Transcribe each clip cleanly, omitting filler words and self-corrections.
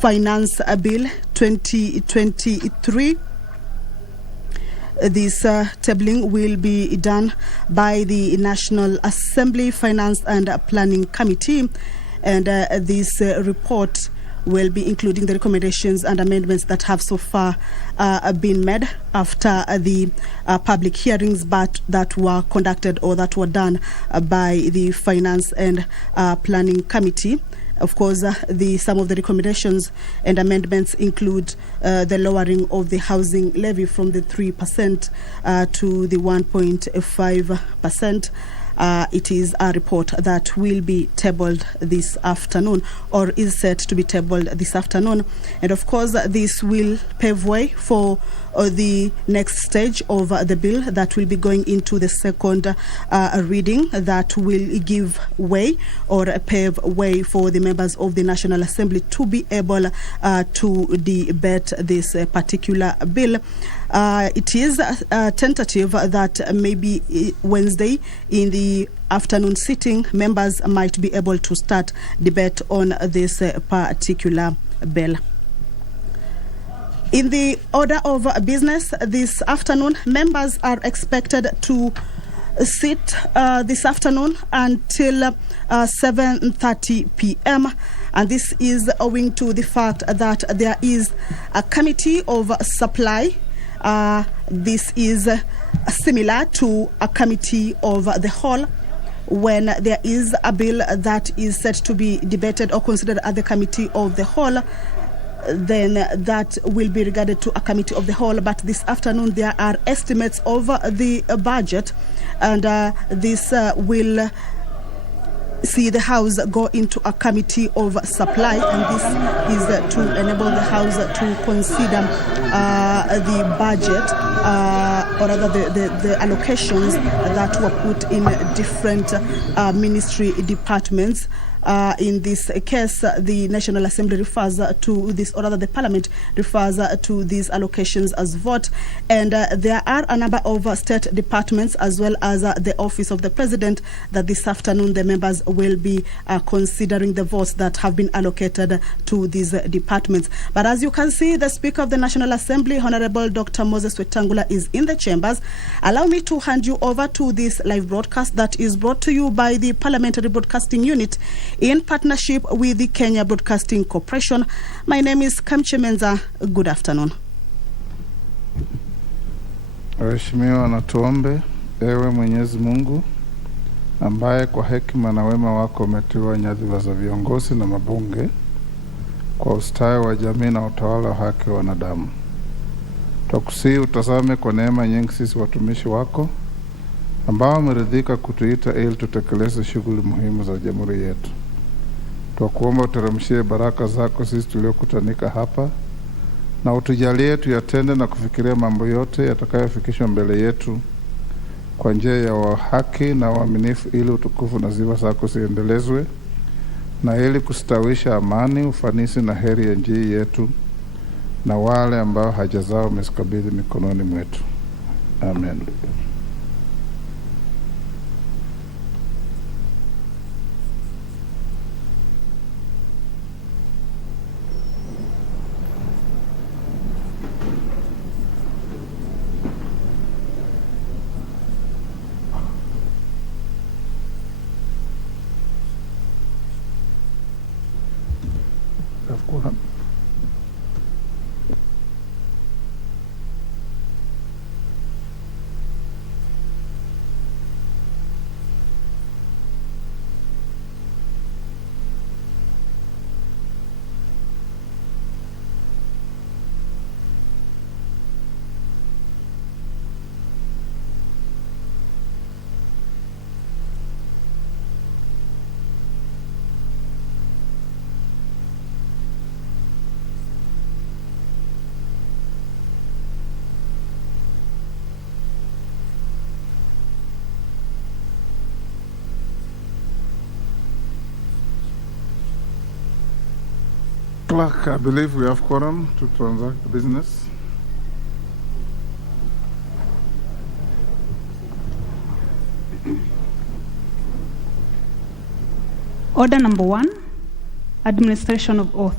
Finance Bill 2023. This tabling will be done by the National Assembly Finance and Planning Committee, and this report will be including the recommendations and amendments that have so far been made after the public hearings but that were conducted or that were done by the Finance and Planning Committee. Of course, some of the recommendations and amendments include the lowering of the housing levy from the 3% to the 1.5%. It is a report that will be tabled this afternoon, or is set to be tabled this afternoon. And of course, this will pave way for the next stage of the bill that will be going into the second reading, that will give way or pave way for the members of the National Assembly to be able to debate this particular bill. It is tentative that maybe Wednesday in the afternoon sitting, members might be able to start debate on this particular bill. In the order of business this afternoon, members are expected to sit this afternoon until 7:30 p.m. And this is owing to the fact that there is a committee of supply. This is similar to a committee of the whole. When there is a bill that is set to be debated or considered at the committee of the whole, then that will be regarded to a committee of the whole. But this afternoon there are estimates of the budget, and this will see the House go into a committee of supply, and this is to enable the House to consider the budget, or rather the allocations that were put in different ministry departments. In this case, the National Assembly refers to this, or rather the Parliament refers to these allocations as vote. And there are a number of state departments as well as the Office of the President that this afternoon the members will be considering the votes that have been allocated to these departments. But as you can see, the Speaker of the National Assembly, Honorable Dr. Moses Wetangula, is in the chambers. Allow me to hand you over to this live broadcast that is brought to you by the Parliamentary Broadcasting Unit in partnership with the Kenya Broadcasting Corporation. My name is Kamche Menza. Good afternoon. Waheshimiwa, na tuombe. Ewe Mwenyezi Mungu, ambaye kwa hekima na wema wako umetiwa nyadhifa za viongozi na mabunge kwa ustawi wa jamii na utawala wa haki wa wanadamu, tukusihi utazame kwa neema nyingi sisi watumishi wako ambao umeridhika kutuita ili tutekeleze shughuli muhimu za jamhuri yetu. Tukuomba uteremshie baraka zako sisi tuliokutanika hapa, na utujalie tuyatende na kufikiria mambo yote yatakayofikishwa mbele yetu kwa njia ya haki na uaminifu, ili utukufu na sifa zako ziendelezwe, na ili kustawisha amani, ufanisi na heri ya nchi yetu na wale ambao haja zao umezikabidhi mikononi mwetu. Amen. Clerk, I believe we have quorum to transact business. Order number 1, administration of oath.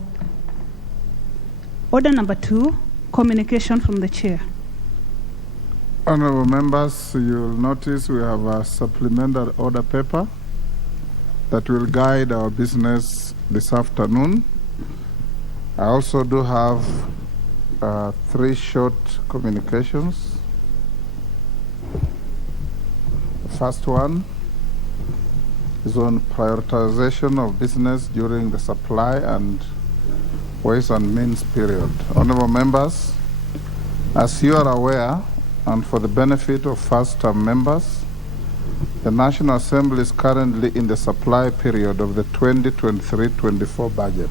Order number 2, communication from the chair. Honorable members, you'll notice we have a supplemental order paper that will guide our business this afternoon. I also do have 3 short communications. The first one is on prioritization of business during the supply and ways and means period. Honorable members, as you are aware, and for the benefit of first-term members, the National Assembly is currently in the supply period of the 2023-24 budget.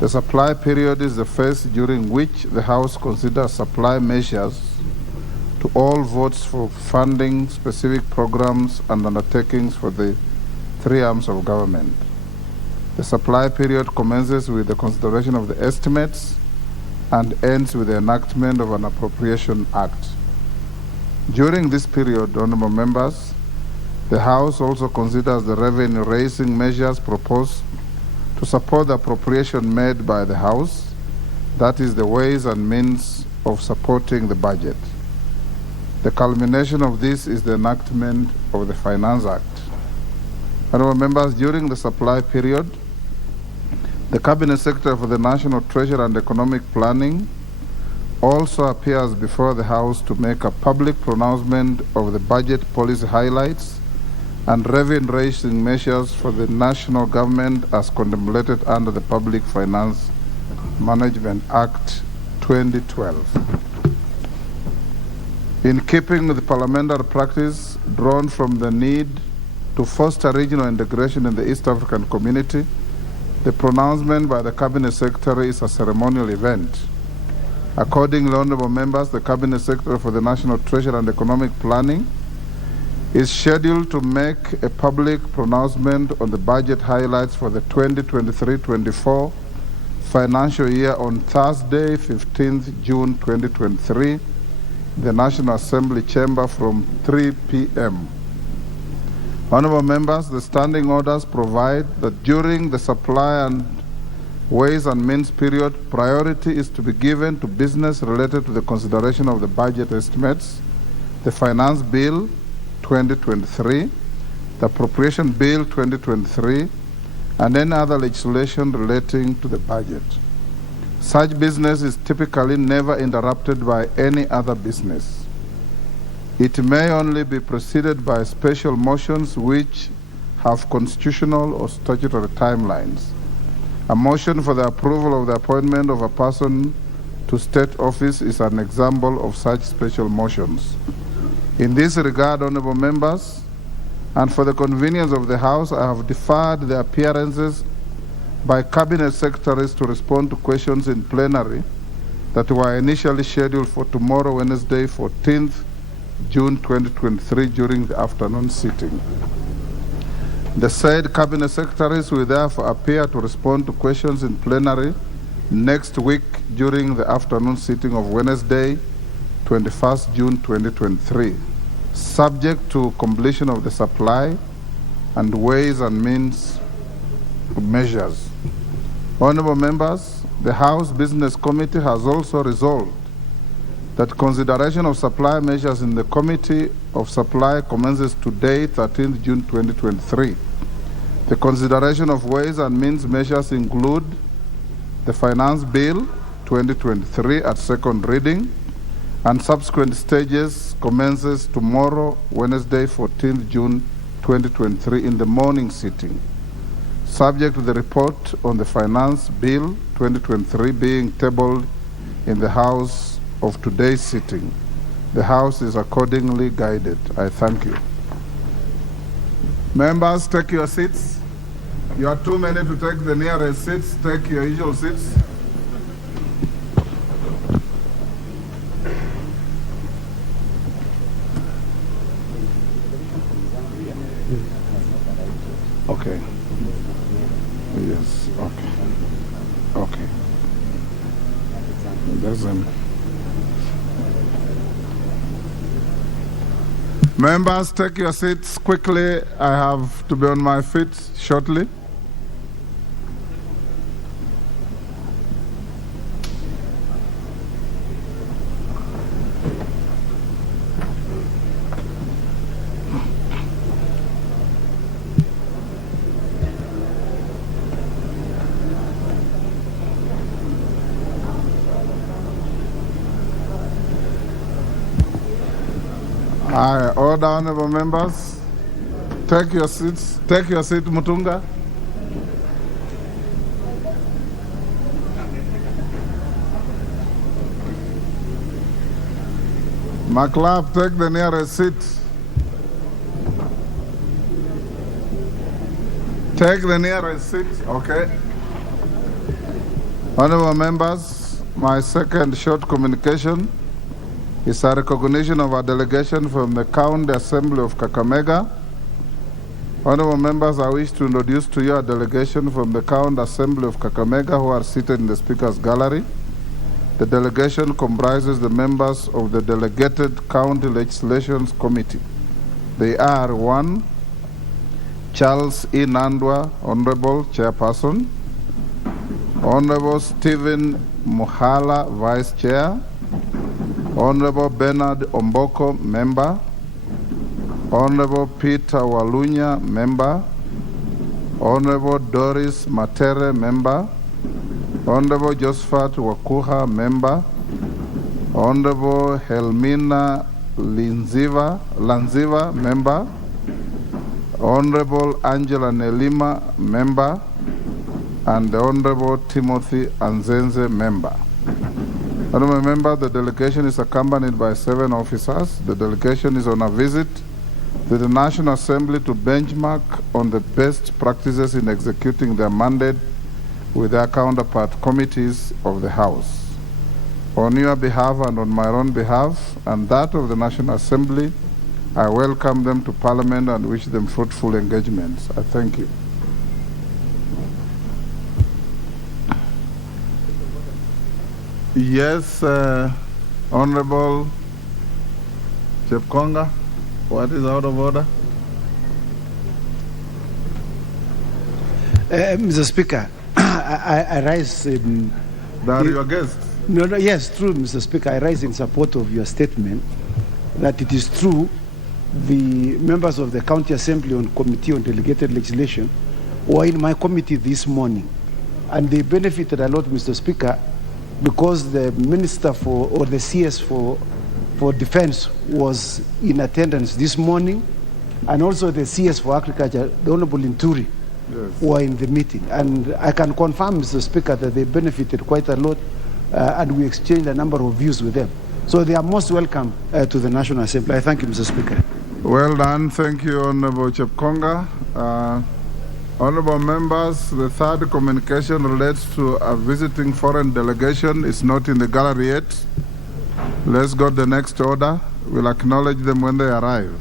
The supply period is the phase during which the House considers supply measures to all votes for funding specific programs and undertakings for the 3 arms of government. The supply period commences with the consideration of the estimates and ends with the enactment of an appropriation act. During this period, honorable members, the House also considers the revenue-raising measures proposed to support the appropriation made by the House, that is the ways and means of supporting the budget. The culmination of this is the enactment of the Finance Act. Honorable members, during the supply period, the Cabinet Secretary for the National Treasury and Economic Planning also appears before the House to make a public pronouncement of the budget policy highlights and revenue-raising measures for the national government as contemplated under the Public Finance Management Act 2012. In keeping with the parliamentary practice drawn from the need to foster regional integration in the East African community, the pronouncement by the Cabinet Secretary is a ceremonial event. Accordingly, honorable members, the Cabinet Secretary for the National Treasury and Economic Planning is scheduled to make a public pronouncement on the budget highlights for the 2023-24 financial year on Thursday, 15th June 2023, in the National Assembly chamber from 3 p.m. Honorable members, the standing orders provide that during the supply and ways and means period, priority is to be given to business related to the consideration of the budget estimates, the Finance Bill 2023, the Appropriation Bill 2023, and any other legislation relating to the budget. Such business is typically never interrupted by any other business. It may only be preceded by special motions which have constitutional or statutory timelines. A motion for the approval of the appointment of a person to state office is an example of such special motions. In this regard, honorable members, and for the convenience of the House, I have deferred the appearances by Cabinet Secretaries to respond to questions in plenary that were initially scheduled for tomorrow, Wednesday, 14th June 2023, during the afternoon sitting. The said Cabinet Secretaries will therefore appear to respond to questions in plenary next week during the afternoon sitting of Wednesday, 21st June 2023, subject to completion of the supply and ways and means measures. Honorable members, the House Business Committee has also resolved that consideration of supply measures in the Committee of Supply commences today, 13th June 2023. The consideration of ways and means measures include the Finance Bill 2023 at second reading, and subsequent stages commences tomorrow, Wednesday, 14th June 2023, in the morning sitting, subject to the report on the Finance Bill 2023 being tabled in the House of today's sitting. The House is accordingly guided. I thank you. Members, take your seats. You are too many to take the nearest seats. Take your usual seats. Okay. Yes, okay. Okay. Doesn't. Members, take your seats quickly. I have to be on my feet shortly. Order, honorable members. Take your seats. Take your seat, Mutunga. McLeod, take the nearest seat. Take the nearest seat, okay. Honorable members, my second short communication is a recognition of a delegation from the County Assembly of Kakamega. Honorable members, I wish to introduce to you a delegation from the County Assembly of Kakamega who are seated in the Speaker's Gallery. The delegation comprises the members of the Delegated County Legislations Committee. They are 1, Charles E. Nandwa, Honorable Chairperson, Honorable Stephen Muhala, Vice Chair, Honorable Bernard Omboko, Member, Honorable Peter Walunya, Member, Honorable Doris Matere, Member, Honorable Josephat Wakuha, Member, Honorable Helmina Lanziva, Member, Honorable Angela Nelima, Member, and the Honorable Timothy Anzenze, Member. Honorable Member, the delegation is accompanied by 7 officers. The delegation is on a visit to the National Assembly to benchmark on the best practices in executing their mandate with their counterpart committees of the House. On your behalf and on my own behalf and that of the National Assembly, I welcome them to Parliament and wish them fruitful engagements. I thank you. Yes, Honorable Chepkonga, what is out of order? Mr. Speaker, I rise in... Are you a guest? No, yes, true, Mr. Speaker. I rise in support of your statement that it is true the members of the County Assembly on Committee on Delegated Legislation were in my committee this morning, and they benefited a lot, Mr. Speaker, because the Minister or the CS for Defense was in attendance this morning, and also the CS for Agriculture, the Honorable Inturi, yes, were in the meeting. And I can confirm, Mr. Speaker, that they benefited quite a lot, and we exchanged a number of views with them. So they are most welcome to the National Assembly. I thank you, Mr. Speaker. Well done. Thank you, Honorable Chepkonga. Honorable members, the third communication relates to a visiting foreign delegation. It's not in the gallery yet. Let's go to the next order. We'll acknowledge them when they arrive.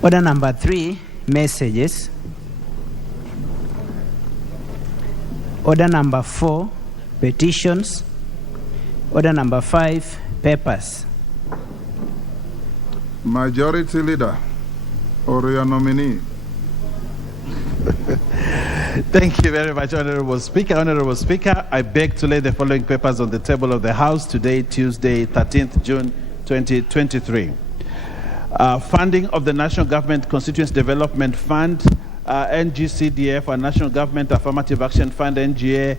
Order number 3, messages. Order number 4, petitions. Order number 5, papers. Majority Leader or your nominee. Thank you very much, Honorable Speaker. Honorable Speaker, I beg to lay the following papers on the table of the House today, Tuesday, 13th June 2023. Funding of the National Government Constituency Development Fund, NGCDF, and National Government Affirmative Action Fund, NGA,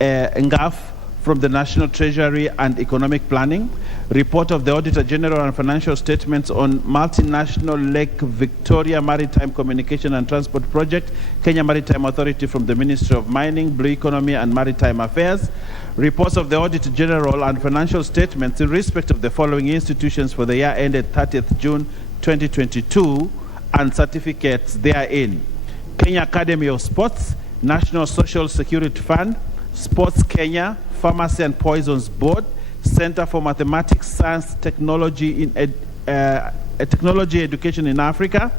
NGAF, from the National Treasury and Economic Planning. Report of the Auditor General and financial statements on multinational Lake Victoria Maritime Communication and Transport Project, Kenya Maritime Authority, from the Ministry of Mining, Blue Economy and Maritime Affairs. Reports of the Auditor General and financial statements in respect of the following institutions for the year ended 30th June 2022 and certificates therein: Kenya Academy of Sports, National Social Security Fund, Sports Kenya, Pharmacy and Poisons Board, Center for Mathematics, Science, Technology Technology Education in Africa,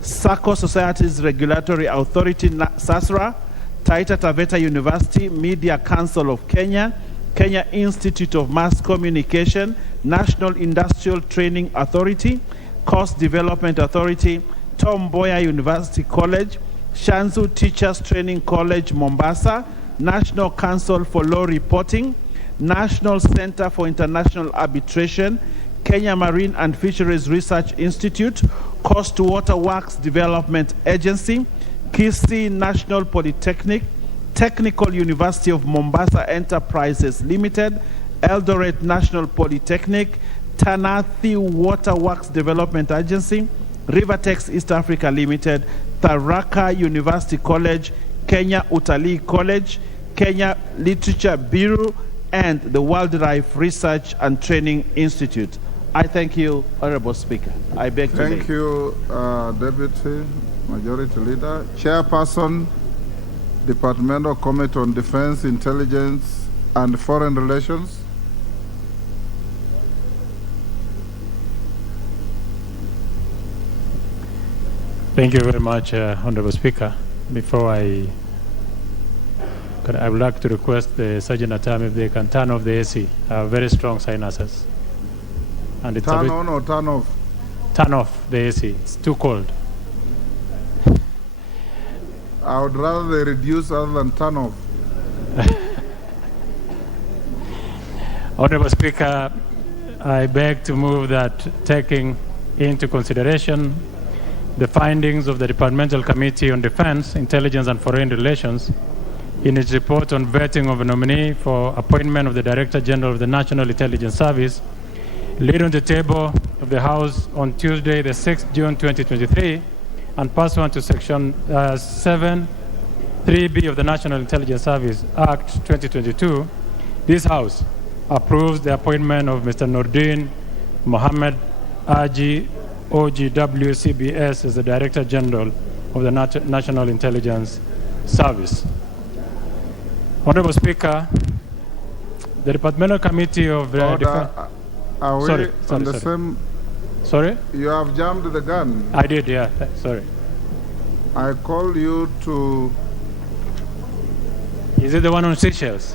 SACCO Societies Regulatory Authority, SASRA, Taita Taveta University, Media Council of Kenya, Kenya Institute of Mass Communication, National Industrial Training Authority, Coast Development Authority, Tom Mboya University College, Shanzu Teachers Training College, Mombasa, National Council for Law Reporting, National Center for International Arbitration, Kenya Marine and Fisheries Research Institute, Coast Water Works Development Agency, Kisii National Polytechnic, Technical University of Mombasa Enterprises Limited, Eldoret National Polytechnic, Tanathi Waterworks Development Agency, Rivertex East Africa Limited, Tharaka University College, Kenya Utalii College, Kenya Literature Bureau, and the Wildlife Research and Training Institute. I thank you, Honorable Speaker. I beg to Thank you, Deputy Majority Leader. Chairperson, Departmental Committee on Defense, Intelligence, and Foreign Relations. Thank you very much, Honorable Speaker. Before I would like to request the Sergeant at Arms if they can turn off the AC. I have very strong sinuses. And it's Turn on or turn off? Turn off the AC. It's too cold. I would rather they reduce other than turn off. Honorable Speaker, I beg to move that, taking into consideration the findings of the Departmental Committee on Defense, Intelligence and Foreign Relations in its report on vetting of a nominee for appointment of the Director General of the National Intelligence Service, laid on the table of the House on Tuesday, the 6th June 2023, and pursuant to Section 7(3)(b) of the National Intelligence Service Act 2022, this House approves the appointment of Mr. Nordin Mohammed Aji OGW CBS as the Director General of the National Intelligence Service. Honorable Speaker, the Departmental Committee of Order. Are we sorry. same? Sorry? You have jammed the gun. I did, yeah. Sorry. I call you to Is it the one on Seychelles?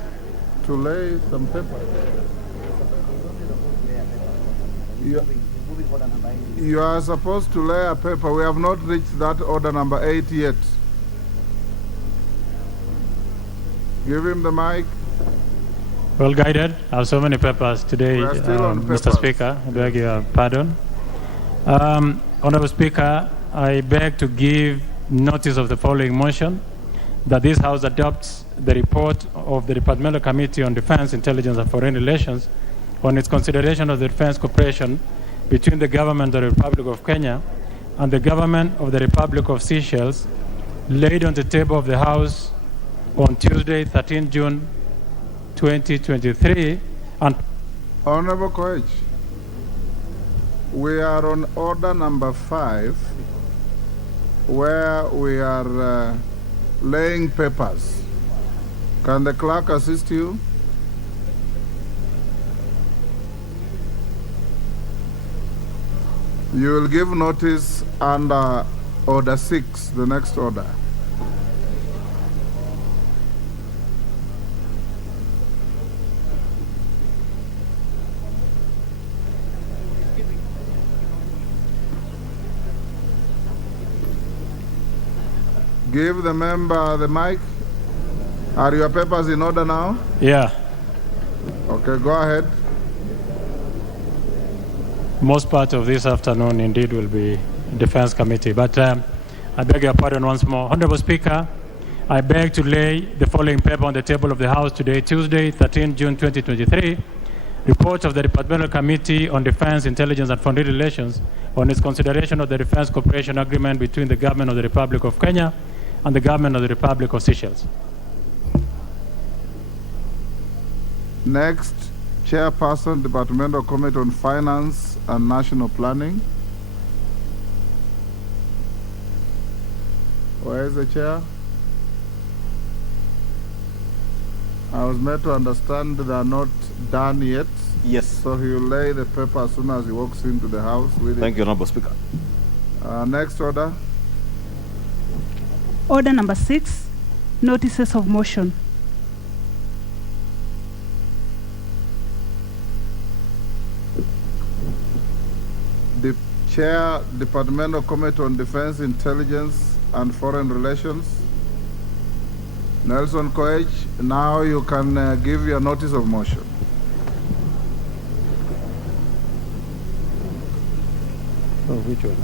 lay some paper. You are supposed to lay a paper. We have not reached that order number 8 yet. Give him the mic. Well guided. I have so many papers today, We are still on Mr. papers. Speaker. I beg your pardon. Honorable Speaker, I beg to give notice of the following motion, that this House adopts the report of the Departmental Committee on Defense, Intelligence and Foreign Relations on its consideration of the defense cooperation between the government of the Republic of Kenya and the government of the Republic of Seychelles, laid on the table of the House on Tuesday, 13 June 2023, and Honorable Koech, we are on order number 5, where we are laying papers. Can the clerk assist you? You will give notice under order 6, the next order. Give the member the mic. Are your papers in order now? yeah, Okay, go ahead. most part of this afternoon indeed will be Defense Committee. But I beg your pardon once more. Honorable Speaker, I beg to lay the following paper on the table of the House today, Tuesday, 13 June 2023, report of the Departmental Committee on Defense, Intelligence and Foreign Relations on its consideration of the Defense Cooperation Agreement between the Government of the Republic of Kenya and the Government of the Republic of Seychelles. Next, Chairperson, Departmental Committee on Finance and National Planning. Where is the chair? I was made to understand they are not done yet. Yes. So he will lay the paper as soon as he walks into the House with Thank you, Honorable Speaker. Next order. Order number 6, notices of motion. The Chair, Departmental Committee on Defense, Intelligence and Foreign Relations. Nelson Koech, now you can give your notice of motion. Oh, which one?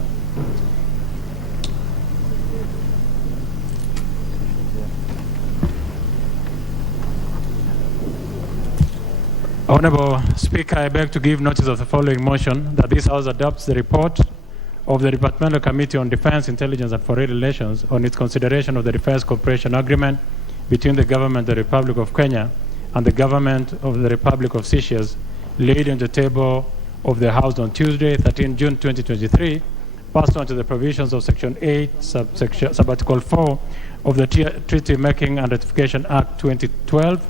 Honorable Speaker, I beg to give notice of the following motion that this House adopts the report of the Departmental Committee on Defense, Intelligence and Foreign Relations on its consideration of the Defense Cooperation Agreement between the Government of the Republic of Kenya and the Government of the Republic of Seychelles, laid on the table of the House on Tuesday, 13 June 2023, pursuant to the provisions of Section 8, Subarticle 4 of the Treaty Making and Ratification Act 2012,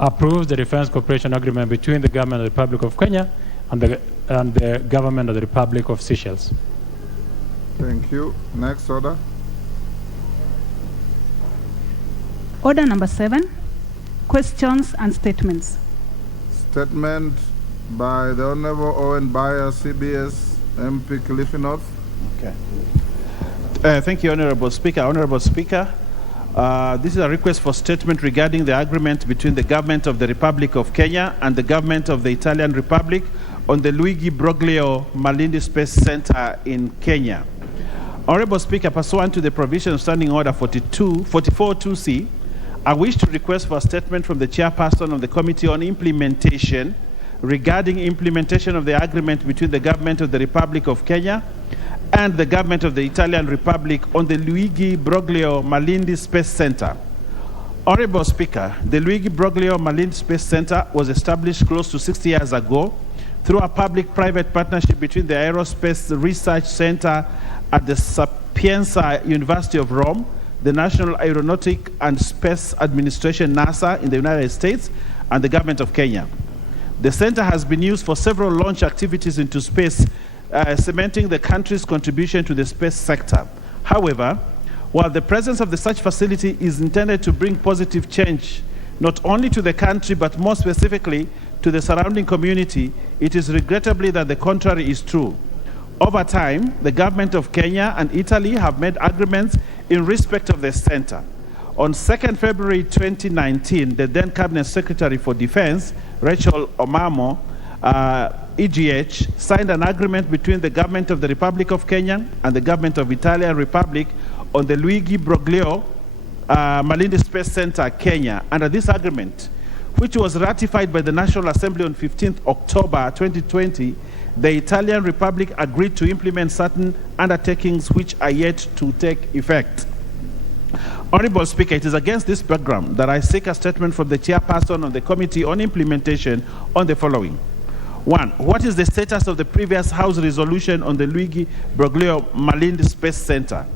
approves the Defense Cooperation Agreement between the Government of the Republic of Kenya and the Government of the Republic of Seychelles. Thank you. Next order. Order number 7, questions and statements. Statement by the Honorable Owen Bayer, CBS, MP Kilifi North. Okay. Thank you, Honorable Speaker. Honorable Speaker, this is a request for statement regarding the agreement between the Government of the Republic of Kenya and the Government of the Italian Republic on the Luigi Broglio Malindi Space Center in Kenya. Honorable Speaker, pursuant to the provision of Standing Order 44.2c, I wish to request for a statement from the Chairperson of the Committee on Implementation regarding implementation of the agreement between the Government of the Republic of Kenya and the Government of the Italian Republic on the Luigi Broglio Malindi Space Center. Honorable Speaker, the Luigi Broglio Malindi Space Center was established close to 60 years ago through a public-private partnership between the Aerospace Research Center at the Sapienza University of Rome, the National Aeronautic and Space Administration, NASA, in the United States, and the Government of Kenya. The center has been used for several launch activities into space, cementing the country's contribution to the space sector. However, while the presence of such facility is intended to bring positive change, not only to the country, but more specifically to the surrounding community, it is regrettably that the contrary is true. Over time, the Government of Kenya and Italy have made agreements in respect of the center. On 2nd February 2019, the then Cabinet Secretary for Defense, Rachel Omamo, EGH, signed an agreement between the Government of the Republic of Kenya and the Government of Italian Republic on the Luigi Broglio Malindi Space Center, Kenya. Under this agreement, which was ratified by the National Assembly on 15th October 2020, the Italian Republic agreed to implement certain undertakings which are yet to take effect. Honorable Speaker, it is against this background that I seek a statement from the Chairperson of the Committee on Implementation on the following. 1. What is the status of the previous House resolution on the Luigi Broglio Malindi Space Center?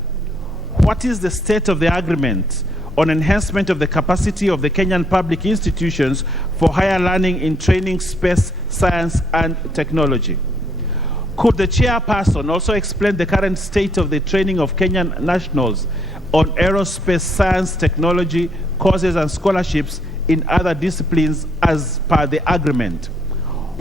What is the state of the agreement on enhancement of the capacity of the Kenyan public institutions for higher learning in training, space, science, and technology? Could the Chairperson also explain the current state of the training of Kenyan nationals on aerospace, science, technology, courses, and scholarships in other disciplines as per the agreement?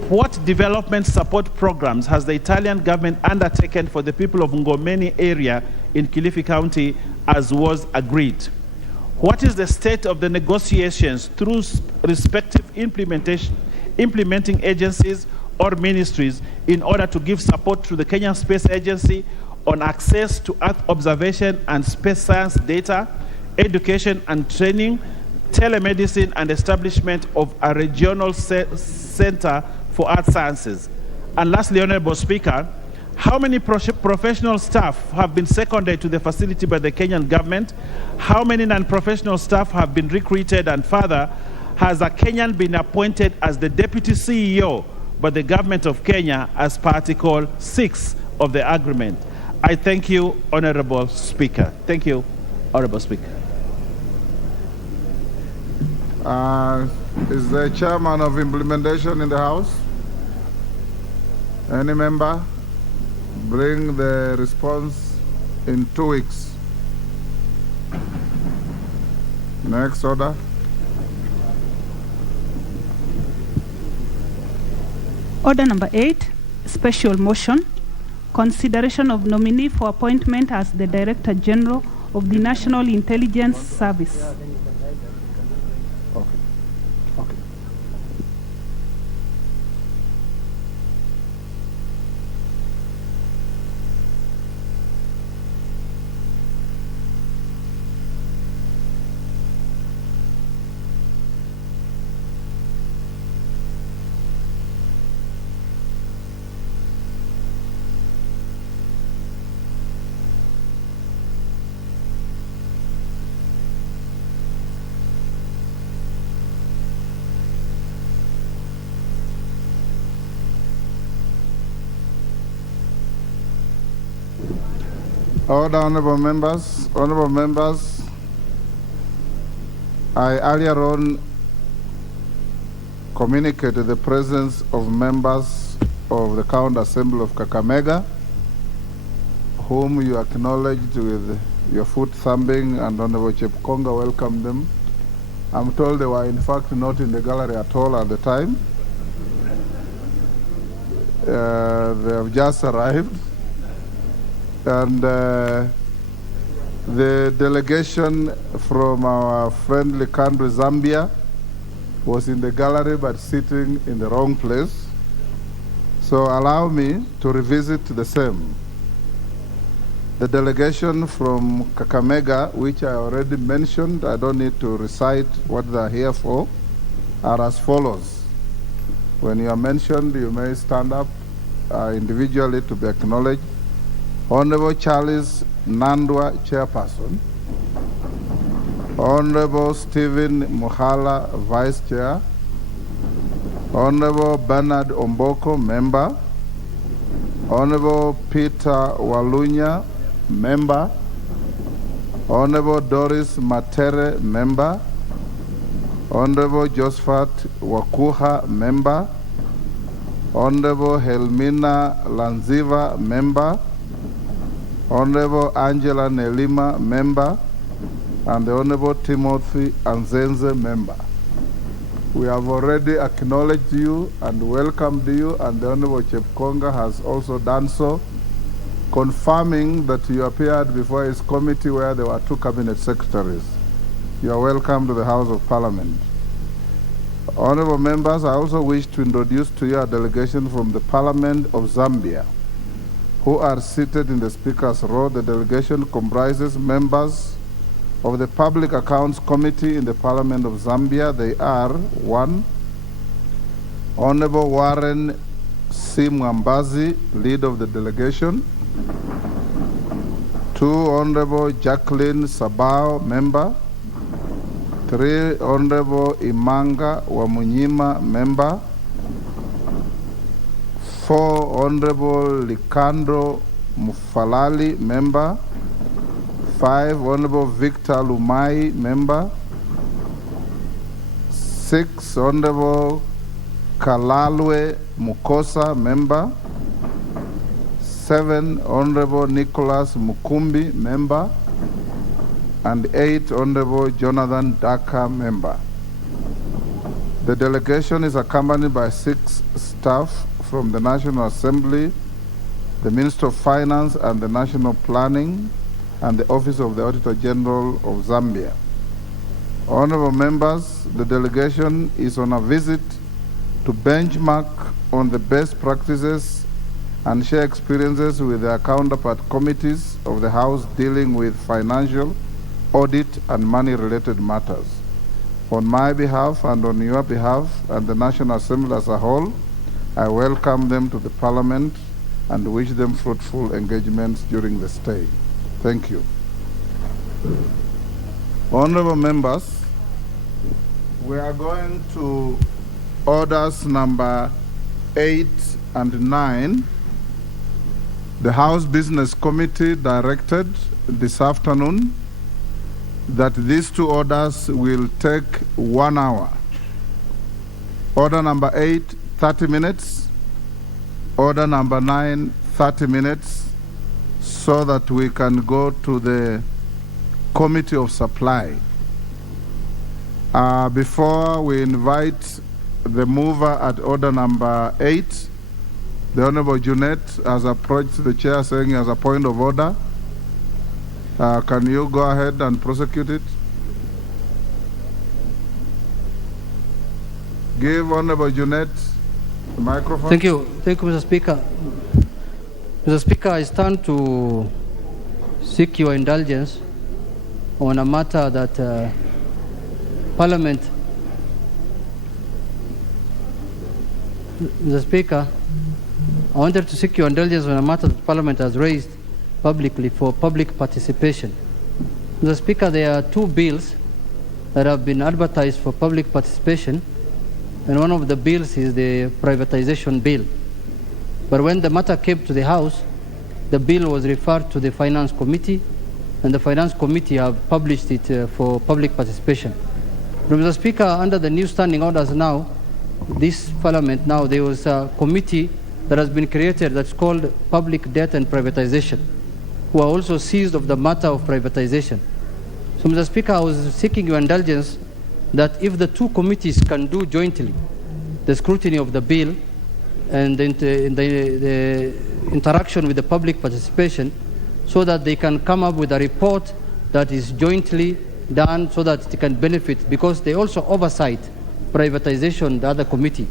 What development support programs has the Italian government undertaken for the people of Ngomeni area in Kilifi County as was agreed? What is the state of the negotiations through respective implementing agencies or ministries in order to give support to the Kenyan Space Agency on access to Earth observation and space science data, education and training, telemedicine, and establishment of a regional center for earth sciences? And lastly, Honorable Speaker, how many professional staff have been seconded to the facility by the Kenyan government? How many non-professional staff have been recruited? And further, has a Kenyan been appointed as the Deputy CEO by the government of Kenya as per Article 6 of the agreement? I thank you, Honorable Speaker. Thank you, Honorable Speaker. Is the Chairman of Implementation in the House? Any member? Bring the response in 2 weeks. Next order. Order number 8, special motion, consideration of nominee for appointment as the Director General of the National Intelligence Service. Order, honorable members. Honorable members, I earlier on communicated the presence of members of the County Assembly of Kakamega, whom you acknowledged with your foot thumping, and Honorable Chepkonga welcomed them. I'm told they were in fact not in the gallery at all at the time. They have just arrived. And the delegation from our friendly country, Zambia, was in the gallery but sitting in the wrong place. So allow me to revisit the same. The delegation from Kakamega, which I already mentioned, I don't need to recite what they're here for, are as follows. When you are mentioned, you may stand up individually to be acknowledged. Honorable Charles Nandwa, Chairperson. Honorable Stephen Muhala, Vice Chair. Honorable Bernard Omboko, Member. Honorable Peter Walunya, Member. Honorable Doris Matere, Member. Honorable Josephat Wakuha, Member. Honorable Helmina Lanziva, Member. Honorable Angela Nelima, Member, and the Honorable Timothy Anzenze, Member. We have already acknowledged you and welcomed you, and the Honorable Chepkonga has also done so, confirming that you appeared before his committee where there were 2 cabinet secretaries. You are welcome to the House of Parliament. Honorable members, I also wish to introduce to you a delegation from the Parliament of Zambia, who are seated in the Speaker's row. The delegation comprises members of the Public Accounts Committee in the Parliament of Zambia. They are 1, Honorable Warren C. Mwambazi, lead of the delegation. 2, Honorable Jacqueline Sabao, member. 3, Honorable Imanga Wamunyima, member. 4, Honorable Likando Mufalali, member. 5, Honorable Victor Lumai, member. 6, Honorable Kalalwe Mukosa, member. 7, Honorable Nicholas Mukumbi, member. And 8, Honorable Jonathan Daka, member. The delegation is accompanied by 6 staff from the National Assembly, the Minister of Finance and the National Planning, and the Office of the Auditor General of Zambia. Honorable members, the delegation is on a visit to benchmark on the best practices and share experiences with their counterpart committees of the House dealing with financial, audit, and money-related matters. On my behalf and on your behalf and the National Assembly as a whole, I welcome them to the Parliament and wish them fruitful engagements during the stay. Thank you. Honorable members, we are going to orders number 8 and 9. The House Business Committee directed this afternoon that these 2 orders will take 1 hour. Order number 8, 30 minutes. Order number 9, 30 minutes, so that we can go to the Committee of Supply. Before we invite the mover at order number 8, the Honorable Junet has approached the chair saying he has a point of order. Can you go ahead and prosecute it? Give Honorable Junet the microphone. Thank you, Mr. Speaker. Mr. Speaker, I stand to seek your indulgence on a matter that Parliament. Mr. Speaker, I wanted to seek your indulgence on a matter that Parliament has raised publicly for public participation. Mr. Speaker, there are 2 bills that have been advertised for public participation, and one of the bills is the privatization bill. But when the matter came to the House, the bill was referred to the Finance Committee, and the Finance Committee have published it for public participation. Mr. Speaker, under the new standing orders now, this Parliament now, there was a committee that has been created that's called Public Debt and Privatization, who are also seized of the matter of privatization. So, Mr. Speaker, I was seeking your indulgence that if the two committees can do jointly the scrutiny of the bill and the interaction with the public participation, so that they can come up with a report that is jointly done so that it can benefit, because they also oversight privatization, the other committee.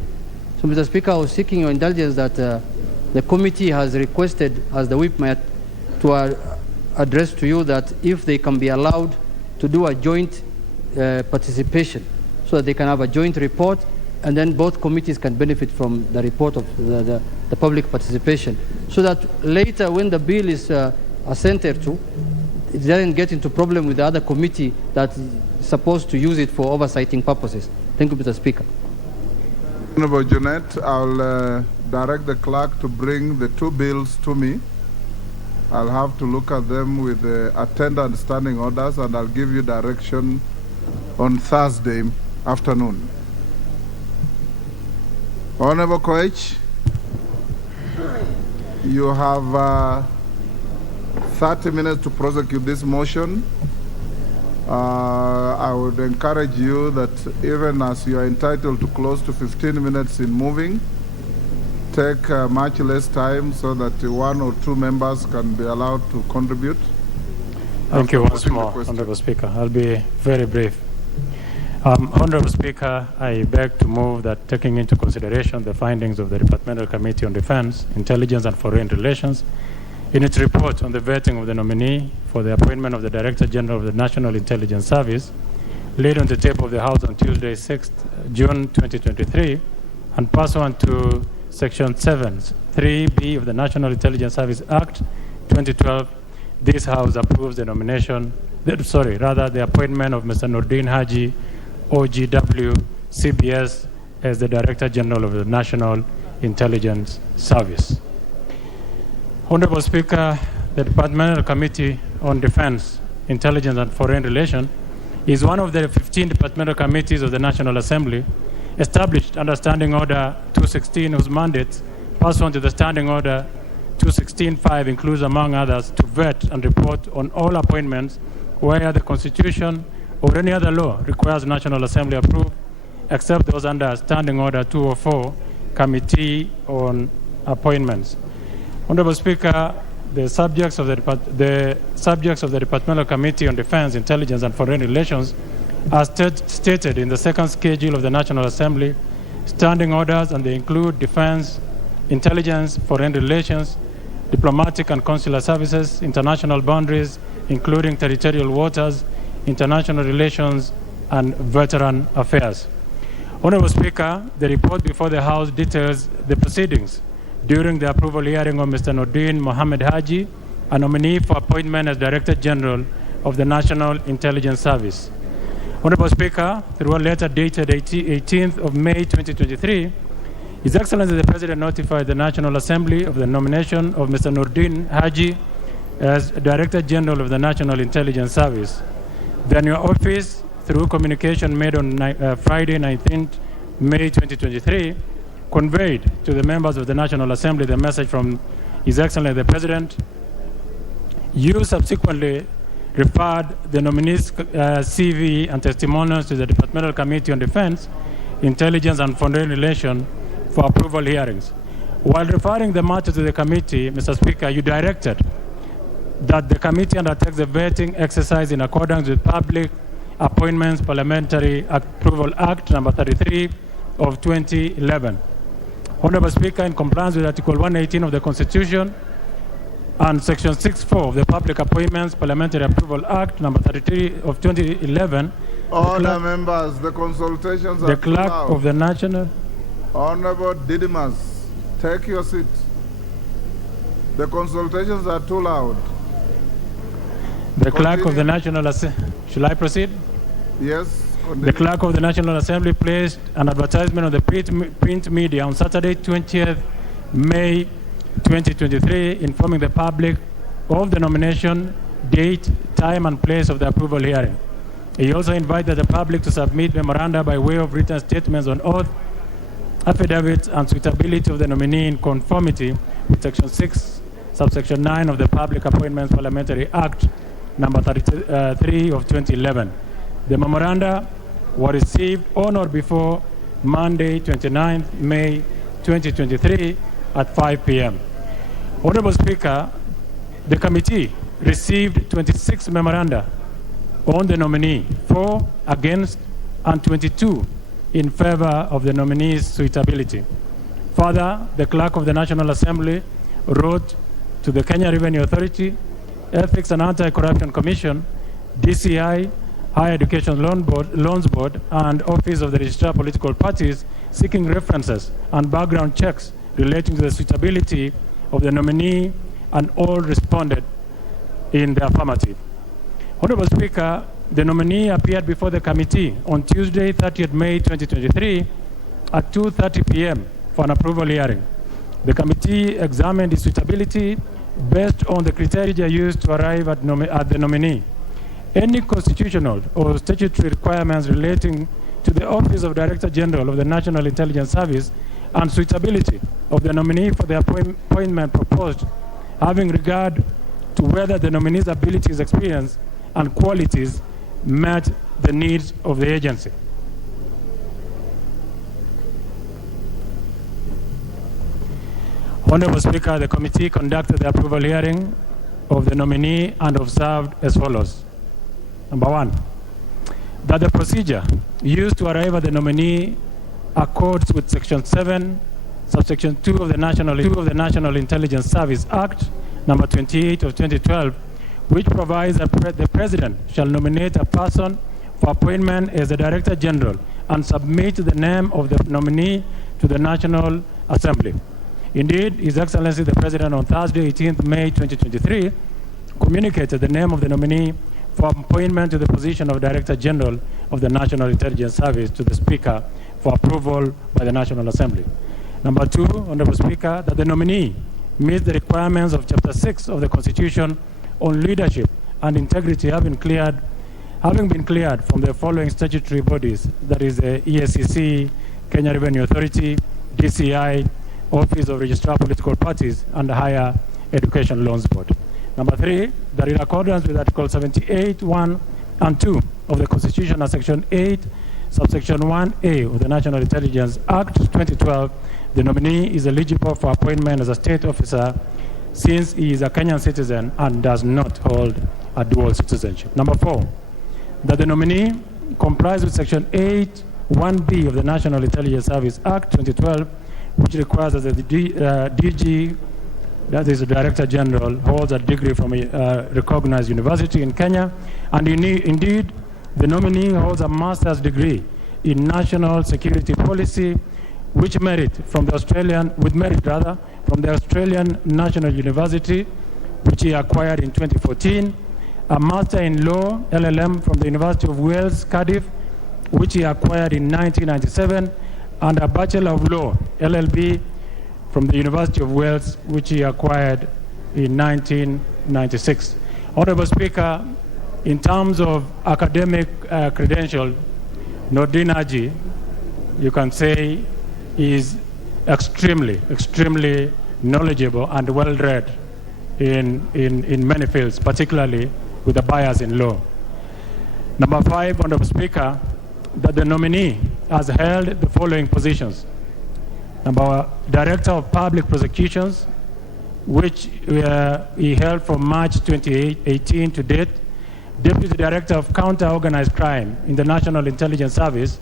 So, Mr. Speaker, I was seeking your indulgence that the committee has requested, as the whip might, to address to you that if they can be allowed to do a joint participation, so that they can have a joint report, and then both committees can benefit from the report of the public participation, so that later when the bill is assented to, it doesn't get into problem with the other committee that is supposed to use it for oversighting purposes. Thank you, Mr. Speaker. Honorable Jeanette, I'll direct the clerk to bring the two bills to me. I'll have to look at them with the attendant standing orders, and I'll give you direction on Thursday afternoon. Honorable Koech, you have 30 minutes to prosecute this motion. I would encourage you that even as you are entitled to close to 15 minutes in moving, take much less time so that one or two members can be allowed to contribute. Thank you once more, Honorable Speaker. I'll be very brief. Honorable Speaker, I beg to move that, taking into consideration the findings of the Departmental Committee on Defense, Intelligence and Foreign Relations, in its report on the vetting of the nominee for the appointment of the Director General of the National Intelligence Service, laid on the table of the House on Tuesday, 6th June 2023, and pursuant to Section 7(3)(b) of the National Intelligence Service Act 2012, this House approves the nomination, the appointment of Mr. Nordin Haji, OGW, CBS, as the Director General of the National Intelligence Service. Honorable Speaker, the Departmental Committee on Defense, Intelligence and Foreign Relations is one of the 15 departmental committees of the National Assembly established under Standing Order 216, whose mandate, pursuant to the Standing Order 216(5), includes, among others, to vet and report on all appointments where the Constitution or any other law requires National Assembly approval, except those under Standing Order 204, Committee on Appointments. Honorable Speaker, the subjects of the Departmental Committee on Defense, Intelligence and Foreign Relations are stated in the second schedule of the National Assembly standing orders, and they include defense, intelligence, foreign relations, diplomatic and consular services, international boundaries, including territorial waters, international relations, and veteran affairs. Honorable Speaker, the report before the House details the proceedings during the approval hearing of Mr. Nordin Mohammed Haji, a nominee for appointment as Director General of the National Intelligence Service. Honorable Speaker, through a letter dated 18th of May 2023, His Excellency the President notified the National Assembly of the nomination of Mr. Nordin Haji as Director General of the National Intelligence Service. Then your office, through communication made on Friday, 19th May 2023, conveyed to the members of the National Assembly the message from His Excellency the President. You subsequently referred the nominee's CV and testimonials to the Departmental Committee on Defense, Intelligence and Foreign Relations for approval hearings. While referring the matter to the committee, Mr. Speaker, you directed that the committee undertakes the vetting exercise in accordance with Public Appointments Parliamentary Approval Act number 33 of 2011. Honorable Speaker, in compliance with Article 118 of the Constitution and Section 6(4) of the Public Appointments Parliamentary Approval Act number 33 of 2011, Order, members, the consultations are the clerk of the National... Honorable Didymus, take your seat. The consultations are too loud. The clerk of the National Assembly... Shall I proceed? Yes. Continue. The clerk of the National Assembly placed an advertisement on the print media on Saturday, 20th May 2023, informing the public of the nomination, date, time, and place of the approval hearing. He also invited the public to submit memoranda by way of written statements on oath, affidavits, and suitability of the nominee in conformity with Section 6, Subsection 9 of the Public Appointments Parliamentary Act, number 33 of 2011. The memoranda were received on or before Monday, 29th May 2023 at 5 p.m. Honorable Speaker, the committee received 26 memoranda on the nominee, 4 against and 22 in favor of the nominee's suitability. Further, the Clerk of the National Assembly wrote to the Kenya Revenue Authority, Ethics and Anti-Corruption Commission, DCI, Higher Education Loans Board, and Office of the Registrar of Political Parties, seeking references and background checks relating to the suitability of the nominee, and all responded in the affirmative. Honorable Speaker, the nominee appeared before the committee on Tuesday, 30th May 2023 at 2:30 p.m. for an approval hearing. The committee examined his suitability based on the criteria used to arrive at the nominee. Any constitutional or statutory requirements relating to the Office of Director General of the National Intelligence Service and suitability of the nominee for the appointment proposed, having regard to whether the nominee's abilities, experience, and qualities met the needs of the agency. Honorable Speaker, the committee conducted the approval hearing of the nominee and observed as follows. Number 1, that the procedure used to arrive at the nominee accords with Section 7, Subsection 2 of the National Intelligence Service Act, number 28 of 2012, which provides that the President shall nominate a person for appointment as the Director General and submit the name of the nominee to the National Assembly. Indeed, His Excellency the President on Thursday, 18th May 2023, communicated the name of the nominee for appointment to the position of Director General of the National Intelligence Service to the Speaker for approval by the National Assembly. Number 2, Honorable Speaker, that the nominee meets the requirements of Chapter 6 of the Constitution on leadership and integrity, having been cleared from the following statutory bodies, that is the EACC, Kenya Revenue Authority, DCI, Office of Registrar of Political Parties, and the Higher Education Loans Board. Number 3, that in accordance with Article 78, 1 and 2 of the Constitution and Section 8, Subsection 1A of the National Intelligence Act 2012, the nominee is eligible for appointment as a state officer since he is a Kenyan citizen and does not hold a dual citizenship. Number 4, that the nominee complies with Section 8, 1B of the National Intelligence Service Act 2012, which requires that the DG, that is the Director General, holds a degree from a recognized university in Kenya, and indeed, the nominee holds a master's degree in national security policy, with merit from the Australian National University, which he acquired in 2014, a Master in Law, LLM, from the University of Wales, Cardiff, which he acquired in 1997, and a Bachelor of Law, LLB, from the University of Wales, which he acquired in 1996. Honorable Speaker, in terms of academic credential, Nordin Haji, you can say, is extremely knowledgeable and well-read in many fields, particularly with a bias in law. Number 5, Honorable Speaker, that the nominee has held the following positions. Number, Director of Public Prosecutions, which he held from March 2018 to date, Deputy Director of Counter-Organized Crime in the National Intelligence Service,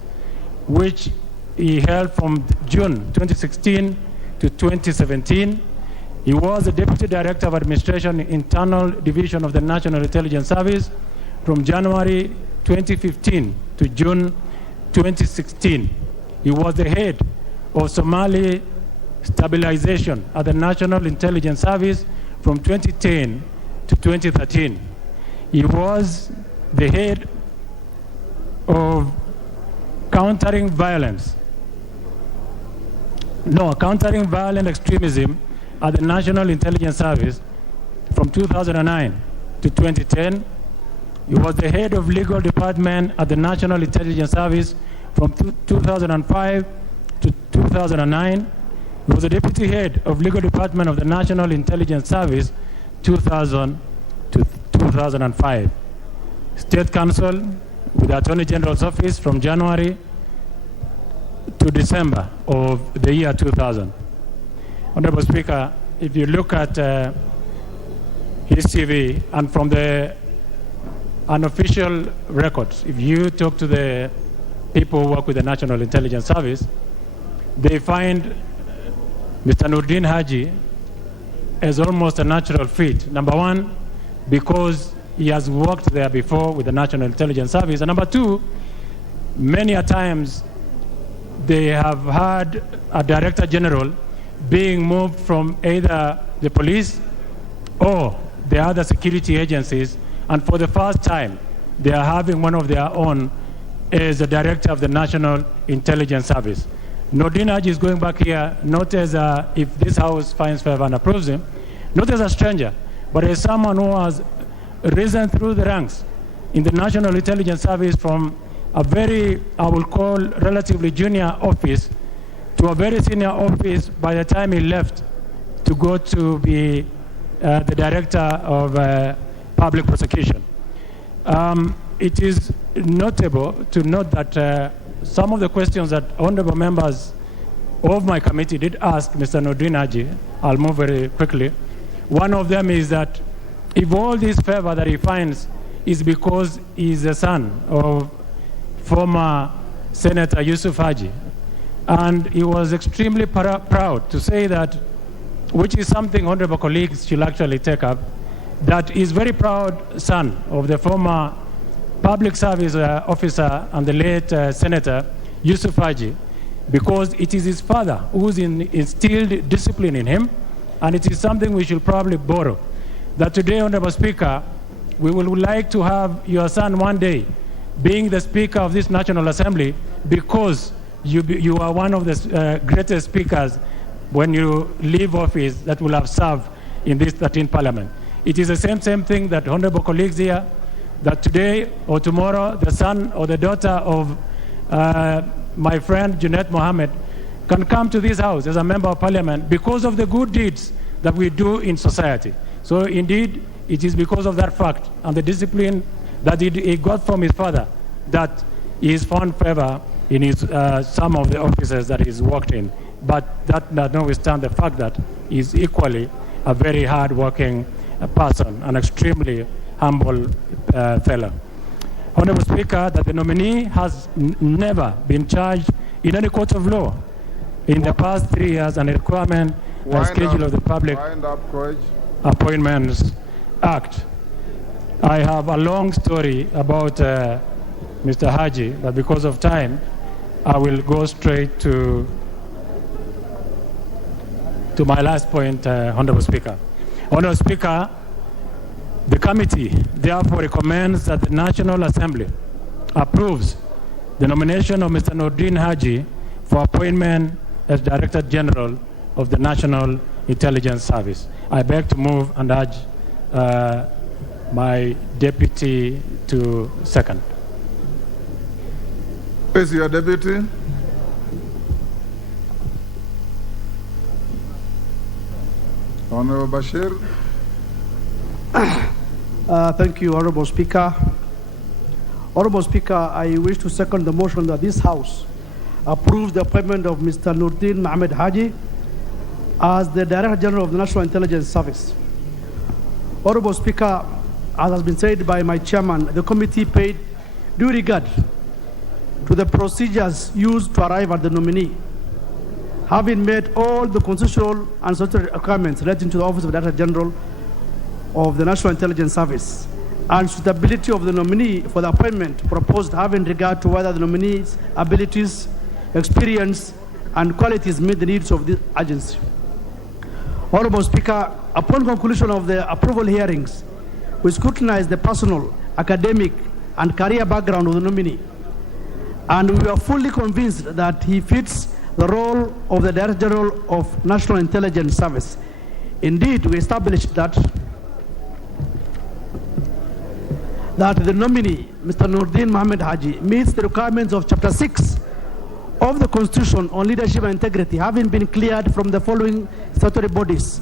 which he held from June 2016 to 2017. He was the Deputy Director of Administration Internal Division of the National Intelligence Service from January 2015 to June 2016. He was the head of Somali Stabilization at the National Intelligence Service from 2010 to 2013. He was the head of Countering Violent Extremism at the National Intelligence Service from 2009 to 2010. He was the head of legal department at the National Intelligence Service from 2005 to 2009. He was the deputy head of legal department of the National Intelligence Service 2000 to 2005. State Counsel with the Attorney General's office from January to December of the year 2000. Honorable Speaker, if you look at his CV and from the unofficial records, if you talk to the people who work with the National Intelligence Service, they find Mr. Nordin Haji as almost a natural fit. Number one, because he has worked there before with the National Intelligence Service. And number two, many a times they have had a Director General being moved from either the police or the other security agencies, and for the first time, they are having one of their own as the Director of the National Intelligence Service. Nordin Haji is going back here not as if this House finds favor and approves him, not as a stranger, but as someone who has risen through the ranks in the National Intelligence Service from a very, I will call, relatively junior office to a very senior office by the time he left to go to be the Director of Public Prosecution. It is notable to note that some of the questions that honorable members of my committee did ask Mr. Nordin Haji, I'll move very quickly. One of them is that if all this favor that he finds is because he's the son of former Senator Yusuf Haji, and he was extremely proud to say that, which is something honorable colleagues should actually take up, that he's very proud son of the former public service officer and the late Senator Yusuf Haji, because it is his father who's instilled discipline in him, and it is something we should probably borrow. That today, Honorable Speaker, we would like to have your son one day being the Speaker of this National Assembly, because you are one of the greatest speakers when you leave office that will have served in this 13th Parliament. It is the same thing that honorable colleagues here, that today or tomorrow the son or the daughter of my friend Junaid Mohammed can come to this House as a member of Parliament because of the good deeds that we do in society. So indeed, it is because of that fact and the discipline that he got from his father that he has found favor in his, some of the offices that he's worked in. But that notwithstanding the fact that he's equally a very hard-working person, an extremely humble fellow. Honorable Speaker, that the nominee has never been charged in any court of law in the past 3 years, and a requirement and schedule of the Public Appointments Act. I have a long story about Mr. Haji, but because of time, I will go straight to my last point, Honorable Speaker. Honorable Speaker, the committee therefore recommends that the National Assembly approves the nomination of Mr. Nordin Haji for appointment as Director General of the National Intelligence Service. I beg to move and urge my deputy to second. Who is your deputy? Honorable Bashir. Thank you, Honorable Speaker. Honorable Speaker, I wish to second the motion that this House approves the appointment of Mr. Nordin Mohammed Haji as the Director General of the National Intelligence Service. Honorable Speaker, as has been said by my chairman, the committee paid due regard to the procedures used to arrive at the nominee, having met all the constitutional and statutory requirements relating to the Office of Director General of the National Intelligence Service, and suitability of the nominee for the appointment proposed, having regard to whether the nominee's abilities, experience, and qualities meet the needs of the agency. Honorable Speaker, upon conclusion of the approval hearings, we scrutinized the personal, academic, and career background of the nominee, and we are fully convinced that he fits the role of the Director General of National Intelligence Service. Indeed, we established that the nominee, Mr. Nurdin Mohammed Haji, meets the requirements of Chapter 6 of the Constitution on Leadership and Integrity, having been cleared from the following statutory bodies: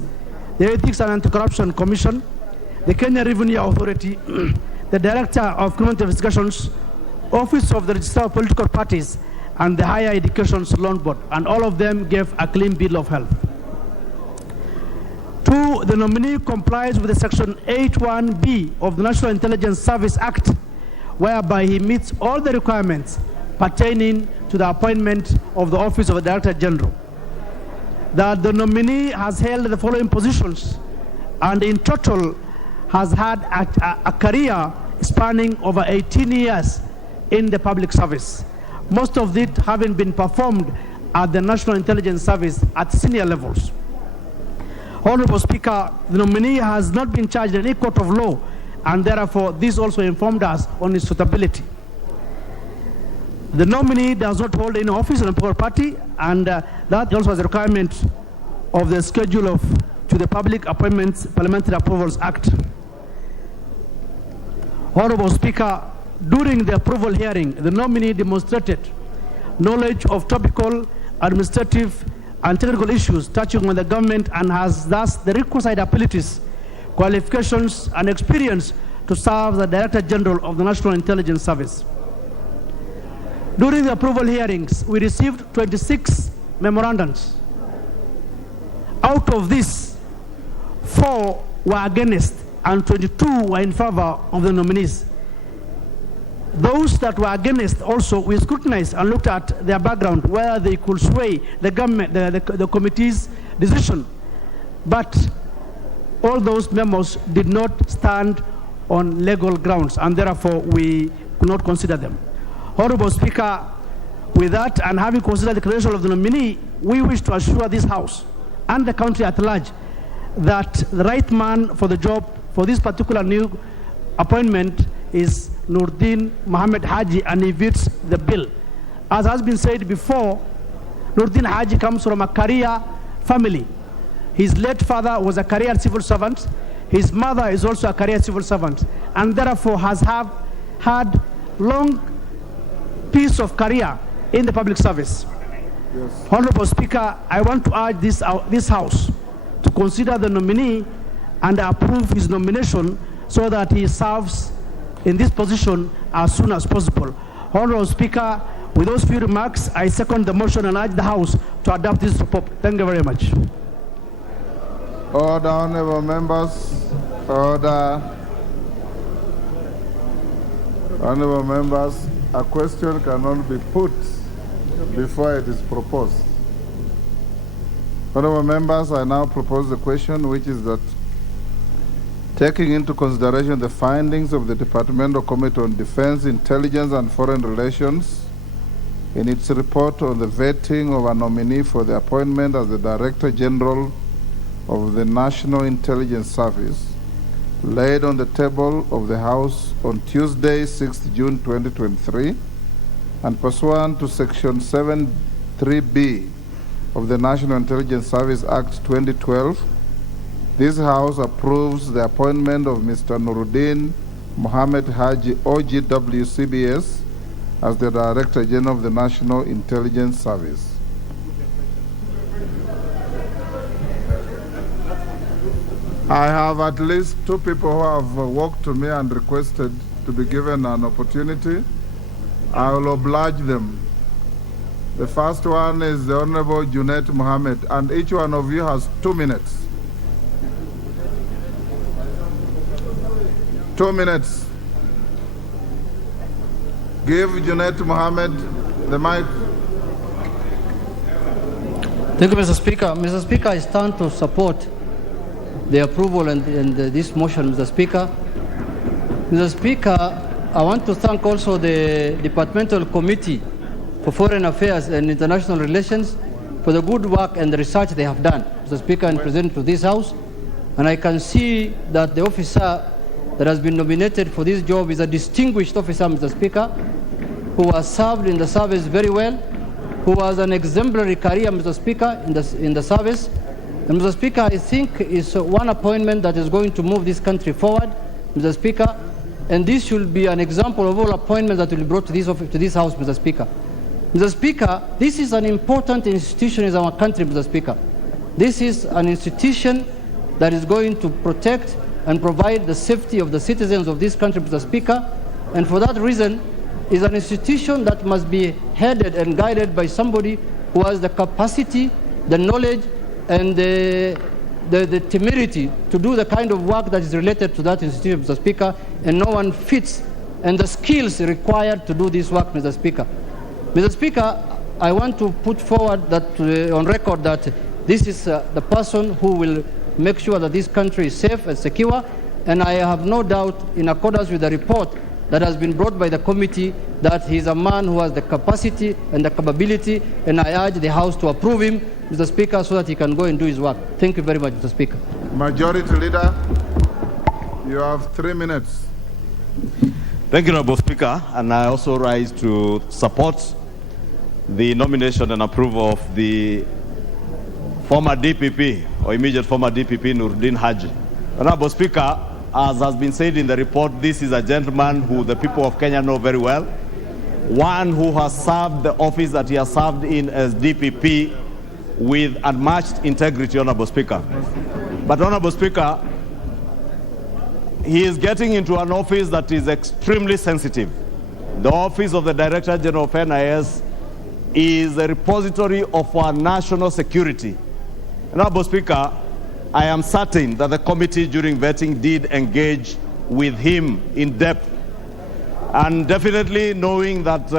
the Ethics and Anti-Corruption Commission, the Kenya Revenue Authority, the Director of Criminal Investigations, Office of the Registrar of Political Parties, and the Higher Education Loan Board, and all of them gave a clean bill of health. 2, the nominee complies with the Section 81B of the National Intelligence Service Act, whereby he meets all the requirements pertaining to the appointment of the Office of the Director General. That the nominee has held the following positions and in total has had a career spanning over 18 years in the public service, most of it having been performed at the National Intelligence Service at senior levels. Honorable Speaker, the nominee has not been charged in any court of law, and therefore this also informed us on his suitability. The nominee does not hold any office in a political party, and that also has a requirement of the schedule to the Public Appointments Parliamentary Approvals Act. Honorable Speaker, during the approval hearing, the nominee demonstrated knowledge of topical, administrative, and technical issues touching on the government, and has thus the requisite abilities, qualifications, and experience to serve the Director General of the National Intelligence Service. During the approval hearings, we received 26 memorandums. Out of this, 4 were against and 22 were in favor of the nominees. Those that were against also, we scrutinized and looked at their background, whether they could sway the government, the committee's decision. But all those memos did not stand on legal grounds, and therefore we could not consider them. Honorable Speaker, with that, and having considered the credential of the nominee, we wish to assure this House and the country at large that the right man for the job for this particular new appointment is Nurdin Mohammed Haji, and he fits the bill. As has been said before, Nurdin Haji comes from a career family. His late father was a career civil servant. His mother is also a career civil servant, and therefore has had long piece of career in the public service. Yes. Honorable Speaker, I want to urge this House to consider the nominee and approve his nomination so that he serves in this position as soon as possible. Honorable Speaker, with those few remarks, I second the motion and urge the House to adopt this report. Thank you very much. Order, honorable members. Order. Honorable members, a question cannot be put before it is proposed. Honorable members, I now propose the question, which is that, taking into consideration the findings of the Departmental Committee on Defense, Intelligence and Foreign Relations in its report on the vetting of a nominee for the appointment as the Director General of the National Intelligence Service, laid on the table of the House on Tuesday, 6th June 2023, and pursuant to Section 7(3)(b) of the National Intelligence Service Act 2012, this House approves the appointment of Mr. Nurdin Mohammed Haji, OGW CBS, as the Director General of the National Intelligence Service. I have at least 2 people who have walked to me and requested to be given an opportunity. I will oblige them. The first one is the Honorable Junet Mohammed, and each one of you has 2 minutes. 2 minutes. Give Junet Mohammed the mic. Thank you, Mr. Speaker. Mr. Speaker, I stand to support the approval and this motion, Mr. Speaker. Mr. Speaker, I want to thank also the Departmental Committee for Foreign Affairs and International Relations for the good work and the research they have done, Mr. Speaker, and presented to this House. And I can see that the officer that has been nominated for this job is a distinguished officer, Mr. Speaker, who has served in the service very well, who has an exemplary career, Mr. Speaker, in the service, And Mr. Speaker, I think it's one appointment that is going to move this country forward, Mr. Speaker, and this should be an example of all appointments that will be brought to this House, Mr. Speaker. Mr. Speaker, this is an important institution in our country, Mr. Speaker. This is an institution that is going to protect and provide the safety of the citizens of this country, Mr. Speaker, and for that reason, is an institution that must be headed and guided by somebody who has the capacity, the knowledge, and the temerity to do the kind of work that is related to that institution, Mr. Speaker, and no one fits, and the skills required to do this work, Mr. Speaker. Mr. Speaker, I want to put forward that on record that this is the person who will make sure that this country is safe and secure, and I have no doubt, in accordance with the report that has been brought by the committee, that he is a man who has the capacity and the capability, and I urge the House to approve him, Mr. Speaker, so that he can go and do his work. Thank you very much, Mr. Speaker. Majority Leader, you have 3 minutes. Thank you, Honorable Speaker, and I also rise to support the nomination and approval of the former DPP, or immediate former DPP, Nurdin Haji. Honorable Speaker, as has been said in the report, this is a gentleman who the people of Kenya know very well, one who has served the office that he has served in as DPP with unmatched integrity, Honorable Speaker. But, Honorable Speaker, he is getting into an office that is extremely sensitive. The office of the Director General of NIS is a repository of our national security. Honorable Speaker, I am certain that the committee during vetting did engage with him in depth, and definitely knowing that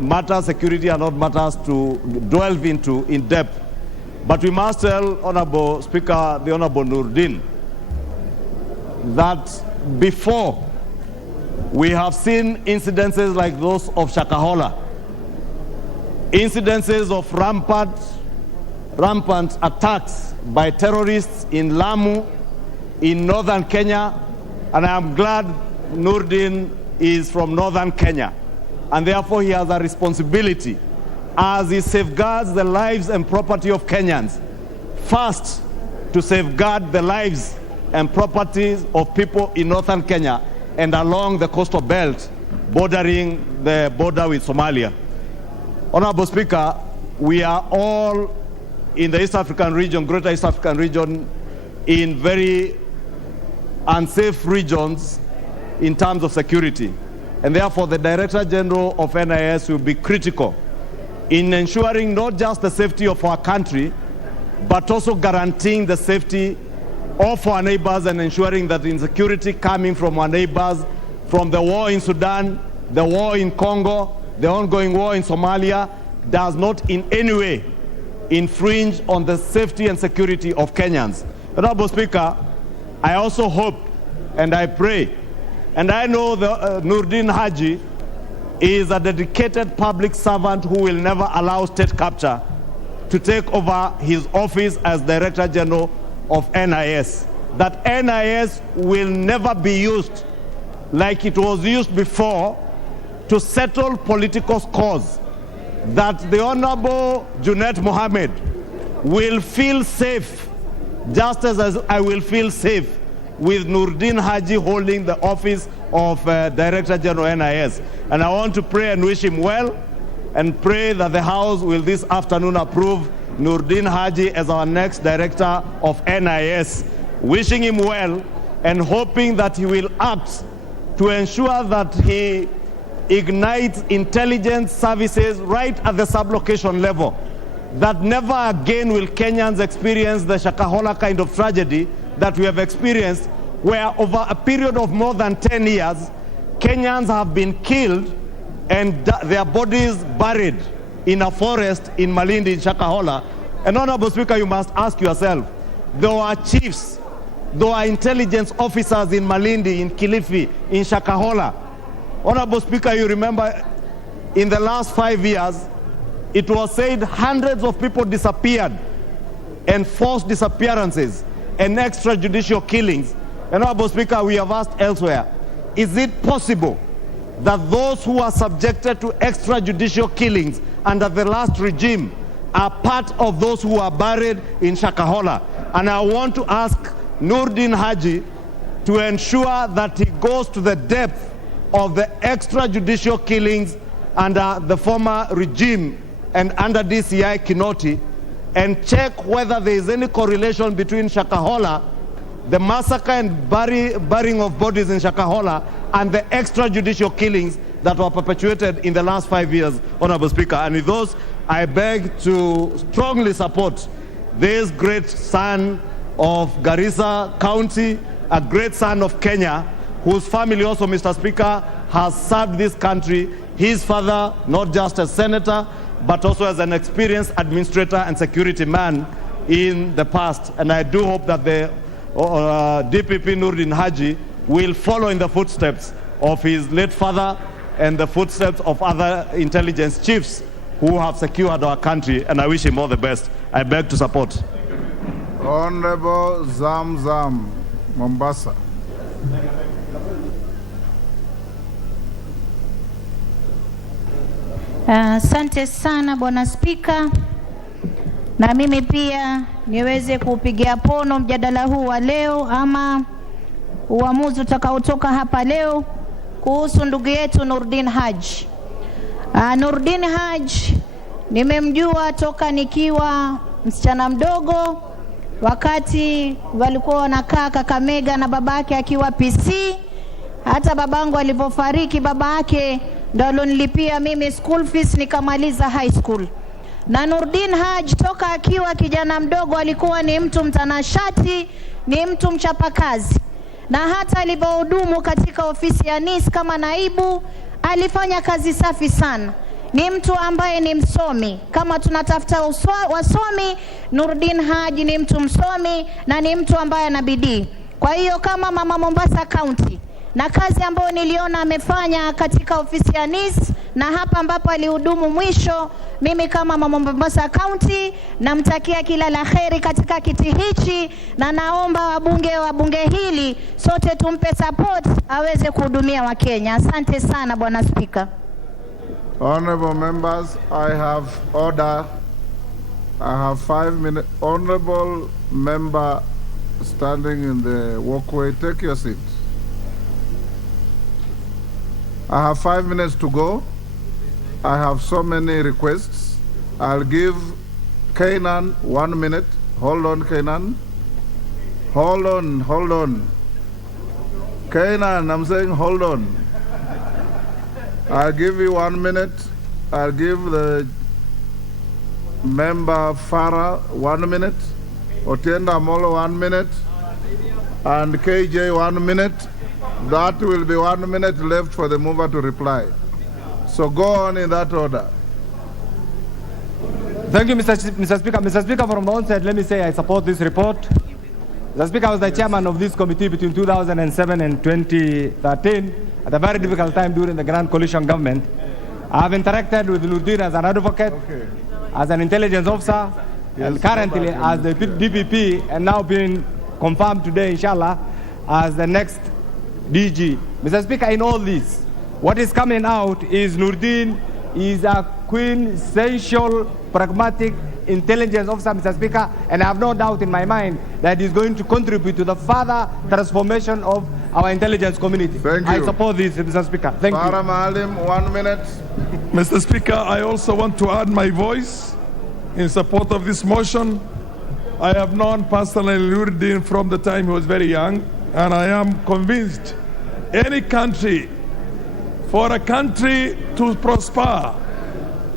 matters security are not matters to delve into in depth. But we must tell Honorable Speaker, the Honorable Nurdin, that before we have seen incidences like those of Shakahola, incidences of rampant attacks by terrorists in Lamu, in northern Kenya, and I am glad Nurdin is from northern Kenya, and therefore he has a responsibility as he safeguards the lives and property of Kenyans, first to safeguard the lives and properties of people in northern Kenya and along the coastal belt bordering the border with Somalia. Honorable Speaker, we are all in the East African region, Greater East African region, in very unsafe regions in terms of security. And therefore, the Director General of NIS will be critical in ensuring not just the safety of our country, but also guaranteeing the safety of our neighbors and ensuring that the insecurity coming from our neighbors, from the war in Sudan, the war in Congo, the ongoing war in Somalia, does not in any way infringe on the safety and security of Kenyans. Honorable Speaker, I also hope and I pray, and I know that Nurdin Haji is a dedicated public servant who will never allow state capture to take over his office as Director General of NIS. That NIS will never be used like it was used before to settle political scores. That the Honorable Junet Mohammed will feel safe, just as I will feel safe with Nurdin Haji holding the office of Director General NIS. And I want to pray and wish him well, and pray that the House will this afternoon approve Nurdin Haji as our next Director of NIS, wishing him well and hoping that he will act to ensure that he ignites intelligence services right at the sublocation level, that never again will Kenyans experience the Shakahola kind of tragedy that we have experienced, where over a period of more than 10 years, Kenyans have been killed and their bodies buried in a forest in Malindi, in Shakahola. And Honorable Speaker, you must ask yourself, there are chiefs, there are intelligence officers in Malindi, in Kilifi, in Shakahola. Honorable Speaker, you remember in the last 5 years, it was said hundreds of people disappeared, and forced disappearances and extrajudicial killings. And Honorable Speaker, we have asked elsewhere, is it possible that those who are subjected to extrajudicial killings under the last regime are part of those who are buried in Shakahola? And I want to ask Nurdin Haji to ensure that he goes to the depth of the extrajudicial killings under the former regime and under DCI Kinoti, and check whether there is any correlation between Shakahola, the massacre and burying of bodies in Shakahola, and the extrajudicial killings that were perpetuated in the last 5 years, Honorable Speaker. And with those, I beg to strongly support this great son of Garissa County, a great son of Kenya, whose family also, Mr. Speaker, has served this country. His father, not just as senator, but also as an experienced administrator and security man in the past. And I do hope that the DPP Nurdin Haji will follow in the footsteps of his late father and the footsteps of other intelligence chiefs who have secured our country, and I wish him all the best. I beg to support. Honorable Zamzam, Mombasa. Asante sana Bwana Spika, na mimi pia niweze kupigia pono mjadala huu wa leo ama uamuzi utakaotoka hapa leo kuhusu ndugu yetu Nurdin Haji. Nurdin Haji nimemjua toka nikiwa msichana mdogo, wakati walikuwa wanakaa Kakamega na babake akiwa PC. Hata babangu alipofariki, babake ndo alonilipia mimi school fees nikamaliza high school. Na Nurdin Haji toka akiwa kijana mdogo alikuwa ni mtu mtanashati, ni mtu mchapakazi. Na hata alipohudumu katika ofisi ya NIS kama naibu, alifanya kazi safi sana. Ni mtu ambaye ni msomi. Kama tunatafuta wasomi, Nurdin Haji ni mtu msomi na ni mtu ambaye ana bidii. Kwa hiyo kama mama Mombasa County, na kazi ambayo niliona amefanya katika ofisi ya NIS na hapa ambapo alihudumu mwisho, mimi kama mama Mombasa County namtakia kila la kheri katika kiti hichi, na naomba wabunge wa bunge hili sote tumpe support aweze kuhudumia wa Kenya. Asante sana Bwana Speaker. Honorable members, I have order. I have 5 minutes. Honorable member standing in the walkway, take your seat. I have 5 minutes to go. I have so many requests. I'll give Kainan 1 minute. Hold on, Kainan. Hold on. Kainan, I'm saying hold on. I'll give you 1 minute. I'll give the member Farah 1 minute. Otienda Molo 1 minute. And KJ 1 minute. That will be 1 minute left for the mover to reply. So go on in that order. Thank you, Mr. Speaker. Mr. Speaker, from the onset, let me say I support this report. Mr. Speaker, I was the chairman of this committee between 2007 and 2013 at a very difficult time during the Grand Coalition government. I have interacted with Nurdin as an advocate, as an intelligence officer, and currently as the DPP, and now being confirmed today, inshallah, as the next DG. Mr. Speaker, in all this, what is coming out is Nurdin is a quintessential, pragmatic intelligence officer, Mr. Speaker, and I have no doubt in my mind that he's going to contribute to the further transformation of our intelligence community. Thank you. I support this, Mr. Speaker. Thank you. Farah Maalim, 1 minute. Mr. Speaker, I also want to add my voice in support of this motion. I have known personally Nurdin from the time he was very young, and I am convinced any country, for a country to prosper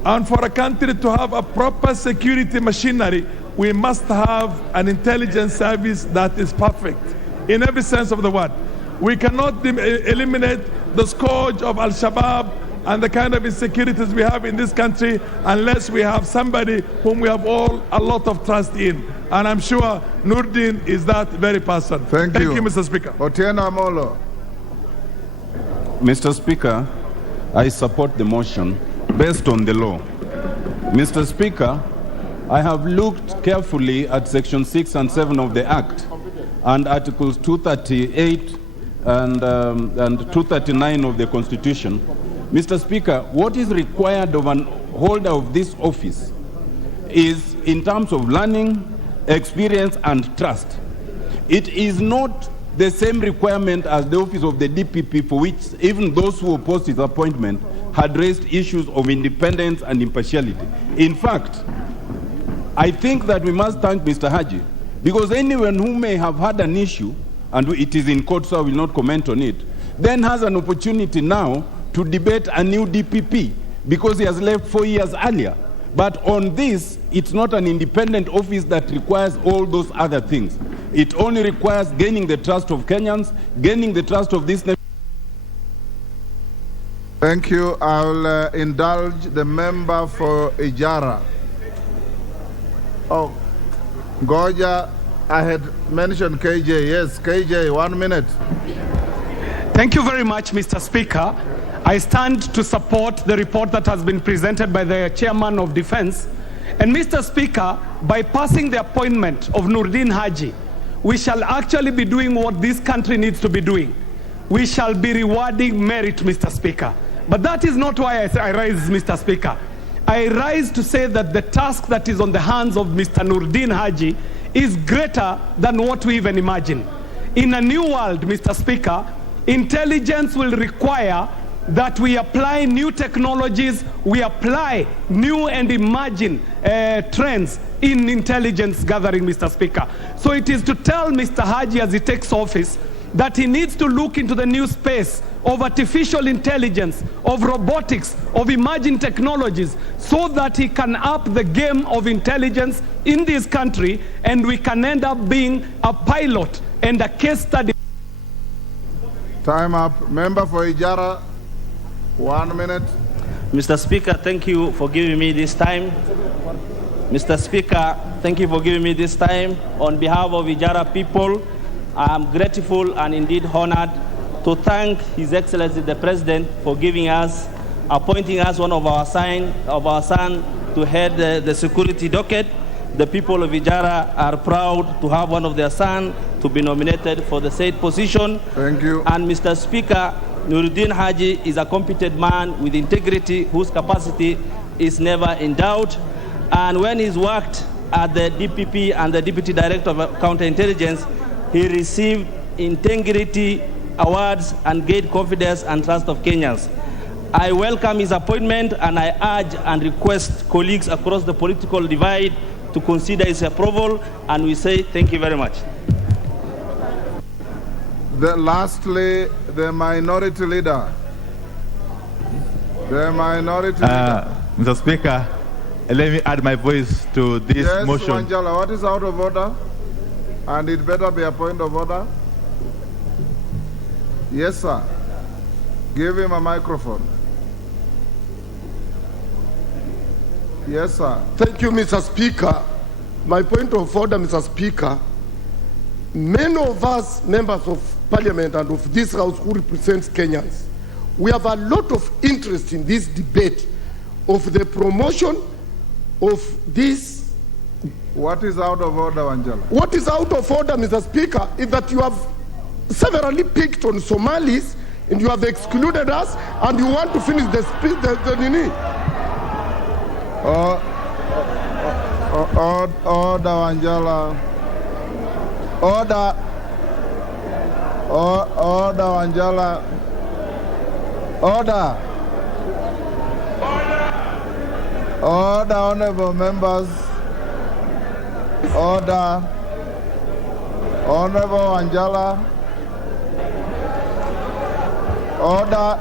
and for a country to have a proper security machinery, we must have an intelligence service that is perfect in every sense of the word. We cannot eliminate the scourge of Al-Shabaab and the kind of insecurities we have in this country unless we have somebody whom we have all a lot of trust in. And I'm sure Nurdin is that very person. Thank you, Mr. Speaker. Otieno Amolo. Mr. Speaker, I support the motion based on the law. Mr. Speaker, I have looked carefully at Section 6 and 7 of the Act and Articles 238 and 239 of the Constitution. Mr. Speaker, what is required of an holder of this office is, in terms of learning, experience, and trust. It is not the same requirement as the office of the DPP, for which even those who opposed his appointment had raised issues of independence and impartiality. In fact, I think that we must thank Mr. Haji, because anyone who may have had an issue, and it is in court, so I will not comment on it, then has an opportunity now to debate a new DPP, because he has left 4 years earlier. But on this, it's not an independent office that requires all those other things. It only requires gaining the trust of Kenyans, gaining the trust of this nation. Thank you. I will indulge the member for Ijara. Oh, Goja, I had mentioned KJ. Yes, KJ, 1 minute. Thank you very much, Mr. Speaker. I stand to support the report that has been presented by the Chairman of Defense. And Mr. Speaker, by passing the appointment of Noordin Haji, we shall actually be doing what this country needs to be doing. We shall be rewarding merit, Mr. Speaker. But that is not why I rise, Mr. Speaker. I rise to say that the task that is on the hands of Mr. Noordin Haji is greater than what we even imagine. In a new world, Mr. Speaker, intelligence will require that we apply new technologies, we apply new and emerging trends in intelligence gathering, Mr. Speaker. So it is to tell Mr. Haji as he takes office that he needs to look into the new space of artificial intelligence, of robotics, of emerging technologies, so that he can up the game of intelligence in this country, and we can end up being a pilot and a case study. Time up. Member for Ijara, 1 minute. Mr. Speaker, thank you for giving me this time. Mr. Speaker, thank you for giving me this time. On behalf of Ijara people, I am grateful and indeed honored to thank His Excellency the President for appointing us one of our son to head the security docket. The people of Ijara are proud to have one of their sons to be nominated for the said position. Thank you. And Mr. Speaker, Noordin Haji is a competent man with integrity whose capacity is never in doubt. And when he's worked at the DPP and the Deputy Director of Counterintelligence, he received integrity awards and gained confidence and trust of Kenyans. I welcome his appointment, and I urge and request colleagues across the political divide to consider his approval, and we say thank you very much. Lastly, the minority leader. The minority leader. Mr. Speaker, let me add my voice to this motion. Yes, Wanjala, what is out of order? And it better be a point of order. Yes, sir. Give him a microphone. Yes, sir. Thank you, Mr. Speaker. My point of order, Mr. Speaker, many of us members of Parliament and of this House who represent Kenyans, we have a lot of interest in this debate of the promotion of this. What is out of order, Wanjala? What is out of order, Mr. Speaker, is that you have severally picked on Somalis and you have excluded us, and you want to finish the speech. Order, Wanjala. Order, Wanjala. Order. Order, honorable members. Order. Honorable Wanjala. Order.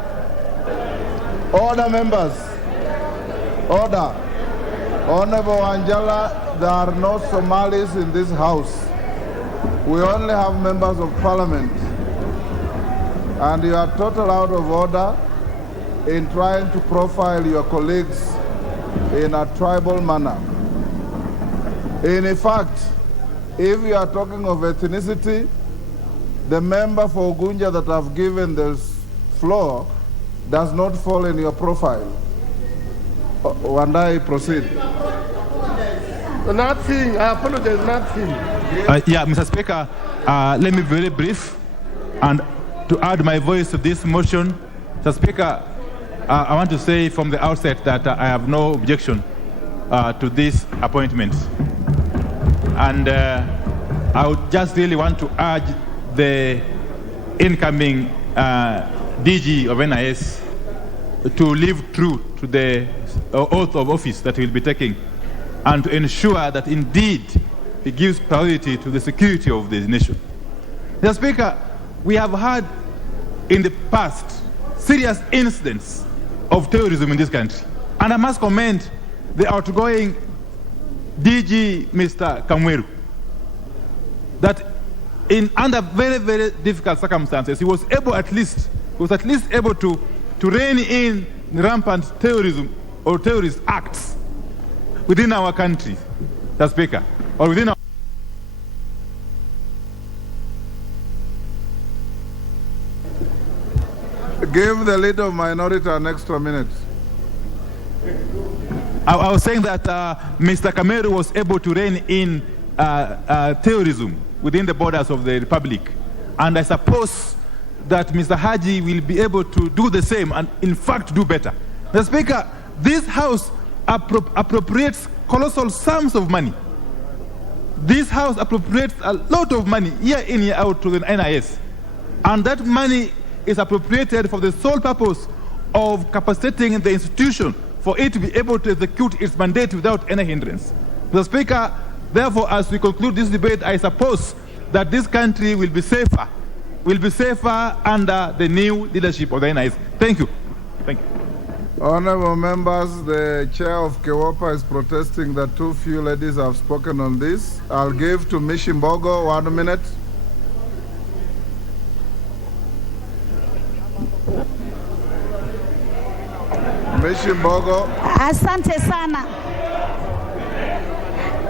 Order, members. Order. Honorable Wanjala, there are no Somalis in this house. We only have members of parliament. And you are totally out of order in trying to profile your colleagues in a tribal manner. In fact, if you are talking of ethnicity, the member for Ugunja that I've given this floor does not fall in your profile. Wandai, proceed. Nothing. I apologize. Nothing. Yeah, Mr. Speaker, let me be very brief and to add my voice to this motion. Mr. Speaker, I want to say from the outset that I have no objection to this appointment. And I would just really want to urge the incoming DG of NIS to live true to the oath of office that he will be taking, and to ensure that indeed he gives priority to the security of the nation. Mr. Speaker, we have had in the past serious incidents of terrorism in this country, and I must commend the outgoing DG, Mr. Kamweru, that under very, very difficult circumstances, he was at least able to rein in rampant terrorism or terrorist acts within our country, Mr. Speaker, or within our... Give the leader of minority an extra minute. I was saying that Mr. Kamweru was able to rein in terrorism within the borders of the Republic. And I suppose that Mr. Haji will be able to do the same and, in fact, do better. Mr. Speaker, this House appropriates colossal sums of money. This House appropriates a lot of money year in, year out to the NIS. And that money is appropriated for the sole purpose of capacitating the institution for it to be able to execute its mandate without any hindrance. Mr. Speaker, therefore, as we conclude this debate, I suppose that this country will be safer under the new leadership of the NIS. Thank you. Thank you. Honorable members, the chair of Kewopa is protesting that too few ladies have spoken on this. I'll give to Mishimbogo 1 minute. Mishimbogo. Asante sana.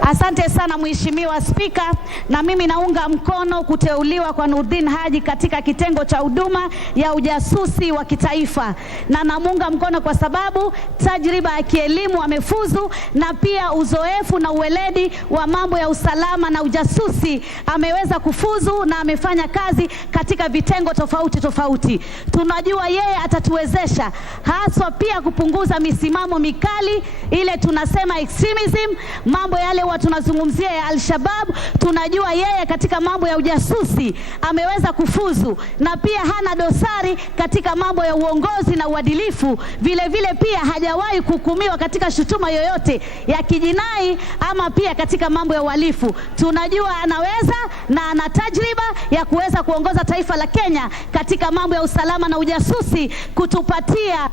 Asante sana Mheshimiwa Spika, na mimi naunga mkono kuteuliwa kwa Nurdin Haji katika kitengo cha huduma ya ujasusi wa kitaifa, na namunga mkono kwa sababu tajriba ya kielimu amefuzu, na pia uzoefu na uweledi wa mambo ya usalama na ujasusi ameweza kufuzu, na amefanya kazi katika vitengo tofauti tofauti. Tunajua yeye atatuwezesha haswa pia kupunguza misimamo mikali ile tunasema extremism, mambo yale tunazungumzia ya Al-Shabaab. Tunajua yeye katika mambo ya ujasusi ameweza kufuzu, na pia hana dosari katika mambo ya uongozi na uadilifu. Vile vile pia hajawahi kuhukumiwa katika shutuma yoyote ya kijinai ama pia katika mambo ya uhalifu. Tunajua anaweza na ana tajriba ya kuweza kuongoza taifa la Kenya katika mambo ya usalama na ujasusi, kutupatia.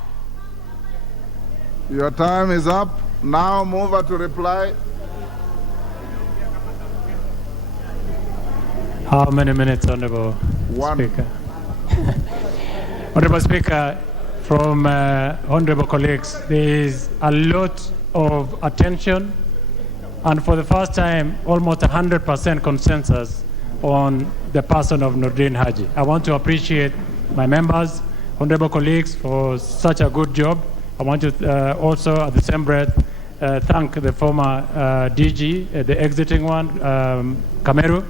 Your time is up. Now move to reply. How many minutes, Honorable Speaker? Honorable Speaker, from honorable colleagues, there is a lot of attention, and for the first time, almost 100% consensus on the person of Nurdin Haji. I want to appreciate my members, honorable colleagues, for such a good job. I want to also, at the same breath, thank the former DG, the exiting one, Kamweru,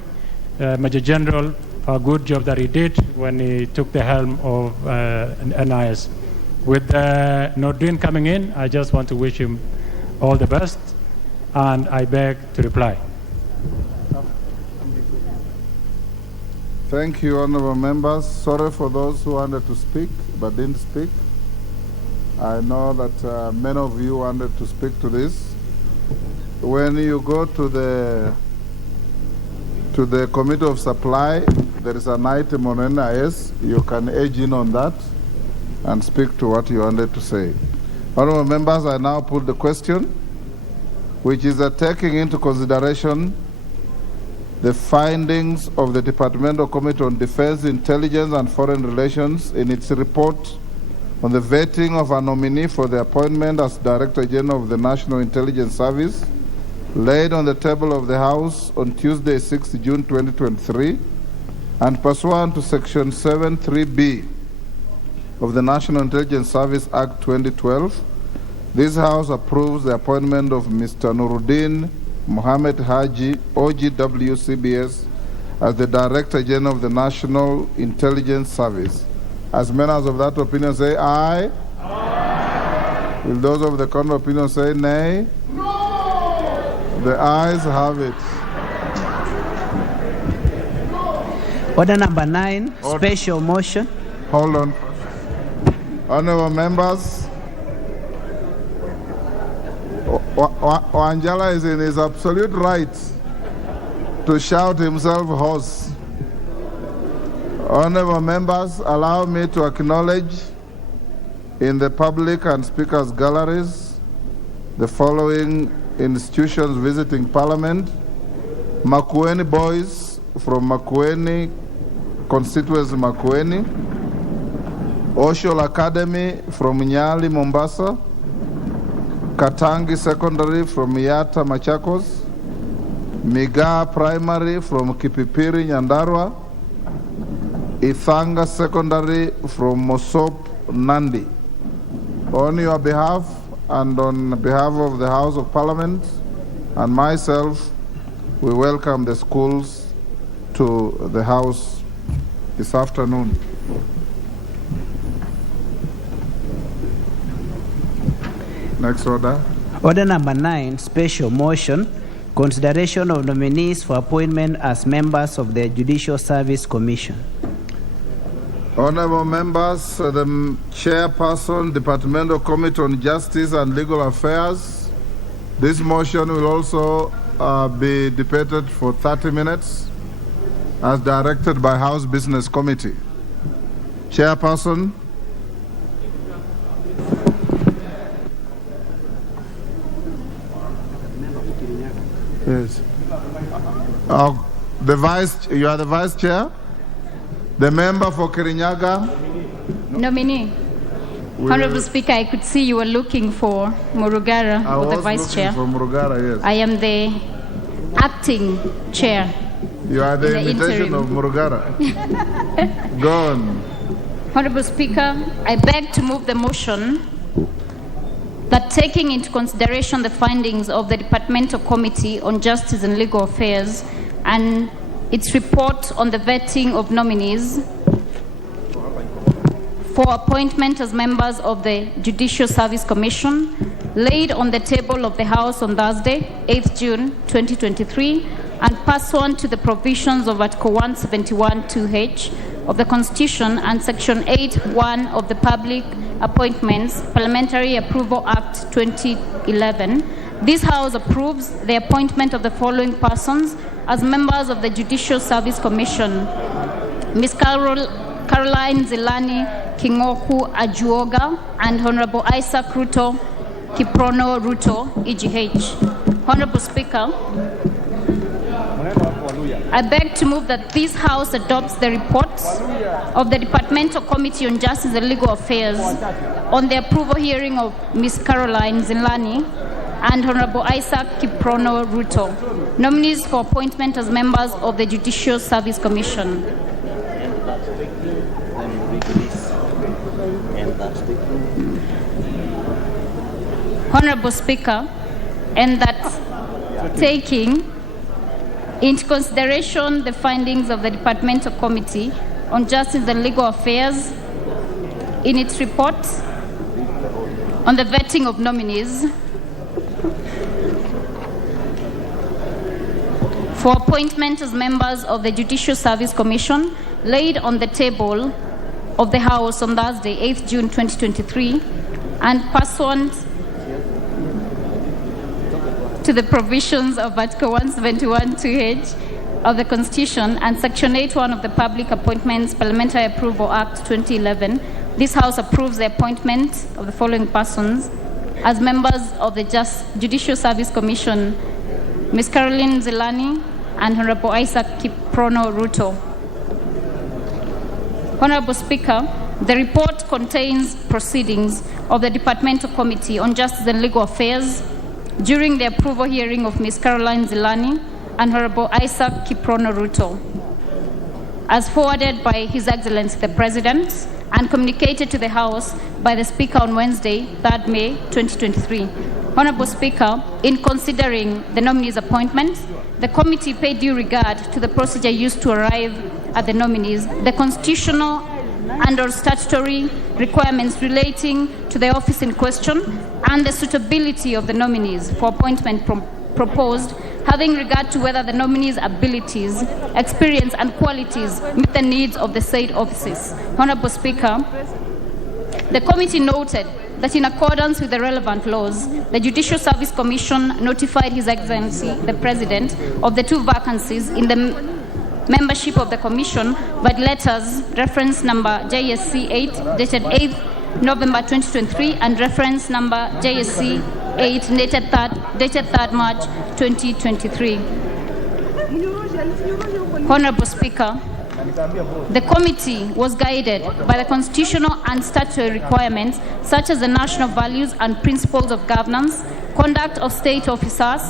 Major General, for a good job that he did when he took the helm of NIS. With Nurdin coming in, I just want to wish him all the best, and I beg to reply. Thank you, honorable members. Sorry for those who wanted to speak but didn't speak. I know that many of you wanted to speak to this. When you go to the Committee of Supply, there is an item on NIS. You can edge in on that and speak to what you wanted to say. Honorable members, I now put the question, which is taking into consideration the findings of the Departmental Committee on Defense, Intelligence and Foreign Relations in its report on the vetting of a nominee for the appointment as Director General of the National Intelligence Service, laid on the table of the House on Tuesday, 6 June 2023, and pursuant to Section 7(3)(b) of the National Intelligence Service Act 2012, this House approves the appointment of Mr. Nurdin Mohammed Haji, OGW CBS, as the Director General of the National Intelligence Service. As members of that opinion say aye. Aye. Will those of the contrary opinion say nay? No. The ayes have it. Order number 9, special motion. Hold on. Honorable members, Wanjala is in his absolute right to shout himself hoarse. Honorable members, allow me to acknowledge in the public and speakers' galleries the following institutions visiting Parliament: Makueni boys from Makueni, constituency Makueni; Oshol Academy from Nyali, Mombasa; Katangi Secondary from Yata, Machakos; Migaa Primary from Kipipiri, Nyandarua; Ithanga Secondary from Mosop, Nandi. On your behalf and on behalf of the House of Parliament and myself, we welcome the schools to the House this afternoon. Next order. Order number 9, special motion, consideration of nominees for appointment as members of the Judicial Service Commission. Honorable members, the chairperson, Departmental Committee on Justice and Legal Affairs. This motion will also be debated for 30 minutes as directed by House Business Committee. Chairperson. Yes. You are the vice chair? The member for Kirinyaga? Nominee. Honorable Speaker, I could see you were looking for Murugara for the vice chair. For Murugara, yes. I am the acting chair. You are the imitation of Murugara. Go on. Honorable Speaker, I beg to move the motion that, taking into consideration the findings of the Departmental Committee on Justice and Legal Affairs and its report on the vetting of nominees for appointment as members of the Judicial Service Commission, laid on the table of the House on Thursday, 8th June 2023, and pursuant to the provisions of Article 171(2)(h) of the Constitution and Section 8(1) of the Public Appointments Parliamentary Approval Act 2011, this House approves the appointment of the following persons as members of the Judicial Service Commission: Ms. Caroline Zilani Kingoku Ajuoga and Honorable Isaac Ruto Kiprono Ruto, EGH. Honorable Speaker, I beg to move that this House adopts the reports of the Departmental Committee on Justice and Legal Affairs on the approval hearing of Ms. Caroline Zilani and Honorable Isaac Kiprono Ruto, nominees for appointment as members of the Judicial Service Commission. Honorable Speaker, and that, taking into consideration the findings of the Departmental Committee on Justice and Legal Affairs in its report on the vetting of nominees for appointment as members of the Judicial Service Commission, laid on the table of the House on Thursday, 8th June 2023, and pursuant to the provisions of Article 171(2)(h) of the Constitution and Section 8(1) of the Public Appointments Parliamentary Approval Act 2011, this House approves the appointment of the following persons as members of the Judicial Service Commission: Ms. Caroline Zilani and Honorable Isaac Kiprono Ruto. Honorable Speaker, the report contains proceedings of the Departmental Committee on Justice and Legal Affairs during the approval hearing of Ms. Caroline Zilani and Honorable Isaac Kiprono Ruto, as forwarded by His Excellency the President and communicated to the House by the Speaker on Wednesday, 3rd May 2023. Honorable Speaker, in considering the nominees' appointments, the committee paid due regard to the procedure used to arrive at the nominees, the constitutional and/or statutory requirements relating to the office in question, and the suitability of the nominees for appointment proposed having regard to whether the nominee's abilities, experience, and qualities meet the needs of the said offices. Honorable Speaker, the committee noted that in accordance with the relevant laws, the Judicial Service Commission notified His Excellency, the President, of the 2 vacancies in the membership of the Commission by letters reference number JSC 8 dated 8th November 2023 and reference number JSC 8 dated 3rd March 2023. Honorable Speaker, the committee was guided by the constitutional and statutory requirements such as the national values and principles of governance, conduct of state officers,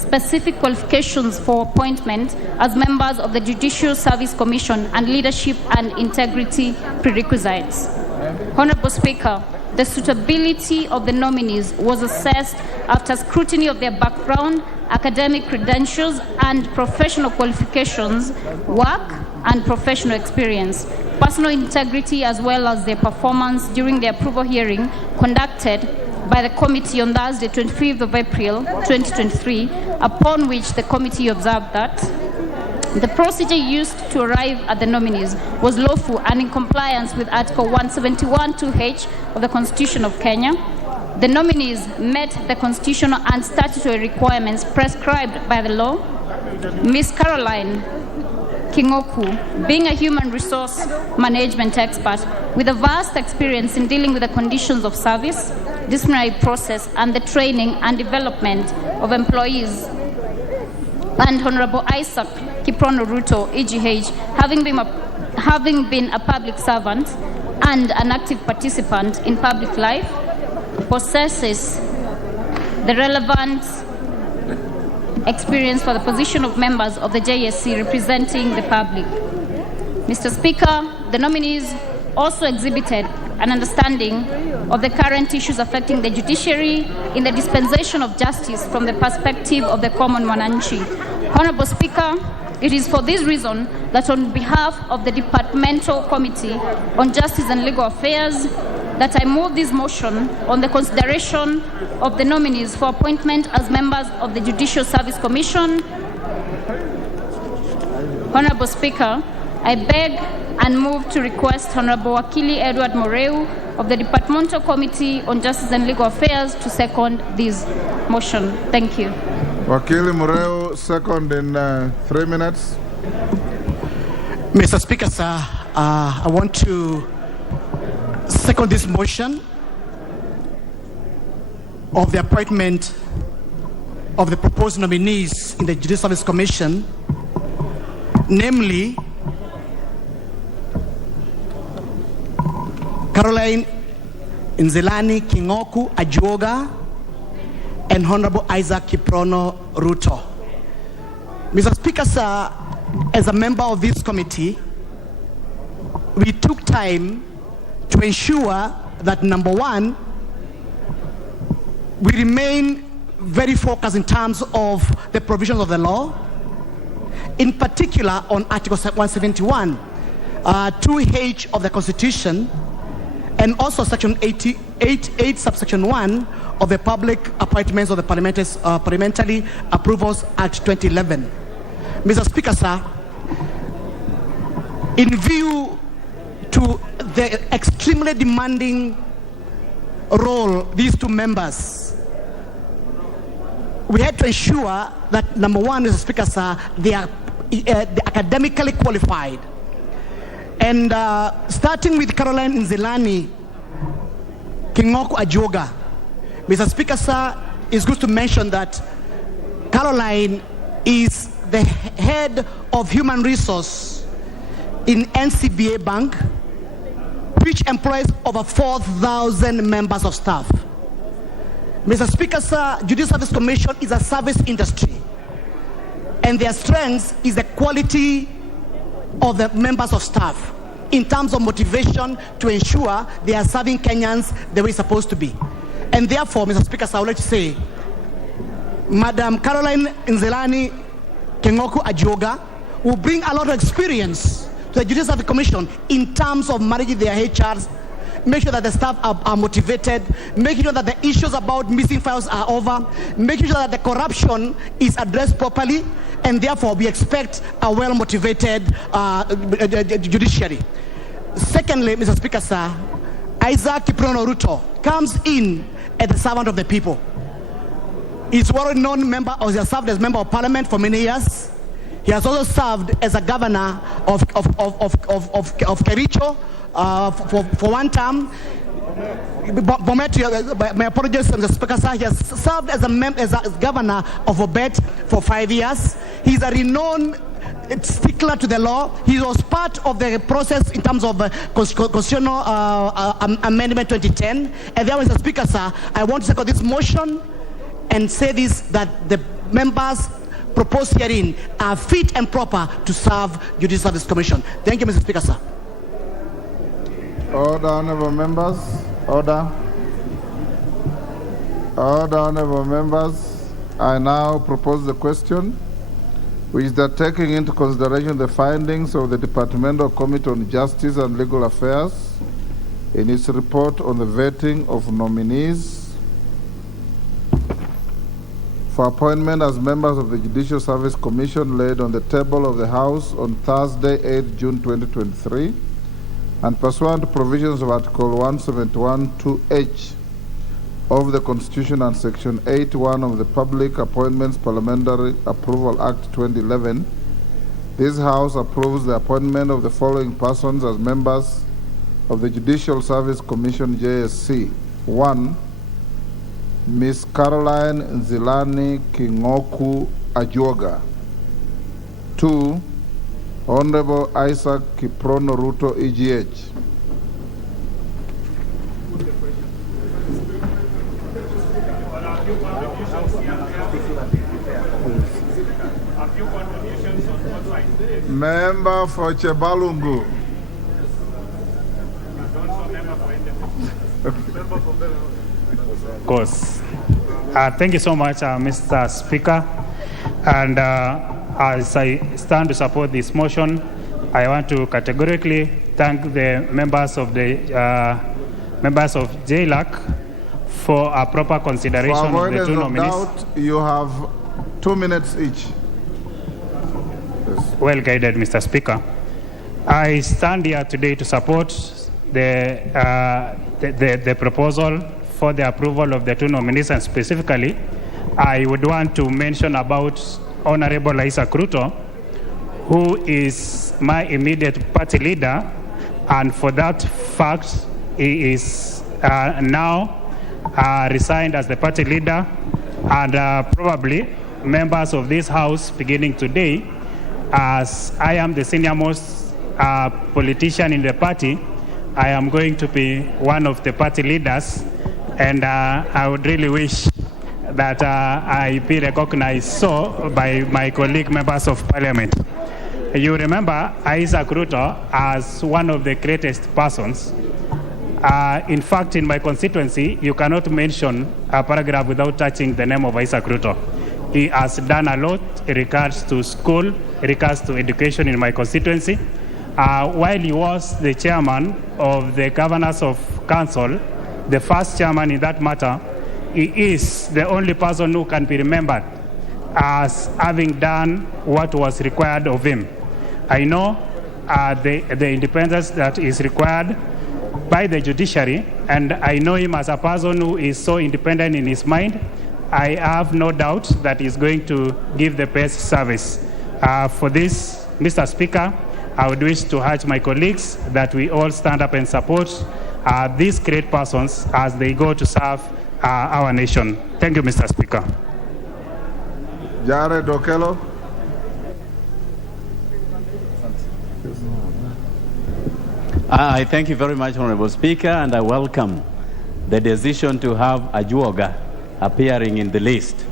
specific qualifications for appointment as members of the Judicial Service Commission, and leadership and integrity prerequisites. Honorable Speaker, the suitability of the nominees was assessed after scrutiny of their background, academic credentials, and professional qualifications, work, and professional experience, personal integrity, as well as their performance during the approval hearing conducted by the committee on Thursday, 25th of April, 2023, upon which the committee observed that the procedure used to arrive at the nominees was lawful and in compliance with Article 171(2)(h) of the Constitution of Kenya. The nominees met the constitutional and statutory requirements prescribed by the law. Ms. Caroline Kingoku, being a human resource management expert with a vast experience in dealing with the conditions of service, disciplinary process, and the training and development of employees, and Honorable Isaac Kiprono Ruto, EGH, having been a public servant and an active participant in public life, possesses the relevant experience for the position of members of the JSC representing the public. Mr. Speaker, the nominees also exhibited an understanding of the current issues affecting the judiciary in the dispensation of justice from the perspective of the common mwananchi. Honorable Speaker, it is for this reason that on behalf of the Departmental Committee on Justice and Legal Affairs, that I move this motion on the consideration of the nominees for appointment as members of the Judicial Service Commission. Honorable Speaker, I beg and move to request Honorable Wakili Edward Moreu of the Departmental Committee on Justice and Legal Affairs to second this motion. Thank you. Wakili Moreu, second in 3 minutes. Mr. Speaker, sir, I want to second this motion of the appointment of the proposed nominees in the Judicial Service Commission, namely Caroline Nzelani Kingoku Ajuoga and Honorable Isaac Kiprono Ruto. Mr. Speaker, sir, as a member of this committee, we took time to ensure that, number one, we remain very focused in terms of the provisions of the law, in particular on Article 171, 2H of the Constitution, and also Section 88, subsection 1 of the Public Appointments of the Parliamentary Approvals Act 2011. Mr. Speaker, sir, in view to the extremely demanding role these two members, we had to ensure that, number one, Mr. Speaker, sir, they are academically qualified. And starting with Caroline Nzelani Kingoku Ajuoga, Mr. Speaker, sir, it's good to mention that Caroline is the head of human resource in NCBA Bank, which employs over 4,000 members of staff. Mr. Speaker, sir, Judicial Service Commission is a service industry, and their strength is the quality of the members of staff in terms of motivation to ensure they are serving Kenyans the way it's supposed to be. And therefore, Mr. Speaker, sir, I would like to say, Madam Caroline Nzelani Kingoku Ajuoga will bring a lot of experience to the Judicial Service Commission in terms of managing their HRs make sure that the staff are motivated, making sure that the issues about missing files are over, making sure that the corruption is addressed properly, and therefore we expect a well-motivated judiciary. Secondly, Mr. Speaker, sir, Isaac Kiprono Ruto comes in as the servant of the people. He's a well-known member, or he has served as member of parliament for many years. He has also served as a governor of Kericho for one term. My apologies, Mr. Speaker, sir. He has served as a governor of Obet for 5 years. He's a renowned stickler to the law. He was part of the process in terms of constitutional amendment 2010. And therefore, Mr. Speaker, sir, I want to second this motion and say this, that the members proposed herein are fit and proper to serve Judicial Service Commission. Thank you, Mr. Speaker, sir. Order, honorable members. Order. Order, honorable members. I now propose the question, which is that taking into consideration the findings of the Departmental Committee on Justice and Legal Affairs in its report on the vetting of nominees for appointment as members of the Judicial Service Commission laid on the table of the House on Thursday, 8 June 2023, and pursuant to provisions of Article 171(2)(h) of the Constitution and Section 81 of the Public Appointments Parliamentary Approval Act 2011, this House approves the appointment of the following persons as members of the Judicial Service Commission JSC. 1. Ms. Caroline Nzilani Kingoku Ajuoga. 2. Honorable Isaac Kiprono Ruto, EGH. Member for Chebalungu. Of course. Thank you so much, Mr. Speaker. And as I stand to support this motion, I want to categorically thank the members of JLAC for a proper consideration of the two nominees. Doubt, you have 2 minutes each. Yes. Well guided, Mr. Speaker. I stand here today to support the proposal for the approval of the two nominees, and specifically, I would want to mention about Honorable Isaac Ruto, who is my immediate party leader, and for that fact, he is now resigned as the party leader, and probably members of this House beginning today, as I am the senior most politician in the party, I am going to be one of the party leaders, and I would really wish that I be recognized so by my colleague members of parliament. You remember Isaac Ruto as one of the greatest persons. In fact, in my constituency, you cannot mention a paragraph without touching the name of Isaac Ruto. He has done a lot in regards to school, in regards to education in my constituency. While he was the chairman of the Governors of Council, the first chairman in that matter, he is the only person who can be remembered as having done what was required of him. I know the independence that is required by the judiciary, and I know him as a person who is so independent in his mind. I have no doubt that he's going to give the best service. For this, Mr. Speaker, I would wish to urge my colleagues that we all stand up and support these great persons as they go to serve our nation. Thank you, Mr. Speaker. Jared Okello. I thank you very much, Honorable Speaker, and I welcome the decision to have Ajuoga appearing in the list.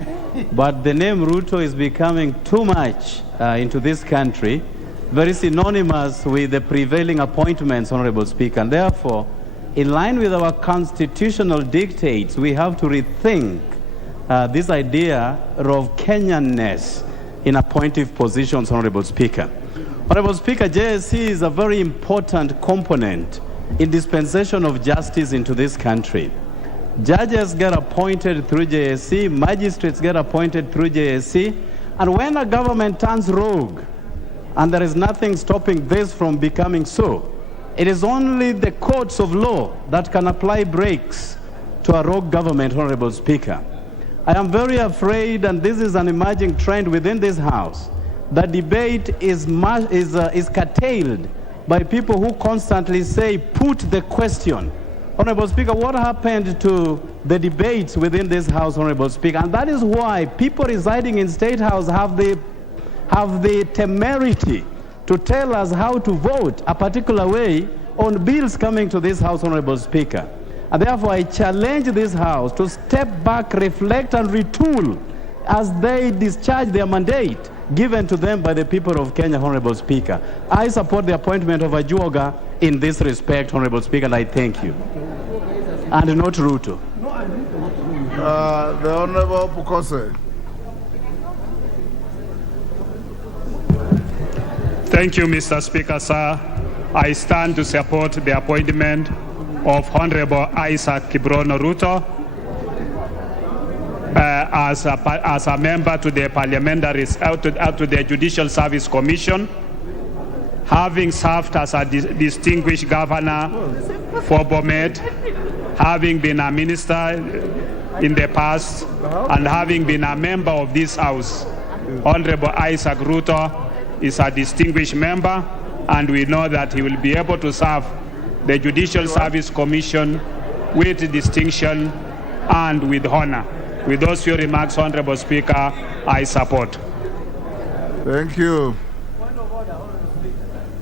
But the name Ruto is becoming too much into this country, very synonymous with the prevailing appointments, Honorable Speaker, and therefore, in line with our constitutional dictates, we have to rethink this idea of Kenyanness in appointive positions, Honorable Speaker. Honorable Speaker, JSC is a very important component in dispensation of justice into this country. Judges get appointed through JSC, magistrates get appointed through JSC, and when a government turns rogue, and there is nothing stopping this from becoming so, it is only the courts of law that can apply brakes to a rogue government, Honorable Speaker. I am very afraid, and this is an emerging trend within this House, that debate is curtailed by people who constantly say, put the question. Honorable Speaker, what happened to the debates within this House, Honorable Speaker? And that is why people residing in State House have the temerity to tell us how to vote a particular way on bills coming to this House, Honorable Speaker. And therefore, I challenge this House to step back, reflect, and retool as they discharge their mandate given to them by the people of Kenya, Honorable Speaker. I support the appointment of Ajuoga in this respect, Honorable Speaker, and I thank you. And not Ruto. The Honorable Pukose. Thank you, Mr. Speaker, sir. I stand to support the appointment of Honorable Isaac Kibrono Ruto as a member to the to the Judicial Service Commission, having served as a distinguished governor for Bomet, having been a minister in the past, and having been a member of this House. Honorable Isaac Ruto is a distinguished member, and we know that he will be able to serve the Judicial Service Commission with distinction and with honor. With those few remarks, Honorable Speaker, I support. Thank you.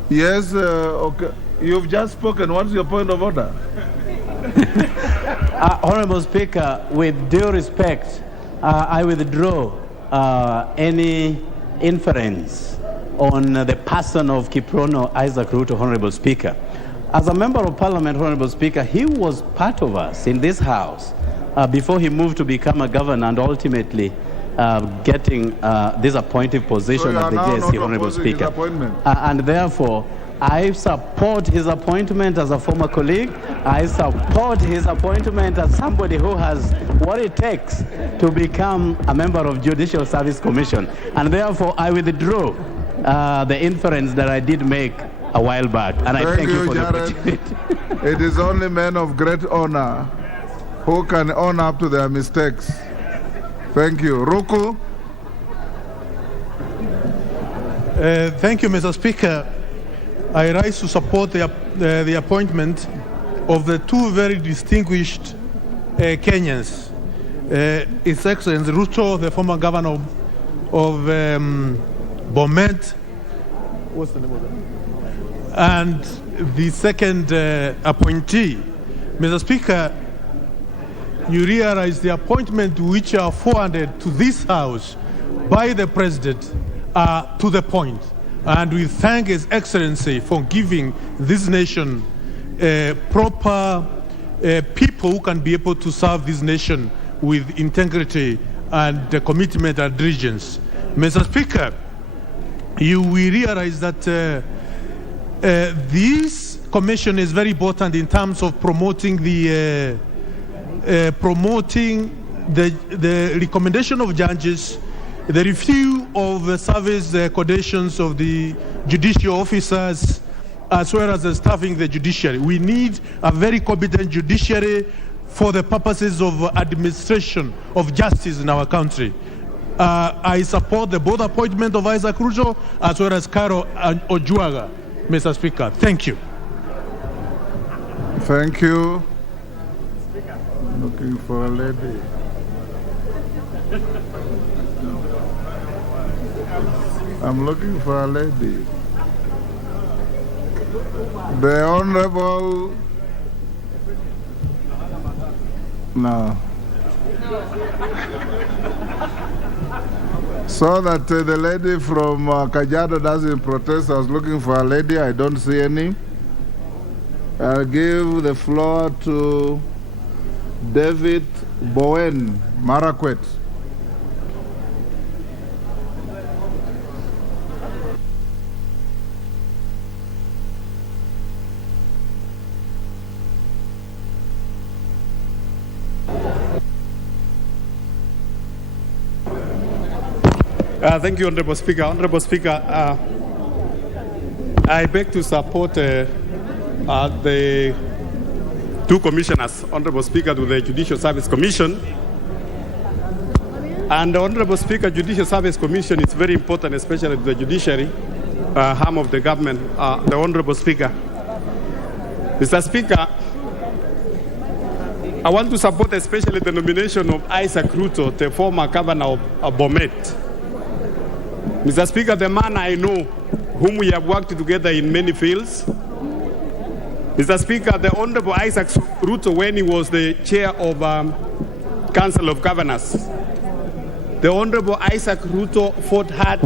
Yes, okay. You've just spoken. What's your point of order? Honorable Speaker, with due respect, I withdraw any inference on the person of Kiprono Isaac Ruto, Honorable Speaker. As a member of Parliament, Honorable Speaker, he was part of us in this House before he moved to become a governor and ultimately getting this appointive position at the JSC, Honorable Speaker. And therefore, I support his appointment as a former colleague. I support his appointment as somebody who has what it takes to become a member of Judicial Service Commission. And therefore, I withdraw the inference that I did make a while back. And I thank you for the opportunity. It is only men of great honor who can own up to their mistakes. Thank you. Ruku. Thank you, Mr. Speaker. I rise to support the appointment of the two very distinguished Kenyans. His Excellency Ruto, the former governor of Bomet, what's the name of that? And the second appointee. Mr. Speaker, you realize the appointment which are forwarded to this House by the President are to the point. And we thank His Excellency for giving this nation proper people who can be able to serve this nation with integrity and commitment and diligence. Mr. Speaker, you will realize that this commission is very important in terms of promoting the recommendation of judges, the review of the service conditions of the judicial officers, as well as the staffing the judiciary. We need a very competent judiciary for the purposes of administration of justice in our country. I support the both appointment of Isaac Ruto as well as Carol Ojuaga, Mr. Speaker. Thank you. Thank you. I'm looking for a lady. I'm looking for a lady. The Honorable... No. So that the lady from Kajiado doesn't protest. I was looking for a lady. I don't see any. I'll give the floor to David Bowen, Marakwet. Thank you, Honorable Speaker. Honorable Speaker, I beg to support the two commissioners, Honorable Speaker, to the Judicial Service Commission. And Honorable Speaker, Judicial Service Commission is very important, especially to the judiciary arm of the government. The Honorable Speaker. Mr. Speaker, I want to support especially the nomination of Isaac Ruto, the former governor of Bomet. Mr. Speaker, the man I know, whom we have worked together in many fields. Mr. Speaker, the Honorable Isaac Ruto, when he was the chair of Council of Governors, the Honorable Isaac Ruto fought hard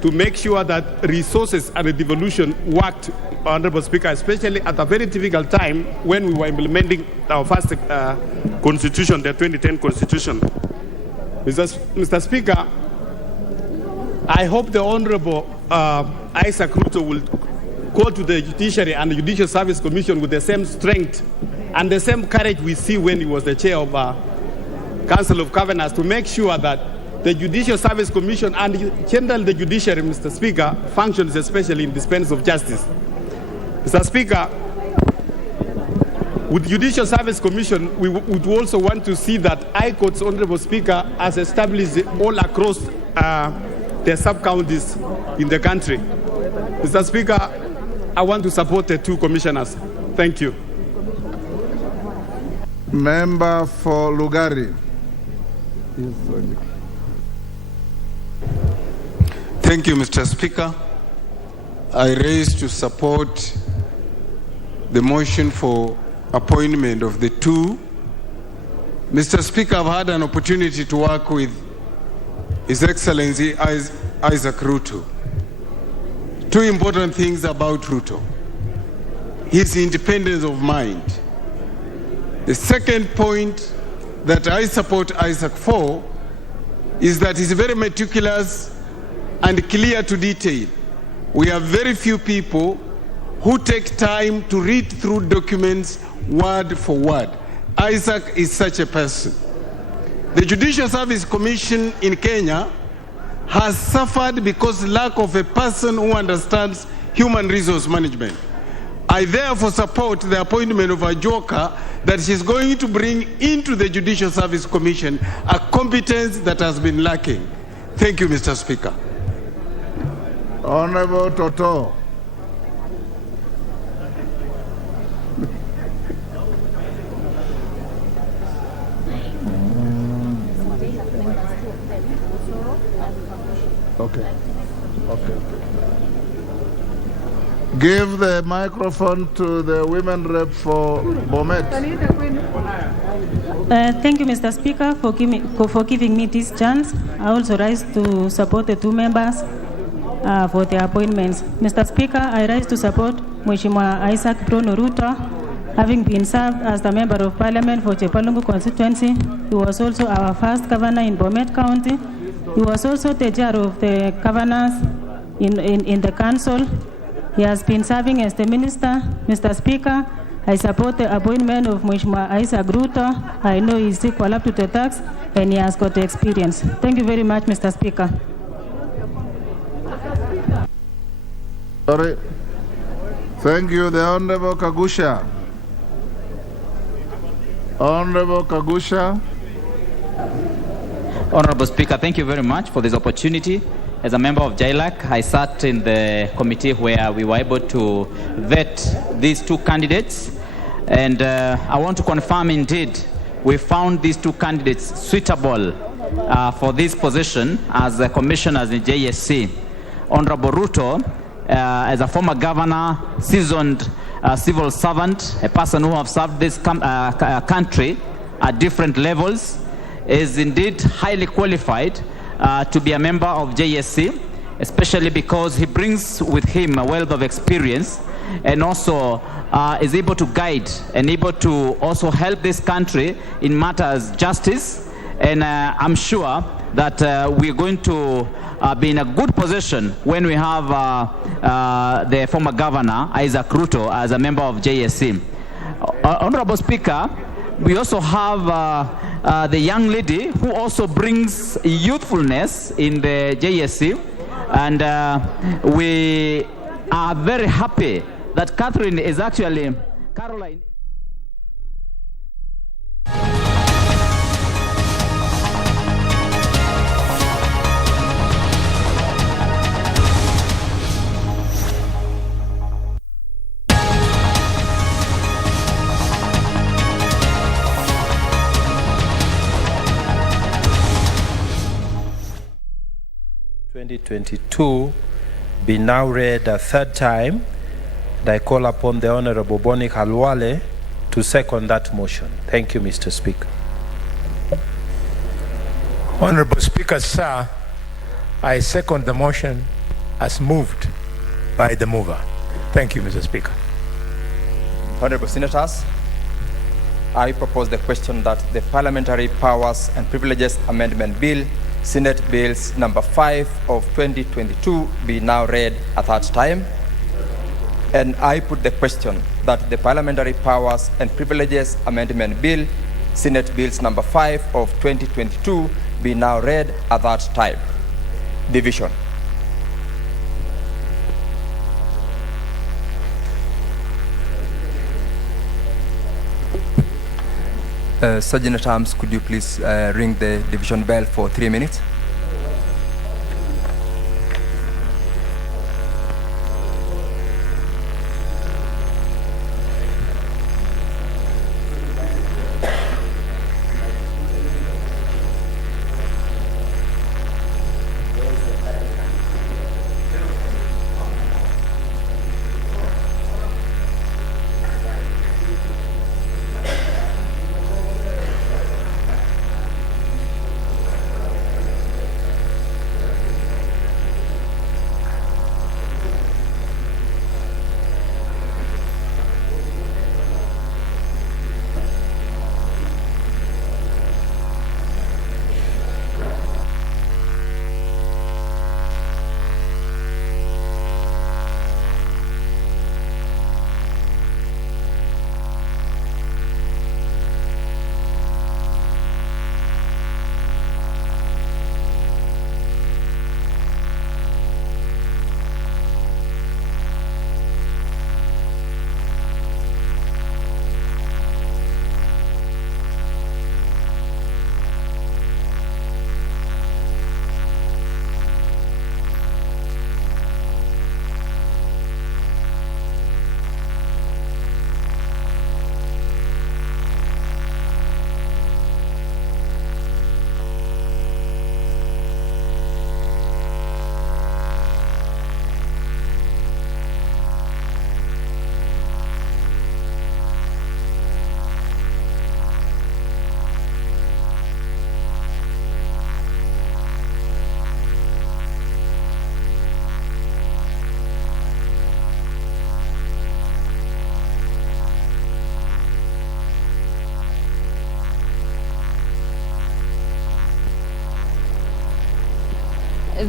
to make sure that resources and the devolution worked, Honorable Speaker, especially at a very difficult time when we were implementing our first constitution, the 2010 constitution. Mr. Speaker, I hope the Honorable Isaac Ruto will go to the Judiciary and the Judicial Service Commission with the same strength and the same courage we see when he was the chair of Council of Governors, to make sure that the Judicial Service Commission and generally the judiciary, Mr. Speaker, functions especially in dispense of justice. Mr. Speaker, with Judicial Service Commission, we would also want to see that High Court's Honorable Speaker has established all across the sub-counties in the country. Mr. Speaker, I want to support the two commissioners. Thank you. Member for Lugari. Thank you, Mr. Speaker. I raise to support the motion for appointment of the two. Mr. Speaker, I've had an opportunity to work with His Excellency Isaac Ruto. Two important things about Ruto: his independence of mind. The second point that I support Isaac for is that he's very meticulous and clear to detail. We have very few people who take time to read through documents word for word. Isaac is such a person. The Judicial Service Commission in Kenya has suffered because lack of a person who understands human resource management. I therefore support the appointment of a joker that she's going to bring into the Judicial Service Commission a competence that has been lacking. Thank you, Mr. Speaker. Honorable Toto. Okay. Give the microphone to the women rep for Bomet. Thank you, Mr. Speaker, for giving me this chance. I also rise to support the two members for their appointments. Mr. Speaker, I rise to support Mheshimiwa Isaac Ruto, having been served as the Member of Parliament for Chepalungu constituency. He was also our first governor in Bomet County. He was also the chair of the governors in the council. He has been serving as the minister. Mr. Speaker, I support the appointment of Mheshimiwa Isaac Ruto. I know he's equal up to the task and he has got the experience. Thank you very much, Mr. Speaker. Sorry. Thank you, the Honorable Kagusha. Honorable Kagusha. Honorable Speaker, thank you very much for this opportunity. As a member of JLAC, I sat in the committee where we were able to vet these two candidates. And I want to confirm indeed we found these two candidates suitable for this position as commissioners in JSC. Honorable Ruto, as a former governor, seasoned civil servant, a person who has served this country at different levels, is indeed highly qualified to be a member of JSC, especially because he brings with him a wealth of experience and also is able to guide and able to also help this country in matters justice. And I'm sure that we're going to be in a good position when we have the former governor, Isaac Ruto, as a member of JSC. Honorable Speaker, we also have the young lady who also brings youthfulness in the JSC. And we are very happy that Catherine is actually, Caroline. (2022) be now read a third time, and I call upon the Honorable Boni Khalwale to second that motion. Thank you, Mr. Speaker. Honorable Speaker, sir, I second the motion as moved by the mover. Thank you, Mr. Speaker. Honorable Senators, I propose the question that the Parliamentary Powers and Privileges Amendment Bill, Senate Bills number 5 of 2022 be now read a third time. And I put the question that the Parliamentary Powers and Privileges Amendment Bill, Senate Bills number 5 of 2022 be now read a third time. Division. Sergeant at Arms, could you please ring the division bell for 3 minutes?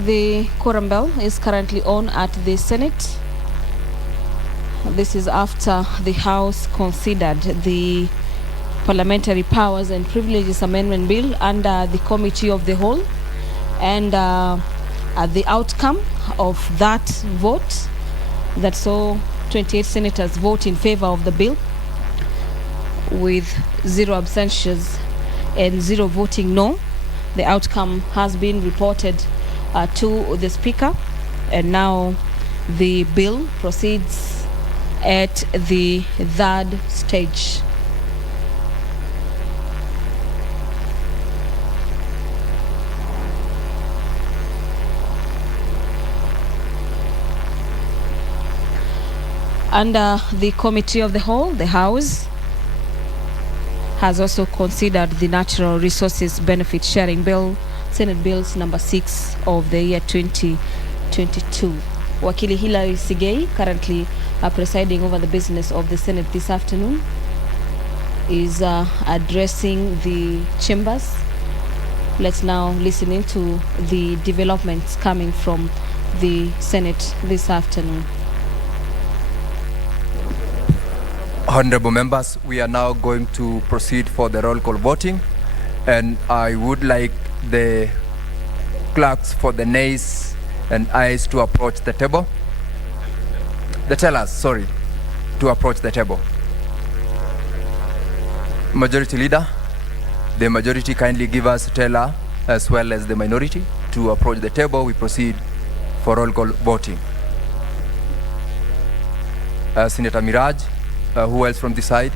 The quorum bell is currently on at the Senate. This is after the House considered the Parliamentary Powers and Privileges Amendment Bill under the Committee of the Whole, and the outcome of that vote that saw 28 senators vote in favor of the bill with 0 abstentions and 0 voting no. The outcome has been reported to the Speaker, and now the bill proceeds at the third stage. Under the Committee of the Whole, the House has also considered the Natural Resources Benefit Sharing Bill, Senate Bills number 6 of the year 2022. Wakili Hilary Sigei, currently presiding over the business of the Senate this afternoon, is addressing the chambers. Let's now listen into the developments coming from the Senate this afternoon. Honorable members, we are now going to proceed for the roll call voting. And I would like the clerks for the nays and ayes to approach the table. The tellers, sorry, to approach the table. Majority Leader, the majority kindly give us teller as well as the minority to approach the table. We proceed for roll call voting. Senator Miraj, who else from this side?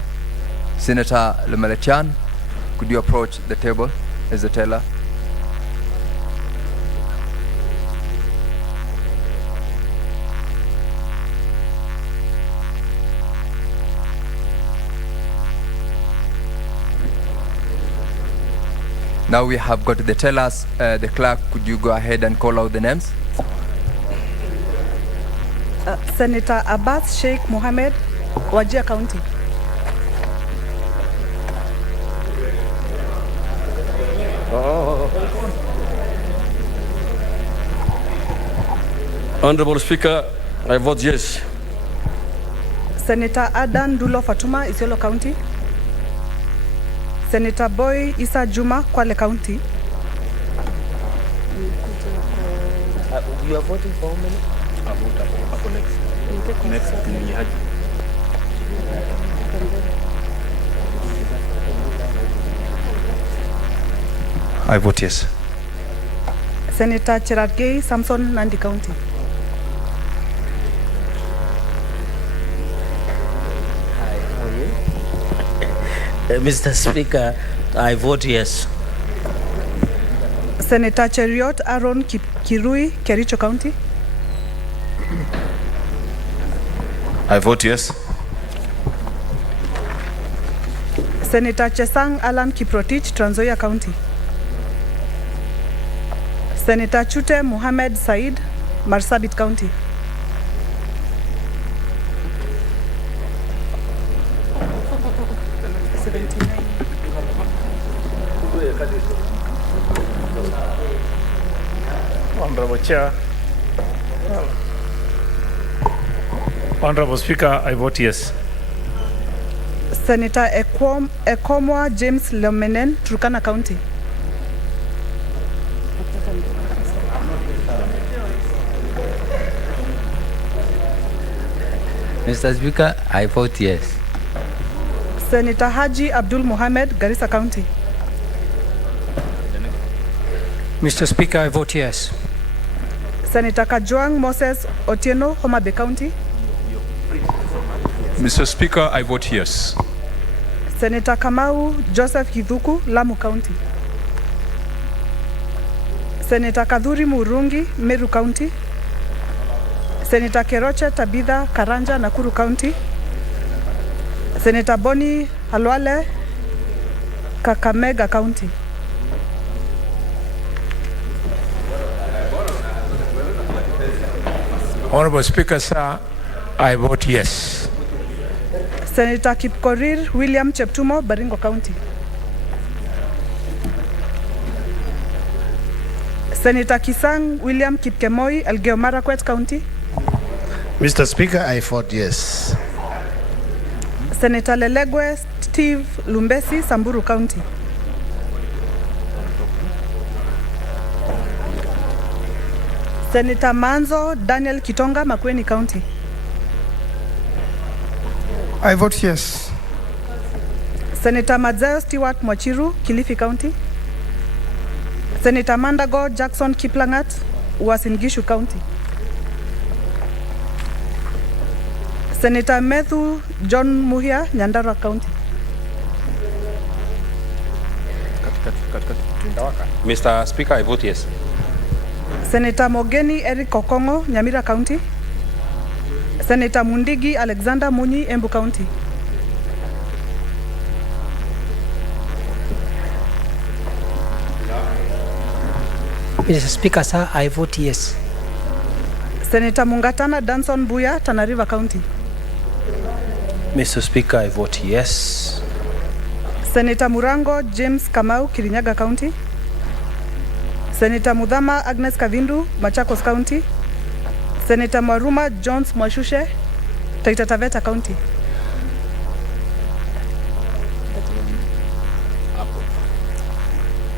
Senator Lemaletian, could you approach the table as a teller? Now we have got the tellers. The clerk, could you go ahead and call out the names? Senator Abbas Sheikh Mohammed, Wajir County. Honorable Speaker, I vote yes. Senator Adan Dulo Fatuma, Isiolo County. Senator Boy Isa Juma, Kwale County. You are voting for how many? Next. I vote yes. Senator Cherargei Samson, Nandi County. Mr. Speaker, I vote yes. Senator Cheriot Aaron Kirui, Kericho County. I vote yes. Senator Chesang Alan Kiprotich, Trans Nzoia County. Senator Chute Mohammed Said, Marsabit County. Honorable Chair. Honorable Speaker, I vote yes. Senator Ekomwa James Lomenen, Turkana County. Mr. Speaker, I vote yes. Senator Haji Abdul Mohammed, Garissa County. Mr. Speaker, I vote yes. Senator Kajwang Moses Otieno, Homa Bay County. Mr. Speaker, I vote yes. Senator Kamau Joseph Hithuku, Lamu County. Senator Kadhuri Murungi, Meru County. Senator Keroche Tabitha Karanja, Nakuru County. Senator Boni Halwale, Kakamega County. Honorable Speaker, sir, I vote yes. Senator Kipkorir William Cheptumo, Baringo County. Senator Kisang William Kipkemoi, Elgeyo Marakwet County. Mr. Speaker, I vote yes. Senator Lelegwe Steve Lumbesi, Samburu County. Senator Manzo Daniel Kitonga, Makueni County. I vote yes. Senator Madzeo Stewart Mwachiru, Kilifi County. Senator Mandago Jackson Kiplangat, Uasin Gishu County. Senator Methu John Muhia, Nyandarua County. Mr. Speaker, I vote yes. Senator Mogeni Eric Kokongo, Nyamira County. Senator Mundigi Alexander Munyi, Embu County. Mr. Speaker, sir, I vote yes. Senator Mungatana Danson Buya, Tana River County. Mr. Speaker, I vote yes. Senator Murango James Kamau, Kirinyaga County. Senator Mudhama Agnes Kavindu, Machakos County. Senator Maruma Jones Mwashushe, Taita Taveta County.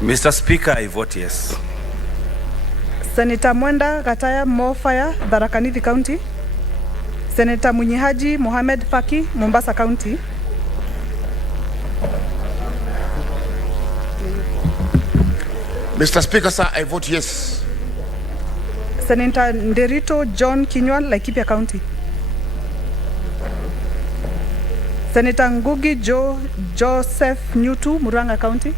Mr. Speaker, I vote yes. Senator Mwenda Gataya Mofaya, Tharaka Nithi County. Senator Munyihaji Mohamed Faki, Mombasa County. Mr. Speaker, sir, I vote yes. Senator Nderito John Kinyua, Laikipia County. Senator Ngugi Joseph Nyutu, Murang'a County.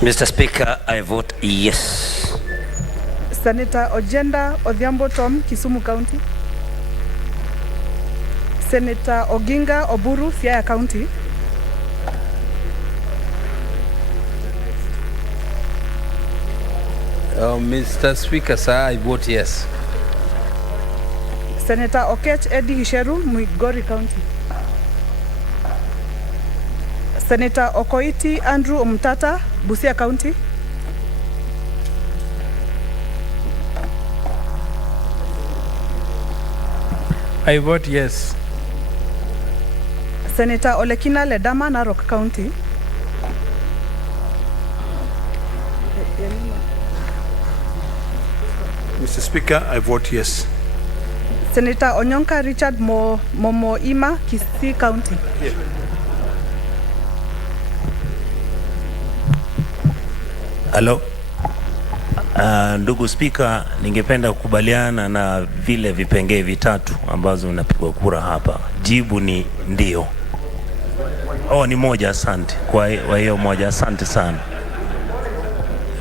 Mr. Speaker, I vote yes. Senator Ojenda Odhiambo Tom, Kisumu County. Senator Oginga Oburu, Siaya County. Mr. Speaker, sir, I vote yes. Senator Okech Eddie Hisheru, Migori County. Senator Okoiti Andrew Omtata, Busia County. I vote yes. Senator Olekina Ledama, Narok County. Mr. Speaker, I vote yes. Senator Onyonka Richard Momoima, Kisii County. Yeah. Hello. Ndugu Spika, ningependa kukubaliana na vile vipengee vitatu ambazo unapigwa kura hapa. Jibu ni ndio. Ni moja, asante. Kwa hiyo moja, asante sana.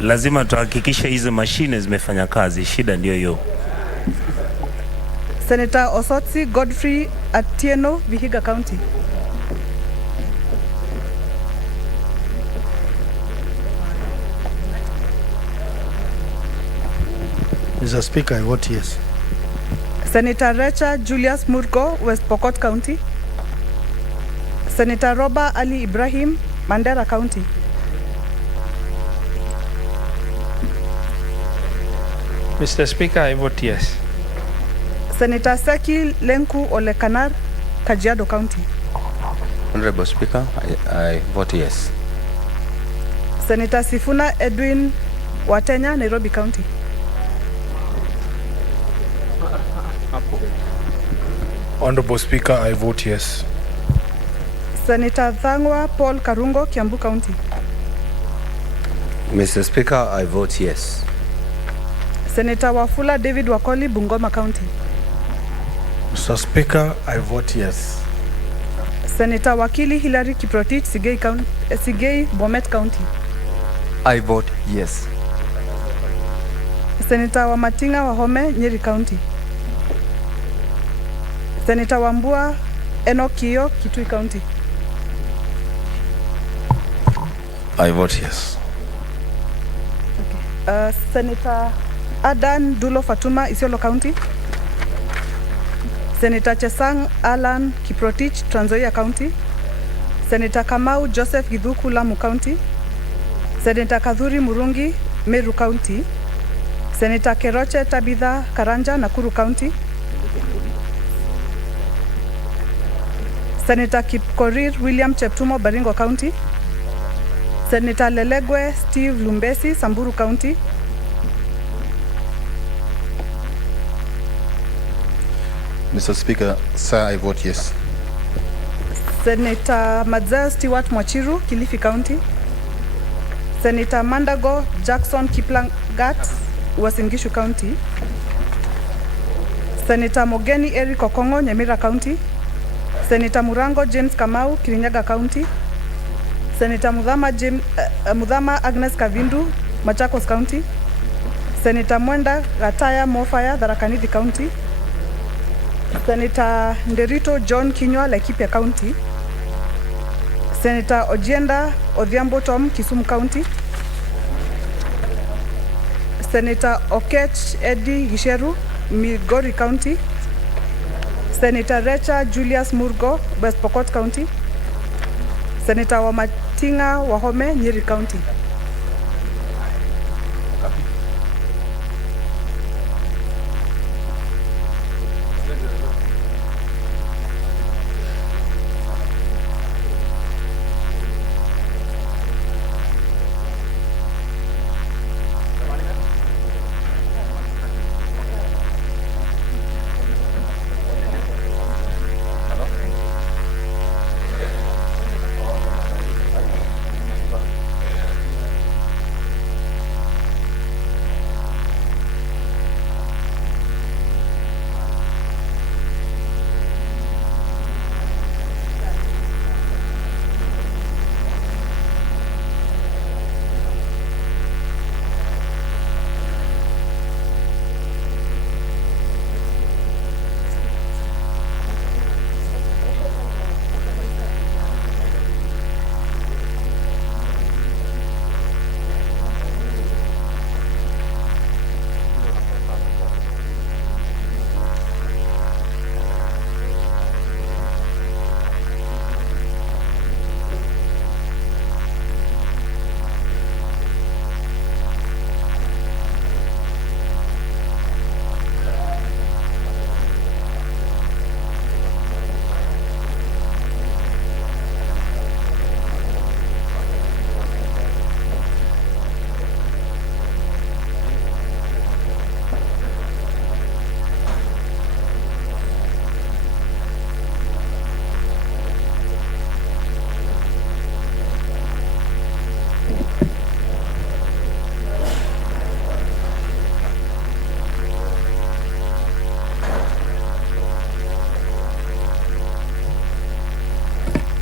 Lazima tuhakikishe hizo mashine zimefanya kazi, shida ndio hiyo. Senator Osotsi Godfrey Atieno, Vihiga County. Mr. Speaker, I vote yes. Senator Recha Julius Murko, West Pokot County. Senator Roba Ali Ibrahim, Mandera County. Mr. Speaker, I vote yes. Senator Seki Lenku Olekanar, Kajiado County. Honorable Speaker, I vote yes. Senator Sifuna Edwin Watenya, Nairobi County. Honorable Speaker, I vote yes. Senator Thangwa Paul Karungo, Kiambu County. Mr. Speaker, I vote yes. Senator Wafula David Wakoli, Bungoma County. Mr. Speaker, I vote yes. Senator Wakili Hilary Kiprotich, Sigei, Bomet County. I vote yes. Senator Wamatinga Wahome, Nyeri County. Senator Wambua Enokio, Kitui County. I vote yes. Senator Adan Dulo Fatuma, Isiolo County. Senator Chesang Alan Kiprotich, Trans Nzoia County. Senator Kamau Joseph Githuku, Lamu County. Senator Kadhuri Murungi, Meru County. Senator Keroche Tabitha Karanja, Nakuru County. Senator Kipkorir William Cheptumo, Baringo County. Senator Lelegwe Steve Lumbesi, Samburu County. Mr. Speaker, sir, I vote yes. Senator Madzeo Stewart Mwachiru, Kilifi County. Senator Mandago Jackson Kiplangat, Uasin Gishu County. Senator Mogeni Eric Okongo, Nyamira County. Senator Murango James Kamau, Kirinyaga County. Senator Mudhama Agnes Kavindu, Machakos County. Senator Mwenda Gataya Mofaya, Tharaka Nithi County. Senator Nderito John Kinyua, Laikipia County. Senator Ojenda Odhiambo Tom, Kisumu County. Senator Okech Eddie Hisheru, Migori County. Senator Recha Julius Murgo, West Pokot County. Senator Wamatinga Wahome, Nyeri County.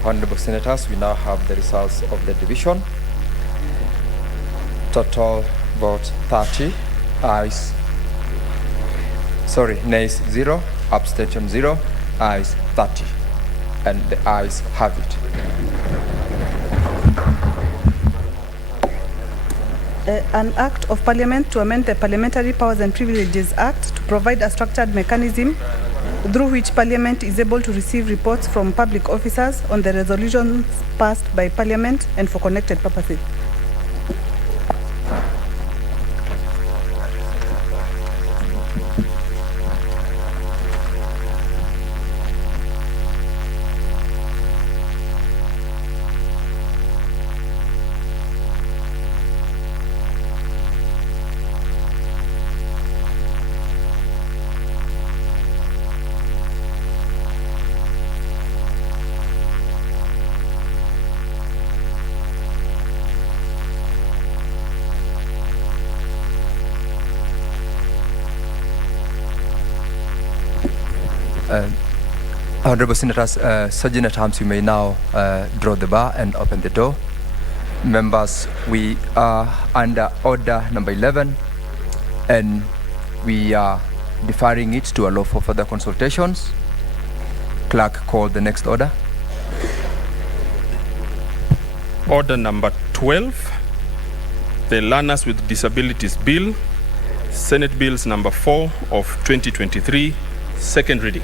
Honorable Senators, we now have the results of the division. Total vote 30, nays 0, abstention 0, ayes 30, and the ayes have it. An Act of Parliament to amend the Parliamentary Powers and Privileges Act to provide a structured mechanism through which Parliament is able to receive reports from public officers on the resolutions passed by Parliament and for connected purposes. Honorable Senators, Sergeant at Arms, you may now draw the bar and open the door. Members, we are under order number 11, and we are deferring it to allow for further consultations. Clerk, call the next order. Order number 12, the Learners with Disabilities Bill, Senate Bills number 4 of 2023, second reading.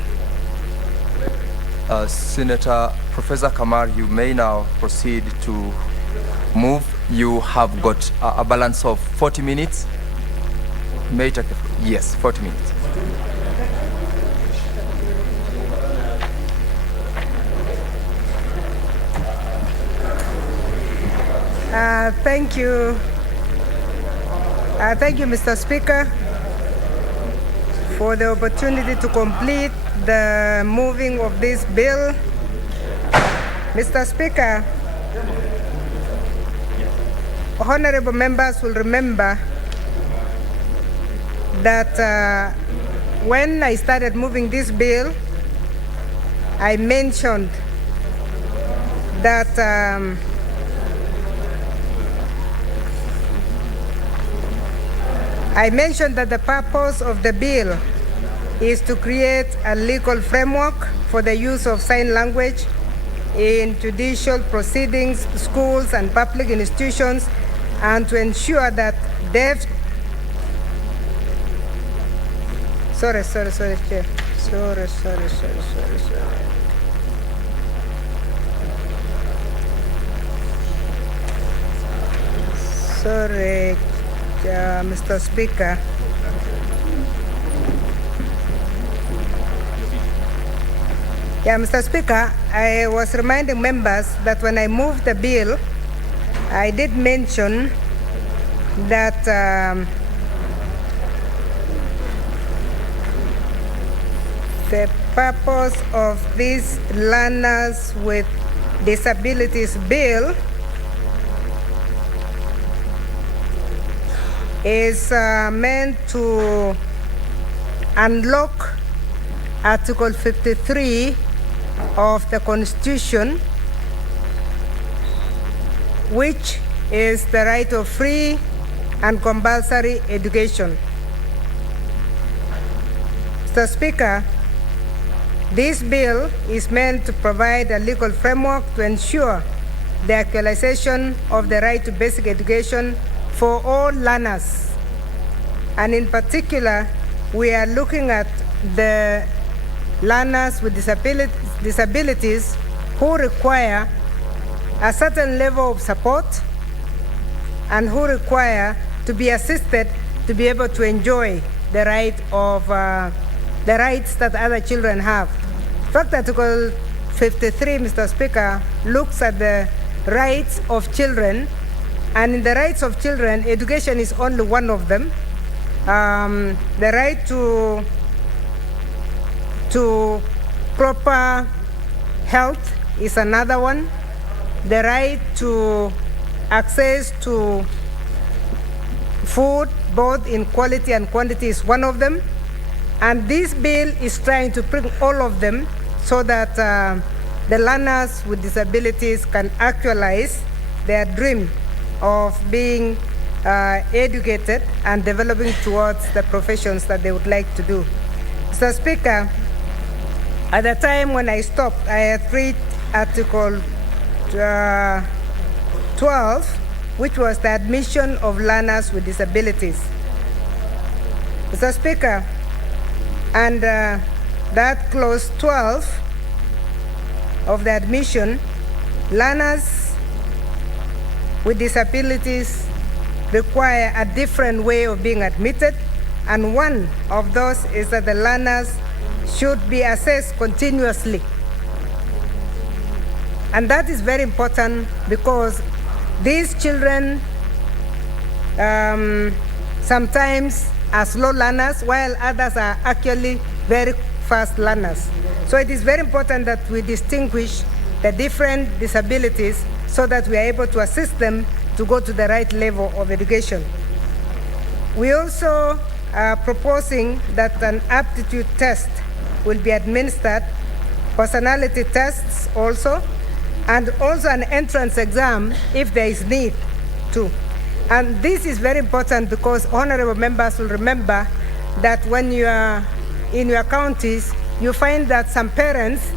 Senator Professor Kamar, you may now proceed to move. You have got a balance of 40 minutes. May take the floor. Yes, 40 minutes. Thank you. Thank you, Mr. Speaker, for the opportunity to complete the moving of this bill. Mr. Speaker, honorable members will remember that when I started moving this bill, I mentioned that the purpose of the bill is to create a legal framework for the use of sign language in judicial proceedings, schools, and public institutions, and to ensure that deaf... Sorry, Chair. Sorry. Sorry, Mr. Speaker. Yeah, Mr. Speaker, I was reminding members that when I moved the bill, I did mention that the purpose of this Learners with Disabilities Bill is meant to unlock Article 53 of the Constitution, which is the right of free and compulsory education. Mr. Speaker, this bill is meant to provide a legal framework to ensure the actualization of the right to basic education for all learners. And in particular, we are looking at the learners with disabilities who require a certain level of support and who require to be assisted to be able to enjoy the right of the rights that other children have. In fact, Article 53, Mr. Speaker, looks at the rights of children, and in the rights of children, education is only one of them. The right to proper health is another one. The right to access to food, both in quality and quantity, is one of them. And this bill is trying to bring all of them so that the learners with disabilities can actualize their dream of being educated and developing towards the professions that they would like to do. Mr. Speaker, at the time when I stopped, I had read Article 12, which was the admission of learners with disabilities. Mr. Speaker, and that clause 12 of the admission, learners with disabilities require a different way of being admitted, and one of those is that the learners should be assessed continuously. And that is very important because these children sometimes are slow learners while others are actually very fast learners. So it is very important that we distinguish the different disabilities so that we are able to assist them to go to the right level of education. We also are proposing that an aptitude test will be administered, personality tests also, and also an entrance exam if there is need to. And this is very important because honorable members will remember that when you are in your counties, you find that some parents,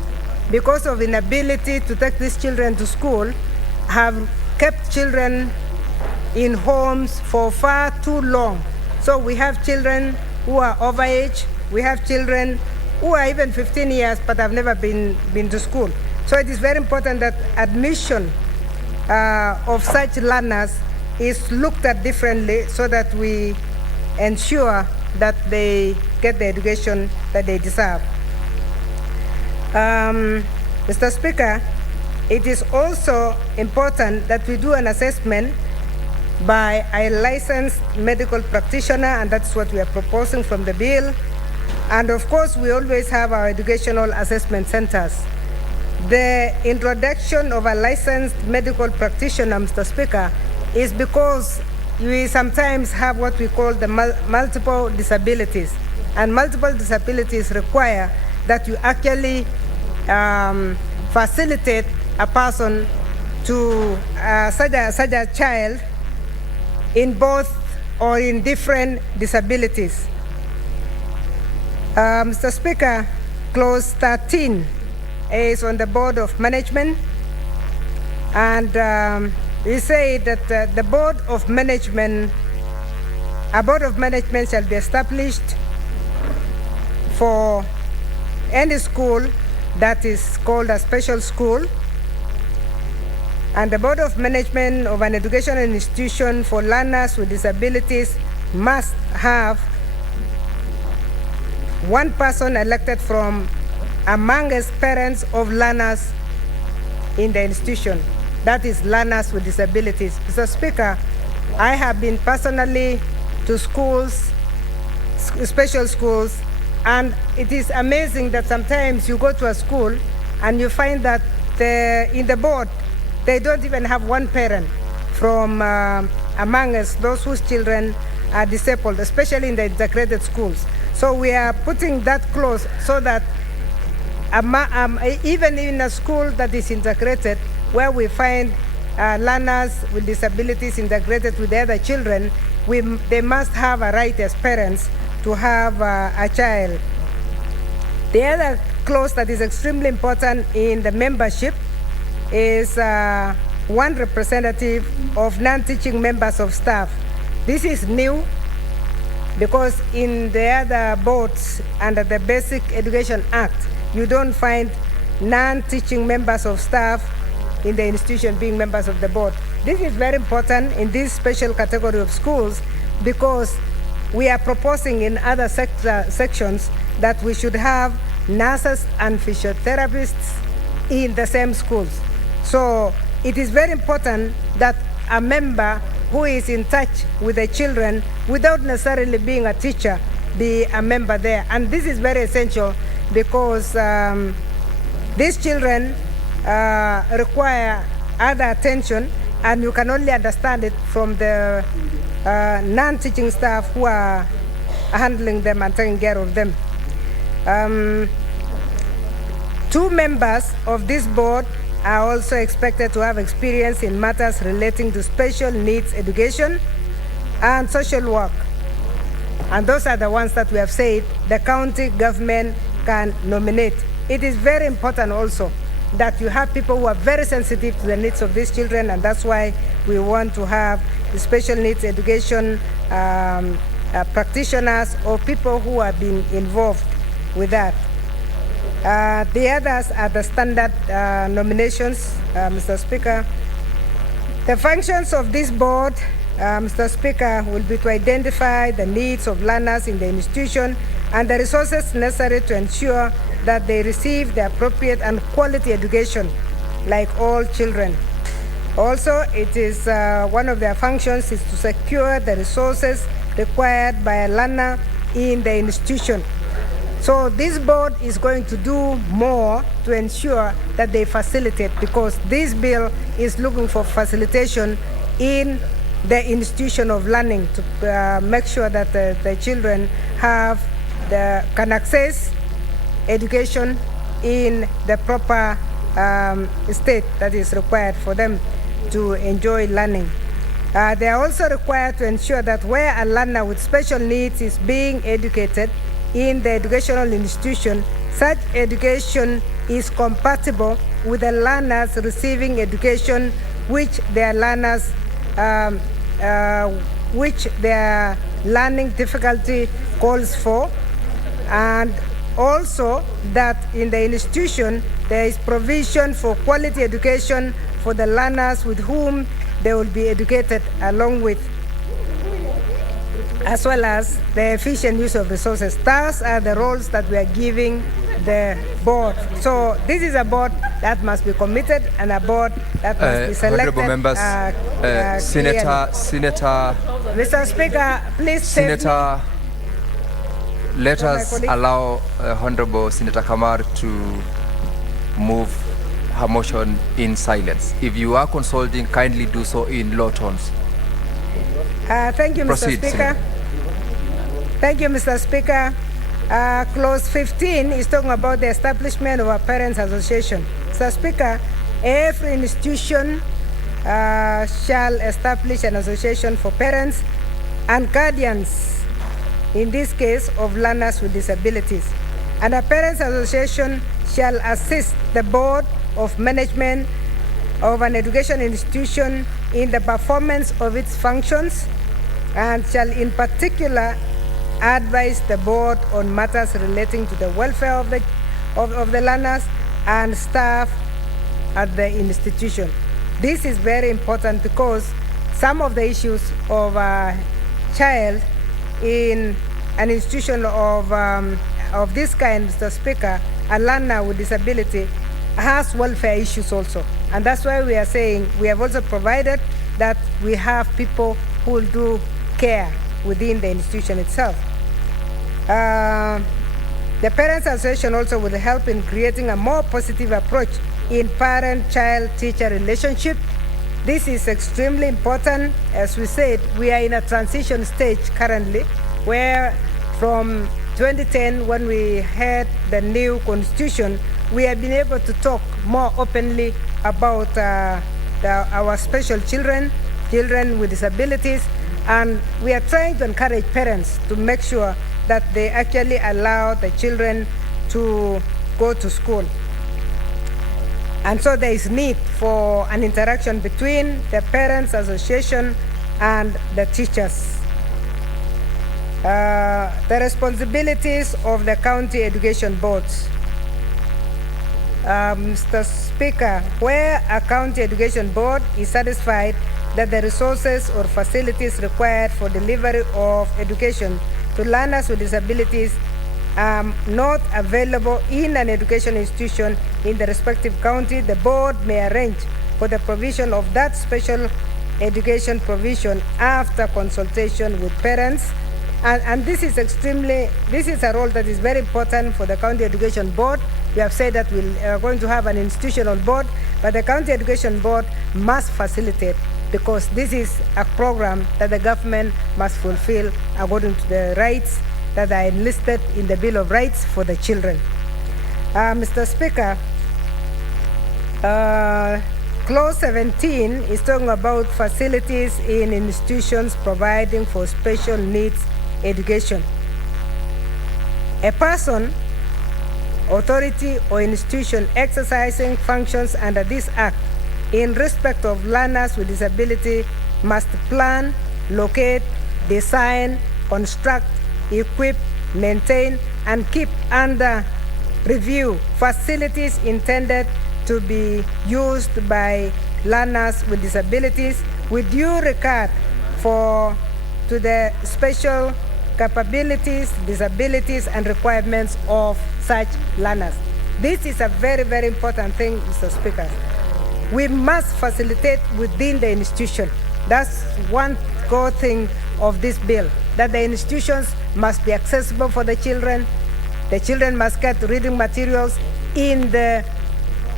because of inability to take these children to school, have kept children in homes for far too long. So we have children who are overage, we have children who are even 15 years but have never been to school. So it is very important that admission of such learners is looked at differently so that we ensure that they get the education that they deserve. Mr. Speaker, it is also important that we do an assessment by a licensed medical practitioner, and that's what we are proposing from the bill. And of course, we always have our educational assessment centers. The introduction of a licensed medical practitioner, Mr. Speaker, is because we sometimes have what we call the multiple disabilities. And multiple disabilities require that you actually facilitate a person to such a child in both or in different disabilities. Mr. Speaker, clause 13 is on the board of management, and we say that a board of management shall be established for any school that is called a special school, and the board of management of an educational institution for learners with disabilities must have one person elected from amongst parents of learners in the institution, that is learners with disabilities. Mr. Speaker, I have been personally to schools, special schools, and it is amazing that sometimes you go to a school and you find that in the board, they don't even have one parent from amongst those whose children are disabled, especially in the integrated schools. So we are putting that clause so that even in a school that is integrated, where we find learners with disabilities integrated with the other children, they must have a right as parents to have a child. The other clause that is extremely important in the membership is one representative of non-teaching members of staff. This is new because in the other boards under the Basic Education Act, you don't find non-teaching members of staff in the institution being members of the board. This is very important in this special category of schools because we are proposing in other sections that we should have nurses and physiotherapists in the same schools. So it is very important that a member who is in touch with the children without necessarily being a teacher be a member there. And this is very essential because these children require other attention, and you can only understand it from the non-teaching staff who are handling them and taking care of them. 2 members of this board are also expected to have experience in matters relating to special needs education and social work. And those are the ones that we have said the county government can nominate. It is very important also that you have people who are very sensitive to the needs of these children, and that's why we want to have the special needs education practitioners or people who have been involved with that. The others are the standard nominations, Mr. Speaker. The functions of this board, Mr. Speaker, will be to identify the needs of learners in the institution and the resources necessary to ensure that they receive the appropriate and quality education like all children. Also, it is one of their functions is to secure the resources required by a learner in the institution. So this board is going to do more to ensure that they facilitate, because this bill is looking for facilitation in the institution of learning to make sure that the children can access education in the proper state that is required for them to enjoy learning. They are also required to ensure that where a learner with special needs is being educated in the educational institution, such education is compatible with the learners receiving education which their learning difficulty calls for, and also that in the institution there is provision for quality education for the learners with whom they will be educated along with, as well as the efficient use of resources. Those are the roles that we are giving the board. So this is a board that must be committed and a board that must be selected. Honorable members, Senator. Mr. Speaker, please. Senator, let us allow Honorable Senator Kamar to move her motion in silence. If you are consulting, kindly do so in low tones. Thank you, Mr. Proceed, Speaker. Senator. Thank you, Mr. Speaker. Clause 15 is talking about the establishment of a parents' association. Mr. Speaker, every institution shall establish an association for parents and guardians, in this case of learners with disabilities. And a parents' association shall assist the board of management of an education institution in the performance of its functions, and shall in particular advise the board on matters relating to the welfare of the learners and staff at the institution. This is very important because some of the issues of a child in an institution of this kind, Mr. Speaker, a learner with disability, has welfare issues also. And that's why we are saying we have also provided that we have people who will do care within the institution itself. The Parents Association also will help in creating a more positive approach in parent-child-teacher relationship. This is extremely important. As we said, we are in a transition stage currently, where from 2010, when we had the new constitution, we have been able to talk more openly about our special children with disabilities, and we are trying to encourage parents to make sure that they actually allow the children to go to school. And so there is need for an interaction between the Parents Association and the teachers. The responsibilities of the county education boards. Mr. Speaker, where a county education board is satisfied that the resources or facilities required for delivery of education to learners with disabilities are not available in an education institution in the respective county, the board may arrange for the provision of that special education provision after consultation with parents. And this is a role that is very important for the county education board. We have said that we are going to have an institutional board, but the county education board must facilitate, because this is a program that the government must fulfill according to the rights that are enlisted in the Bill of Rights for the children. Mr. Speaker, Clause 17 is talking about facilities in institutions providing for special needs education. A person, authority, or institution exercising functions under this Act in respect of learners with disability must plan, locate, design, construct, equip, maintain, and keep under review facilities intended to be used by learners with disabilities with due regard to the special capabilities, disabilities, and requirements of such learners. This is a very, very important thing, Mr. Speaker. We must facilitate within the institution. That's one core thing of this bill, that the institutions must be accessible for the children. The children must get reading materials in the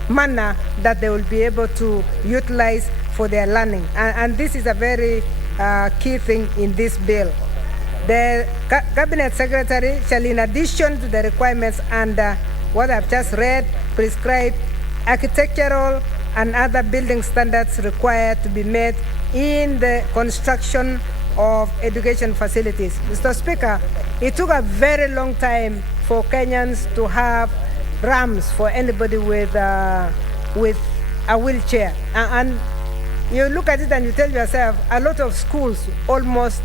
manner that they will be able to utilize for their learning. And this is a very key thing in this bill. The Cabinet Secretary shall, in addition to the requirements under what I've just read, prescribe architectural and other building standards required to be met in the construction of education facilities. Mr. Speaker, it took a very long time for Kenyans to have ramps for anybody with a wheelchair. And you look at it and you tell yourself, a lot of schools almost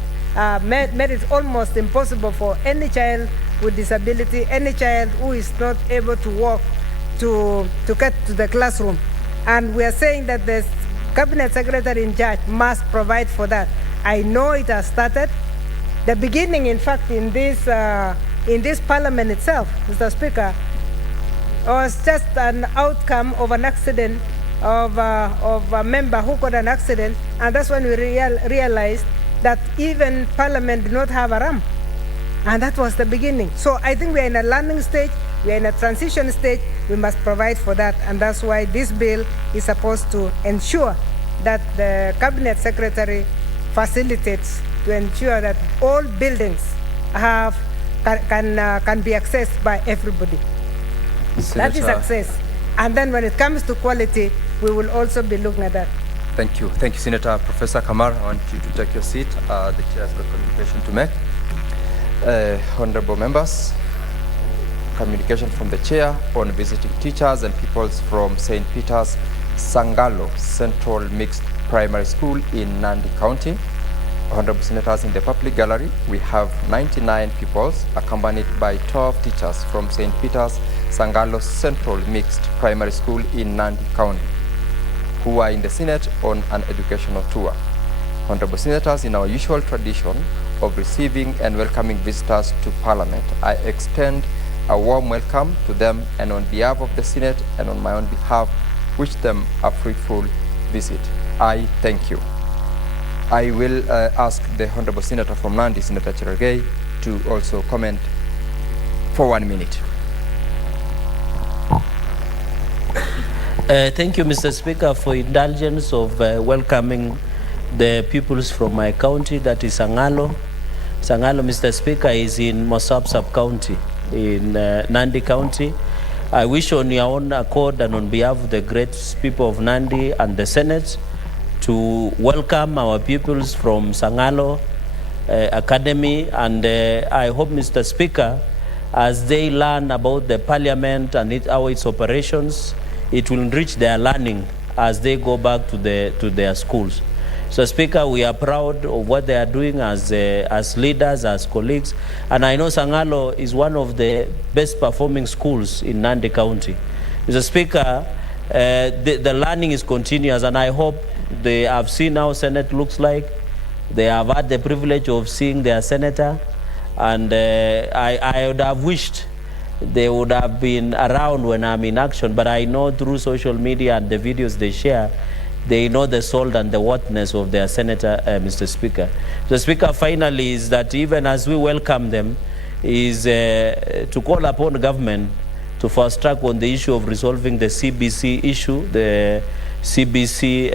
made it almost impossible for any child with disability, any child who is not able to walk, to get to the classroom. And we are saying that the Cabinet Secretary in charge must provide for that. I know it has started. The beginning, in fact, in this Parliament itself, Mr. Speaker, was just an outcome of an accident of a member who got an accident, and that's when we realized that even Parliament did not have a ramp, and that was the beginning. So I think we are in a learning stage, we are in a transition stage, we must provide for that, and that's why this bill is supposed to ensure that the Cabinet Secretary facilitates to ensure that all buildings can be accessed by everybody. That is access. And then when it comes to quality, we will also be looking at that. Thank you. Thank you, Senator. Professor Kamar, I want you to take your seat. The chair has got communication to make. Honorable members, communication from the chair on visiting teachers and pupils from St. Peter's Sangalo Central Mixed Primary School in Nandi County. Honorable Senators, in the public gallery, we have 99 pupils accompanied by 12 teachers from St. Peter's Sangalo Central Mixed Primary School in Nandi County, who are in the Senate on an educational tour. Honorable Senators, in our usual tradition of receiving and welcoming visitors to Parliament, I extend a warm welcome to them, and on behalf of the Senate and on my own behalf, wish them a fruitful visit. I thank you. I will ask the Honorable Senator from Nandi, Senator Cherargei, to also comment for 1 minute. Thank you, Mr. Speaker, for indulgence of welcoming the pupils from my county, that is Sangalo. Sangalo, Mr. Speaker, is in Mosab sub-county in Nandi County. I wish on your own accord and on behalf of the great people of Nandi and the Senate to welcome our pupils from Sangalo Academy, and I hope, Mr. Speaker, as they learn about the Parliament and how its operations, it will enrich their learning as they go back to their schools. So, Speaker, we are proud of what they are doing as leaders, as colleagues, and I know Sangalo is one of the best performing schools in Nandi County. Mr. Speaker, the learning is continuous, and I hope they have seen how Senate looks like. They have had the privilege of seeing their senator, and I would have wished they would have been around when I'm in action, but I know through social media and the videos they share, they know the salt and the worthiness of their senator, Mr. Speaker. So, Speaker, finally, is that even as we welcome them, is to call upon government to fast track on the issue of resolving the CBC issue, the CBC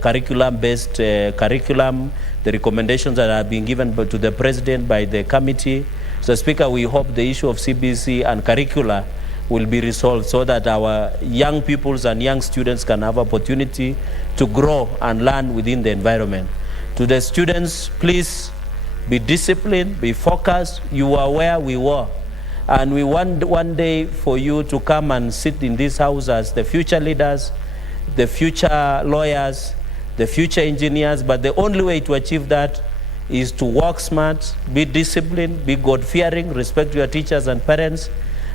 curriculum-based curriculum, the recommendations that have been given to the President by the committee. So, Speaker, we hope the issue of CBC and curricula will be resolved so that our young peoples and young students can have opportunity to grow and learn within the environment. To the students, please be disciplined, be focused. You are where we were. And we want one day for you to come and sit in this house as the future leaders, the future lawyers, the future engineers. But the only way to achieve that is to work smart, be disciplined, be God-fearing, respect your teachers and parents,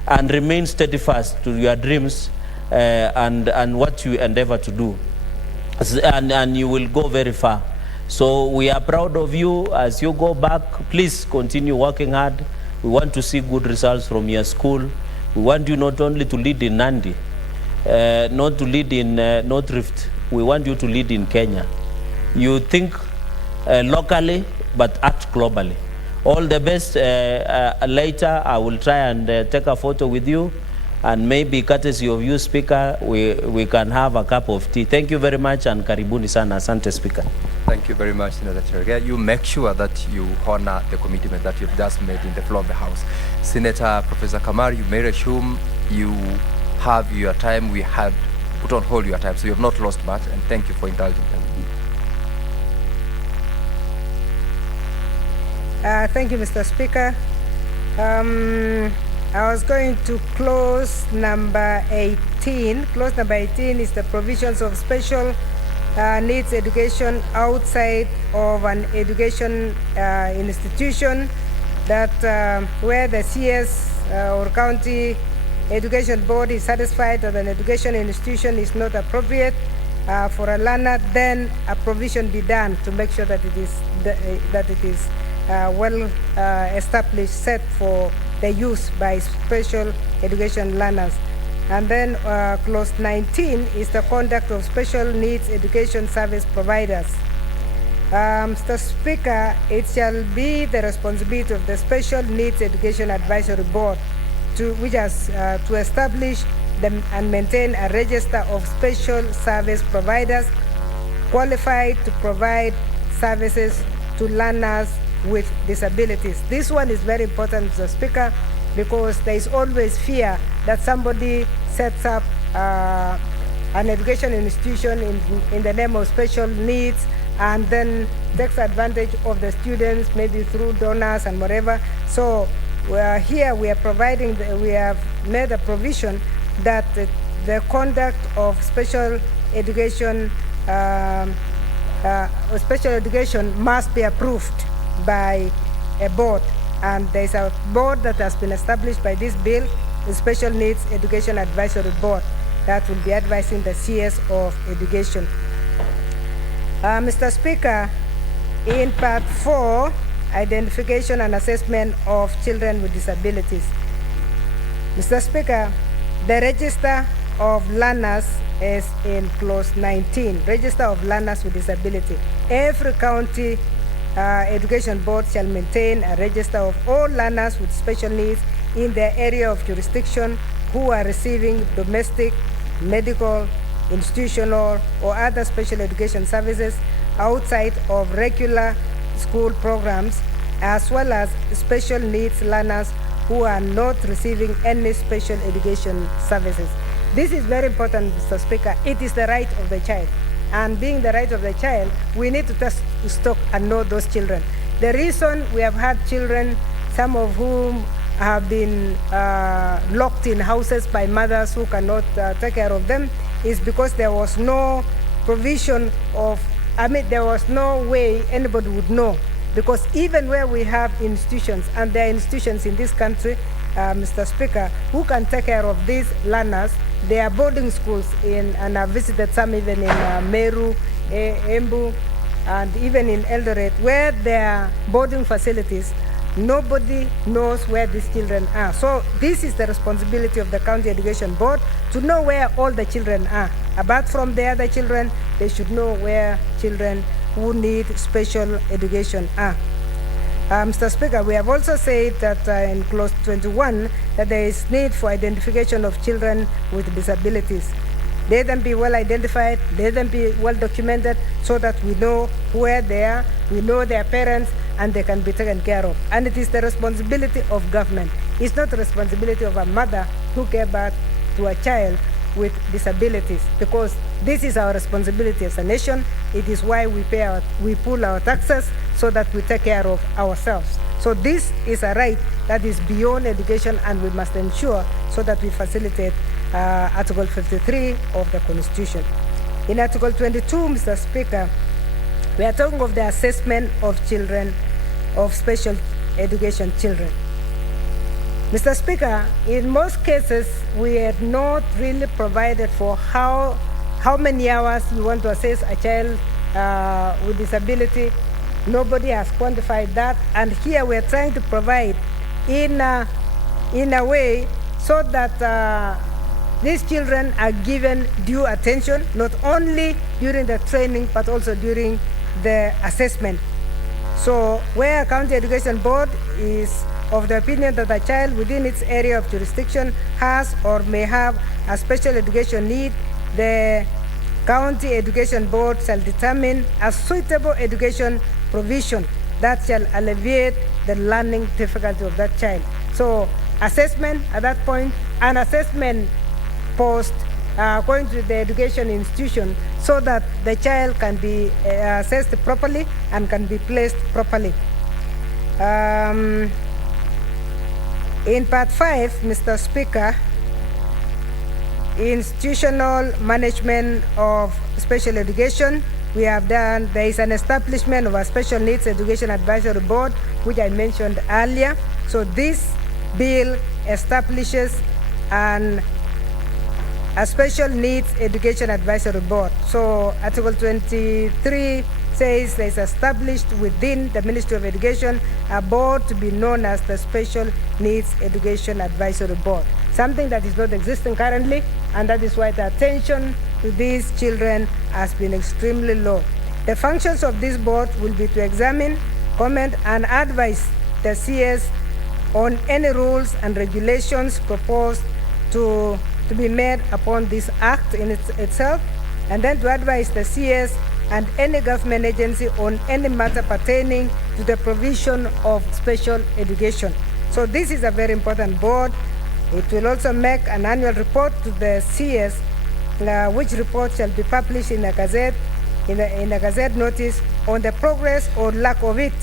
and remain steadfast to your dreams and what you endeavor to do. And you will go very far. So we are proud of you. As you go back, please continue working hard. We want to see good results from your school. We want you not only to lead in Nandi, not to lead in North Rift. We want you to lead in Kenya. You think locally, but act globally. All the best. Later, I will try and take a photo with you, and maybe courtesy of you, Speaker, we can have a cup of tea. Thank you very much, and karibuni sana. Asante, Speaker. Thank you very much, Senator Cherogea. You make sure that you honor the commitment that you've just made in the floor of the House. Senator Professor Kamar, you may assume you have your time. We had put on hold your time, so you have not lost much, and thank you for indulging me. Thank you, Mr. Speaker. I was going to close number 18. Close number 18 is the provisions of special needs education outside of an education institution, that where the CS or county education board is satisfied that an education institution is not appropriate for a learner, then a provision be done to make sure that it is well established, set for the use by special education learners. And then clause 19 is the conduct of special needs education service providers. Mr. Speaker, it shall be the responsibility of the Special Needs Education Advisory Board to establish and maintain a register of special service providers qualified to provide services to learners with disabilities. This one is very important, Mr. Speaker, because there is always fear that somebody sets up an education institution in the name of special needs and then takes advantage of the students, maybe through donors and whatever. So here we are providing, we have made a provision that the conduct of special education must be approved by a board, and there is a board that has been established by this bill, the Special Needs Education Advisory Board, that will be advising the CS of education. Mr. Speaker, in part 4, identification and assessment of children with disabilities. Mr. Speaker, the register of learners is in clause 19, register of learners with disability. Every county education board shall maintain a register of all learners with special needs in their area of jurisdiction who are receiving domestic, medical, institutional, or other special education services outside of regular school programs, as well as special needs learners who are not receiving any special education services. This is very important, Mr. Speaker. It is the right of the child. And being the right of the child, we need to test, stock, and know those children. The reason we have had children, some of whom have been locked in houses by mothers who cannot take care of them, is because there was no provision of, there was no way anybody would know. Because even where we have institutions, and there are institutions in this country, Mr. Speaker, who can take care of these learners, there are boarding schools and I've visited some even in Meru, Embu, and even in Eldoret, where there are boarding facilities. Nobody knows where these children are. So this is the responsibility of the County Education Board to know where all the children are. Apart from the other children, they should know where children who need special education are. Mr. Speaker, we have also said that in clause 21 that there is need for identification of children with disabilities. Let them be well identified, let them be well documented so that we know where they are, we know their parents, and they can be taken care of. And it is the responsibility of government. It's not the responsibility of a mother who gave birth to a child with disabilities, because this is our responsibility as a nation. It is why we pull our taxes so that we take care of ourselves. So this is a right that is beyond education, and we must ensure so that we facilitate Article 53 of the Constitution. In Article 22, Mr. Speaker, we are talking of the assessment of children, of special education children. Mr. Speaker, in most cases, we have not really provided for how many hours you want to assess a child with disability. Nobody has quantified that, and here we are trying to provide in a way so that these children are given due attention, not only during the training, but also during the assessment. So where a county education board is of the opinion that a child within its area of jurisdiction has or may have a special education need, the county education board shall determine a suitable education provision that shall alleviate the learning difficulty of that child. So assessment at that point, an assessment post going to the education institution so that the child can be assessed properly and can be placed properly. In Part 5, Mr. Speaker, institutional management of special education, we have done, there is an establishment of a special needs education advisory board, which I mentioned earlier. So this bill establishes a special needs education advisory board. So Article 23 says there is established within the Ministry of Education a board to be known as the Special Needs Education Advisory Board, something that is not existing currently, and that is why the attention to these children has been extremely low. The functions of this board will be to examine, comment, and advise the CS on any rules and regulations proposed to be made upon this act in itself, and then to advise the CS and any government agency on any matter pertaining to the provision of special education. So this is a very important board. It will also make an annual report to the CS, which report shall be published in a gazette, in a gazette notice on the progress or lack of it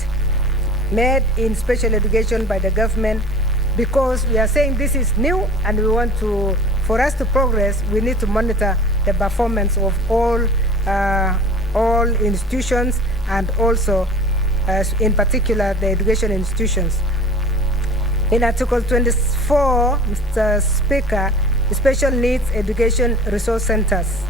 made in special education by the government, because we are saying this is new, and we want to, for us to progress, we need to monitor the performance of all institutions, and also in particular the education institutions. In Article 24, Mr. Speaker, Special Needs Education Resource Centers.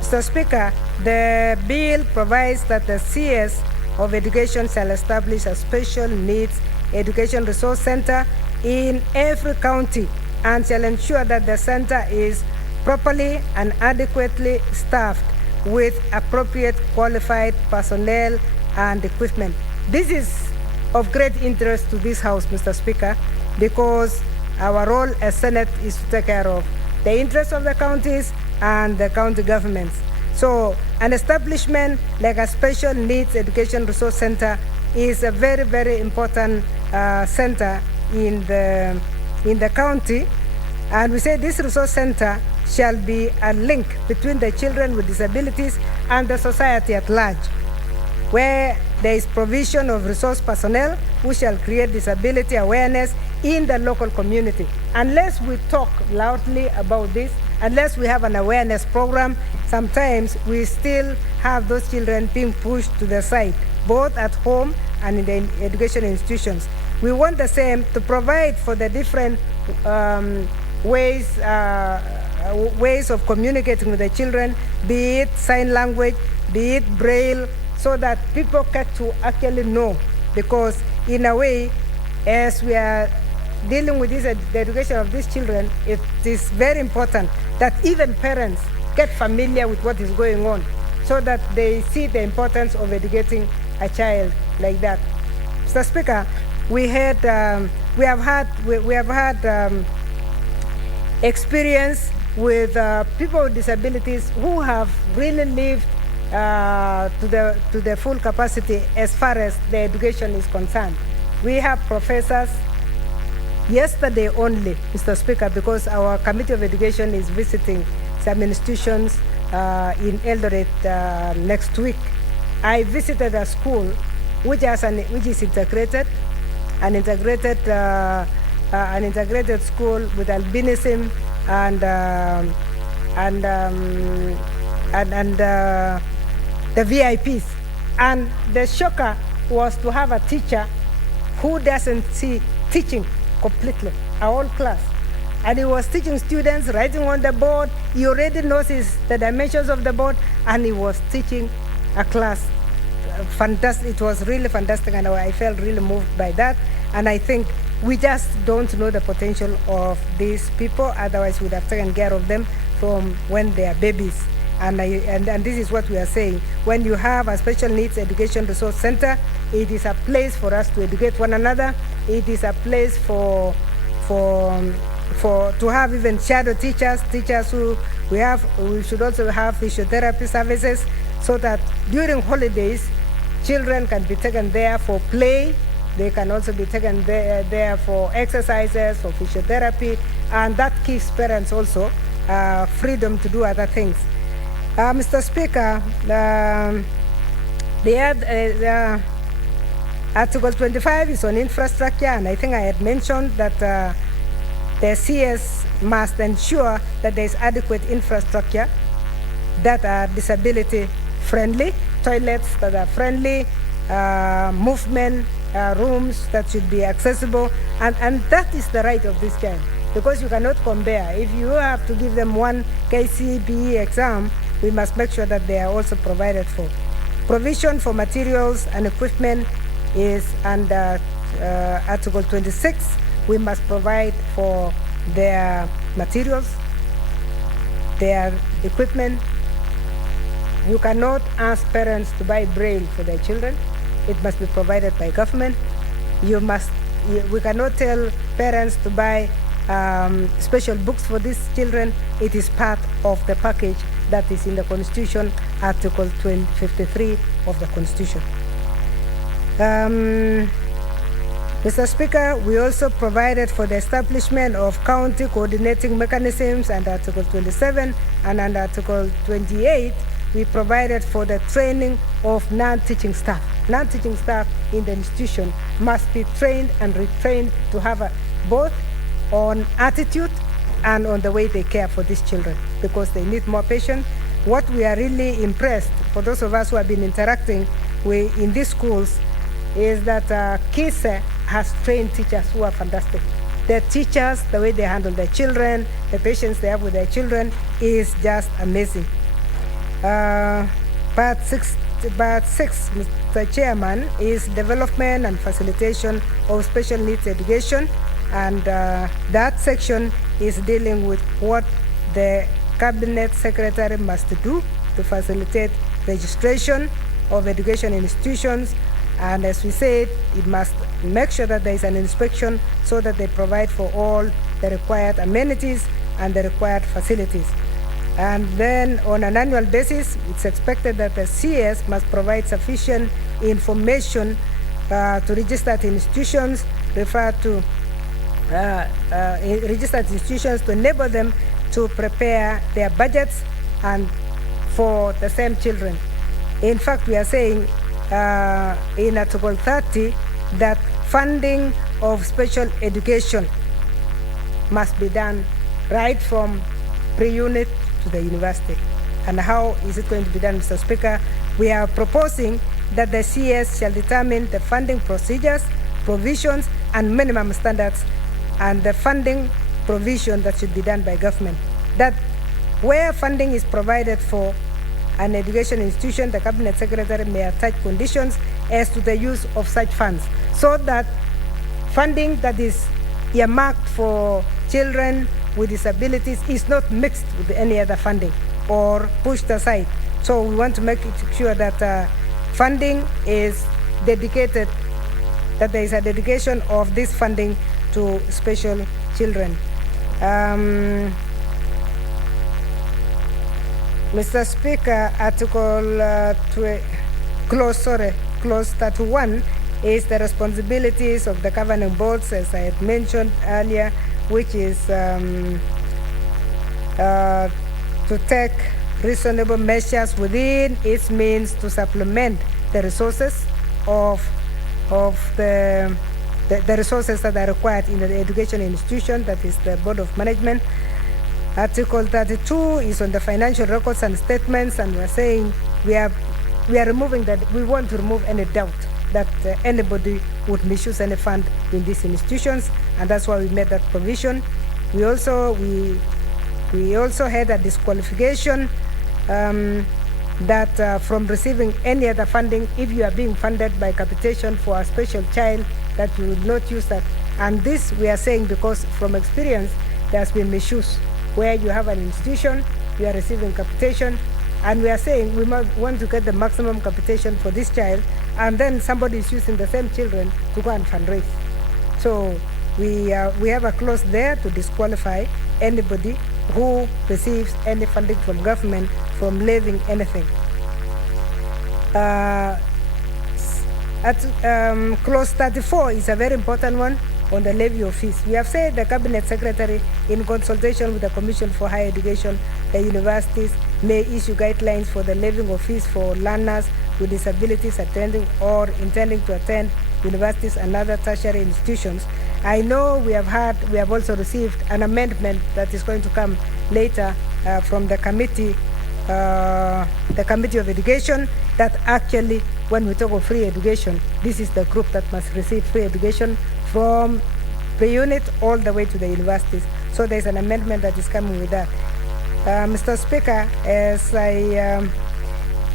Mr. Speaker, the bill provides that the CS of Education shall establish a Special Needs Education Resource Center in every county and shall ensure that the center is properly and adequately staffed with appropriate qualified personnel and equipment. This is of great interest to this House, Mr. Speaker, because our role as Senate is to take care of the interests of the counties and the county governments. So an establishment like a Special Needs Education Resource Center is a very, very important center in the county. And we say this resource center shall be a link between the children with disabilities and the society at large, where there is provision of resource personnel who shall create disability awareness in the local community. Unless we talk loudly about this, unless we have an awareness program, sometimes we still have those children being pushed to the side, both at home and in the education institutions. We want the same to provide for the different ways of communicating with the children, be it sign language, be it braille, so that people get to actually know. Because in a way, as we are dealing with this, the education of these children, it is very important that even parents get familiar with what is going on, so that they see the importance of educating a child like that. Mr. Speaker, we have had experience with people with disabilities who have really lived to the full capacity as far as the education is concerned. We have professors, yesterday only, Mr. Speaker, because our Committee of Education is visiting some institutions in Eldoret next week. I visited a school which is integrated, an integrated school with albinism and the VIPs. And the shocker was to have a teacher who doesn't see teaching completely, a whole class. And he was teaching students, writing on the board. He already knows the dimensions of the board, and he was teaching a class. Fantastic! It was really fantastic, and I felt really moved by that. And I think we just don't know the potential of these people. Otherwise, we'd have taken care of them from when they are babies. And this is what we are saying. When you have a special needs education resource center, it is a place for us to educate one another. It is a place to have even shadow teachers who we should also have physiotherapy services, so that during holidays, children can be taken there for play. They can also be taken there for exercises, for physiotherapy, and that gives parents also freedom to do other things. Mr. Speaker, the Article 25 is on infrastructure, and I think I had mentioned that the CS must ensure that there is adequate infrastructure that are disability friendly, toilets that are friendly, movement rooms that should be accessible, and that is the right of this child, because you cannot compare. If you have to give them one KCPE exam, we must make sure that they are also provided for. Provision for materials and equipment is under Article 26. We must provide for their materials, their equipment. You cannot ask parents to buy braille for their children. It must be provided by government. We cannot tell parents to buy special books for these children. It is part of the package that is in the Constitution, Article 53 of the Constitution. Mr. Speaker, we also provided for the establishment of county coordinating mechanisms under Article 27, and under Article 28, we provided for the training of non-teaching staff. Non-teaching staff in the institution must be trained and retrained to have both on attitude and on the way they care for these children, because they need more patience. What we are really impressed, for those of us who have been interacting in these schools, is that KISE has trained teachers who are fantastic. The teachers, the way they handle their children, the patience they have with their children is just amazing. Part 6, Mr. Chairman, is development and facilitation of special needs education, and that section is dealing with what the Cabinet Secretary must do to facilitate registration of education institutions. And as we said, it must make sure that there is an inspection so that they provide for all the required amenities and the required facilities. And then on an annual basis, it's expected that the CS must provide sufficient information to registered institutions, registered institutions, to enable them to prepare their budgets and for the same children. In fact, we are saying in Article 30 that funding of special education must be done right from pre-unit to the university. And how is it going to be done, Mr. Speaker? We are proposing that the CS shall determine the funding procedures, provisions, and minimum standards, and the funding provision that should be done by government. That where funding is provided for an education institution, the Cabinet Secretary may attach conditions as to the use of such funds, so that funding that is earmarked for children with disabilities is not mixed with any other funding or pushed aside. So we want to make it sure that funding is dedicated, that there is a dedication of this funding to special children. Mr. Speaker, Clause 31 is the responsibilities of the governing boards, as I had mentioned earlier, which is to take reasonable measures within its means to supplement the resources of the resources that are required in the education institution, that is the Board of Management. Article 32 is on the financial records and statements, and we're saying we are removing that. We want to remove any doubt that anybody would misuse any fund in these institutions, and that's why we made that provision. We also had a disqualification that from receiving any other funding if you are being funded by capitation for a special child, that you will not use that. And this we are saying because from experience there has been misuse where you have an institution, you are receiving capitation, and we are saying we must want to get the maximum capitation for this child, and then somebody is using the same children to go and fundraise. So we have a clause there to disqualify anybody who receives any funding from government from levying anything. Clause 34 is a very important one on the levy of fees. We have said the Cabinet Secretary, in consultation with the Commission for Higher Education, the universities may issue guidelines for the levying of fees for learners with disabilities attending or intending to attend universities and other tertiary institutions. I know we have also received an amendment that is going to come later from the committee of education, that actually when we talk of free education, this is the group that must receive free education from pre-unit all the way to the universities. So there's an amendment that is coming with that. Mr. Speaker, as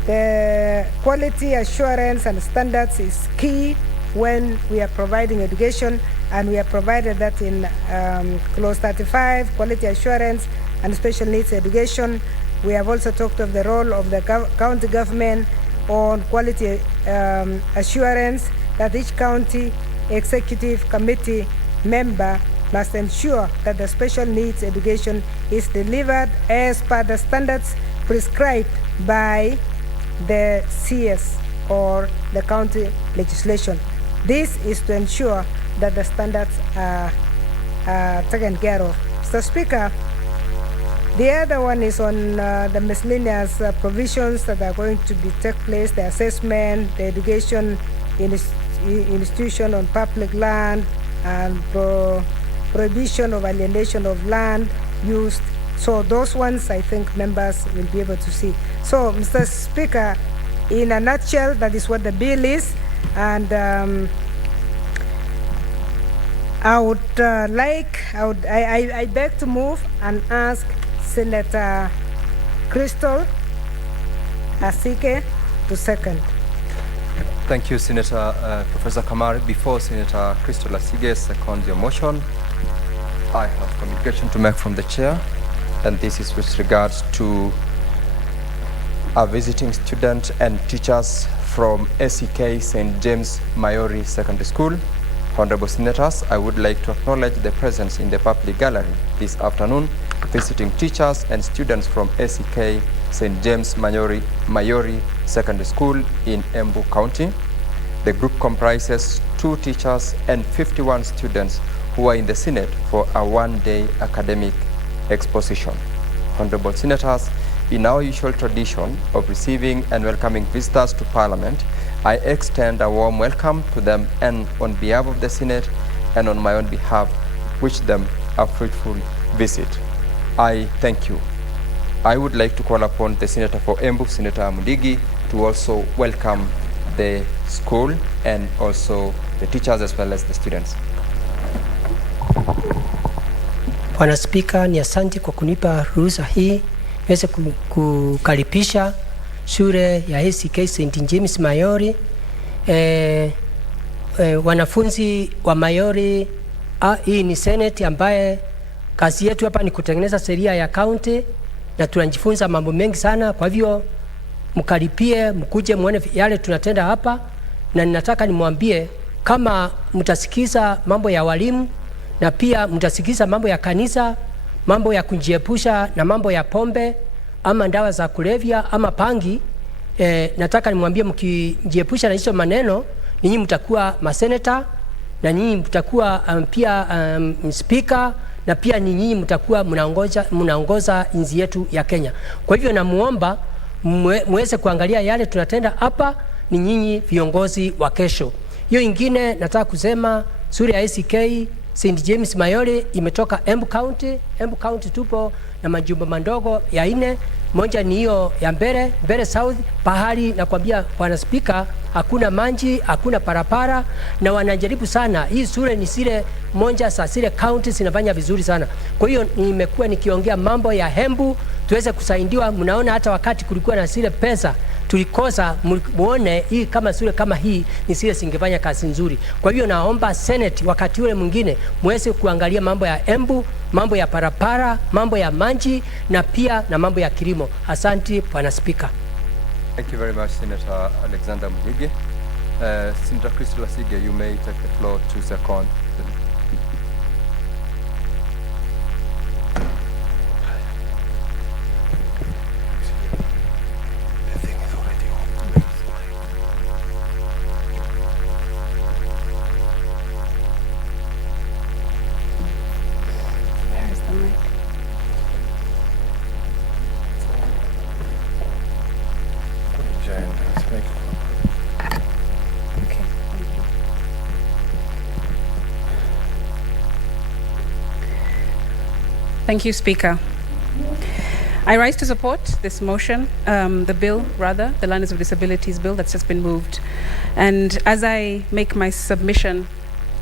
the quality assurance and standards is key when we are providing education, and we have provided that in clause 35, quality assurance and special needs education. We have also talked of the role of the county government on quality assurance, that each county executive committee member must ensure that the special needs education is delivered as per the standards prescribed by the CS or the county legislation. This is to ensure that the standards are taken care of. Mr. Speaker, the other one is on the miscellaneous provisions that are going to take place, the assessment, the education institution on public land, and prohibition of alienation of land used. So those ones I think members will be able to see. So Mr. Speaker, in a nutshell, that is what the bill is, and I beg to move and ask Senator Crystal Asike to second. Thank you, Senator Professor Kamari. Before Senator Crystal Asige seconds your motion, I have communication to make from the chair, and this is with regards to our visiting students and teachers from SEK St. James Mayori Secondary School. Honorable Senators, I would like to acknowledge the presence in the public gallery this afternoon, visiting teachers and students from SEK St. James Mayori Secondary School in Embu County. The group comprises 2 teachers and 51 students who are in the Senate for a one-day academic exposition. Honorable Senators, in our usual tradition of receiving and welcoming visitors to Parliament, I extend a warm welcome to them, and on behalf of the Senate and on my own behalf, wish them a fruitful visit. I thank you. I would like to call upon the Senator for Embu, Senator Mudigi, to also welcome the school and also the teachers as well as the students. Bwana Spika, ni asante kwa kunipa ruhusa hii niweze kukaribisha shule ya ACK St. James Mayori. Wanafunzi wa Mayori, hii ni Senate ambaye kazi yetu hapa ni kutengeneza sheria ya county na tunajifunza mambo mengi sana. Kwa hivyo mkaripie, mkuje muone yale tunatenda hapa, na ninataka nimwambie kama mtasikiza mambo ya walimu na pia mtasikiza mambo ya kanisa, mambo ya kujiepusha na mambo ya pombe ama dawa za kulevya ama pangi, nataka nimwambie mkijiepusha na hizo maneno, ninyi mtakuwa maseneta na ninyi mtakuwa pia speaker na pia ninyi mtakuwa mnaongoza nchi yetu ya Kenya. Kwa hivyo namuomba muweze kuangalia yale tunatenda hapa, ni nyinyi viongozi wa kesho. Hiyo ingine nataka kusema sura ya ICK St. James Mayole imetoka Embu County. Embu County tupo na majumba mandogo ya 4, moja ni hiyo ya Mbere South, pahali na kwambia Bwana Speaker hakuna maji, hakuna parapara na wanajaribu sana. Hii sura ni zile moja za zile county zinafanya vizuri sana. Kwa hiyo nimekuwa nikiongea mambo ya Embu tuweze kusaidiwa. Mnaona hata wakati kulikuwa na zile pesa tulikosa, muone hii kama sura kama hii ni zile singefanya kazi nzuri. Kwa hiyo naomba Senate wakati ule mwingine muweze kuangalia mambo ya Embu, mambo ya parapara, mambo ya maji na pia na mambo ya kilimo. Asante Bwana Speaker. Thank you very much, Senator Alexander Mugige. Senator Crystal Asige, you may take the floor to second. Thank you, Speaker. I rise to support this motion, the Learners with Disabilities Bill that's just been moved. And as I make my submission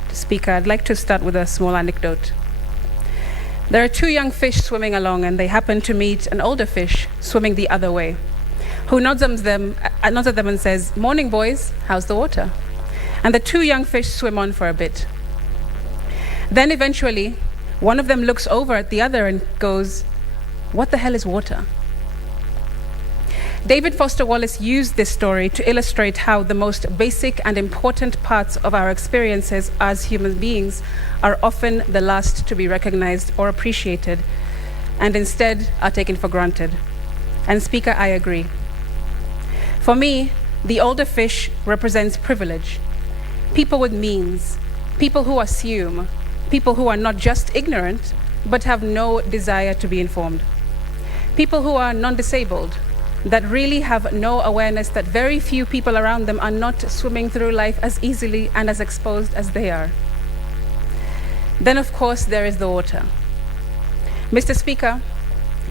to Speaker, I'd like to start with a small anecdote. There are 2 young fish swimming along, and they happen to meet an older fish swimming the other way, who nods at them and says, "Morning, boys, how's the water?" And the 2 young fish swim on for a bit. Then eventually, one of them looks over at the other and goes, "What the hell is water?" David Foster Wallace used this story to illustrate how the most basic and important parts of our experiences as human beings are often the last to be recognized or appreciated, and instead are taken for granted. And Speaker, I agree. For me, the older fish represents privilege. People with means, people who assume, people who are not just ignorant, but have no desire to be informed. People who are non-disabled, that really have no awareness that very few people around them are not swimming through life as easily and as exposed as they are. Then, of course, there is the water. Mr. Speaker,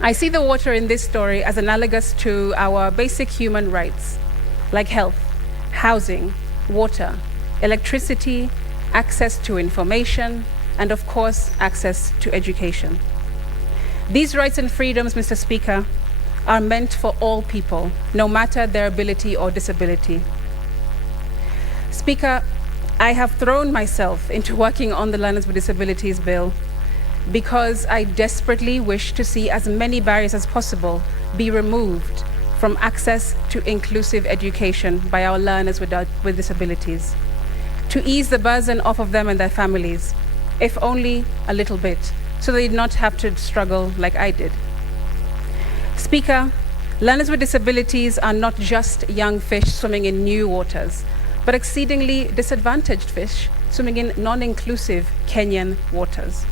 I see the water in this story as analogous to our basic human rights, like health, housing, water, electricity, access to information, and of course, access to education. These rights and freedoms, Mr. Speaker, are meant for all people, no matter their ability or disability. Speaker, I have thrown myself into working on the Learners with Disabilities Bill because I desperately wish to see as many barriers as possible be removed from access to inclusive education by our learners with disabilities, to ease the burden off of them and their families, if only a little bit, so they did not have to struggle like I did. Speaker, learners with disabilities are not just young fish swimming in new waters, but exceedingly disadvantaged fish swimming in non-inclusive Kenyan waters.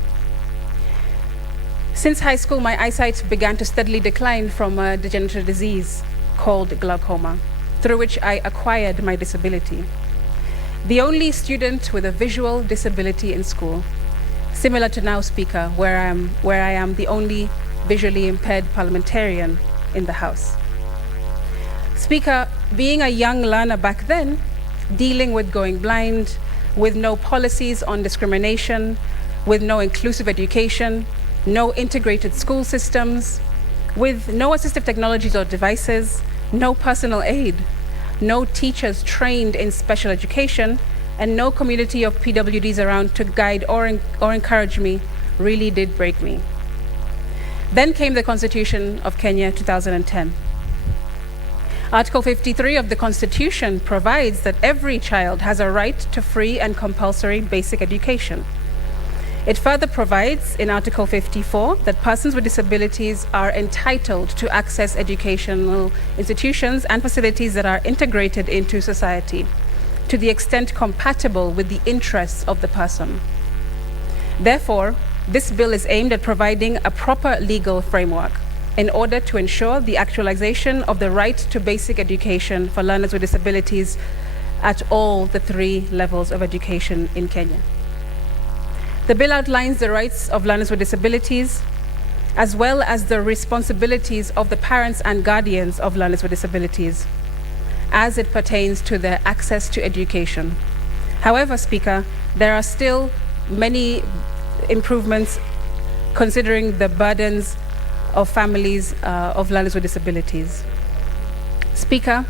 Since high school, my eyesight began to steadily decline from a degenerative disease called glaucoma, through which I acquired my disability. The only student with a visual disability in school, similar to now, Speaker, where I am the only visually impaired parliamentarian in the House. Speaker, being a young learner back then, dealing with going blind, with no policies on discrimination, with no inclusive education, no integrated school systems, with no assistive technologies or devices, no personal aid, no teachers trained in special education, and no community of PWDs around to guide or encourage me, really did break me. Then came the Constitution of Kenya 2010. Article 53 of the Constitution provides that every child has a right to free and compulsory basic education. It further provides in Article 54 that persons with disabilities are entitled to access educational institutions and facilities that are integrated into society, to the extent compatible with the interests of the person. Therefore, this bill is aimed at providing a proper legal framework in order to ensure the actualization of the right to basic education for learners with disabilities at all the 3 levels of education in Kenya. The bill outlines the rights of learners with disabilities, as well as the responsibilities of the parents and guardians of learners with disabilities, as it pertains to their access to education. However, Speaker, there are still many improvements considering the burdens of families of learners with disabilities. Speaker,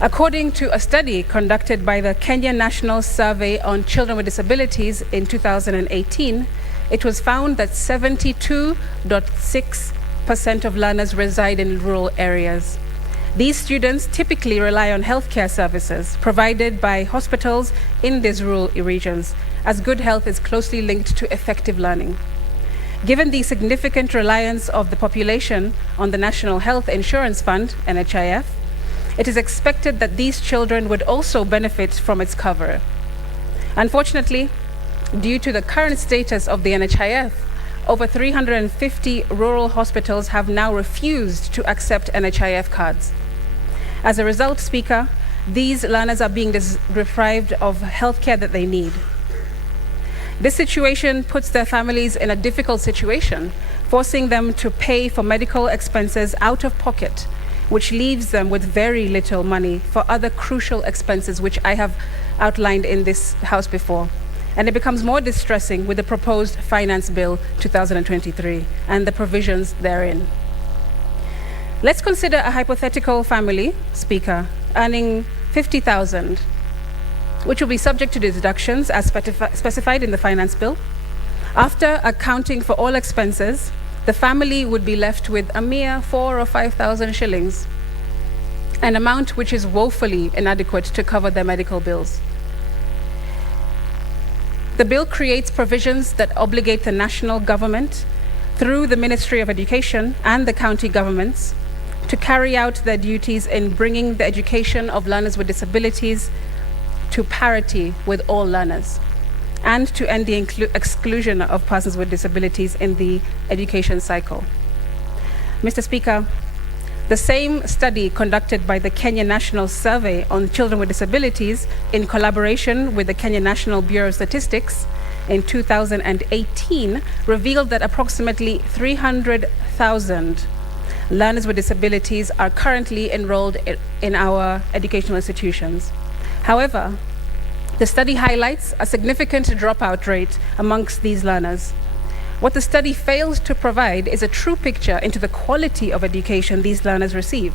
according to a study conducted by the Kenya National Survey on Children with Disabilities in 2018, it was found that 72.6% of learners reside in rural areas. These students typically rely on healthcare services provided by hospitals in these rural regions, as good health is closely linked to effective learning. Given the significant reliance of the population on the National Health Insurance Fund, NHIF, it is expected that these children would also benefit from its cover. Unfortunately, due to the current status of the NHIF, over 350 rural hospitals have now refused to accept NHIF cards. As a result, Speaker, these learners are being deprived of healthcare that they need. This situation puts their families in a difficult situation, forcing them to pay for medical expenses out of pocket, which leaves them with very little money for other crucial expenses, which I have outlined in this House before. And it becomes more distressing with the proposed Finance Bill 2023 and the provisions therein. Let's consider a hypothetical family, Speaker, earning 50,000, which will be subject to deductions as specified in the Finance Bill. After accounting for all expenses, the family would be left with a mere 4,000 or 5,000 shillings, an amount which is woefully inadequate to cover their medical bills. The bill creates provisions that obligate the national government, through the Ministry of Education and the county governments, to carry out their duties in bringing the education of learners with disabilities to parity with all learners, and to end the exclusion of persons with disabilities in the education cycle. Mr. Speaker, the same study conducted by the Kenya National Survey on Children with Disabilities in collaboration with the Kenya National Bureau of Statistics in 2018 revealed that approximately 300,000 learners with disabilities are currently enrolled in our educational institutions. However, the study highlights a significant dropout rate amongst these learners. What the study fails to provide is a true picture into the quality of education these learners receive.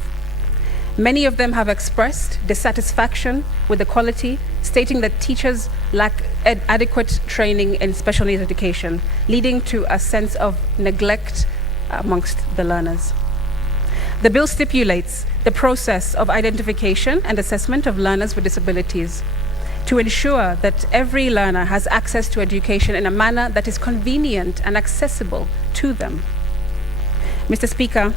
Many of them have expressed dissatisfaction with the quality, stating that teachers lack adequate training in special needs education, leading to a sense of neglect amongst the learners. The bill stipulates the process of identification and assessment of learners with disabilities to ensure that every learner has access to education in a manner that is convenient and accessible to them. Mr. Speaker,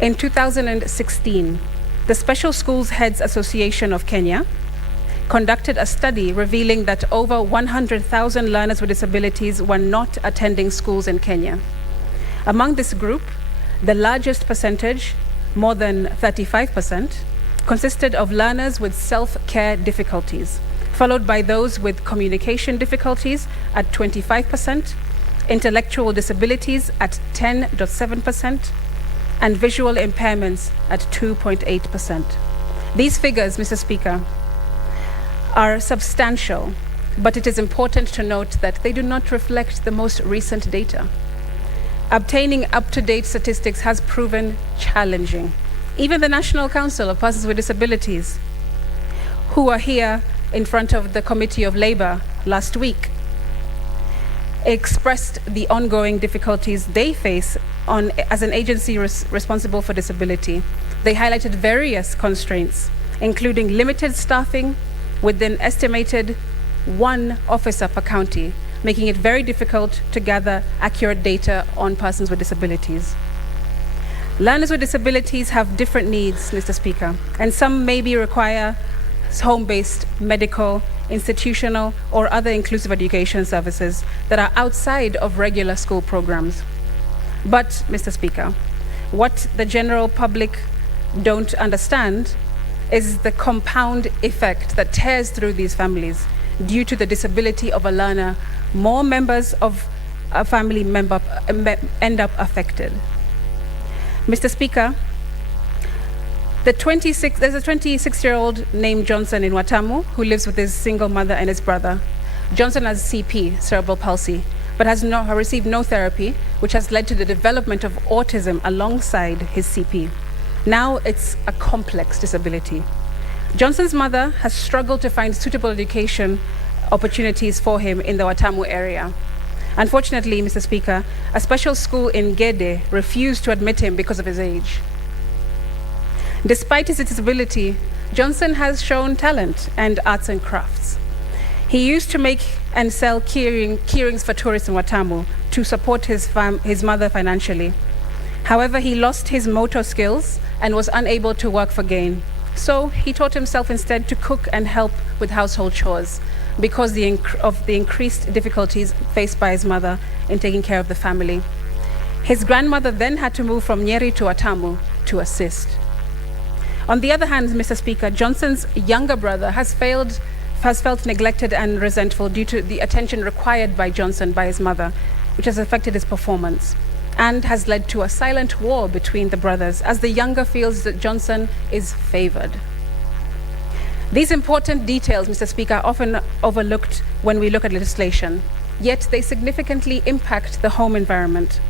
in 2016, the Special Schools Heads Association of Kenya conducted a study revealing that over 100,000 learners with disabilities were not attending schools in Kenya. Among this group, the largest percentage, more than 35%, consisted of learners with self-care difficulties, followed by those with communication difficulties at 25%, intellectual disabilities at 10.7%, and visual impairments at 2.8%. These figures, Mr. Speaker, are substantial, but it is important to note that they do not reflect the most recent data. Obtaining up-to-date statistics has proven challenging. Even the National Council of Persons with Disabilities, who are here in front of the Committee of Labor last week, expressed the ongoing difficulties they face as an agency responsible for disability. They highlighted various constraints, including limited staffing with an estimated 1 officer per county, making it very difficult to gather accurate data on persons with disabilities. Learners with disabilities have different needs, Mr. Speaker, and some maybe require home-based, medical, institutional, or other inclusive education services that are outside of regular school programs. But, Mr. Speaker, what the general public don't understand is the compound effect that tears through these families. Due to the disability of a learner, more members of a family member end up affected. Mr. Speaker, there's a 26-year-old named Johnson in Watamu who lives with his single mother and his brother. Johnson has CP, cerebral palsy, but has received no therapy, which has led to the development of autism alongside his CP. Now it's a complex disability. Johnson's mother has struggled to find suitable education opportunities for him in the Watamu area. Unfortunately, Mr. Speaker, a special school in Gede refused to admit him because of his age. Despite his disability, Johnson has shown talent and arts and crafts. He used to make and sell keyrings for tourists in Watamu to support his mother financially. However, he lost his motor skills and was unable to work for gain. So he taught himself instead to cook and help with household chores because of the increased difficulties faced by his mother in taking care of the family. His grandmother then had to move from Nyeri to Watamu to assist. On the other hand, Mr. Speaker, Johnson's younger brother has felt neglected and resentful due to the attention required by Johnson by his mother, which has affected his performance and has led to a silent war between the brothers as the younger feels that Johnson is favored. These important details, Mr. Speaker, are often overlooked when we look at legislation, yet they significantly impact the home environment.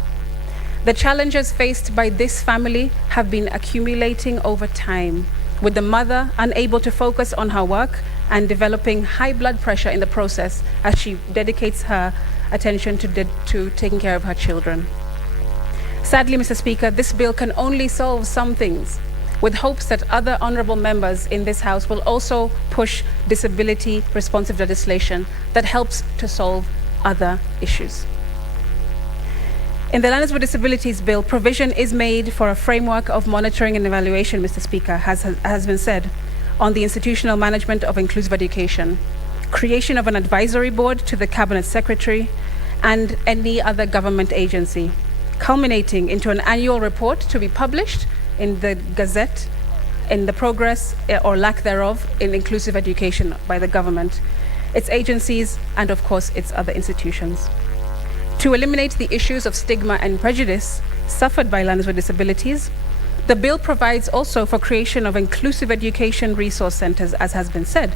The challenges faced by this family have been accumulating over time, with the mother unable to focus on her work and developing high blood pressure in the process as she dedicates her attention to taking care of her children. Sadly, Mr. Speaker, this bill can only solve some things, with hopes that other honorable members in this House will also push disability-responsive legislation that helps to solve other issues. In the Learners with Disabilities Bill, provision is made for a framework of monitoring and evaluation, Mr. Speaker, has been said, on the institutional management of inclusive education, creation of an advisory board to the Cabinet Secretary and any other government agency, culminating into an annual report to be published in the Gazette in the progress or lack thereof in inclusive education by the government, its agencies, and of course its other institutions. To eliminate the issues of stigma and prejudice suffered by learners with disabilities, the bill provides also for creation of inclusive education resource centers, as has been said.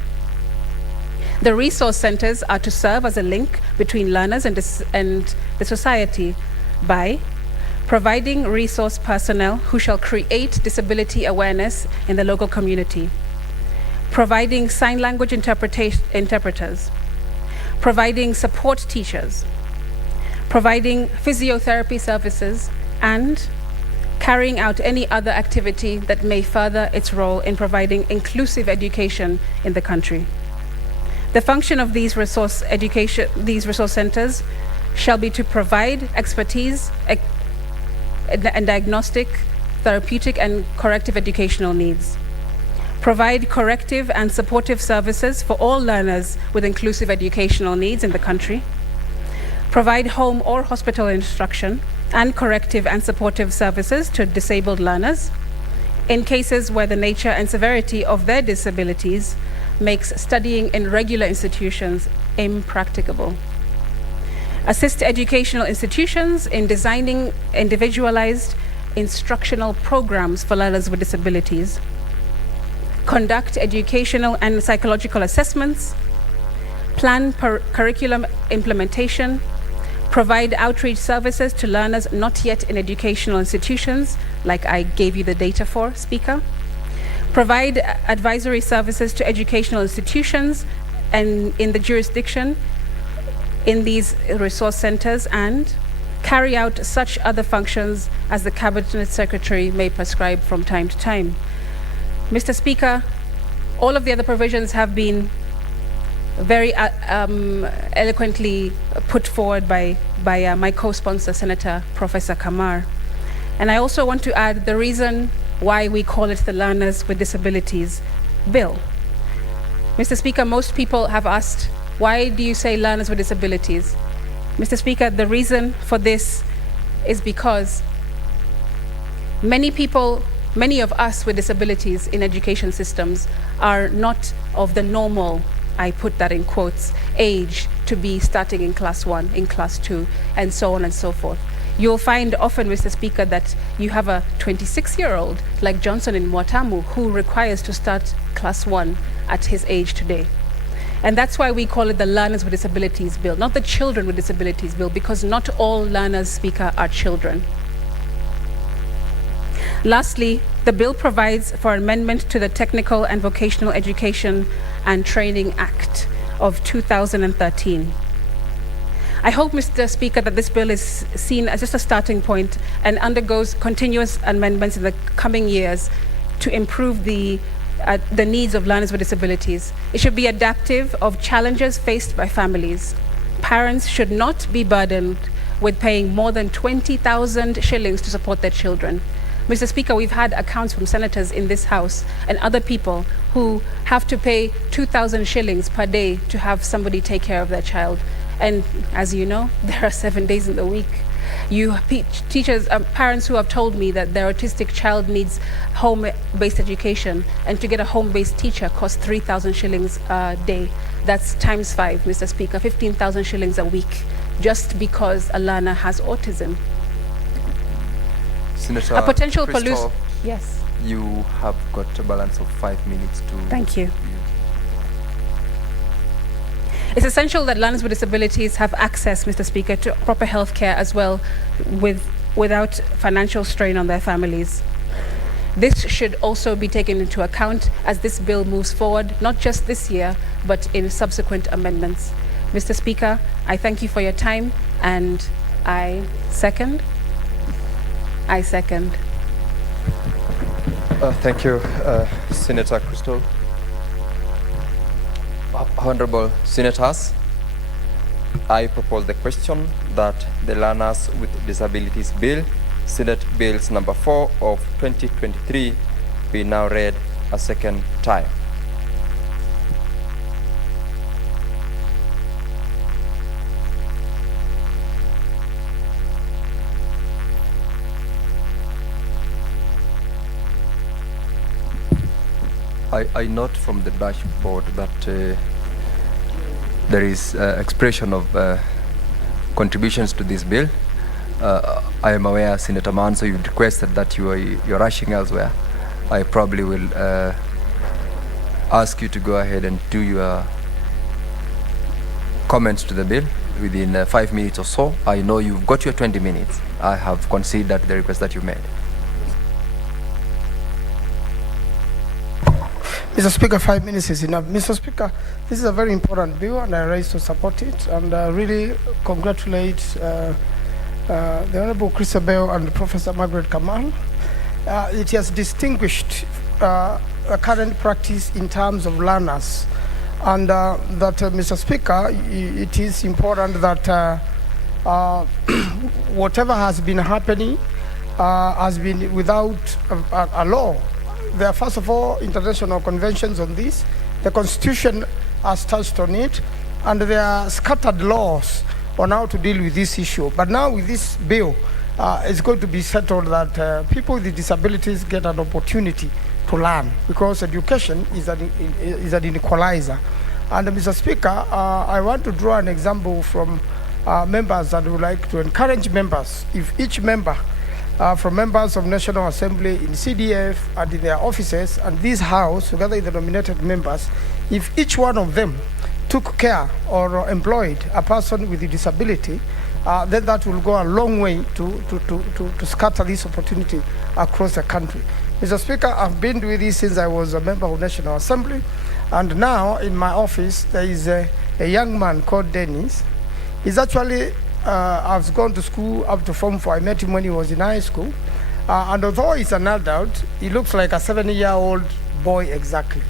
The resource centers are to serve as a link between learners and the society by providing resource personnel who shall create disability awareness in the local community, providing sign language interpreters, providing support teachers, providing physiotherapy services, and carrying out any other activity that may further its role in providing inclusive education in the country. The function of these resource centers shall be to provide expertise and diagnostic, therapeutic, and corrective educational needs, provide corrective and supportive services for all learners with inclusive educational needs in the country, provide home or hospital instruction and corrective and supportive services to disabled learners in cases where the nature and severity of their disabilities makes studying in regular institutions impracticable. Assist educational institutions in designing individualized instructional programs for learners with disabilities, conduct educational and psychological assessments, plan curriculum implementation, provide outreach services to learners not yet in educational institutions, like I gave you the data for, Speaker, provide advisory services to educational institutions and in the jurisdiction in these resource centers, and carry out such other functions as the Cabinet Secretary may prescribe from time to time. Mr. Speaker, all of the other provisions have been very eloquently put forward by my co-sponsor, Senator Professor Kamar. And I also want to add the reason why we call it the Learners with Disabilities Bill. Mr. Speaker, most people have asked, why do you say learners with disabilities? Mr. Speaker, the reason for this is because many of us with disabilities in education systems are not of the normal, I put that in quotes, age to be starting in class 1, in class 2, and so on and so forth. You'll find often, Mr. Speaker, that you have a 26-year-old like Johnson in Mwatamu who requires to start class 1 at his age today. And that's why we call it the Learners with Disabilities Bill, not the Children with Disabilities Bill, because not all learners, Speaker, are children. Lastly, the bill provides for amendment to the Technical and Vocational Education and Training Act of 2013. I hope, Mr. Speaker, that this bill is seen as just a starting point and undergoes continuous amendments in the coming years to improve the needs of learners with disabilities. It should be adaptive of challenges faced by families. Parents should not be burdened with paying more than 20,000 shillings to support their children. Mr. Speaker, we've had accounts from senators in this House and other people who have to pay 2,000 shillings per day to have somebody take care of their child. And as you know, there are 7 days in the week. Parents who have told me that their autistic child needs home-based education, and to get a home-based teacher costs 3,000 shillings a day. That's times 5, Mr. Speaker, 15,000 shillings a week, just because a learner has autism. Senator A potential Crystal, Yes. you have got a balance of 5 minutes to... Thank you. It's essential that learners with disabilities have access, Mr. Speaker, to proper health care as well, without financial strain on their families. This should also be taken into account as this bill moves forward, not just this year, but in subsequent amendments. Mr. Speaker, I thank you for your time, and I second. Thank you, Senator Crystal. Honorable Senators, I propose the question that the Learners with Disabilities Bill, Senate Bills number 4 of 2023, be now read a second time. I note from the dashboard that there is expression of contributions to this bill. I am aware, Senator Manso, you've requested that you're rushing elsewhere. I probably will ask you to go ahead and do your comments to the bill within 5 minutes or so. I know you've got your 20 minutes. I have considered the request that you made. Mr. Speaker, 5 minutes is enough. Mr. Speaker, this is a very important bill, and I rise to support it, and really congratulate the Honorable Christabel and Professor Margaret Kamal. It has distinguished a current practice in terms of learners, and that, Mr. Speaker, it is important that whatever has been happening has been without a law. There are, first of all, international conventions on this. The Constitution has touched on it, and there are scattered laws on how to deal with this issue. But now with this bill, it's going to be settled that people with disabilities get an opportunity to learn, because education is an equalizer. And Mr. Speaker, I want to draw an example from members that would like to encourage members. If each member from members of National Assembly in CDF and in their offices and this House, together with the nominated members, if each one of them took care or employed a person with a disability, then that will go a long way to scatter this opportunity across the country. Mr. Speaker, I've been doing this since I was a member of National Assembly, and now in my office there is a young man called Dennis. He's actually I've gone to school up to Form 4. I met him when he was in high school. And although he's an adult, he looks like a 7-year-old boy exactly.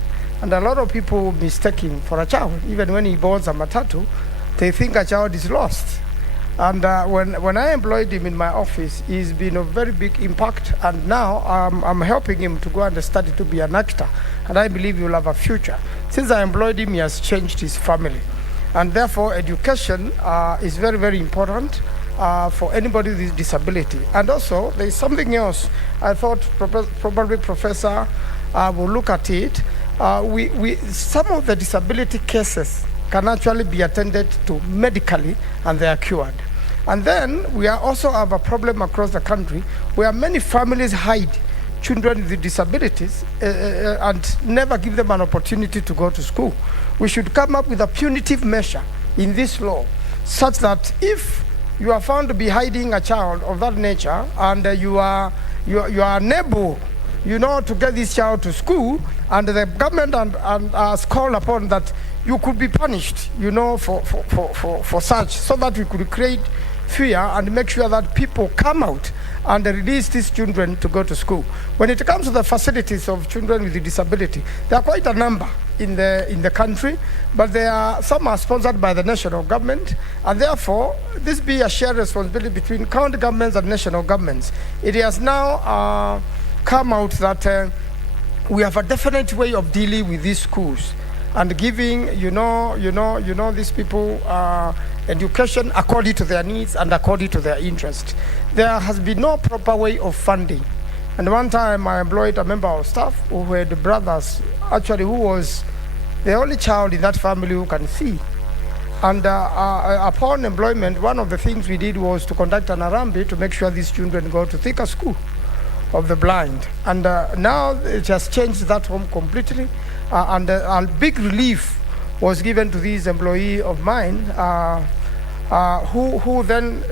And a lot of people mistake him for a child. Even when he boards a matatu, they think a child is lost. And when I employed him in my office, he's been a very big impact. And now I'm helping him to go and study to be an actor. And I believe he will have a future. Since I employed him, he has changed his family. And therefore, education is very, very important for anybody with disability. And also, there's something else I thought probably Professor will look at it. Some of the disability cases can actually be attended to medically and they are cured. And then we also have a problem across the country where many families hide children with disabilities and never give them an opportunity to go to school. We should come up with a punitive measure in this law such that if you are found to be hiding a child of that nature and you are unable, to get this child to school, and the government has called upon that you could be punished, for such, so that we could create fear and make sure that people come out and release these children to go to school. When it comes to the facilities of children with disability, there are quite a number in the country, but some are sponsored by the national government, and therefore this be a shared responsibility between county governments and national governments. It has now come out that we have a definite way of dealing with these schools and giving these people education according to their needs and according to their interest. There has been no proper way of funding. And one time I employed a member of staff who had brothers, actually, who was the only child in that family who can see. And upon employment, one of the things we did was to conduct an Arambi to make sure these children go to Thika School of the Blind. And now it has changed that home completely. And a big relief was given to this employee of mine who then,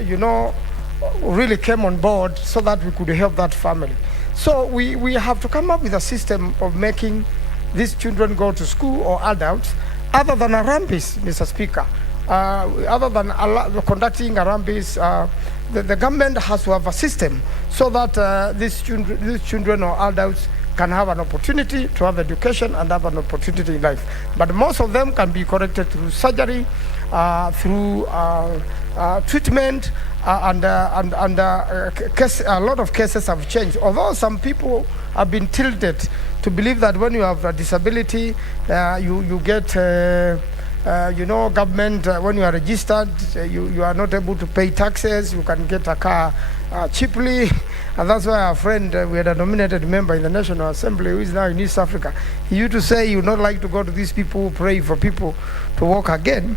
really came on board so that we could help that family. So we have to come up with a system of making these children go to school or adults other than Arambis, Mr. Speaker. Other than conducting Arambis, the government has to have a system so that these children or adults can have an opportunity to have education and have an opportunity in life. But most of them can be corrected through surgery, through treatment, and a lot of cases have changed. Although some people have been tilted to believe that when you have a disability, you get government, when you are registered, you are not able to pay taxes, you can get a car cheaply. And that's why our friend, we had a nominated member in the National Assembly who is now in East Africa. He used to say he would not like to go to these people who pray for people to walk again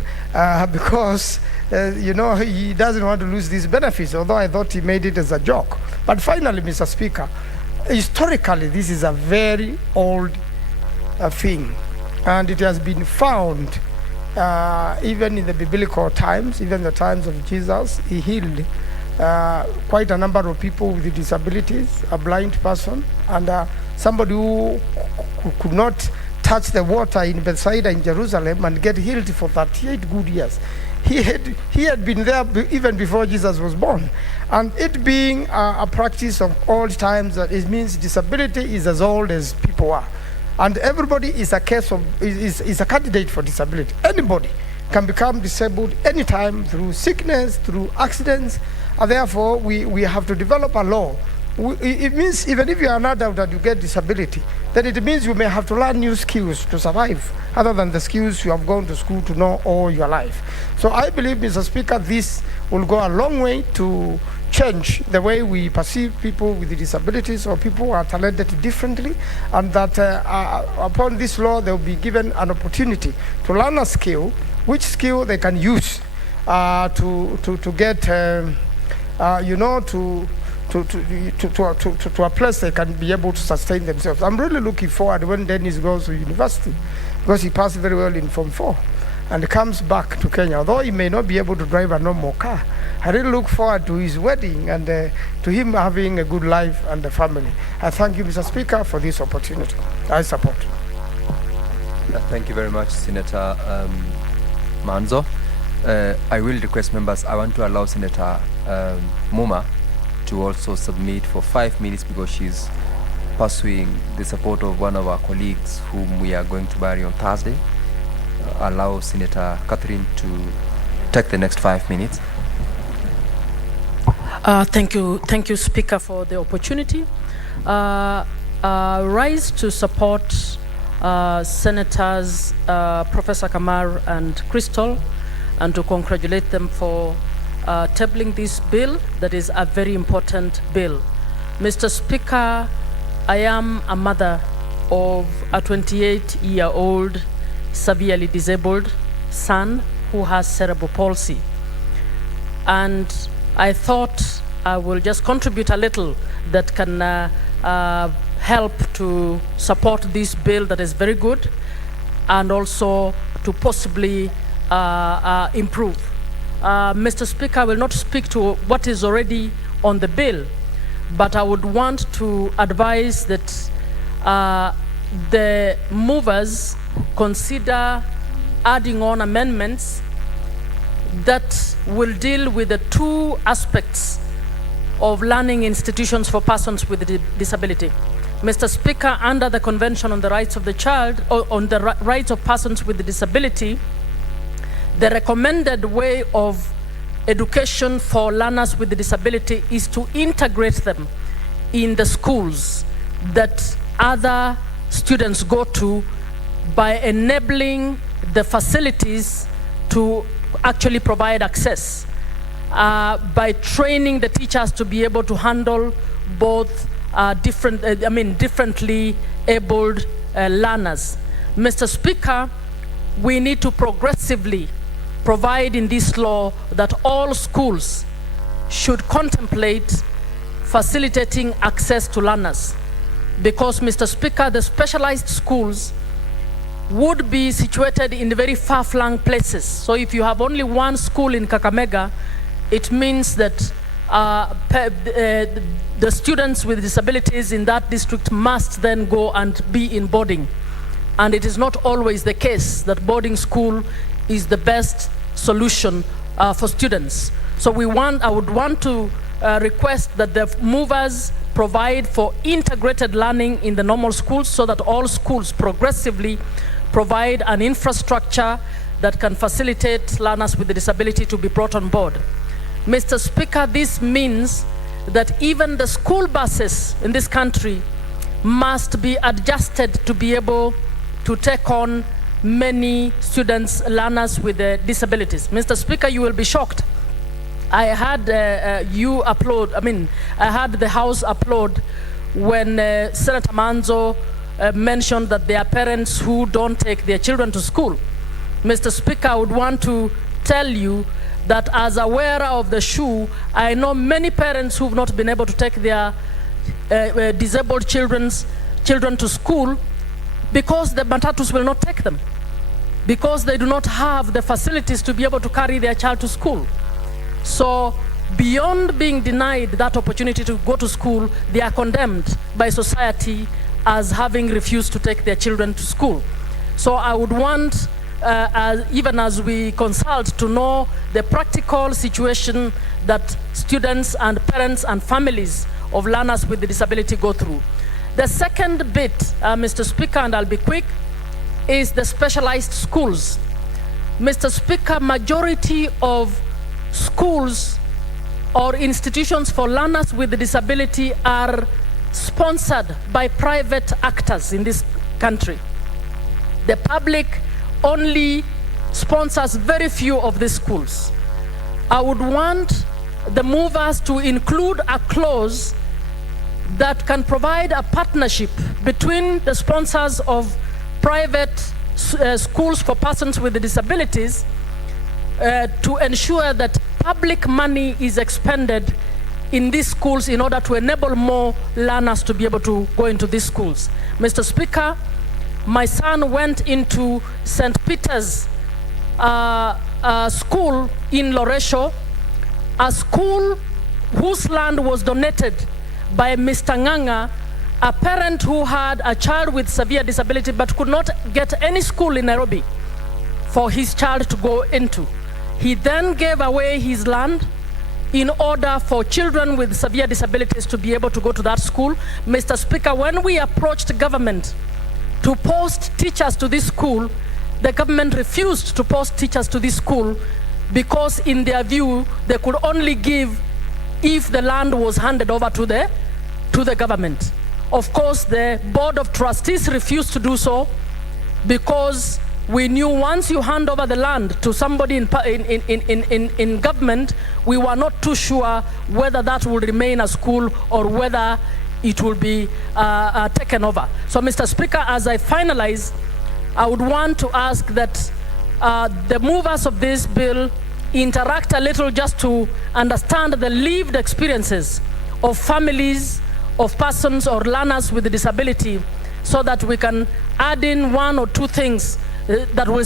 because, he doesn't want to lose these benefits, although I thought he made it as a joke. But finally, Mr. Speaker, historically, this is a very old thing. And it has been found even in the biblical times, even the times of Jesus, he healed quite a number of people with disabilities, a blind person, and somebody who could not touch the water in Bethsaida in Jerusalem and get healed for 38 good years. He had been there even before Jesus was born. And it being a practice of all times, it means disability is as old as people are. And everybody is a candidate for disability. Anybody can become disabled anytime through sickness, through accidents. And therefore, we have to develop a law. It means even if you are an adult and you get disability, then it means you may have to learn new skills to survive, other than the skills you have gone to school to know all your life. So I believe, Mr. Speaker, this will go a long way to change the way we perceive people with disabilities or people who are talented differently, and that upon this law they will be given an opportunity to learn a skill, which skill they can use to get to a place they can be able to sustain themselves. I'm really looking forward when Dennis goes to university, because he passed very well in Form 4 and comes back to Kenya, although he may not be able to drive a normal car. I really look forward to his wedding and to him having a good life and a family. I thank you, Mr. Speaker, for this opportunity. I support. Thank you very much, Senator Manzo. I will request members, I want to allow Senator Muma to also submit for 5 minutes, because she's pursuing the support of one of our colleagues whom we are going to bury on Thursday. Allow Senator Catherine to take the next 5 minutes. Thank you, Speaker, for the opportunity. Rise to support Senators Professor Kamar and Crystal, and to congratulate them for tabling this bill that is a very important bill. Mr. Speaker, I am a mother of a 28-year-old severely disabled son who has cerebral palsy. And I thought I will just contribute a little that can help to support this bill that is very good, and also to possibly improve. Mr. Speaker, I will not speak to what is already on the bill, but I would want to advise that the movers consider adding on amendments that will deal with the two aspects of learning institutions for persons with disability. Mr. Speaker, under the Convention on the Rights of the Child, or on the rights of persons with disability, the recommended way of education for learners with disability is to integrate them in the schools that other students go to by enabling the facilities to actually provide access, by training the teachers to be able to handle both differently abled learners. Mr. Speaker, we need to progressively provide in this law that all schools should contemplate facilitating access to learners. Because, Mr. Speaker, the specialized schools would be situated in very far-flung places. So if you have only one school in Kakamega, it means that the students with disabilities in that district must then go and be in boarding. And it is not always the case that boarding school is the best solution for students. So I would want to request that the movers provide for integrated learning in the normal schools, so that all schools progressively provide an infrastructure that can facilitate learners with a disability to be brought on board. Mr. Speaker, this means that even the school buses in this country must be adjusted to be able to take on many students, learners with disabilities. Mr. Speaker, you will be shocked. I had I had the House applaud when Senator Manzo mentioned that there are parents who don't take their children to school. Mr. Speaker, I would want to tell you that as a wearer of the shoe, I know many parents who've not been able to take their disabled children to school because the matatus will not take them, because they do not have the facilities to be able to carry their child to school. So beyond being denied that opportunity to go to school, they are condemned by society as having refused to take their children to school. So I would want, even as we consult, to know the practical situation that students and parents and families of learners with the disability go through. The second bit, Mr. Speaker, and I'll be quick, is the specialized schools. Mr. Speaker, majority of schools or institutions for learners with a disability are sponsored by private actors in this country. The public only sponsors very few of these schools. I would want the movers to include a clause that can provide a partnership between the sponsors of private schools for persons with disabilities to ensure that public money is expended in these schools in order to enable more learners to be able to go into these schools. Mr. Speaker, my son went into St. Peter's school in Loresho, a school whose land was donated by Mr. Nganga, a parent who had a child with severe disability but could not get any school in Nairobi for his child to go into. He then gave away his land in order for children with severe disabilities to be able to go to that school. Mr. Speaker, when we approached government to post teachers to this school, the government refused to post teachers to this school because in their view, they could only give if the land was handed over to the government. Of course, the Board of Trustees refused to do so because we knew once you hand over the land to somebody in government, we were not too sure whether that will remain a school or whether it will be taken over. So, Mr. Speaker, as I finalize, I would want to ask that the movers of this bill interact a little just to understand the lived experiences of families, of persons or learners with a disability, so that we can add in one or two things that will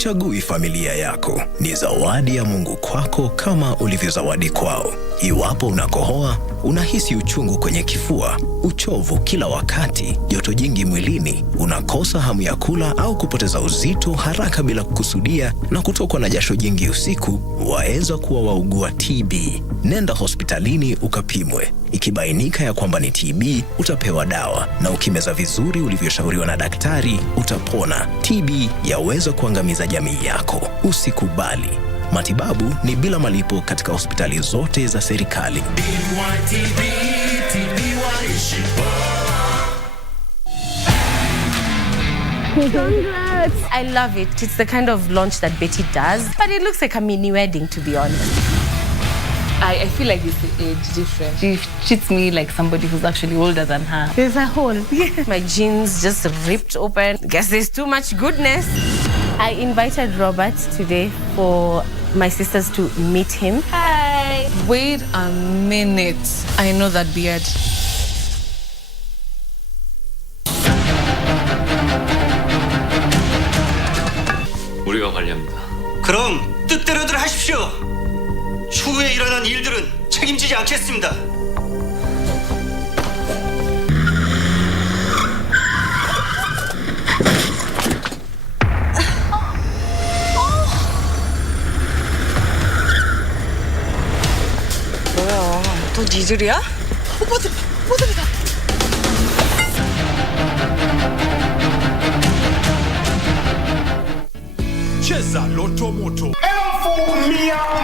Huchagui familia yako, ni zawadi ya Mungu kwako kama ulivyozawadi kwao. Iwapo unakohoa, unahisi uchungu kwenye kifua, uchovu kila wakati, joto jingi mwilini, unakosa hamu ya kula au kupoteza uzito haraka bila kukusudia na kutokwa na jasho jingi usiku, waweza kuwa waugua TB. Nenda hospitalini ukapimwe. Ikibainika ya kwamba ni TB, utapewa dawa, na ukimeza vizuri ulivyoshauriwa na daktari, utapona. TB yaweza kuangamiza jamii yako. Usikubali. Matibabu ni bila malipo katika hospitali zote za serikali. Congrats! I love it. It's the kind of launch that Betty does, but it looks like a mini wedding, to be honest. I feel like it's the age difference. She treats me like somebody who's actually older than her. There's a hole. My jeans just ripped open. Guess there's too much goodness. I invited Robert today for my sisters to meet him. Hi. Wait a minute. I know that beard. 우리가 관리합니다. 그럼 뜻대로들 하십시오. 추후에 일어난 일들은 책임지지 않겠습니다. 뭐야, 너 니들이야? 오빠들이다. Cheza Loto Moto. Elfu 100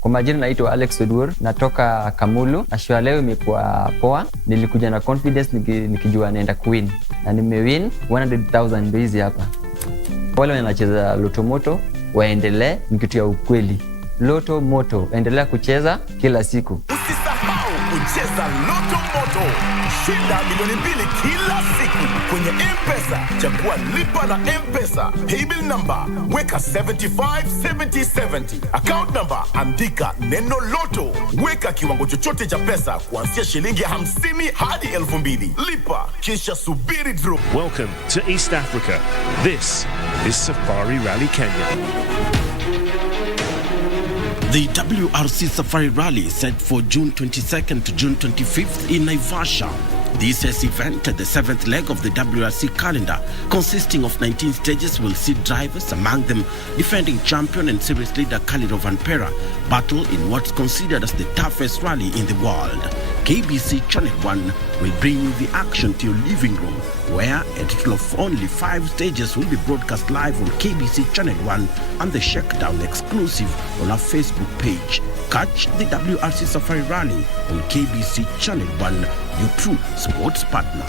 Kwa majina naitwa Alex Odur, natoka Kamulu. Ashwa leo imekuwa poa. Nilikuja na confidence nikijua naenda kuwin. Na nimewin 100,000 ndio hizi hapa. Wale wanacheza Loto Moto waendelee, ni kitu ya ukweli. Loto Moto, endelea kucheza kila siku. Usisahau kucheza Loto Moto. Shinda milioni 2 kila siku kwenye M-Pesa. Chagua lipa na M-Pesa. Paybill number weka 757070. Account number andika neno Loto. Weka kiwango chochote cha pesa kuanzia shilingi 50 hadi 2,000. Lipa kisha subiri draw. Welcome to East Africa. This is Safari Rally Kenya. The WRC Safari Rally set for June 22nd to June 25th in Naivasha. This year's event, the 7th leg of the WRC calendar, consisting of 19 stages, will see drivers, among them defending champion and series leader Khalid Vanpera, battle in what's considered as the toughest rally in the world. KBC Channel 1 will bring you the action to your living room, where a total of only 5 stages will be broadcast live on KBC Channel 1 and the Shakedown exclusive on our Facebook page. Catch the WRC Safari Rally on KBC Channel 1, your true sports partner.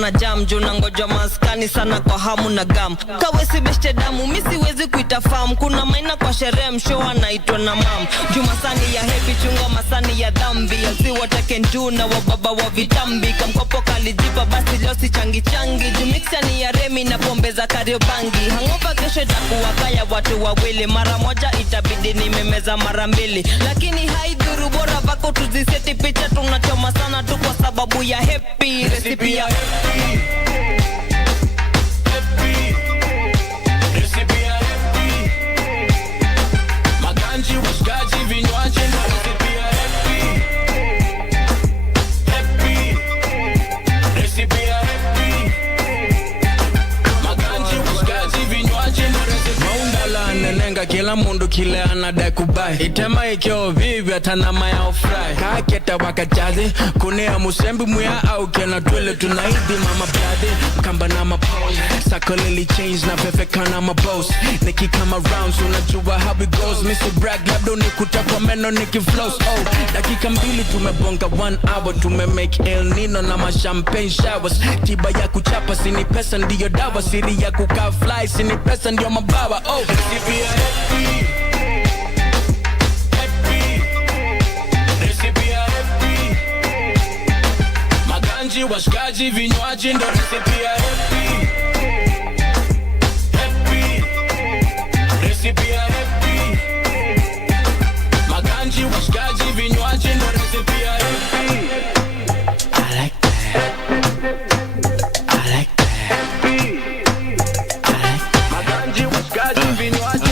Na jam juna ngoja maskani sana kwa hamu na gam kawesi beshte damu misi wezi kuitafamu kuna maina kwa sherehe msho anaitwa na mam jumasani ya hepi chunga masani ya dhambi yaziwa takenju na wababa wa vitambi kamkopo kalijipa basi leo si changi changi jumiksa ni ya remi na pombe za kariobangi hangopa kesho itakuwa kaya watu wawili mara moja itabidi nimemeza mara mbili lakini haidhuru bora vako tuziseti picha tunachoma sana tu kwa sababu ya happy recipe ya maganji washikaji vinywaji na recipe ya happy recipe ya maganji washikaji vinywaji na recipe maundala nenenga kila mundu kile anadai kubai itema ikyo vivi atanama ya ofrai kaketa wakajazi kunea musembi muya au kena twele tunaidi mama blade kamba na mapose sako lily change na pefeka na maboss Niki come around so unajua how it goes Mr. Bragg labdo nikuta kwa meno niki flows oh dakika mbili tumebonga 1 hour tumemake El Nino na ma champagne showers tiba ya kuchapa sini pesa ndiyo dawa siri ya kukaa fly sini pesa ndiyo mabawa oh recipe ya happy recipe ya happy maganji washikaji vinywaji ndo recipe ya happy recipe ya happy maganji washikaji vinywaji ndo recipe ya happy I like that I like that maganji washikaji vinywaji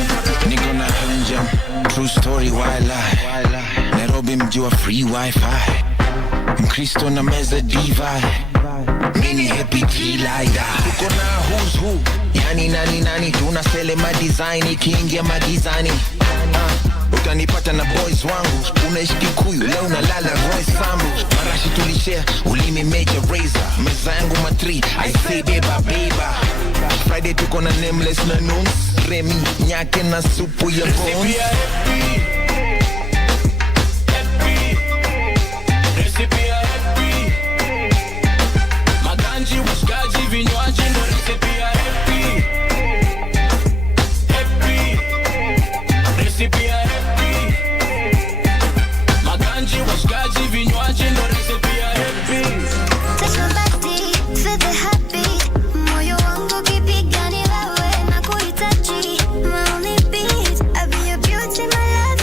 niko na hanja true story why lie Nairobi mji wa free wifi Mkristo na meza divai mini happy G-Lider tuko na who's who yani nani tunasele madesign ikiingia magizani utanipata na boys wangu unaishi Kikuyu leo unalala Roy Sambu marashi tulishare ulimi major razor meza yangu matri I say beba Friday tuko na nameless na nuns Remy nyake na supu ya bones recipe ya happy maganji washikaji vinywaji ndo recipe ya happy recipe ya happy maganji washikaji vinywaji ndo recipe ya happy moyo wangu kipigani wewe na kuhitaji my only beat I be your beauty my love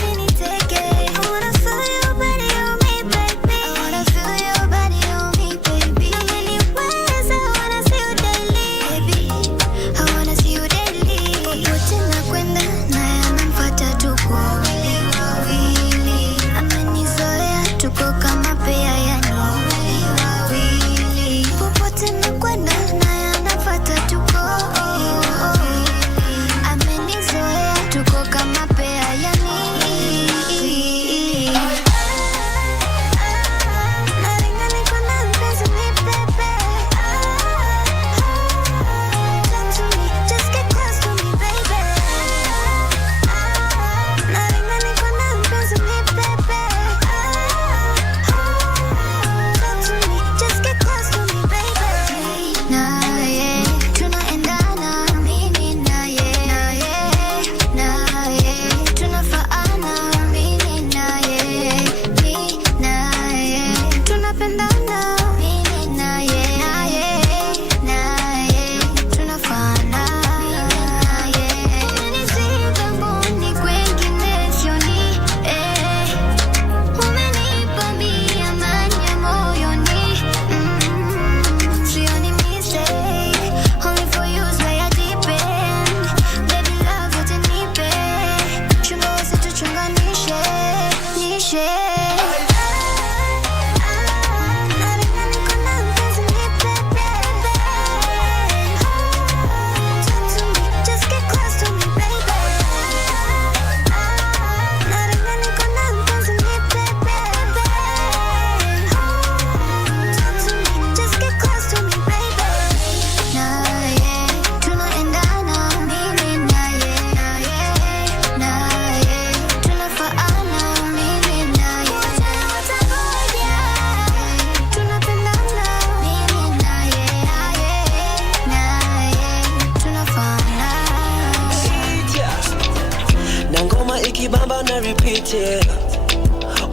repeat, yeah.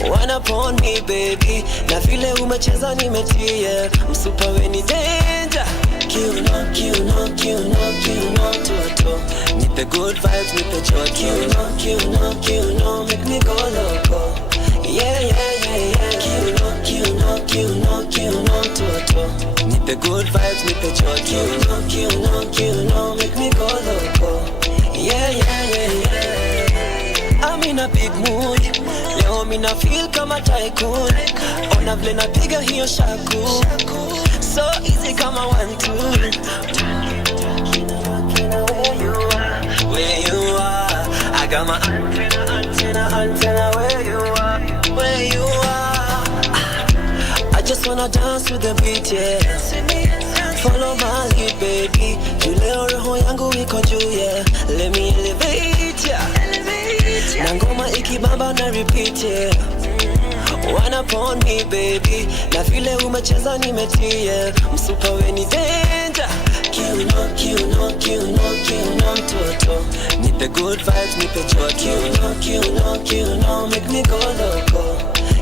One upon me, baby. Na vile umecheza nimetia. Msupa we ni danger. Kiuno, kiuno, kiuno, kiuno, toto. Nipe good vibes, nipe joy. Kiuno, kiuno, kiuno, make me go loco. Yeah, yeah, yeah, yeah. Kiuno, kiuno, kiuno, kiuno, toto. Nipe good vibes, nipe joy. Kiuno, kiuno, kiuno, make me go loco. Yeah, yeah, yeah, yeah. I'm in a big mood. Leo mina feel kama tycoon. Ona vile napiga hiyo shaku. So easy kama 1-2. Where you are, I got my antenna. Where you are, where you are. I just wanna dance to the beat, yeah. Follow my lead, baby. Leo roho yangu iko juu, yeah. Let me elevate, yeah. Na ngoma ikibamba na repeat, yeah. One upon me, baby. Na vile umecheza nimetia. Msupa we ni danger. Kiuno, kiuno, kiuno, kiuno, toto. Nipe good vibes, nipe joy. Kiuno, kiuno, kiuno, make me go loco.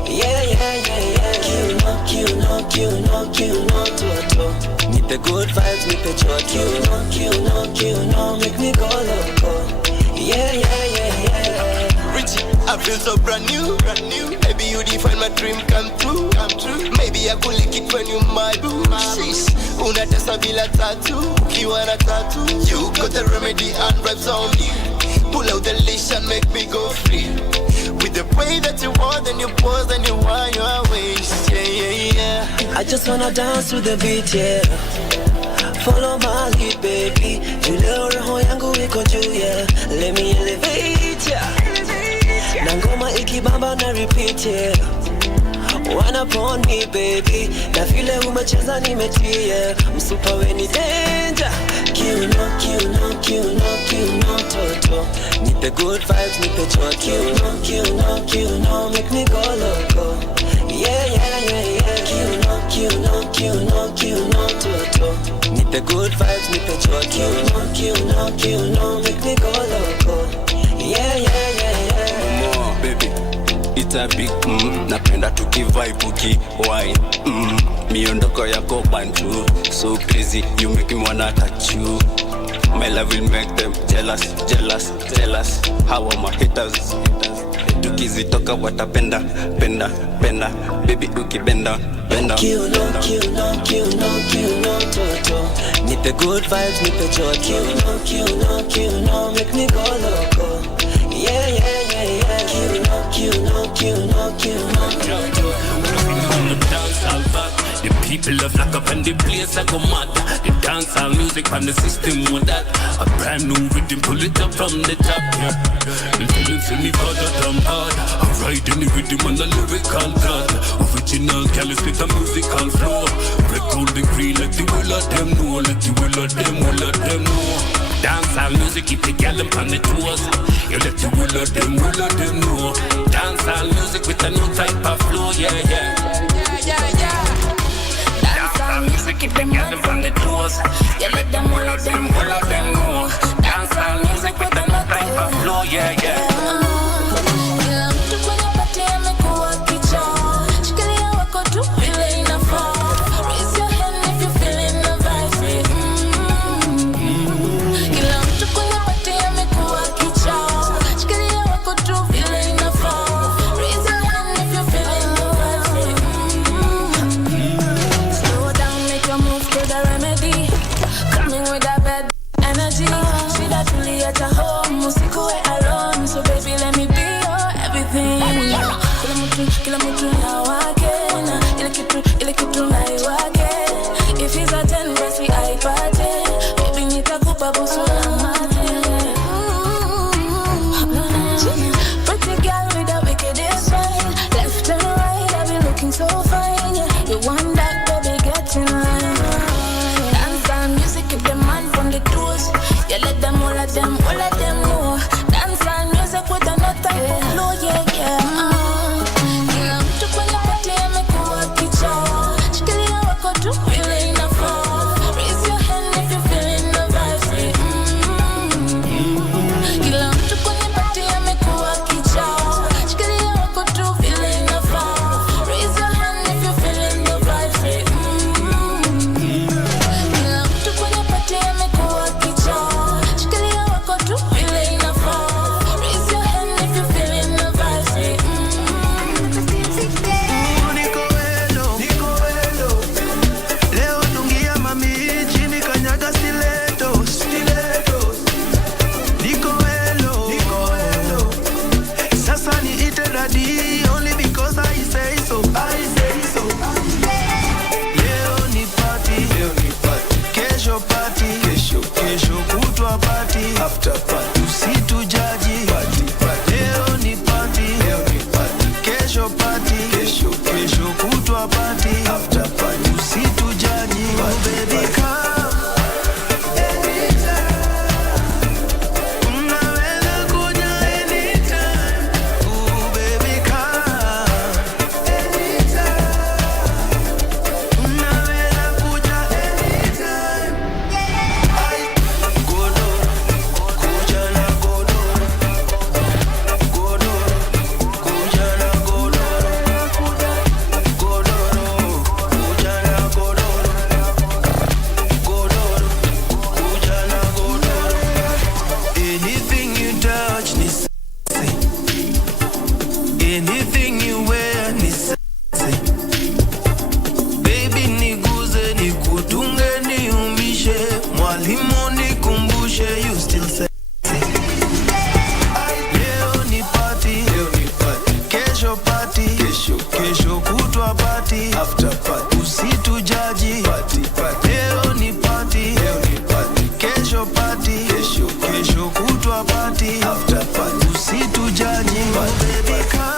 Yeah, yeah, yeah, yeah. Kiuno, kiuno, kiuno, kiuno, toto. Nipe good vibes, nipe joy. Kiuno, kiuno, kiuno, make me go loco. Yeah, yeah, yeah, yeah. Richie, I feel so brand new. Maybe you define my dream come true. Maybe I could lick it when you my boo. Sheesh, unatesa bila tattoo. Ukiwa na tattoo, you got the remedy and vibes on me. Pull out the leash and make me go free. With the way that you want and you pose and you want your waist. Yeah, yeah, yeah. I just wanna dance to the beat, yeah. Follow my lead, baby. Leo roho yangu iko juu, yeah. Let me elevate, yeah. Na ngoma ikibamba na repeat, yeah. One upon me, baby. Na vile umecheza nimetia. Msupa we ni danger. Kiuno, kiuno, kiuno, kiuno, toto. Nipe good vibes, nipe joy. Kiuno, kiuno, kiuno, make me go loco. Yeah, yeah, yeah, yeah. Kiuno, kiuno, kiuno, kiuno, toto. Nipe good vibes, nipe joy. Kiuno, kiuno, kiuno, make me go loco. Yeah, yeah, yeah, yeah. More, baby. It's a big napenda tukivibe ukiwine miondoko yako bantu so crazy you make me wanna touch you. My love will make them jealous. How are my haters? Tukizitoka watapenda penda baby ukibenda benda. Kiuno, kiuno, kiuno, kiuno, toto. Nipe good vibes, nipe joy. Kiuno, kiuno, kiuno, make me go loco. Yeah, yeah, yeah, yeah. Kiuno, kiuno, kiuno, kiuno, toto. The people of lock up and the place I go mad. The dancehall music and the system with that. A brand new rhythm, pull it up from the top. Yeah. The feelings in the God that I'm hard. I ride in the rhythm and the lyrical god. Original callous with a musical flow. Break all the green, let the will of them know. Let the will of them know. Dancehall music, keep the gal on the toes. You let the will of them know. Dancehall music with a new type of flow, yeah. Dancehall music, keep the gal on the toes. You let them all of them know. Dancehall music with a new type of flow, yeah. Kila mtu na wake na ile kitu na iwake. If he's a 10 basi aipate. Baby nitakupa busu na mate. Pretty girl with a wicked smile. Left and right I be looking so fine. You want that baby get in line. Dancehall music keep the man from the doors. You let them all of them know. Dancehall music with another type of flow, yeah. party, after party. Usitujaji, party, party. Leo ni party, leo ni party. Kesho party, kesho, kesho kutwa party, after party. Usitujaji, oh baby come. Anything you wear ni sexy. Baby niguze, nikutunge, niumishe. Mwalimu nikumbushe, you still sexy. Leo ni party, leo ni party. Kesho party, kesho, kesho kutwa party, after party. Usitujaji, party, party. Leo ni party, leo ni party. Kesho party, kesho, kesho kutwa party, after party. Usitujaji, oh baby come.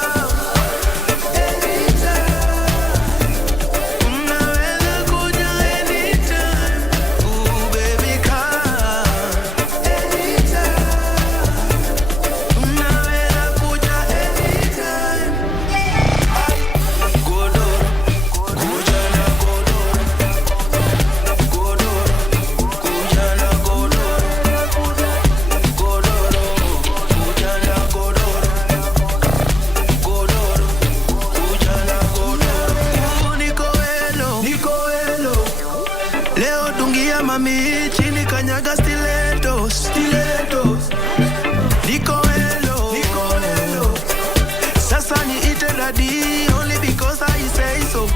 Leo dungia mami chini kanyaga stilettos, stilettos. Niko hello. Sasa ni ite daddy only because I say so.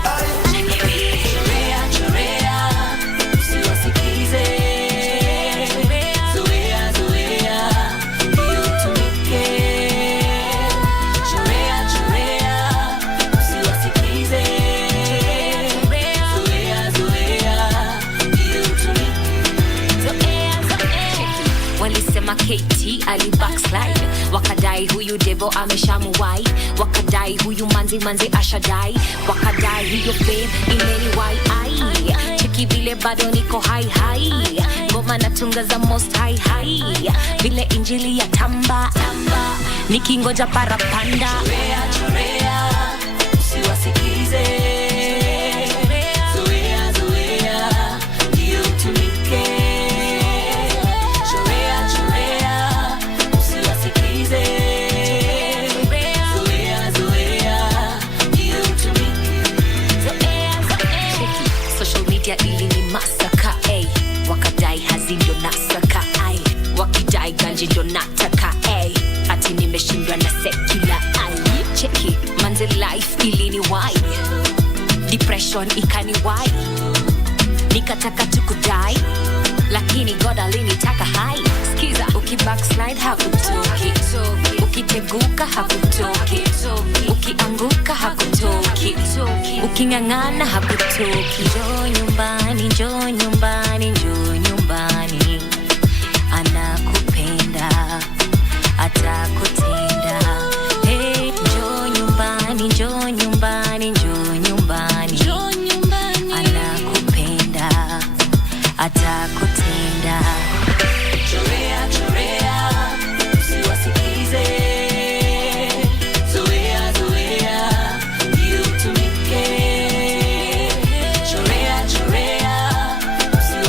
KT ali backslide, wakadai huyu devo ameshamuwai, wakadai huyu manzi ashadai, wakadai hiyo fame imeniwai. Ai cheki vile bado niko high, ngoma natunga za most high, vile injili ya tamba, nikingoja parapanda. Chorea, usiwasikize. Ili ni masaka, wakadai hazindo nasaka, wakidai ganji ndo nataka, ati nimeshindwa na sekula. Cheki manze life ili ni why, depression ikani why, nikataka tukudai, lakini God alinitaka high. Skiza ukibackslide hakutoki, ukiteguka hakutoki, ukianguka hakutoki, ukingangana hakutoki. Njoo nyumbani, anakupenda atakutenda. Hey, njoo nyumbani, anakupenda atakutenda. Chorea, usiwasikize. Zoea, usiwasikize.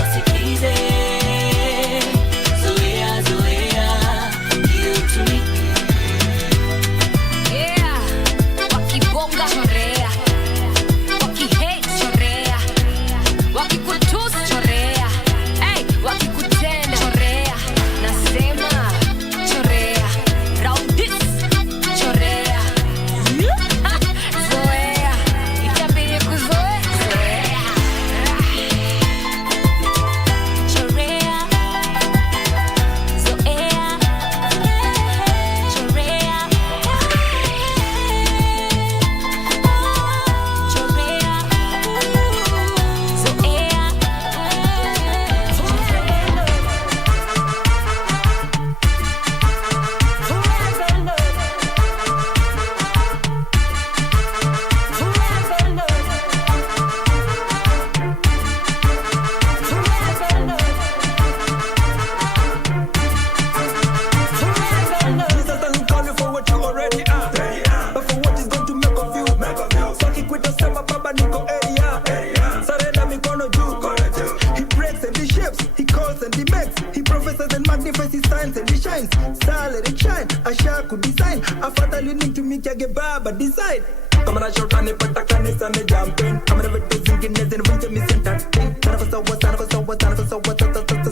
calls and he makes. He professes and magnifies his signs and he shines. Star let it shine, Asha could design. A father leading to me kage baba decide. Come on, I shout on it, but I can't miss me jumping. I'm gonna be singing this in winter, me sing that thing. Son of a sour, son of a sour, son of a sour,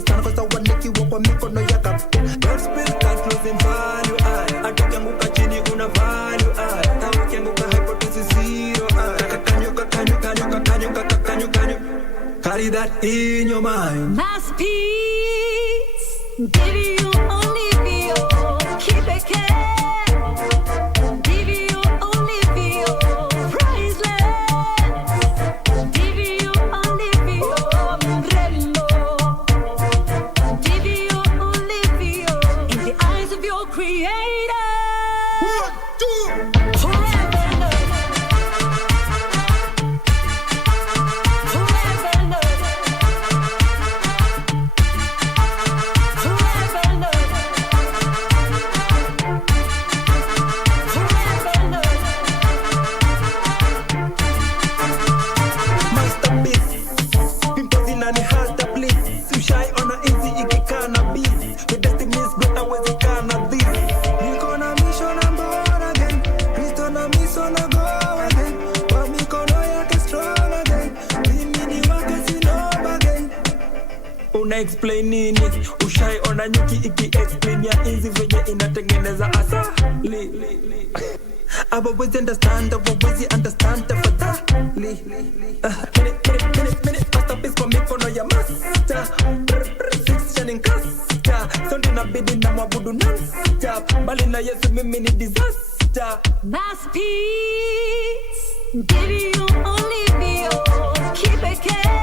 son of a sour, Nick you walk on me for no yakap. God's spirit can't lose in value, I take a muka chini una value, I take a muka hypothesis zero, can you carry that in your mind? Mass peace, give you only feel, keep it care. Explain nini ushai ona nyuki iki explain ya easy venye inatengeneza asali aba wezi understand tafadhali minute masterpiece kwa mikono ya master six shining caster sound inabidi na mwabudu non-stop bali na Yesu mimi ni disaster. Masterpiece, give you only feel, keep it care.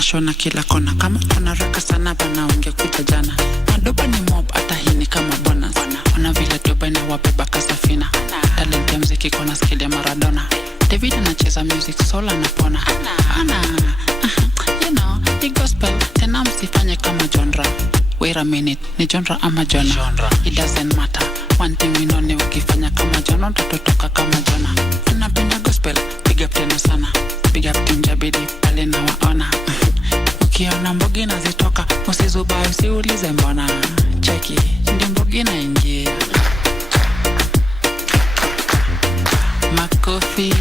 Shona kila kona kama unaraka sana bana ungekuja jana madoba ni mob hata hii ni kama bonus ona vile doba ina wabeba kasafina talent ya mziki kona skill ya Maradona David anacheza music soul anapona ana you know ni gospel tena msifanye kama genre wait a minute ni genre ama genre it doesn't matter one thing we know ni ukifanya kama genre utatoka kama jona tunapenda gospel big up tena sana big up Team Jabidi pale na waona ukiona mbogi nazitoka usizubai usiulize mbona cheki ndio mbogi naingia makofi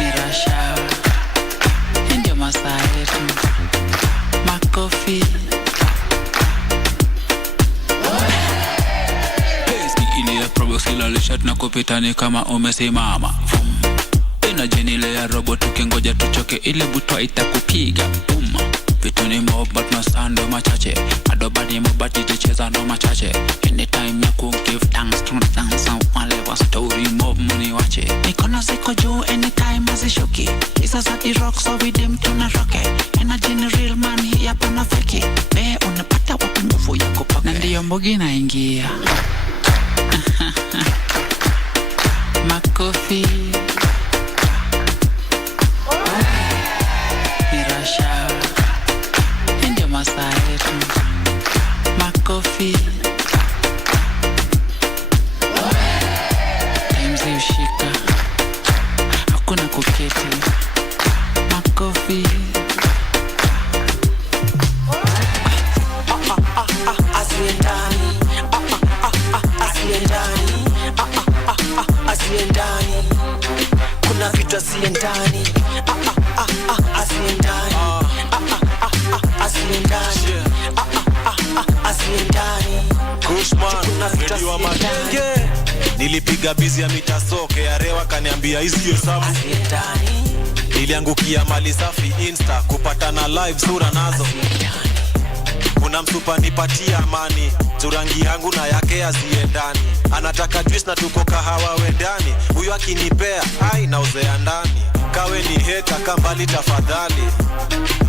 mirasha ndio masaa yetu makofi ile ya probo silalisha tunakupita ni kama umesimama na jenile ya robot ukingoja tuchoke ile butwa itakupiga vitu ni mob but masando machache madoba ni mobati jicheza no machache anytime ya give thanks to dance wale wa story mob muni wache mikono ziko juu anytime azishuki isa za rock so with them tuna roke energy ni real man hii hapa na feki we unapata wapi nguvu ya kupaka na ndiyo mbogi naingia makofi mirasha ndio masaa yetu makofi timzi ushika hakuna kuketi makofi as we done asiendani asiendani asiendani asiendani Kushman, ready wa magenge. Nilipiga bizi ya mitasoke ya rewa kaniambia hizi hesabu. Niliangukia mali safi Insta kupatana live sura nazo. Kuna msupa nipatia amani, turangi yangu na yake haziendani. Anataka juice na tuko kahawa wendani. Huyu akinipea, ai nauzea ndani. Kawe ni heka kambali tafadhali.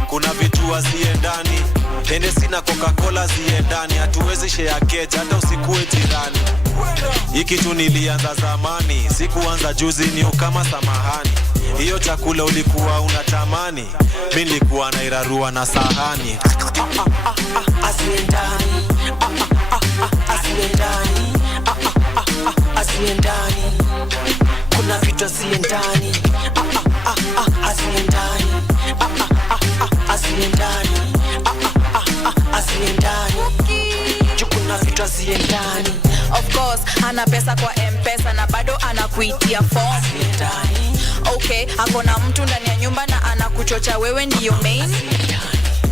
Kuna vitu haziendani. Hennessy na Coca-Cola ziendani. Hatuwezi share keja hata usikue jirani. Hiki tu nilianza zamani, sikuanza juzi ni kama samahani. Hiyo chakula ulikuwa unatamani, mimi nilikuwa nairarua na sahani. Asiendani asiendani asiendani. Kuna vitu asiendani asiendani asiendani asiendani. Kuna vitu asiendani. Of course, ana pesa kwa M-Pesa na bado anakuitia form. Okay, akona mtu ndani ya nyumba na anakuchocha wewe ndiyo main.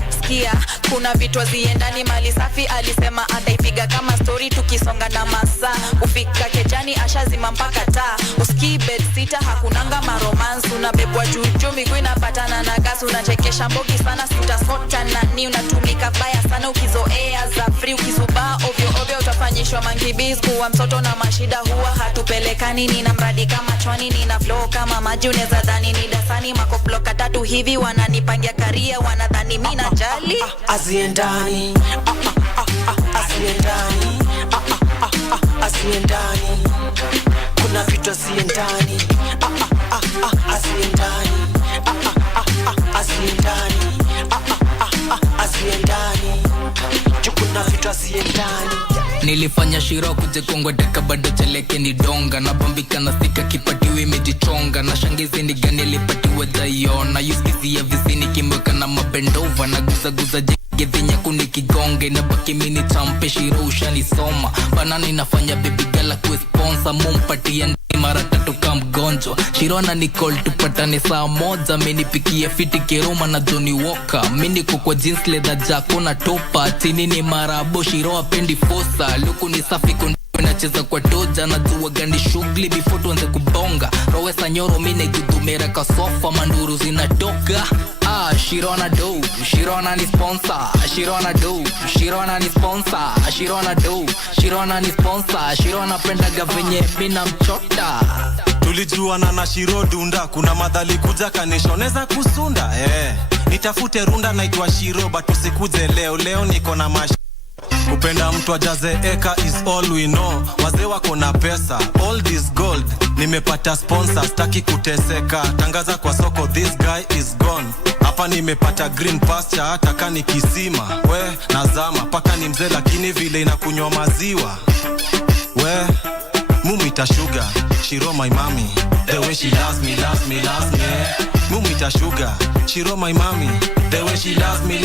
Sikia, kuna vitu ziendani. Mali safi alisema ataipiga kama story tukisonga na masaa. Ufika kejani ashazima mpaka taa. Uski bed sita hakunanga maromance. Unabebwa juju miguu inapatana na gas. Unachekesha mbogi sana sitasota nani. Unatumika baya sana ukizoea za free. Ukizubaa ovyo ovyo utafanyishwa mankibiz. Kuwa mtoto na mashida huwa hatupelekani. Nina mradi kama chwani, nina flow kama maji. Uneza dhani ni dasani makoploka tatu hivi. Wananipangia karia, wanadhani mimi najali. Asiendani asiendani asiendani. Kuna vitu asiendani asiendani asiendani asiendani. Kuna vitu asiendani. Nilifanya shiro kuje kongwa daka bado cheleke ni donga. Nabambika na sika kipatiwe imejichonga. Na shangizi ni gani alipatiwe dayona. Yuskizi ya vizini kimweka na mabendova. Na guza jege vinyaku ni kigonge. Na baki mini champe shiro ushanisoma. Banani nafanya baby gala kwe sponsor. Mumpatia mara tatu kama mgonjwa. Shirona ni call tupatane saa moja. Menipikia fiti keroma na Johnny Walker. Mini kukwa jeans leather jako na topa. Tini ni marabo Shiro apendi fosa. Luku ni safi kundi nacheza kwa doja. Na tuwa gani shugli before tuanze kubonga. Rowesa nyoro mine gudumera ka sofa. Manduru zinatoka. Shirona do, Shirona ni sponsor. Shirona do, Shirona ni sponsor. Shirona do, Shirona ni sponsor. Shirona pendaga venye mina mchota. Tulijuana na Shiro dunda. Kuna madhali kuja kanishoneza kusunda. Nitafute runda naitwa Shiro. But usikuje leo niko na mashi. Kupenda mtu ajaze eka is all we know. Wazee wako na pesa, all this gold. Nimepata sponsor, staki kuteseka. Tangaza kwa soko, this guy is gone. Hapa nimepata green pasture, hata kani kisima. We, nazama, paka ni mzee lakini vile inakunywa maziwa. We, mumita sugar, Shiro my mommy. The way she loves me. Mumita sugar, Shiro my mommy. The way she loves me.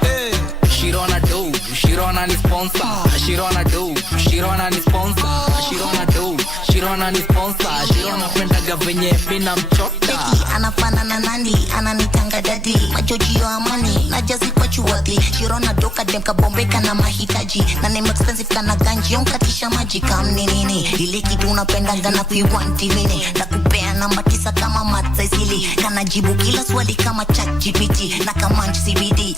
Hey. Shirona do, Shirona ni sponsor. Shirona do, Shirona ni sponsor. Shirona do, Shirona ni sponsor. Shirona pendaga venye mina mchota. Anafana na nani, ananitanga dadi. Majoji yo amani, na jazi kwa chuwadhi. Shirona doka demka bombeka na mahitaji. Na name expensive kana ganji, yonkatisha maji kamni nini. Ile kitu unapendanga na kuiwanti mini. Na kupea namba 9 kama matza isili. Kana jibu kila swali kama ChatGPT. Na kama CBD,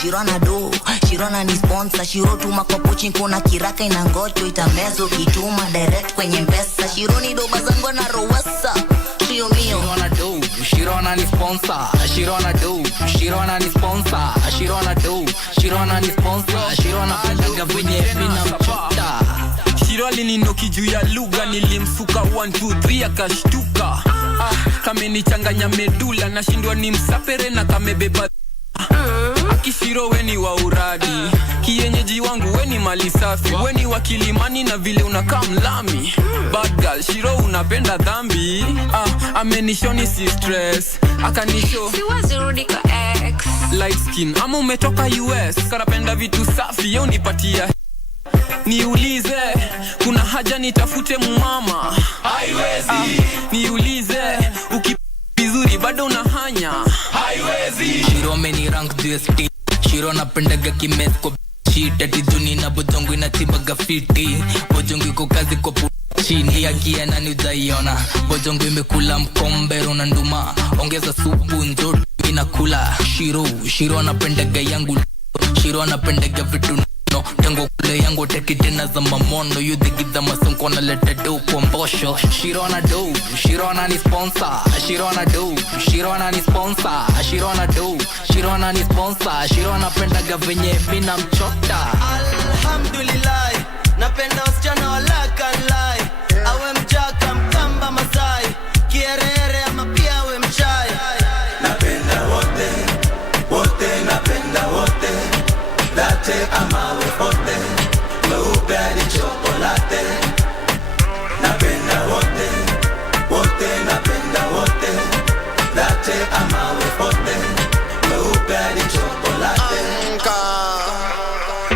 Shirona do, Shirona ni sponsor. Shiro tuma kwa pochi kuna kiraka inangocho. Itamezo kituma direct kwenye mpesa. Shironi doba zango na rowesa. Shiro mio Shirona do, Shirona ni sponsor. Shirona do, Shirona ni sponsor. Shirona do, Shirona ni sponsor. Shirona pendaga venye mina mchota. Shiro alininoki juu ya lugha. Nilimsuka 1, 2, 3 akashtuka. Kamenichanganya medula. Nashindwa ni msapere na kamebeba. Akishiro weni wa uradi. Kienyeji wangu weni mali safi. Weni wa Kilimani na vile unakaa mlami. Bad girl, Shiro unapenda dhambi. Amenishoni si stress. Akanisho siwezi rudi kwa ex. Light skin, ama umetoka US. Karapenda vitu safi, yo nipatia. Niulize, kuna haja nitafute mumama. Haiwezi. Niulize ukipizuri bado unahanya. Haiwezi. Shiro meni rank DST. Shiro napendaga kimes kwa shit. Ati juni na bojongo inatibaga fiti. Bojongo iko kazi kwa chini ya kia nani utaiona. Bojongo imekula mkombero na nduma. Ongeza supu njoto inakula. Shiro anapendaga yangu. Shiro anapendaga vitu no. Tango kule yangu tekitena za mamono. You digida masonko na lete do kwa mbosho. Shiro ana do. Shiro ana ni sponsor. Shiro ana do. Shiro ana ni sponsor. Shiro ana do. Shiro ana ni sponsor. Shiro anapendaga venye mina mchota. Alhamdulillah, napenda wasichana walaka nlai. Awe mjaka mkamba masai, kierere ama pia awe mchai. Napenda wote, wote napenda wote. Latte ama we pote, mweupe hadi chokolate. Napenda wote, wote napenda wote. Latte ama we pote, mweupe hadi chokolate.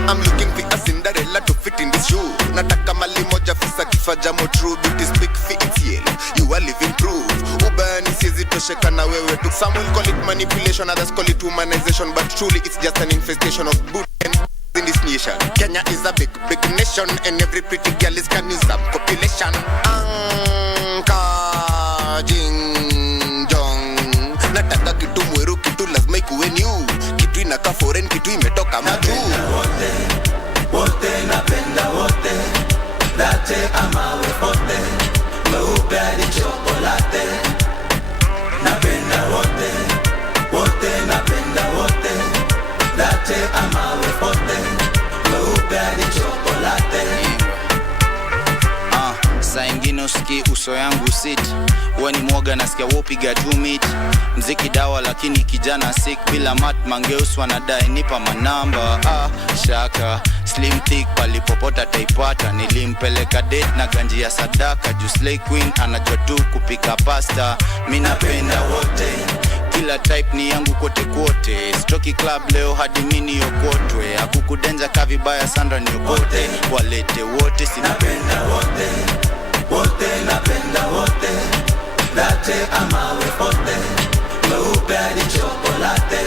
I'm looking for a Cinderella to fit in this shoe. Nataka mali moja fisa kifaja mo true. Beauty speak for its yell. You are living proof. Ubani siezi tosheka na wewe tu. Some will call it manipulation, others call it humanization, but truly it's just an infestation of boot and in this nation. Kenya is a big, big nation, and every pretty girl is can use some population. Anka jing jong. Nataka kitu mweru, kitu lazima ikuwe new. Kitu inaka foreign, kitu imetoka matu. Wote napenda wote. Latte ama we pote, mweupe hadi chokolate. Napenda wote, wote napenda wote. Latte ama we pote, mweupe hadi chokolate. Saa ingine usiki uso yangu sit. Uwe ni mwoga nasikia wopiga 2 meet. Mziki dawa lakini kijana sick. Bila mat mangeus wanadai nipa manamba. Shaka slim thick palipopota taipata. Nilimpeleka date na ganji ya sadaka. Juu slay queen anajua tu kupika pasta. Minapenda wote, kila type ni yangu kote kote. Stroki club leo hadi mini yokotwe. Akukudenja kavibaya Sandra ni yokote. Walete wote sinapenda wote, wote napenda wote. Latte ama we pote, mweupe hadi chokolate.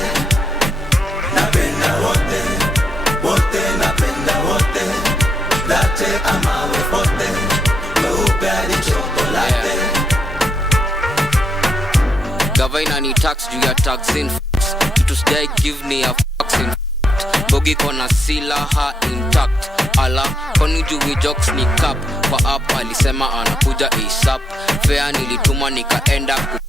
Napenda wote, wote napenda wote. Latte ama we pote, mweupe hadi chokolate. Gavaina ni tax juu ya taxin. Kitu sijai give me a fucking. Bogi kona silaha intact. Ala koni juu jokes ni cap. Kwa up alisema anakuja ASAP. Fair nilituma nikaenda ku.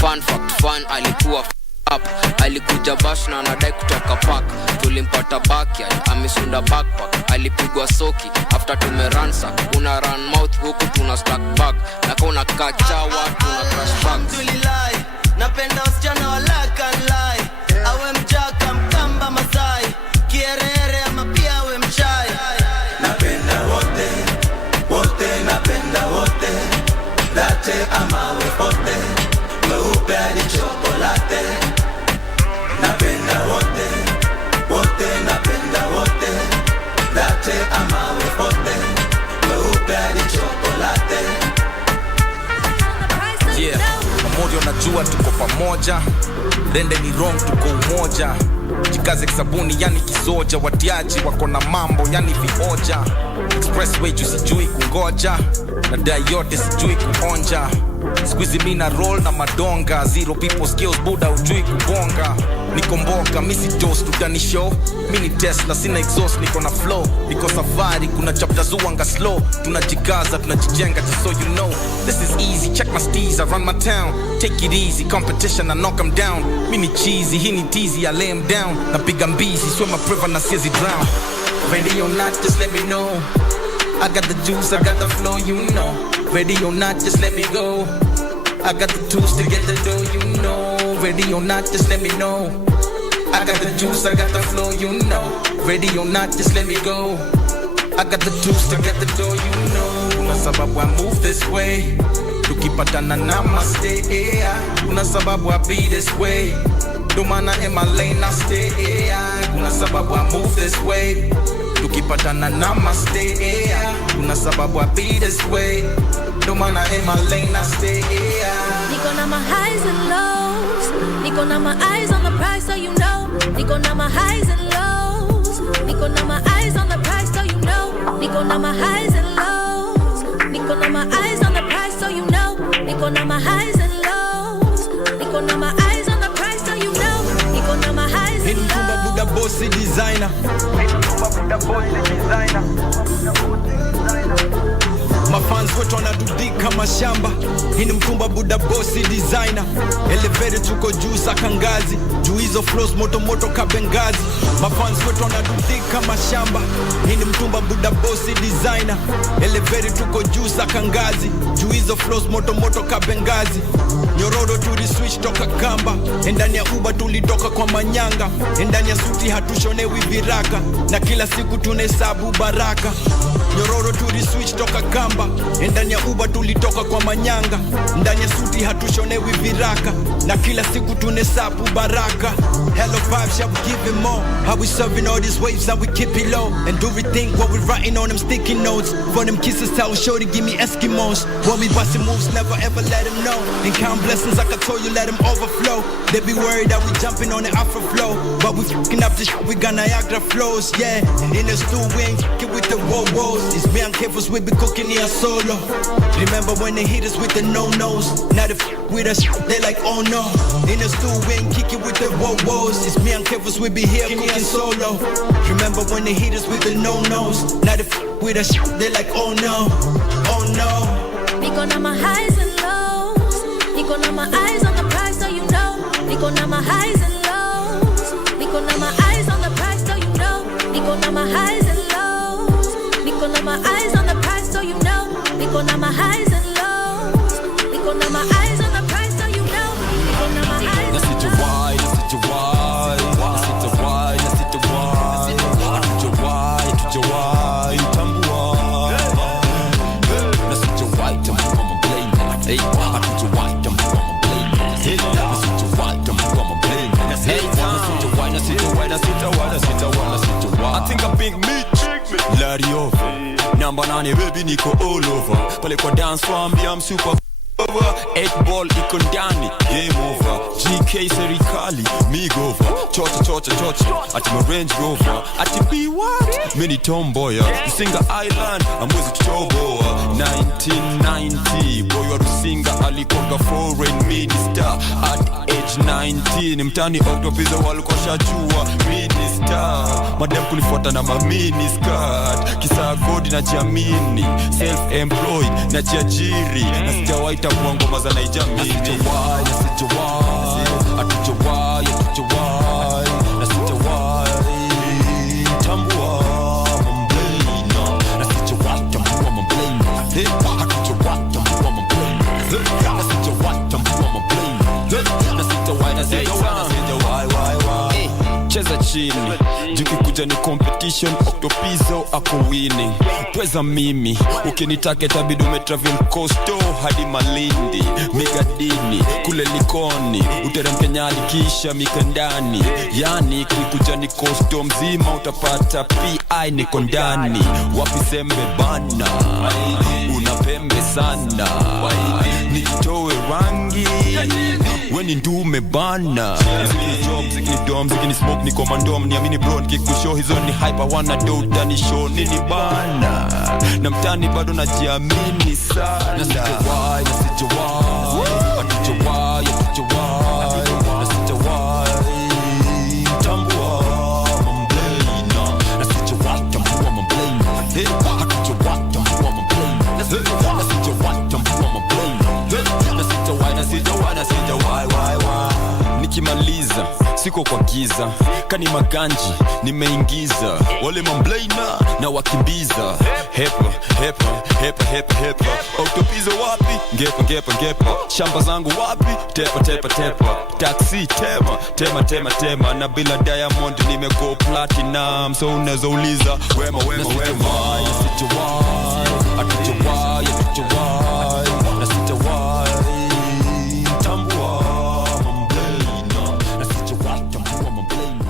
Fun fact fun alikuwa up. Alikuja bash na anadai kutoka park. Tulimpata backyard amesunda backpack. Alipigwa soki after tumeransa. Una run mouth huku tuna stack bag. Na kona kachawa tuna crash bags. Alhamdulillah, napenda wasichana walaka nlai. Awe mjaka mkamba masai, kierere ama pia awe mchai. Napenda wote, wote napenda wote. Latte ama we pote, mweupe hadi chokolate. Napenda wote, wote napenda wote. Latte ama we pote, mweupe hadi chokolate. Yeah, pamoja unajua tuko pamoja. Rende ni wrong tuko umoja. Jikaze kisabuni yani kizoja. Watiaji wako na mambo yani vioja. Expressway juu sijui kungoja. Na dai yote sijui kuonja. Squeezy mina roll na madonga. Zero people skills buda ujui kubonga. Niko mboka misi toast tutani show. Mini Tesla sina exhaust niko na flow. Niko safari kuna chapter zuanga slow. Tunajikaza tunajijenga just so you know. This is easy check my steez I run my town. Take it easy competition I knock them down. Mini cheesy hini teasy I lay them down. Napiga mbizi swim my river na siezi drown. Ready or not just let me know. I got the juice, I got the flow, you know. Ready or not, just let me go. I got the tools to get the dough, you know. Ready or not, just let me know. I got the juice, I got the flow, you know. Ready or not, just let me go. I got the tools to get the dough, you know. Kuna sababu I move this way. Tukipatana namaste, yeah. Kuna sababu I be this way. Do mana in my lane, I stay, yeah. Kuna sababu I move this way. tukipatana namaste, yeah. Kuna sababu I be this way, no man I in my lane I stay, yeah. Niko na my highs and lows, niko na my eyes on the prize so you know. Niko na my highs and lows, niko na my eyes on the prize so you know. Niko na my highs and lows, niko na my eyes on the prize so you know. Niko na my highs and lows, niko na my eyes on the prize so you know. Niko na my highs and lows. Mtumba Buddha bossy designer, Mtumba Buddha bossy designer. Mafans wetu wanadudika mashamba. Hii ni Mtumba Buddha bossy designer. Elevator tuko juu saka ngazi, juu hizo flows moto moto kabengazi. Mafans wetu wanadudika mashamba. Hii ni Mtumba Buddha bossy designer. Elevator tuko juu saka ngazi, juu hizo flows moto moto kabengazi. Nyororo tuli switch toka kamba, ndani ya Uber tulitoka kwa manyanga, ndani ya suti hatushonewi viraka, na kila siku tunahesabu baraka. Nyororo tuli switch toka kamba, ndani ya Uber tulitoka kwa manyanga, ndani ya suti hatushonewi viraka, na kila siku tunahesabu baraka. Hello vibes, shall we give it more? How we serving all these waves, how we keep it low, and do we think what we writing on them sticky notes? For them kisses tell shorty give me Eskimos. When we busting moves, never ever let them know. And count blessings like I told you, let them overflow. They be worried that we jumping on the Afro flow, but we fucking up the shit, we got Niagara flows, yeah. In the stew, we ain't fucking with the woes. It's me and Kefos, we be cooking here solo. Remember when they hit us with the no-nos? Now they with us, they like, oh no. In the stew, we ain't kicking with the woes. It's me and Kefos, we be here cooking solo. Remember when they hit us with the no-nos? Now they with us, they like, oh no, oh no. Niko na my highs and lows, niko na my eyes on the prize so you know. Niko na my highs and lows, niko na my eyes on the prize so you know. Niko na my highs and lows, niko na my eyes on the prize so you know. Niko na my highs and lows, niko na my eyes on the prize so you know. Niko na my eyes and lows. That's it why, that's it why, that's it why, that's it why, that's it why, that's it why, tambua. That's it why, tambua my blame. Hey, that's it why, tambua my blame. Hey, that's it why, tambua my blame. Hey, that's it why, that's it why, that's it why, that's it why, that's it why. I think I'm Big Mitch, Larry over. Number 9 baby niko all over. Pale kwa dance family I'm super over. 8 ball iko ndani, game over. GK serikali, me go over. Chocha, ati my Range Rover. Ati be what? Mini tomboya, Rusinga Island, amwezi tutoboa. 1990, boy wa Rusinga alikoga foreign minister. At age 19, mtani Octopizo walikuwa shajua minister. Madam kunifuata na mamini skirt. Kisa kodi na jamini, self-employed na jiajiri. Na sijawaita ngoma za naijamini. Nasijawai, atujawai, nasijawai, tambua mamblena. Nasijawai, tambua mamblena. Atujawai, tambua mamblena. Nasijawai, tambua mamblena. Nasijawai, wai. Cheza chini, juki kuja ni competition, Octopizo ako winning. Pweza mimi, ukinitake tabidu umetravel costo hadi Malindi, Migadini, kule Likoni, uteremke Nyali kisha Mikandani. Yani kuja ni costo mzima utapata PI niko ndani. Wapi sembe bana, unapembe sana, nitoe rangi, weni ndume bana. Zikini job, zikini dom, zikini smoke ni komandom. Niamini bro nikikushow hizo ni hype, wana do utani show nini bana. Na mtani bado najiamini sana. Nasijawai, atujawai, nasijawai, tambua mamblena. Nasijawai, tambua mamblena. Atujawai, tambua mamblena. Nasijawai, tambua mamblena. Nasijawai, wai. Nikimaliza siko kwa giza, kani maganji nimeingiza. Wale mamblena na wakimbiza. Hepa Octopizo wapi? Ngepa shamba zangu wapi? Tepa taxi tema na bila diamond nimego platinum. So unaweza uliza wema. Nasijawai, atujawai, nasijawai, tambua mamblena. Nasijawai, tambua mamblena.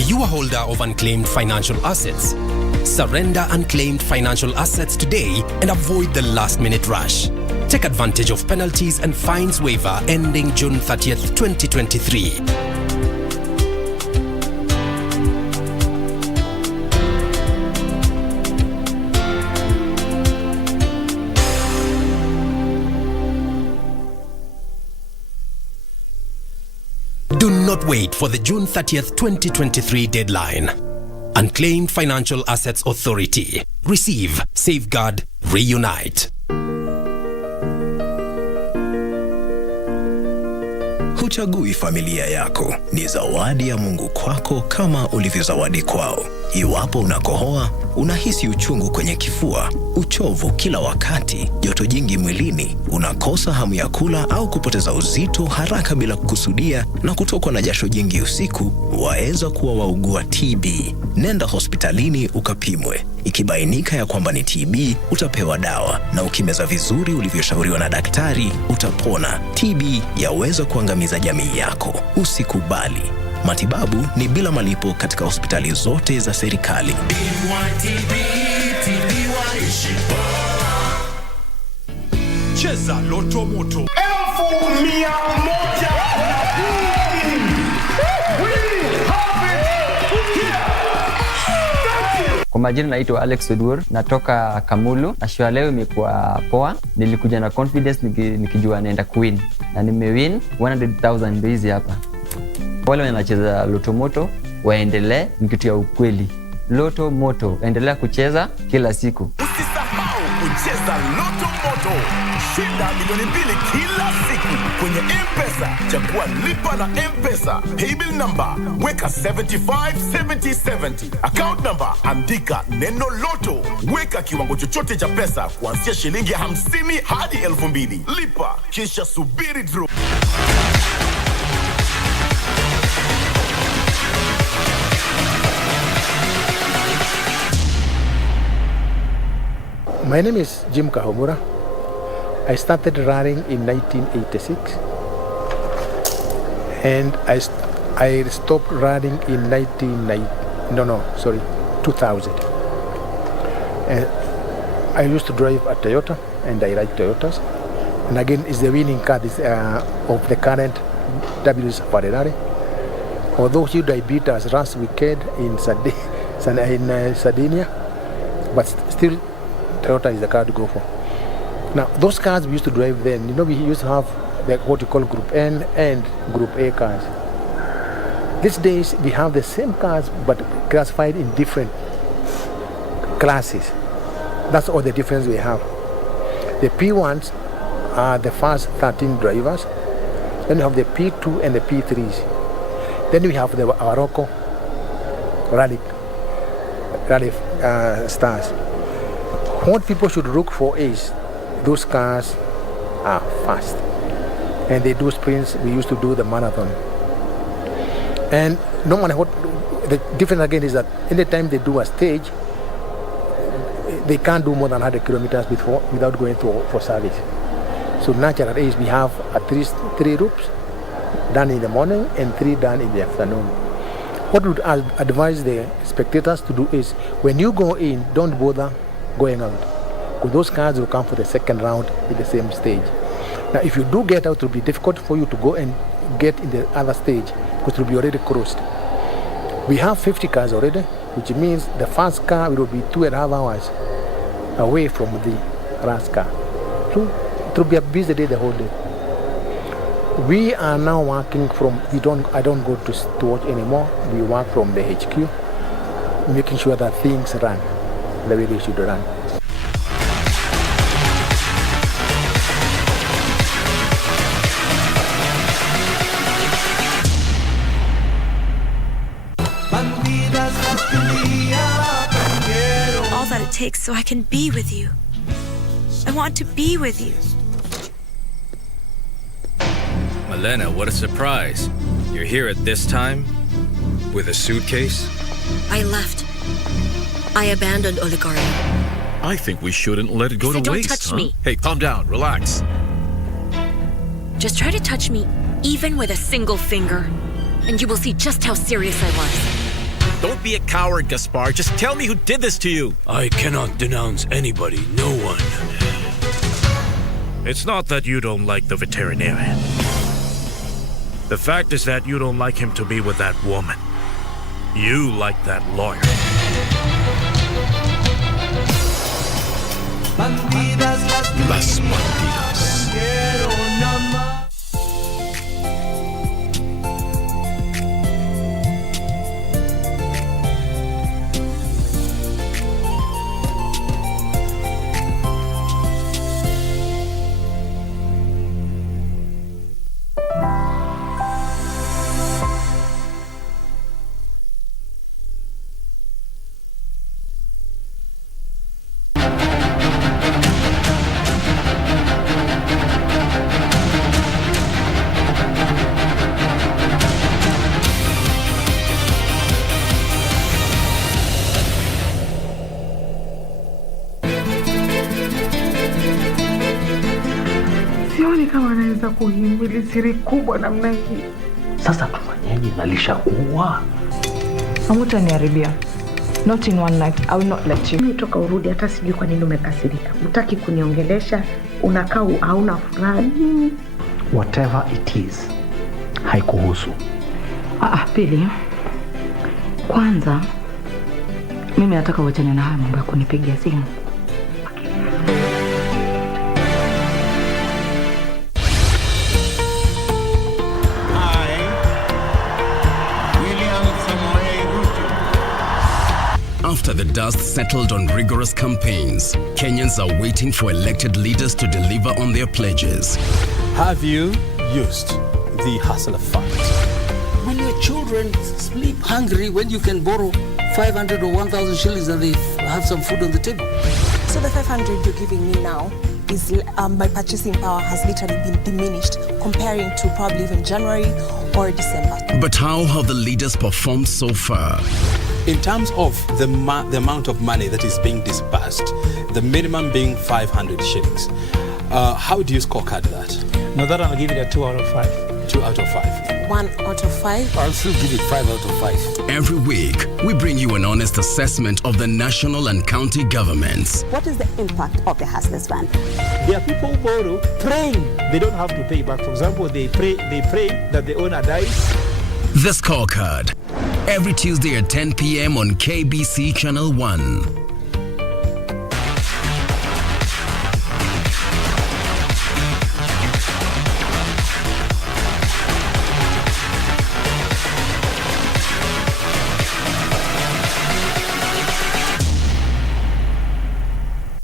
you a holder of unclaimed financial assets? Surrender unclaimed financial assets today and avoid the last-minute rush. Take advantage of penalties and fines waiver ending June 30th, 2023. Do not wait for the June 30th, 2023 deadline. Unclaimed Financial Assets Authority. Receive, safeguard, reunite. Huchagui familia yako, ni zawadi ya Mungu kwako kama ulivyozawadi kwao. Iwapo unakohoa, unahisi uchungu kwenye kifua, uchovu kila wakati, joto jingi mwilini, unakosa hamu ya kula au kupoteza uzito haraka bila kukusudia na kutokwa na jasho jingi usiku, waweza kuwa waugua TB. Nenda hospitalini ukapimwe. Ikibainika ya kwamba ni TB, utapewa dawa, na ukimeza vizuri ulivyoshauriwa na daktari, utapona. TB yaweza kuangamiza jamii yako. Usikubali. Matibabu ni bila malipo katika hospitali zote za serikali. Cheza Loto Moto. 1100. Kwa majina naitwa Alex Odur, natoka Kamulu. Na show leo imekuwa poa. Nilikuja na confidence nikijua naenda kuwin. Na nimewin 100,000 ndio hizi hapa. Wale wanacheza Loto Moto waendelee, ni kitu ya ukweli. Loto Moto, endelea kucheza kila siku. Usisahau kucheza Loto Moto. Shinda milioni 2 kila siku kwenye M-Pesa. Chagua lipa na M-Pesa. Paybill number weka 757070. Account number andika neno Loto. Weka kiwango chochote cha pesa kuanzia shilingi 50 hadi 2,000. Lipa kisha subiri draw. My name is Jim Kahomura. I started running in 1986 and I stopped running in 2000. And I used to drive a Toyota and I ride Toyotas. And again, it's the winning car of the current W Ferrari. Although Hyundai beat us last weekend in Sardinia, but still Toyota is the car to go for. Now, those cars we used to drive then, we used to have what you call Group N and Group A cars. These days, we have the same cars, but classified in different classes. That's all the difference we have. The P1s are the first 13 drivers. Then you have the P2 and the P3s. Then we have the Aroco Rally Stars. What people should look for is those cars are fast and they do sprints. We used to do the marathon, and no matter what, the difference again is that anytime they do a stage, they can't do more than 100 kilometers without going for service. So natural is we have at least 3 loops done in the morning and 3 done in the afternoon. What would I advise the spectators to do is when you go in, don't bother going out, because those cars will come for the second round in the same stage. Now if you do get out, it will be difficult for you to go and get in the other stage because it will be already crossed. We have 50 cars already, which means the first car will be 2.5 hours away from the last car. So it will be a busy day the whole day. We are now working from, I don't go to watch anymore. We work from the HQ, making sure that things run the way they should run. All that it takes so I can be with you. I want to be with you. Malena, what a surprise. You're here at this time? With a suitcase? I left. I abandoned Oligarchy. I think we shouldn't let it go Don't to waste, touch huh? me. Hey, calm down, relax. Just try to touch me, even with a single finger, and you will see just how serious I was. Don't be a coward, Gaspar. Just tell me who did this to you. I cannot denounce anybody, no one. It's not that you don't like the veterinarian. The fact is that you don't like him to be with that woman. You like that lawyer. Las Bandidas. Sioni kama naweza kuhimili siri kubwa namna hii. Sasa tufanyeje? Nalishakuwa. Hamtaniharibia. Not in one night. I will not let you. Mimi toka urudi hata sijui kwa nini umekasirika. Hutaki kuniongelesha, unakaa hauna furaha nini? Whatever it is, haikuhusu. Pili. Kwanza mimi nataka uachane na haya mambo ya kunipigia simu. After the dust settled on rigorous campaigns, Kenyans are waiting for elected leaders to deliver on their pledges. Have you used the hustler fund? Will your children sleep hungry when you can borrow 500 or 1,000 shillings and they have some food on the table? So the 500 you're giving me now is my purchasing power has literally been diminished comparing to probably even January or December. But how have the leaders performed so far? In terms of the amount of money that is being disbursed, the minimum being 500 shillings, how do you scorecard that? No, that I'll give it a 2 out of 5. 2 out of 5. 1 out of 5. I'll still give it 5 out of 5. Every week, we bring you an honest assessment of the national and county governments. What is the impact of the Hustlers Fund? There are people who borrow praying they don't have to pay back. For example, they pray that the owner dies. The Scorecard. Every Tuesday at 10 p.m. on KBC Channel 1.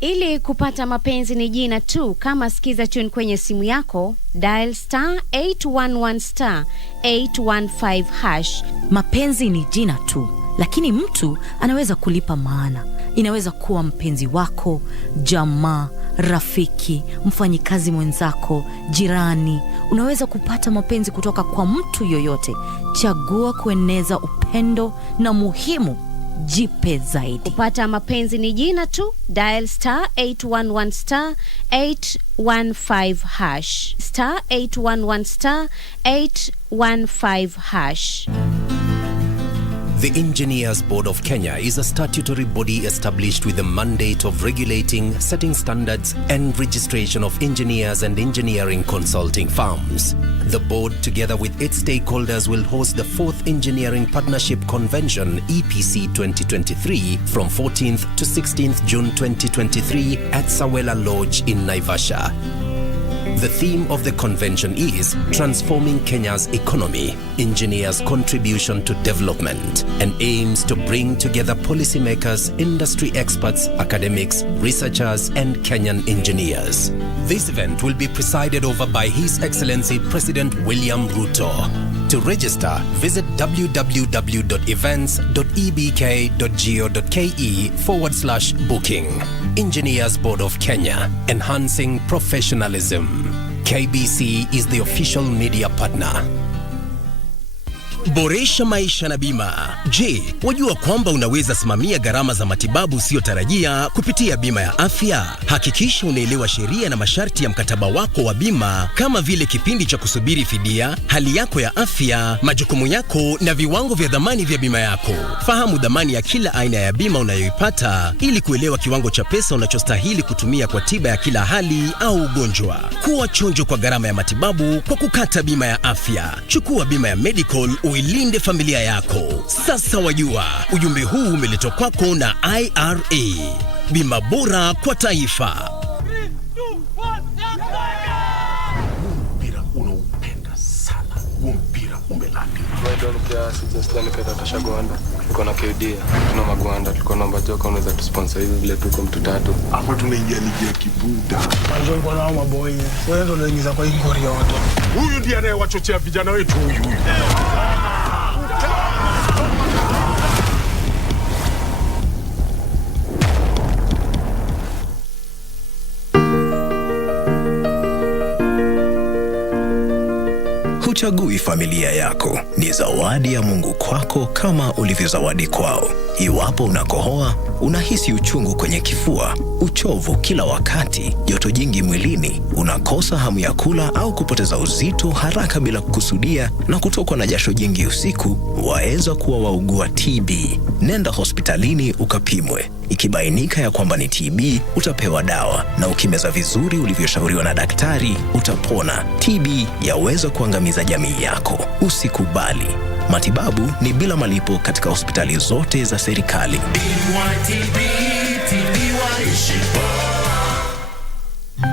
Ili kupata mapenzi ni jina tu, kama sikiza tune kwenye simu yako, dial *811*815#. Mapenzi ni jina tu, lakini mtu anaweza kulipa maana. Inaweza kuwa mpenzi wako, jamaa, rafiki, mfanyikazi mwenzako, jirani. Unaweza kupata mapenzi kutoka kwa mtu yoyote. Chagua kueneza upendo na muhimu, jipe zaidi. Kupata mapenzi ni jina tu, dial *811*815#. *811*815#. The Engineers Board of Kenya is a statutory body established with the mandate of regulating, setting standards, and registration of engineers and engineering consulting firms. The board, together with its stakeholders, will host the 4th Engineering Partnership Convention, EPC 2023, from 14th to 16th June 2023 at Sawela Lodge in Naivasha. The theme of the convention is Transforming Kenya's Economy, Engineers' Contribution to Development, and aims to bring together policymakers, industry experts, academics, researchers, and Kenyan engineers. This event will be presided over by His Excellency President William Ruto. To register, visit www.events.ebk.go.ke/booking. Engineers Board of Kenya, enhancing professionalism. KBC is the official media partner. Boresha maisha na bima. Je, wajua kwamba unaweza simamia gharama za matibabu usiyotarajia kupitia bima ya afya? Hakikisha unaelewa sheria na masharti ya mkataba wako wa bima, kama vile kipindi cha kusubiri fidia, hali yako ya afya, majukumu yako na viwango vya dhamani vya bima yako. Fahamu dhamani ya kila aina ya bima unayoipata ili kuelewa kiwango cha pesa unachostahili kutumia kwa tiba ya kila hali au ugonjwa. Kuwa chonjo kwa gharama ya matibabu kwa kukata bima ya afya. Chukua bima ya medical uilinde familia yako. Sasa wajua, ujumbe huu umeletwa kwako na IRA. Bima bora kwa taifa. Mpira unaupenda sana. Mpira umelaki. Tuko na KD, tuna magwanda, tuko na Mbajoka, unaweza tusponsor hivi vile tuko mtu tatu. Hapa tunaingia ligi ya kibuda. Anjoi kwa nao maboy. Wewe ndo unaingiza kwa hii ngori yote. Huyu ndiye anayewachochea vijana wetu huyu. Huchagui familia yako, ni zawadi ya Mungu kwako kama ulivyozawadi kwao. Iwapo unakohoa, unahisi uchungu kwenye kifua, uchovu kila wakati, joto jingi mwilini, unakosa hamu ya kula au kupoteza uzito haraka bila kukusudia na kutokwa na jasho jingi usiku, waweza kuwa waugua TB. Nenda hospitalini ukapimwe. Ikibainika ya kwamba ni TB, utapewa dawa, na ukimeza vizuri ulivyoshauriwa na daktari, utapona. TB yaweza kuangamiza jamii yako. Usikubali. Matibabu ni bila malipo katika hospitali zote za serikali.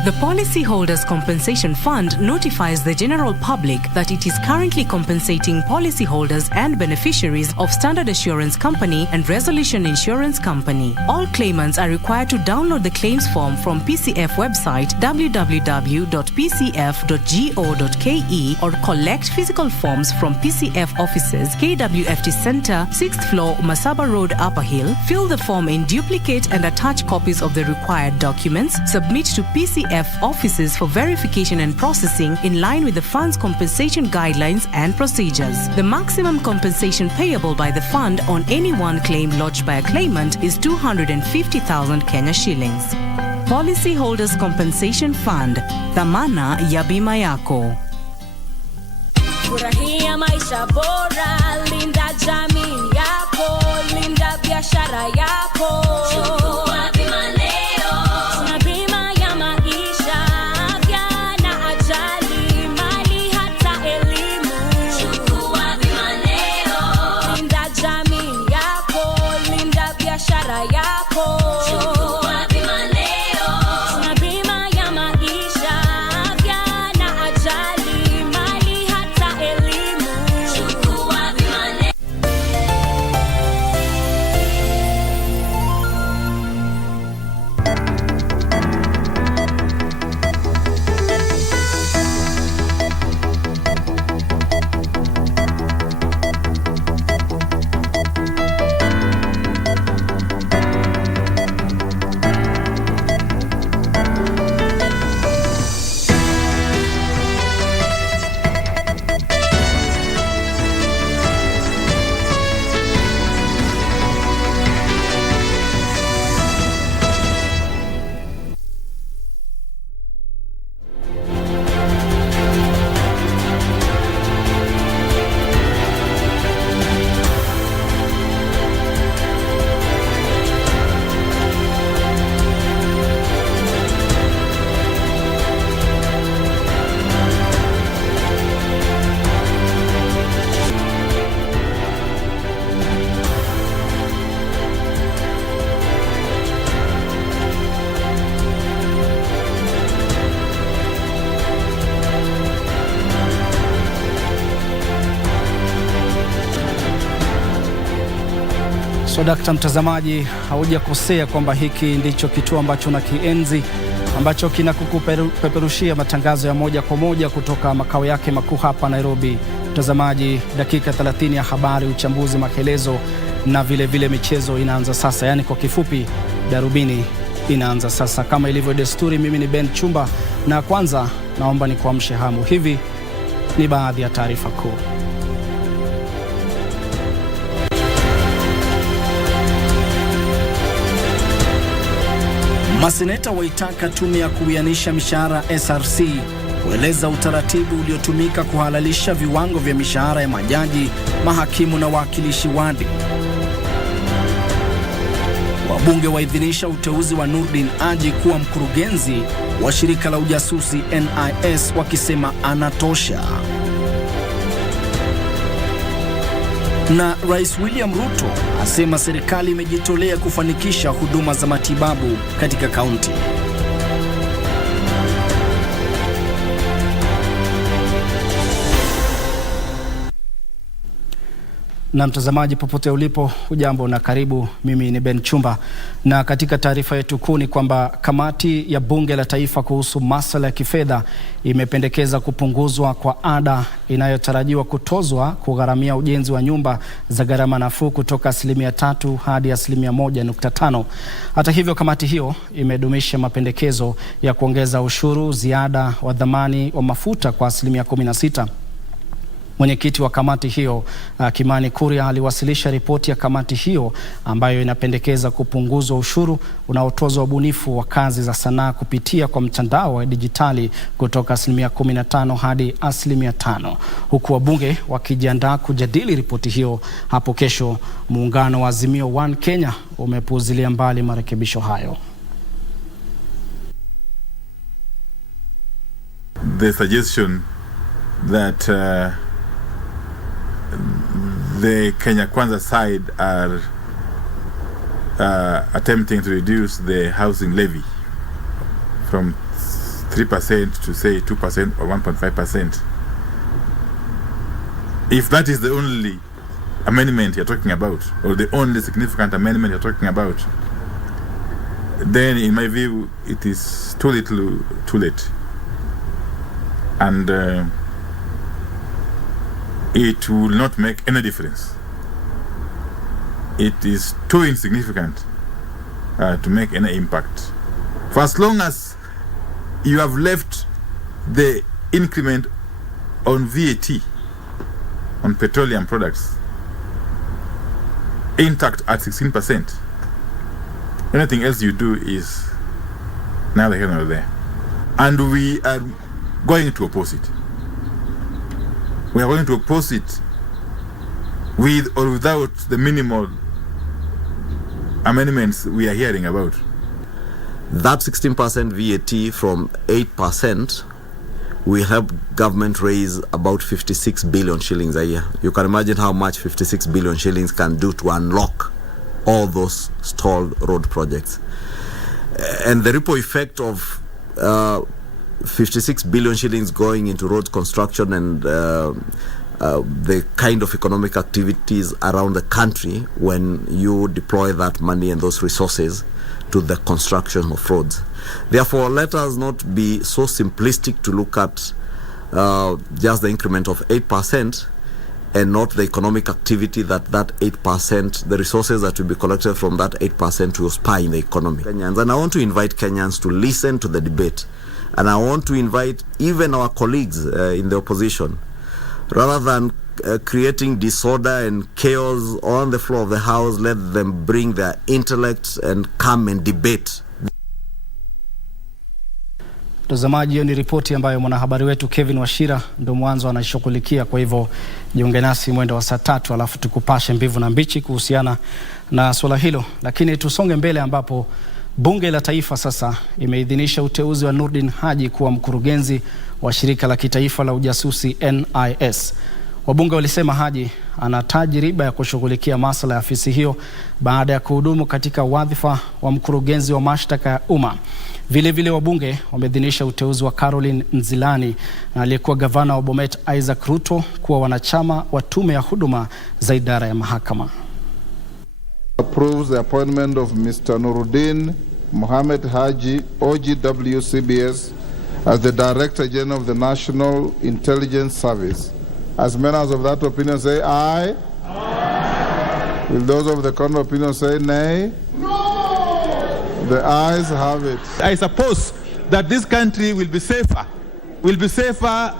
The Policyholders Compensation Fund notifies the general public that it is currently compensating policyholders and beneficiaries of Standard Assurance Company and Resolution Insurance Company. All claimants are required to download the claims form from PCF website www.pcf.go.ke or collect physical forms from PCF offices, KWFT Center, 6th floor, Masaba Road, Upper Hill. Fill the form in duplicate and attach copies of the required documents. Submit to PCF offices for verification and processing in line with the fund's compensation guidelines and procedures. The maximum compensation payable by the fund on any one claim lodged by a claimant is 250,000 Kenya shillings. Policyholders Compensation Fund, dhamana ya bima yako. Furahia maisha bora, linda jamii yako, linda biashara yako. Chukua bima leo. Tuna bima ya maisha, afya na ajali, mali hata elimu. Chukua bima leo. Linda jamii yako, linda biashara yako. Chukua bima leo. Tuna bima ya maisha, afya na ajali, mali hata elimu. Chukua bima leo. So dakta mtazamaji, haujakosea kwamba hiki ndicho kituo ambacho unakienzi, ambacho kinakupeperushia matangazo ya moja kwa moja kutoka makao yake makuu hapa Nairobi. Mtazamaji, dakika 30 ya habari, uchambuzi, maelezo na vile michezo inaanza sasa. Yani kwa kifupi, darubini inaanza sasa. Kama ilivyo desturi, mimi ni Ben Chumba, na kwanza naomba nikuamshe hamu. Hivi ni baadhi ya taarifa kuu. Maseneta waitaka tume ya kuwianisha mishahara SRC kueleza utaratibu uliotumika kuhalalisha viwango vya mishahara ya majaji, mahakimu na wawakilishi wadi. Wabunge waidhinisha uteuzi wa Nurdin Haji kuwa mkurugenzi wa shirika la ujasusi NIS wakisema anatosha. Na Rais William Ruto asema serikali imejitolea kufanikisha huduma za matibabu katika kaunti. Na mtazamaji popote ulipo, hujambo na karibu. Mimi ni Ben Chumba, na katika taarifa yetu kuu ni kwamba kamati ya bunge la taifa kuhusu masuala ya kifedha imependekeza kupunguzwa kwa ada inayotarajiwa kutozwa kugharamia ujenzi wa nyumba za gharama nafuu kutoka 3% hadi 1.5%. Hata hivyo, kamati hiyo imedumisha mapendekezo ya kuongeza ushuru ziada wa dhamani wa mafuta kwa 16%. Mwenyekiti wa kamati hiyo Kimani Kuria aliwasilisha ripoti ya kamati hiyo ambayo inapendekeza kupunguzwa ushuru unaotozwa wabunifu wa kazi za sanaa kupitia kwa mtandao wa dijitali kutoka 15% hadi 5%. Huku wabunge wakijiandaa kujadili ripoti hiyo hapo kesho, muungano wa Azimio One Kenya umepuuzilia mbali marekebisho hayo. The suggestion that the Kenya Kwanza side are attempting to reduce the housing levy from 3% to say 2% or 1.5%. If that is the only amendment you're talking about, or the only significant amendment you're talking about, then in my view it is too little, too late. And it will not make any difference. It is too insignificant to make any impact. For as long as you have left the increment on VAT, on petroleum products, intact at 16%, anything else you do is neither here nor there. And we are going to oppose it. We are going to oppose it with or without the minimal amendments we are hearing about. That 16% VAT from 8% will help government raise about 56 billion shillings a year. You can imagine how much 56 billion shillings can do to unlock all those stalled road projects. And the ripple effect of 56 billion shillings going into road construction and the kind of economic activities around the country when you deploy that money and those resources to the construction of roads. Therefore, let us not be so simplistic to look at just the increment of 8% and not the economic activity that 8%, the resources that will be collected from that 8% will spur in the economy. Kenyans, and I want to invite Kenyans to listen to the debate. And I want to invite even our colleagues in the opposition, rather than creating disorder and chaos on the floor of the House, let them bring their intellect and come and debate. Mtazamaji, hiyo ni ripoti ambayo mwanahabari wetu Kevin Washira ndo mwanzo anashughulikia. Kwa hivyo jiunge nasi mwendo wa saa 3 alafu tukupashe mbivu na mbichi kuhusiana na swala hilo. Lakini tusonge mbele ambapo bunge la taifa sasa imeidhinisha uteuzi wa Nurdin Haji kuwa mkurugenzi wa shirika la kitaifa la ujasusi NIS. Wabunge walisema Haji ana tajriba ya kushughulikia masuala ya afisi hiyo baada ya kuhudumu katika wadhifa wa mkurugenzi wa mashtaka ya umma. Vile vile wabunge wameidhinisha uteuzi wa Caroline Nzilani na aliyekuwa gavana wa Bomet Isaac Ruto kuwa wanachama wa tume ya huduma za idara ya mahakama. Approves the appointment of Mr. Nuruddin Mohammed Haji, OGW CBS, as the Director General of the National Intelligence Service. As members of that opinion say aye. Aye. Will those of the contrary opinion say nay? No. The ayes have it. I suppose that this country will be safer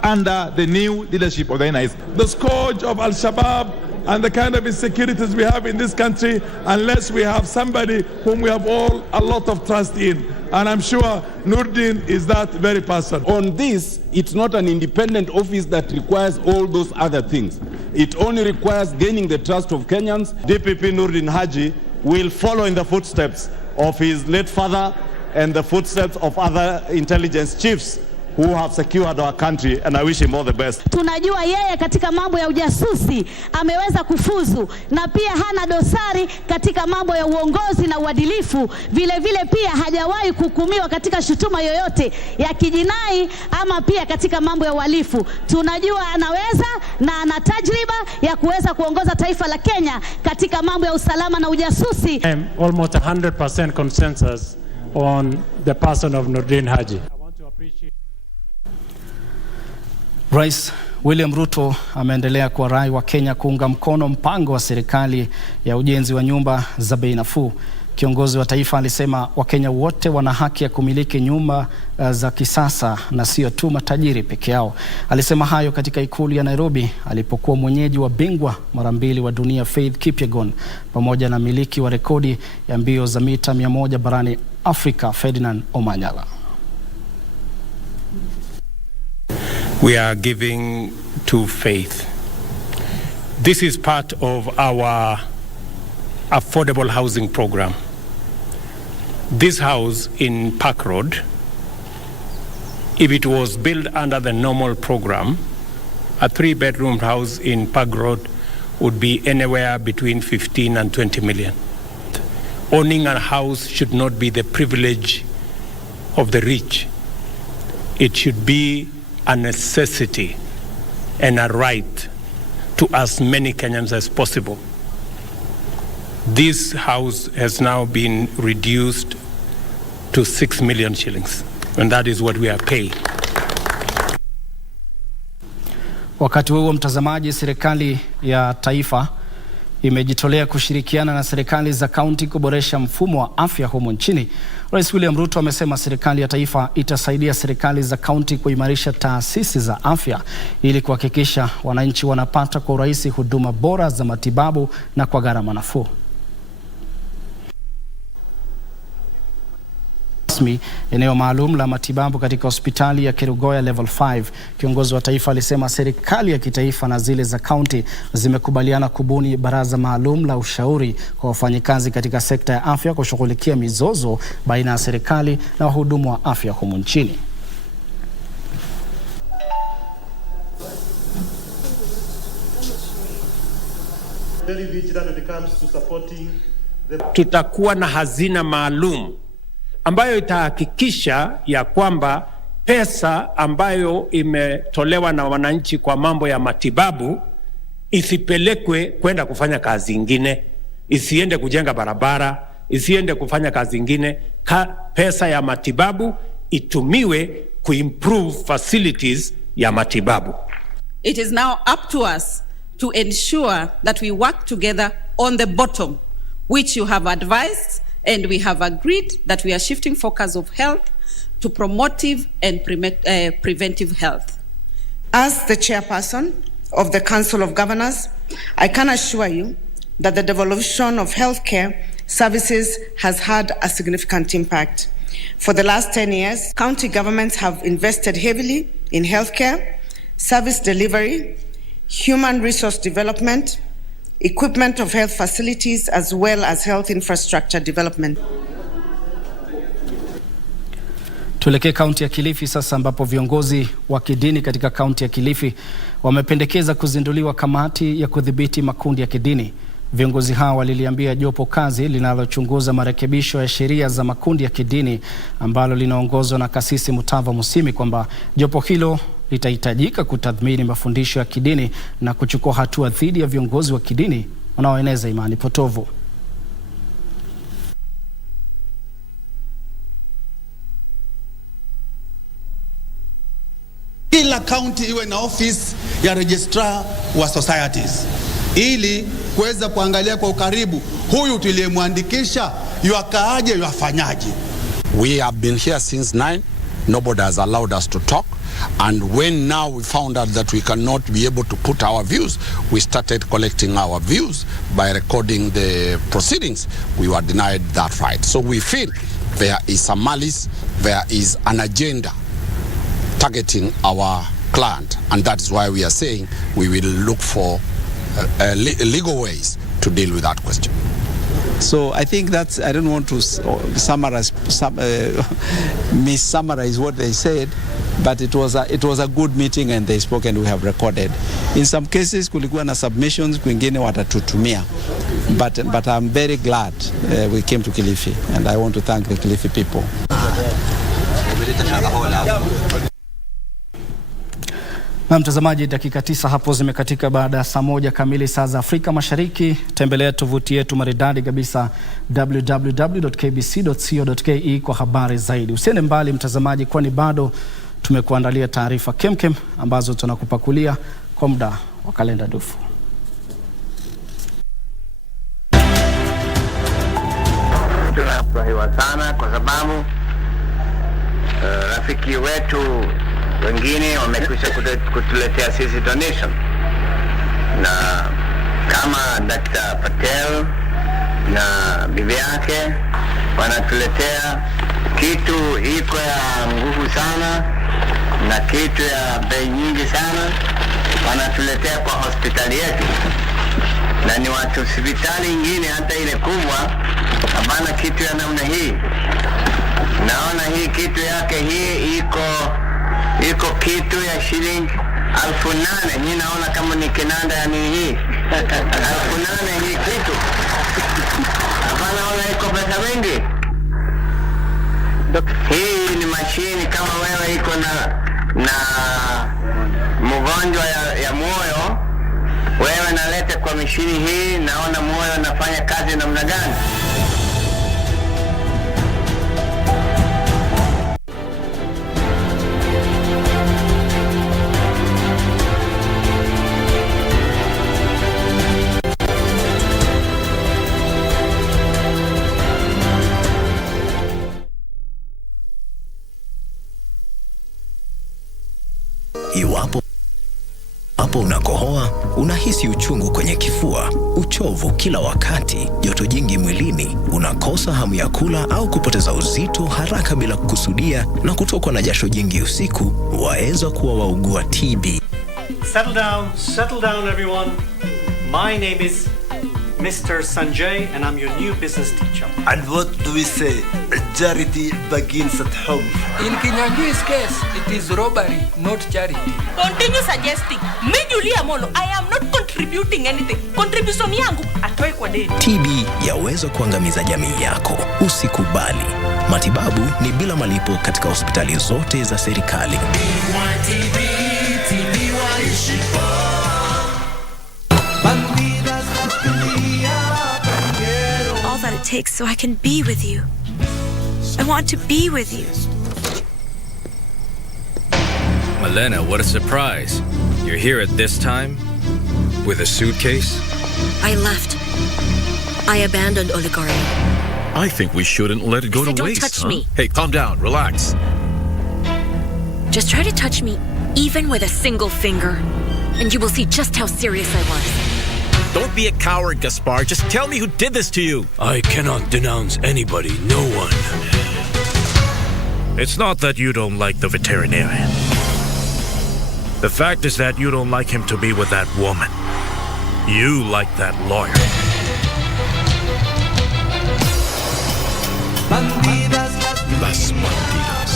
under the new leadership of the NIS. The scourge of Al-Shabaab and the kind of insecurities we have in this country unless we have somebody whom we have all a lot of trust in. And I'm sure Nurdin is that very person. On this, it's not an independent office that requires all those other things. It only requires gaining the trust of Kenyans. DPP Nurdin Haji will follow in the footsteps of his late father and the footsteps of other intelligence chiefs who have secured our country, and I wish him all the best. Tunajua yeye katika mambo ya ujasusi ameweza kufuzu, na pia hana dosari katika mambo ya uongozi na uadilifu. Vile vile pia hajawahi kuhukumiwa katika shutuma yoyote ya kijinai ama pia katika mambo ya uhalifu. Tunajua anaweza na ana tajriba ya kuweza kuongoza taifa la Kenya katika mambo ya usalama na ujasusi. Almost 100% consensus on the person of Nurdin Haji. Rais William Ruto ameendelea kuwarai wa Kenya kuunga mkono mpango wa serikali ya ujenzi wa nyumba za bei nafuu. Kiongozi wa taifa alisema Wakenya wote wana haki ya kumiliki nyumba za kisasa na sio tu matajiri peke yao. Alisema hayo katika ikulu ya Nairobi alipokuwa mwenyeji wa bingwa mara 2 wa dunia Faith Kipyegon pamoja na miliki wa rekodi ya mbio za mita 100 barani Afrika Ferdinand Omanyala. We are giving to Faith. This is part of our affordable housing program. This house in Park Road, if it was built under the normal program, a 3-bedroom house in Park Road would be anywhere between 15 and 20 million. Owning a house should not be the privilege of the rich. It should be a necessity and a right to as many Kenyans as possible. This house has now been reduced to 6 million shillings, and that is what we are paying. Wakati huo mtazamaji, serikali ya taifa imejitolea kushirikiana na serikali za kaunti kuboresha mfumo wa afya humo nchini. Rais William Ruto amesema serikali ya taifa itasaidia serikali za kaunti kuimarisha taasisi za afya ili kuhakikisha wananchi wanapata kwa urahisi huduma bora za matibabu na kwa gharama nafuu. Eneo maalum la matibabu katika hospitali ya Kerugoya level 5. Kiongozi wa taifa alisema serikali ya kitaifa na zile za kaunti zimekubaliana kubuni baraza maalum la ushauri kwa wafanyikazi katika sekta ya afya kushughulikia mizozo baina ya serikali na wahudumu wa afya humu nchini. Tutakuwa na hazina maalum ambayo itahakikisha ya kwamba pesa ambayo imetolewa na wananchi kwa mambo ya matibabu isipelekwe kwenda kufanya kazi ingine, isiende kujenga barabara, isiende kufanya kazi ingine. Pesa ya matibabu itumiwe kuimprove facilities ya matibabu. It is now up to us to ensure that we work together on the bottom, which you have advised. And we have agreed that we are shifting focus of health to promotive and preventive health. As the chairperson of the Council of Governors, I can assure you that the devolution of healthcare services has had a significant impact. For the last 10 years, county governments have invested heavily in healthcare, service delivery, human resource development, equipment of health facilities, as well as health infrastructure development. Tuelekee kaunti ya Kilifi sasa, ambapo viongozi wa kidini katika kaunti ya Kilifi wamependekeza kuzinduliwa kamati ya kudhibiti makundi ya kidini. Viongozi hao waliliambia jopo kazi linalochunguza marekebisho ya sheria za makundi ya kidini ambalo linaongozwa na Kasisi Mutava Musimi kwamba jopo hilo litahitajika kutathmini mafundisho ya kidini na kuchukua hatua dhidi ya viongozi wa kidini wanaoeneza imani potovu. Kila county iwe na office ya registrar wa societies ili kuweza kuangalia kwa ukaribu huyu tuliyemwandikisha yuakaaje, yuafanyaje. We have been here since 9. Nobody has allowed us to talk. And when now we found out that we cannot be able to put our views, we started collecting our views by recording the proceedings. We were denied that right. So we feel there is a malice, there is an agenda targeting our client, and that is why we are saying we will look for legal ways to deal with that question. So I think that's, I don't want to mis-summarize what they said, but it was a good meeting and they spoke and we have recorded. In some cases kulikuwa na submissions, kwingine watatutumia. But I'm very glad we came to Kilifi, and I want to thank the Kilifi people. Na mtazamaji, dakika 9 hapo zimekatika baada ya saa 1 kamili saa za Afrika Mashariki. Tembelea tovuti yetu maridadi kabisa www.kbc.co.ke kwa habari zaidi. Usiende mbali mtazamaji, kwani bado tumekuandalia taarifa kemkem ambazo tunakupakulia kwa muda wa kalenda dufu. Tunafurahiwa sana kwa sababu rafiki wetu wengine wamekwisha kutuletea sisi donation, na kama Dr. Patel na bibi yake wanatuletea kitu iko ya nguvu sana na kitu ya bei nyingi sana, wanatuletea kwa hospitali yetu, na ni watu hospitali nyingine hata ile kubwa hapana kitu ya namna hii. Naona hii kitu yake hii iko kitu ya shilingi 8,000. Mimi naona kama ni kinanda ya nini hii 8,000 hii kitu. Hapana, ona iko pesa mingi. Hii ni mashini kama wewe iko na mgonjwa ya moyo, wewe nalete kwa mashini hii, naona moyo nafanya kazi namna gani. Iwapo unakohoa, unahisi uchungu kwenye kifua, uchovu kila wakati, joto jingi mwilini, unakosa hamu ya kula au kupoteza uzito haraka bila kukusudia, na kutokwa na jasho jingi usiku, waweza kuwa waugua TB. Settle down everyone. My name is Mr. Sanjay and I'm your new business teacher. And what do we say? Charity begins at home. In Kinyanjui's case, it is robbery, not charity. Continue suggesting. Me Julia Molo, I am not contributing anything. Contribution yangu atoe kwa deni. TB yaweza kuangamiza jamii yako. Usikubali. Matibabu ni bila malipo katika hospitali zote za serikali. All that it takes so I can be with you. I want to be with you. Malena, what a surprise. You're here at this time? With a suitcase? I left. I abandoned Oligari. I think we shouldn't let it go to waste. Don't touch me. Hey, calm down, relax. Just try to touch me, even with a single finger, and you will see just how serious I was. Don't be a coward, Gaspar. Just tell me who did this to you. I cannot denounce anybody, no one. It's not that you don't like the veterinarian. The fact is that you don't like him to be with that woman. You like that lawyer. Las bandidas.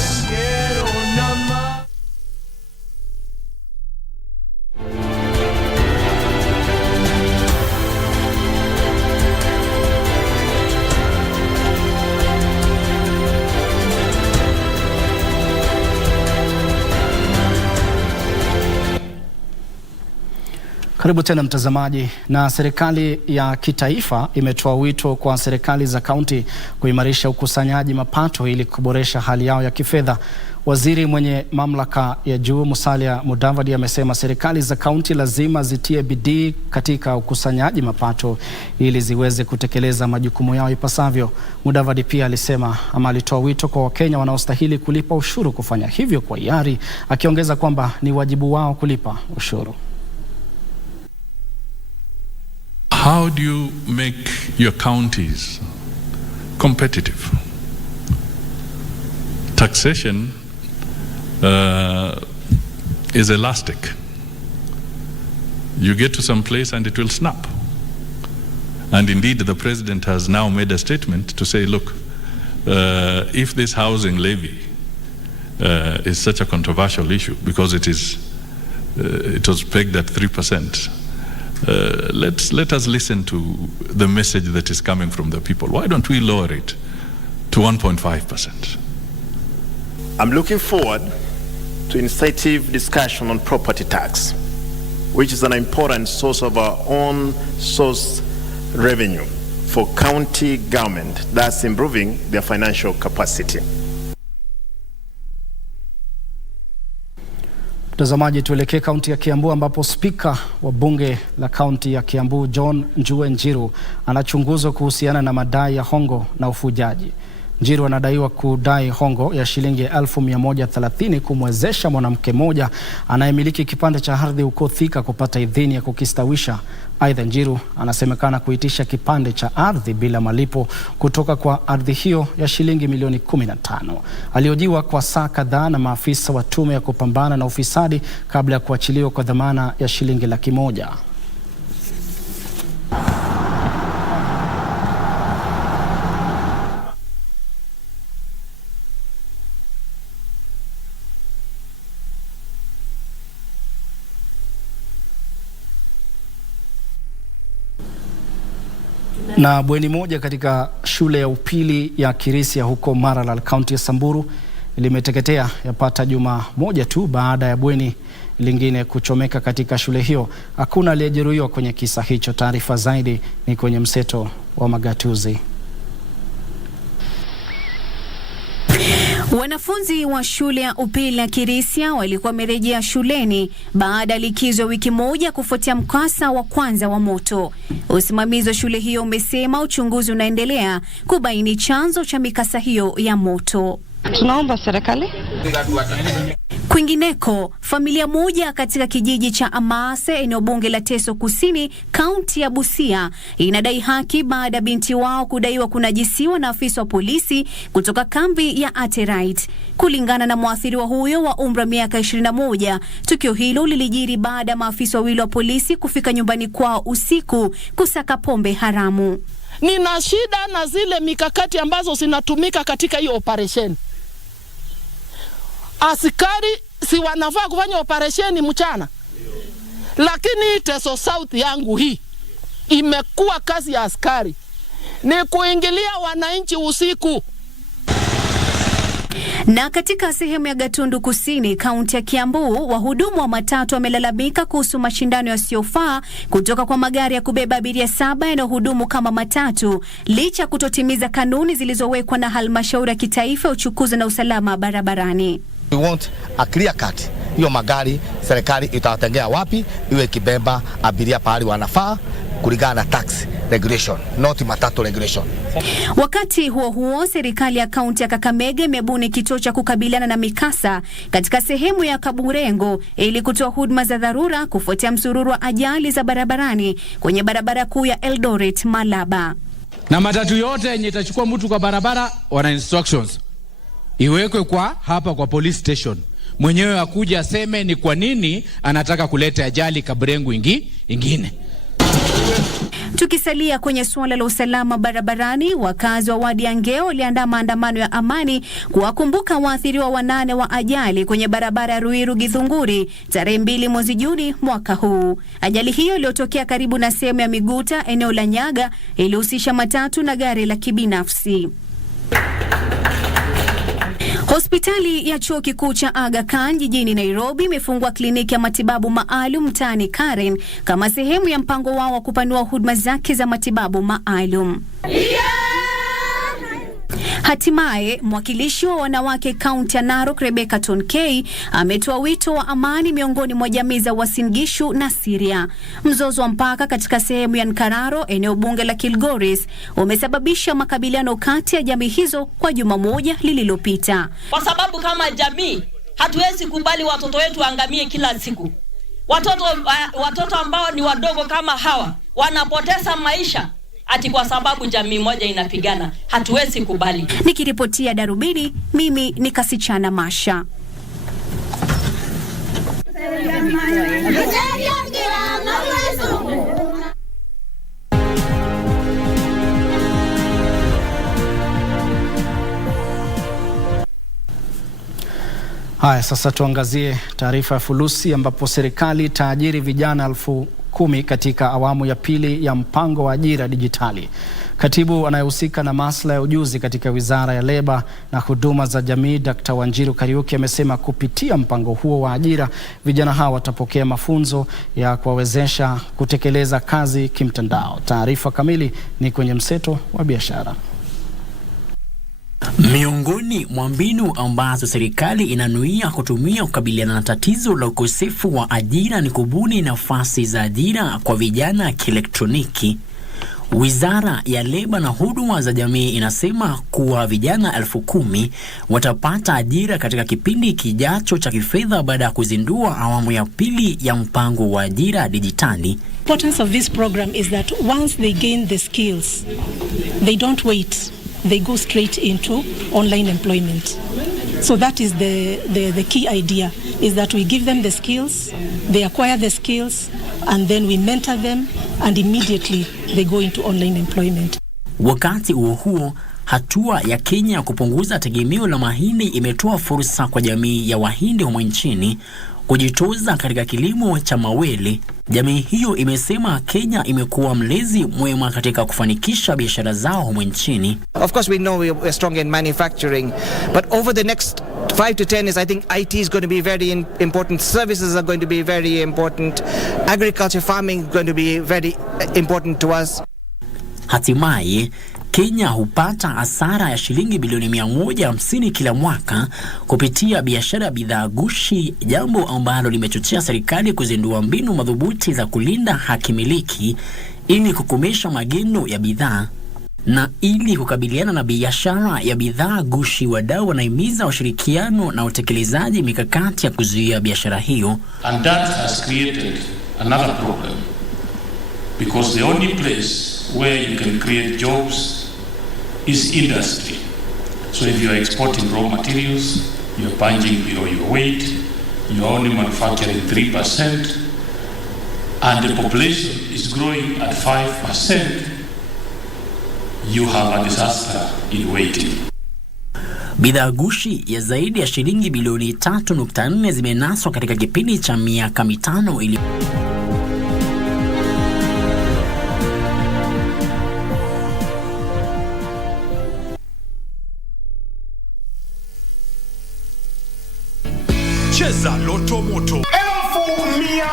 Karibu tena mtazamaji. Na serikali ya kitaifa imetoa wito kwa serikali za kaunti kuimarisha ukusanyaji mapato ili kuboresha hali yao ya kifedha. Waziri mwenye mamlaka ya juu Musalia Mudavadi amesema serikali za kaunti lazima zitie bidii katika ukusanyaji mapato ili ziweze kutekeleza majukumu yao ipasavyo. Mudavadi pia alitoa wito kwa Wakenya wanaostahili kulipa ushuru kufanya hivyo kwa hiari, akiongeza kwamba ni wajibu wao kulipa ushuru. How do you make your counties competitive? Taxation is elastic. You get to some place and it will snap. And indeed, the president has now made a statement to say, look, if this housing levy is such a controversial issue because it was pegged at 3%, let us listen to the message that is coming from the people. Why don't we lower it to 1.5%? I'm looking forward to initiative discussion on property tax, which is an important source of our own source revenue for county government, thus improving their financial capacity. Mtazamaji, tuelekee kaunti ya Kiambu ambapo spika wa bunge la kaunti ya Kiambu John Njue Njiru anachunguzwa kuhusiana na madai ya hongo na ufujaji. Njiru anadaiwa kudai hongo ya shilingi 1,130 kumwezesha mwanamke mmoja anayemiliki kipande cha ardhi huko Thika kupata idhini ya kukistawisha. Aidha, Njiru anasemekana kuitisha kipande cha ardhi bila malipo kutoka kwa ardhi hiyo ya shilingi milioni 15. Aliojiwa kwa saa kadhaa na maafisa wa tume ya kupambana na ufisadi kabla ya kuachiliwa kwa dhamana ya shilingi 100,000. Na bweni moja katika shule ya upili ya Kirisia huko Maralal, kaunti ya Samburu limeteketea yapata juma moja tu baada ya bweni lingine kuchomeka katika shule hiyo. Hakuna aliyejeruhiwa kwenye kisa hicho. Taarifa zaidi ni kwenye mseto wa magatuzi. Wanafunzi wa shule ya upili ya Kirisia walikuwa wamerejea shuleni baada ya likizo ya wiki moja kufuatia mkasa wa kwanza wa moto. Usimamizi wa shule hiyo umesema uchunguzi unaendelea kubaini chanzo cha mikasa hiyo ya moto. Tunaomba serikali. Kwingineko, familia moja katika kijiji cha Amase, eneo bunge la Teso Kusini, kaunti ya Busia, inadai haki baada ya binti wao kudaiwa kunajisiwa na afisa wa polisi kutoka kambi ya Aterite. Kulingana na mwathiriwa huyo wa umri wa miaka 21, tukio hilo lilijiri baada ya maafisa wawili wa polisi kufika nyumbani kwao usiku kusaka pombe haramu. Nina shida na zile mikakati ambazo zinatumika katika hiyo operation. Askari si wanafaa kufanya operesheni mchana. Lakini Teso South yangu hii imekuwa kazi ya askari ni kuingilia wananchi usiku. Na katika sehemu ya Gatundu Kusini, kaunti ya Kiambu, wahudumu wa matatu wamelalamika kuhusu mashindano yasiyofaa kutoka kwa magari ya kubeba abiria 7 yanayohudumu kama matatu licha kutotimiza kanuni zilizowekwa na halmashauri ya kitaifa ya uchukuzi na usalama barabarani. We want a clear cut. Hiyo magari serikali itawatengea wapi iwe kibeba abiria pahali wanafaa kulingana na tax regulation, not matatu regulation. Wakati huo huo, serikali ya kaunti ya Kakamega imebuni kituo cha kukabiliana na mikasa katika sehemu ya Kaburengo ili kutoa huduma za dharura kufuatia msururu wa ajali za barabarani kwenye barabara kuu ya Eldoret Malaba. Na matatu yote yenye itachukua mtu kwa barabara wana instructions iwekwe kwa hapa kwa police station. Mwenyewe akuja aseme ni kwa nini anataka kuleta ajali Kaburengo ingine. Tukisalia kwenye suala la usalama barabarani, wakazi wa wadi ya Ngeo waliandaa maandamano ya amani kuwakumbuka waathiriwa 8 wa ajali kwenye barabara ya Ruiru Githunguri tarehe 2 mwezi Juni mwaka huu. Ajali hiyo iliyotokea karibu na sehemu ya Miguta, eneo la Nyaga, ilihusisha matatu na gari la kibinafsi. Hospitali ya chuo kikuu cha Aga Khan jijini Nairobi imefungua kliniki ya matibabu maalum mtaani Karen kama sehemu ya mpango wao wa kupanua huduma zake za matibabu maalum. Hatimaye, mwakilishi wa wanawake kaunti ya Narok Rebecca Tonkei ametoa wito wa amani miongoni mwa jamii za Uasin Gishu na Syria. Mzozo wa mpaka katika sehemu ya Nkararo, eneo bunge la Kilgoris, umesababisha makabiliano kati ya jamii hizo kwa juma moja lililopita. Kwa sababu kama jamii hatuwezi kubali watoto wetu waangamie kila siku. Watoto ambao ni wadogo kama hawa wanapoteza maisha ati kwa sababu jamii moja inapigana. Hatuwezi kubali. Nikiripotia Darubini, mimi ni Kasichana Masha. Haya, sasa tuangazie taarifa ya fulusi ambapo serikali itaajiri vijana 10,000 katika awamu ya pili ya mpango wa ajira dijitali. Katibu anayehusika na masuala ya ujuzi katika Wizara ya Leba na Huduma za Jamii, Dr. Wanjiru Kariuki, amesema kupitia mpango huo wa ajira, vijana hao watapokea mafunzo ya kuwawezesha kutekeleza kazi kimtandao. Taarifa kamili ni kwenye mseto wa biashara. Miongoni mwa mbinu ambazo serikali inanuia kutumia kukabiliana na tatizo la ukosefu wa ajira ni kubuni nafasi za ajira kwa vijana kielektroniki. Wizara ya Leba na Huduma za Jamii inasema kuwa vijana 10,000 watapata ajira katika kipindi kijacho cha kifedha baada ya kuzindua awamu ya pili ya mpango wa ajira dijitali. The importance of this program is that once they gain the skills, they don't wait. They go straight into online employment. So that is the key idea, is that we give them the skills, they acquire the skills, and then we mentor them, and immediately they go into online employment. Wakati huo, hatua ya Kenya kupunguza tegemeo la mahindi imetoa fursa kwa jamii ya Wahindi humu nchini kujitoza katika kilimo cha mawele. Jamii hiyo imesema Kenya imekuwa mlezi mwema katika kufanikisha biashara zao humu nchini. Of course we know we're strong in manufacturing, but over the next 5 to 10 years I think IT is going to be very important, services are going to be very important, agriculture, farming is going to be very important to us. Hatimaye, Kenya hupata hasara ya shilingi bilioni 150 kila mwaka kupitia biashara ya bidhaa gushi, jambo ambalo limechochea serikali kuzindua mbinu madhubuti za kulinda haki miliki ili kukomesha magendo ya bidhaa. Na ili kukabiliana na biashara ya bidhaa gushi, wadau wanahimiza ushirikiano na utekelezaji mikakati ya kuzuia biashara hiyo. And that has created another problem, because the only place where you can create jobs is industry. So if you are exporting raw materials, you are punching below your weight, you are only manufacturing 3%, and the population is growing at 5%, you have a disaster in waiting. Bidhaa gushi ya zaidi ya shilingi bilioni 3.4 zimenaswa katika kipindi cha miaka 5 ili Cheza Loto Moto 1,100.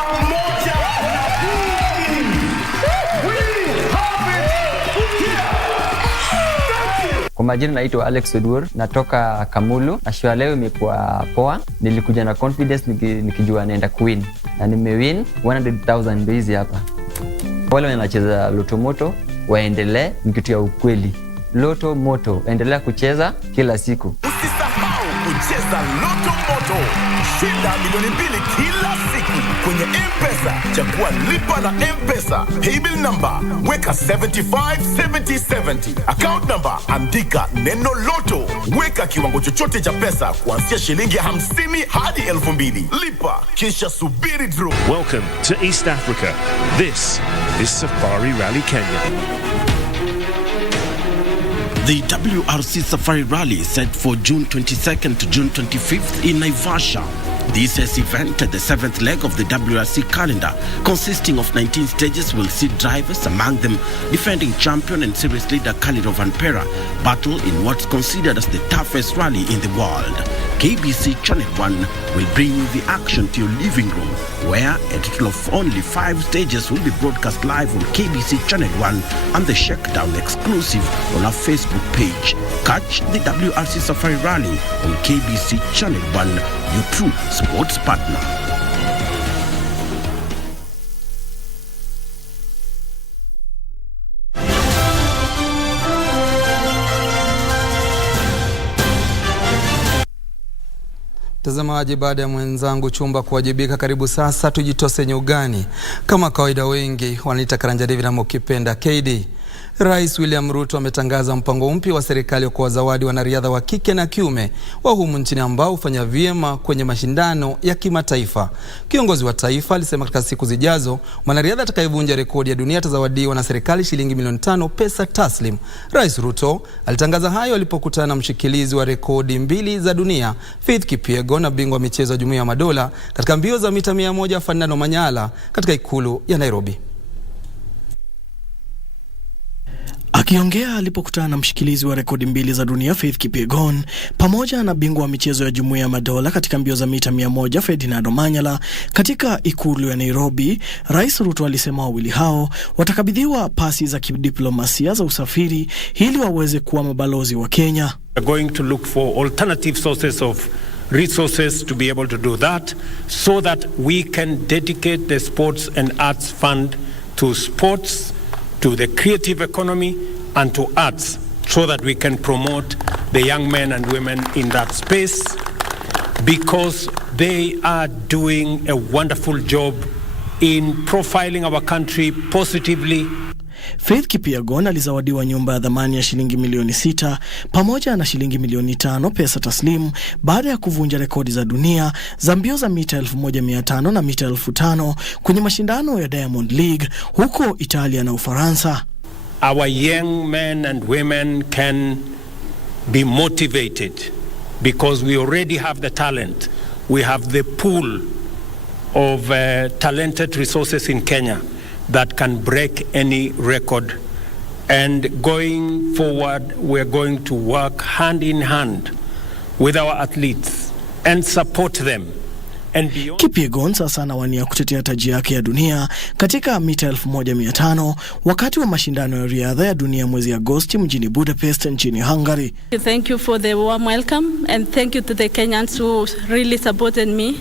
Kwa majina naitwa Alex Oduor, natoka Kamulu. Ashwa leo imekuwa poa. Nilikuja na confidence nikijua naenda kuwin. Na nimewin 100,000 ndio hizi hapa. Wale wanacheza Loto Moto waendelee, ni kitu ya ukweli. Loto Moto, endelea kucheza kila siku. Usisahau kucheza Loto Moto. Shinda milioni 2 kila siku kwenye M-Pesa. Chagua lipa na M-Pesa. Paybill number weka 757070. Account number andika neno Loto. Weka kiwango chochote cha pesa kuanzia shilingi 50 hadi 2,000. Lipa kisha subiri draw. Welcome to East Africa. This is Safari Rally Kenya. The WRC Safari Rally is set for June 22nd to June 25th in Naivasha. This is event, the 7th leg of the WRC calendar, consisting of 19 stages, will see drivers, among them defending champion and series leader Khalid Van Pera, battle in what's considered as the toughest rally in the world. KBC Channel 1 will bring the action to your living room, where a total of only 5 stages will be broadcast live on KBC Channel 1 and the Shakedown exclusive on our Facebook page. Catch the WRC Safari Rally on KBC Channel 1, your true sports partner. Mtazamaji, baada ya mwenzangu Chumba kuwajibika, karibu sasa tujitose nyugani. Kama kawaida, wengi wanaita Karanja David na ukipenda KD. Rais William Ruto ametangaza mpango mpya wa serikali kwa zawadi wanariadha wa kike na kiume wa humu nchini ambao hufanya vyema kwenye mashindano ya kimataifa. Kiongozi wa taifa alisema katika siku zijazo mwanariadha atakayevunja rekodi ya dunia atazawadiwa na serikali shilingi milioni 5 pesa taslim. Rais Ruto alitangaza hayo alipokutana na mshikilizi wa rekodi 2 za dunia Faith Kipyegon na bingwa michezo ya Jumuiya ya Madola katika mbio za mita 100 Fernando Manyala katika ikulu ya Nairobi. Akiongea alipokutana na mshikilizi wa rekodi 2 za dunia Faith Kipyegon pamoja na bingwa wa michezo ya Jumuiya ya Madola katika mbio za mita 100 Fernando Manyala katika ikulu ya Nairobi, Rais Ruto alisema wawili hao watakabidhiwa pasi za kidiplomasia za usafiri ili waweze kuwa mabalozi wa Kenya. We are going to look for alternative sources of resources to be able to do that, so that we can dedicate the Sports and Arts Fund to sports, to the creative economy and to arts, so that we can promote the young men and women in that space, because they are doing a wonderful job in profiling our country positively. Faith Kipyegon alizawadiwa nyumba ya dhamani ya shilingi milioni 6 pamoja na shilingi milioni 5 pesa taslimu baada ya kuvunja rekodi za dunia za mbio za mita 1500 na mita 5000 kwenye mashindano ya Diamond League huko Italia na Ufaransa. Our young men and women can be motivated because we already have the talent. We have the pool of talented resources in Kenya that can break any record. And going forward, we're going to work hand in hand with our athletes and support them. Kipyegon sasa anawania kutetea taji yake ya dunia katika mita 1500 wakati wa mashindano ya riadha ya dunia mwezi Agosti mjini Budapest nchini Hungary. Thank you for the warm welcome and thank you to the Kenyans who really supported me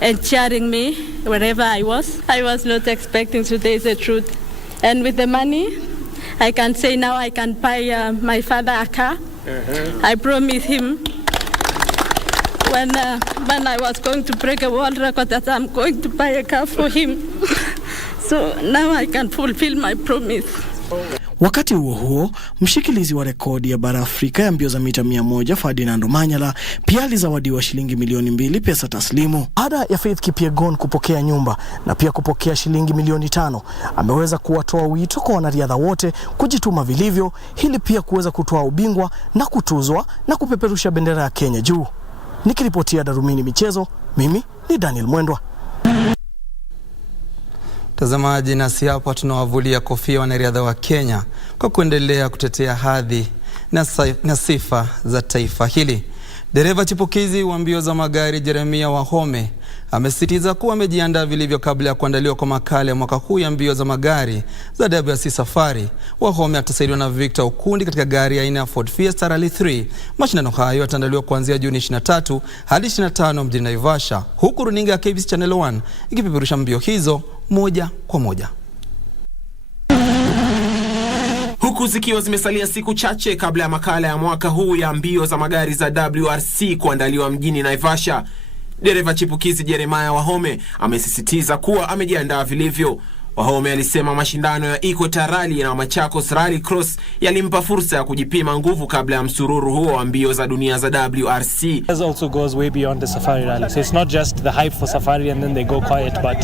and cheering me wherever I was. I was not expecting today, is the truth. And with the money, I can say now I can buy my father a car. I promised him when I was going to break a world record that I'm going to buy a car for him. So now I can fulfill my promise. Wakati huo mshikilizi wa rekodi ya bara Afrika ya mbio za mita 100 Fernando Manyala pia alizawadiwa shilingi milioni 2 pesa taslimu. Baada ya Faith Kipyegon kupokea nyumba na pia kupokea shilingi milioni 5, ameweza kuwatoa wito kwa wanariadha wote kujituma vilivyo ili pia kuweza kutoa ubingwa na kutuzwa na kupeperusha bendera ya Kenya juu. Nikiripotia Darumini Michezo, mimi ni Daniel Mwendwa. Mtazamaji, nasi hapa tunawavulia kofia wanariadha wa Kenya kwa kuendelea kutetea hadhi na sifa za taifa hili. Dereva chipukizi wa mbio za magari Jeremia Wahome amesisitiza kuwa amejiandaa vilivyo kabla ya kuandaliwa kwa makala ya mwaka huu ya mbio za magari za WRC Safari. Wahome atasaidiwa na Victor Okundi katika gari aina ya Ford Fiesta Rally 3. Mashindano hayo yataandaliwa kuanzia Juni 23 hadi 25 mjini Naivasha, huku runinga ya KBC Channel 1 ikipeperusha mbio hizo moja kwa moja. Huku zikiwa zimesalia siku chache kabla ya makala ya mwaka huu ya mbio za magari za WRC kuandaliwa mjini Naivasha, dereva chipukizi Jeremiah Wahome amesisitiza kuwa amejiandaa vilivyo. Wahome alisema mashindano ya Equator Rally na Machakos Rally Cross yalimpa fursa ya kujipima nguvu kabla ya msururu huo wa mbio za dunia za WRC. It also goes way beyond the Safari Rally. So it's not just the hype for Safari and then they go quiet, but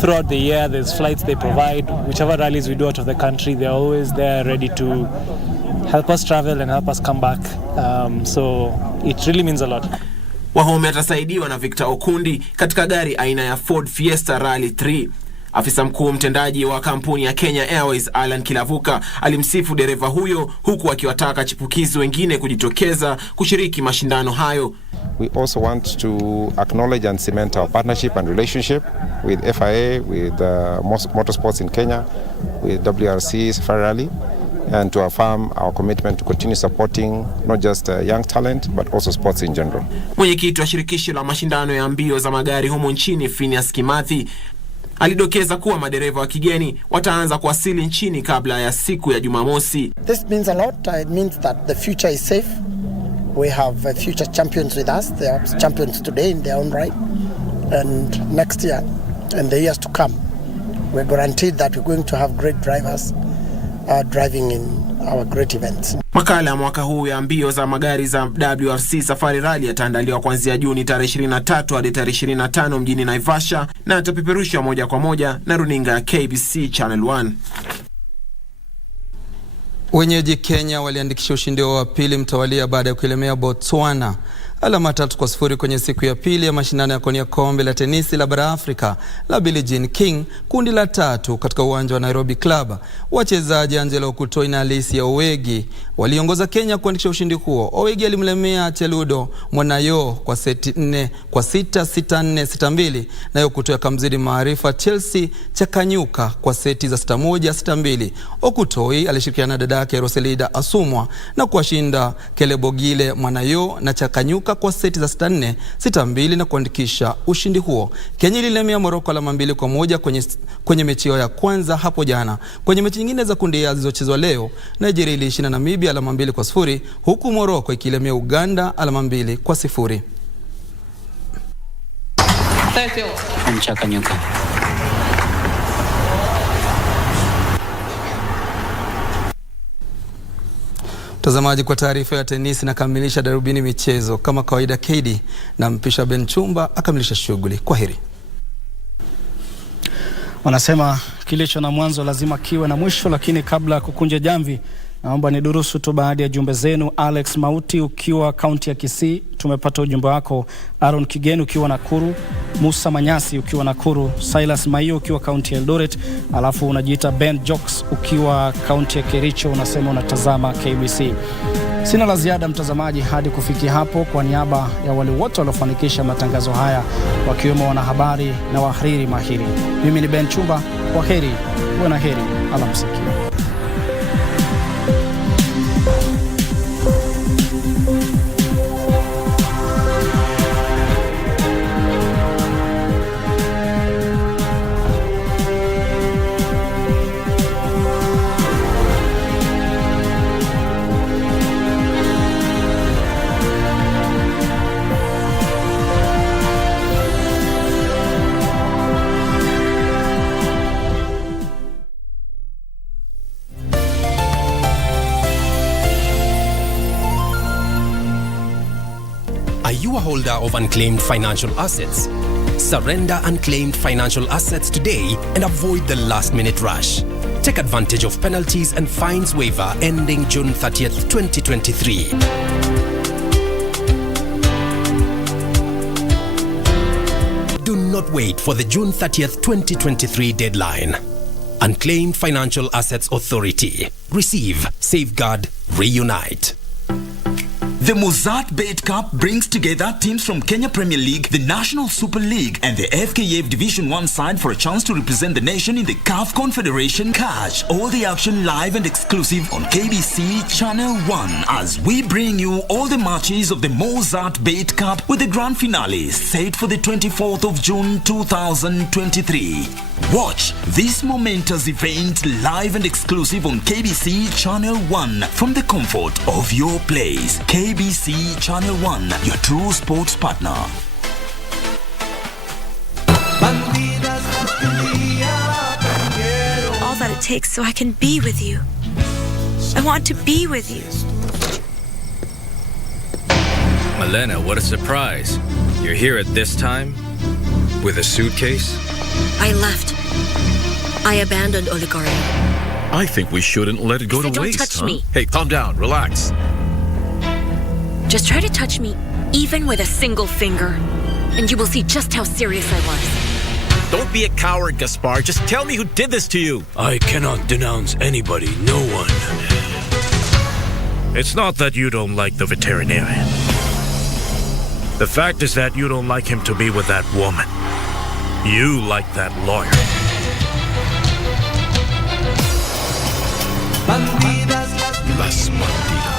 throughout the year there's flights they provide. Whichever rallies we do out of the country, they're always there ready to help us travel and help us come back. So it really means a lot. Wahome atasaidiwa na Victor Okundi katika gari aina ya Ford Fiesta Rally 3. Afisa mkuu mtendaji wa kampuni ya Kenya Airways Alan Kilavuka alimsifu dereva huyo, huku akiwataka chipukizi wengine kujitokeza kushiriki mashindano hayo. We also want to acknowledge and cement our partnership and relationship with FIA, with motorsports in Kenya, with WRC Safari Rally, and to affirm our commitment to continue supporting not just young talent but also sports in general. Mwenyekiti wa shirikisho la mashindano ya mbio za magari humu nchini Phineas Kimathi alidokeza kuwa madereva wa kigeni wataanza kuwasili nchini kabla ya siku ya Jumamosi. This means a lot. It means that the future is safe. We have future champions with us. They are champions today in their own right. And next year and the years to come, we're guaranteed that we're going to have great drivers driving in our great events. Makala ya mwaka huu ya mbio za magari za WRC Safari Rally yataandaliwa kuanzia Juni tarehe 23 hadi tarehe 25 mjini Naivasha na yatapeperushwa moja kwa moja na runinga ya KBC Channel 1. Wenyeji Kenya waliandikisha ushindi wa pili mtawalia baada ya kuilemea Botswana alama 3-0 kwenye siku ya pili ya mashindano ya kuwania kombe la tenisi la bara Afrika la Billie Jean King kundi la 3 katika uwanja wa Nairobi Club. Wachezaji Angela Okutoi na Alicia Owegi waliongoza Kenya kuandikisha ushindi huo. Owegi alimlemea Cheludo Mwanayo kwa seti 4 kwa 6, 6-4, 6-2 na Okutoi akamzidi maarifa Chelsea Chakanyuka kwa seti za 6-1, 6-2. Okutoi alishirikiana na dada yake Roselida Asumwa na kuwashinda Kelebogile Mwanayo na Chakanyuka kwa seti za 6-4, 6-2 na kuandikisha ushindi huo. Kenya ililemea Morocco alama 2-1 kwenye mechi ya kwanza hapo jana. Kwenye mechi nyingine za kundi A zilizochezwa leo, Nigeria ilishinda Namibia alama 2-0 huku Morocco ikilemea Uganda alama 2-0. Chakanyuka. Mtazamaji, kwa taarifa ya tenisi na kamilisha darubini michezo. Kama kawaida KD na mpisha Ben Chumba akamilisha shughuli. Kwaheri. Wanasema kilicho na mwanzo lazima kiwe na mwisho, lakini kabla ya kukunja jamvi naomba nidurusu tu baadhi ya jumbe zenu. Alex Mauti ukiwa kaunti ya Kisii, tumepata ujumbe wako. Aaron Kigeni ukiwa Nakuru, Musa Manyasi ukiwa Nakuru, Silas Maio ukiwa kaunti ya Eldoret, alafu unajiita Ben Jokes ukiwa kaunti ya Kericho, unasema unatazama KBC. Sina la ziada mtazamaji hadi kufikia hapo. Kwa niaba ya wale wote waliofanikisha matangazo haya wakiwemo wanahabari na wahariri mahiri, mimi ni Ben Chumba. Kwaheri, uwe na heri, alamsiki. Are you a holder of unclaimed financial assets? Surrender unclaimed financial assets today and avoid the last-minute rush. Take advantage of penalties and fines waiver ending June 30th, 2023. Do not wait for the June 30th, 2023 deadline. Unclaimed Financial Assets Authority. Receive, safeguard, reunite. The Mozart Bet Cup brings together teams from Kenya Premier League, the National Super League, and the FKF Division 1 side for a chance to represent the nation in the CAF Confederation. Catch all the action live and exclusive on KBC Channel 1 as we bring you all the matches of the Mozart Bet Cup with the grand finale set for the 24th of June 2023. Watch this momentous event live and exclusive on KBC Channel 1 from the comfort of your place. KBC Channel 1, your true sports partner. All that it takes so I can be with you. I want to be with you. Malena, what a surprise. You're here at this time? With a suitcase? I left. I abandoned Oligari. I think we shouldn't let it go to don't waste, touch huh? me. Hey, calm down, relax. Just try to touch me, even with a single finger, and you will see just how serious I was. Don't be a coward, Gaspar. Just tell me who did this to you. I cannot denounce anybody, no one. It's not that you don't like the veterinarian. The fact is that you don't like him to be with that woman. You like that lawyer. Las bandidas.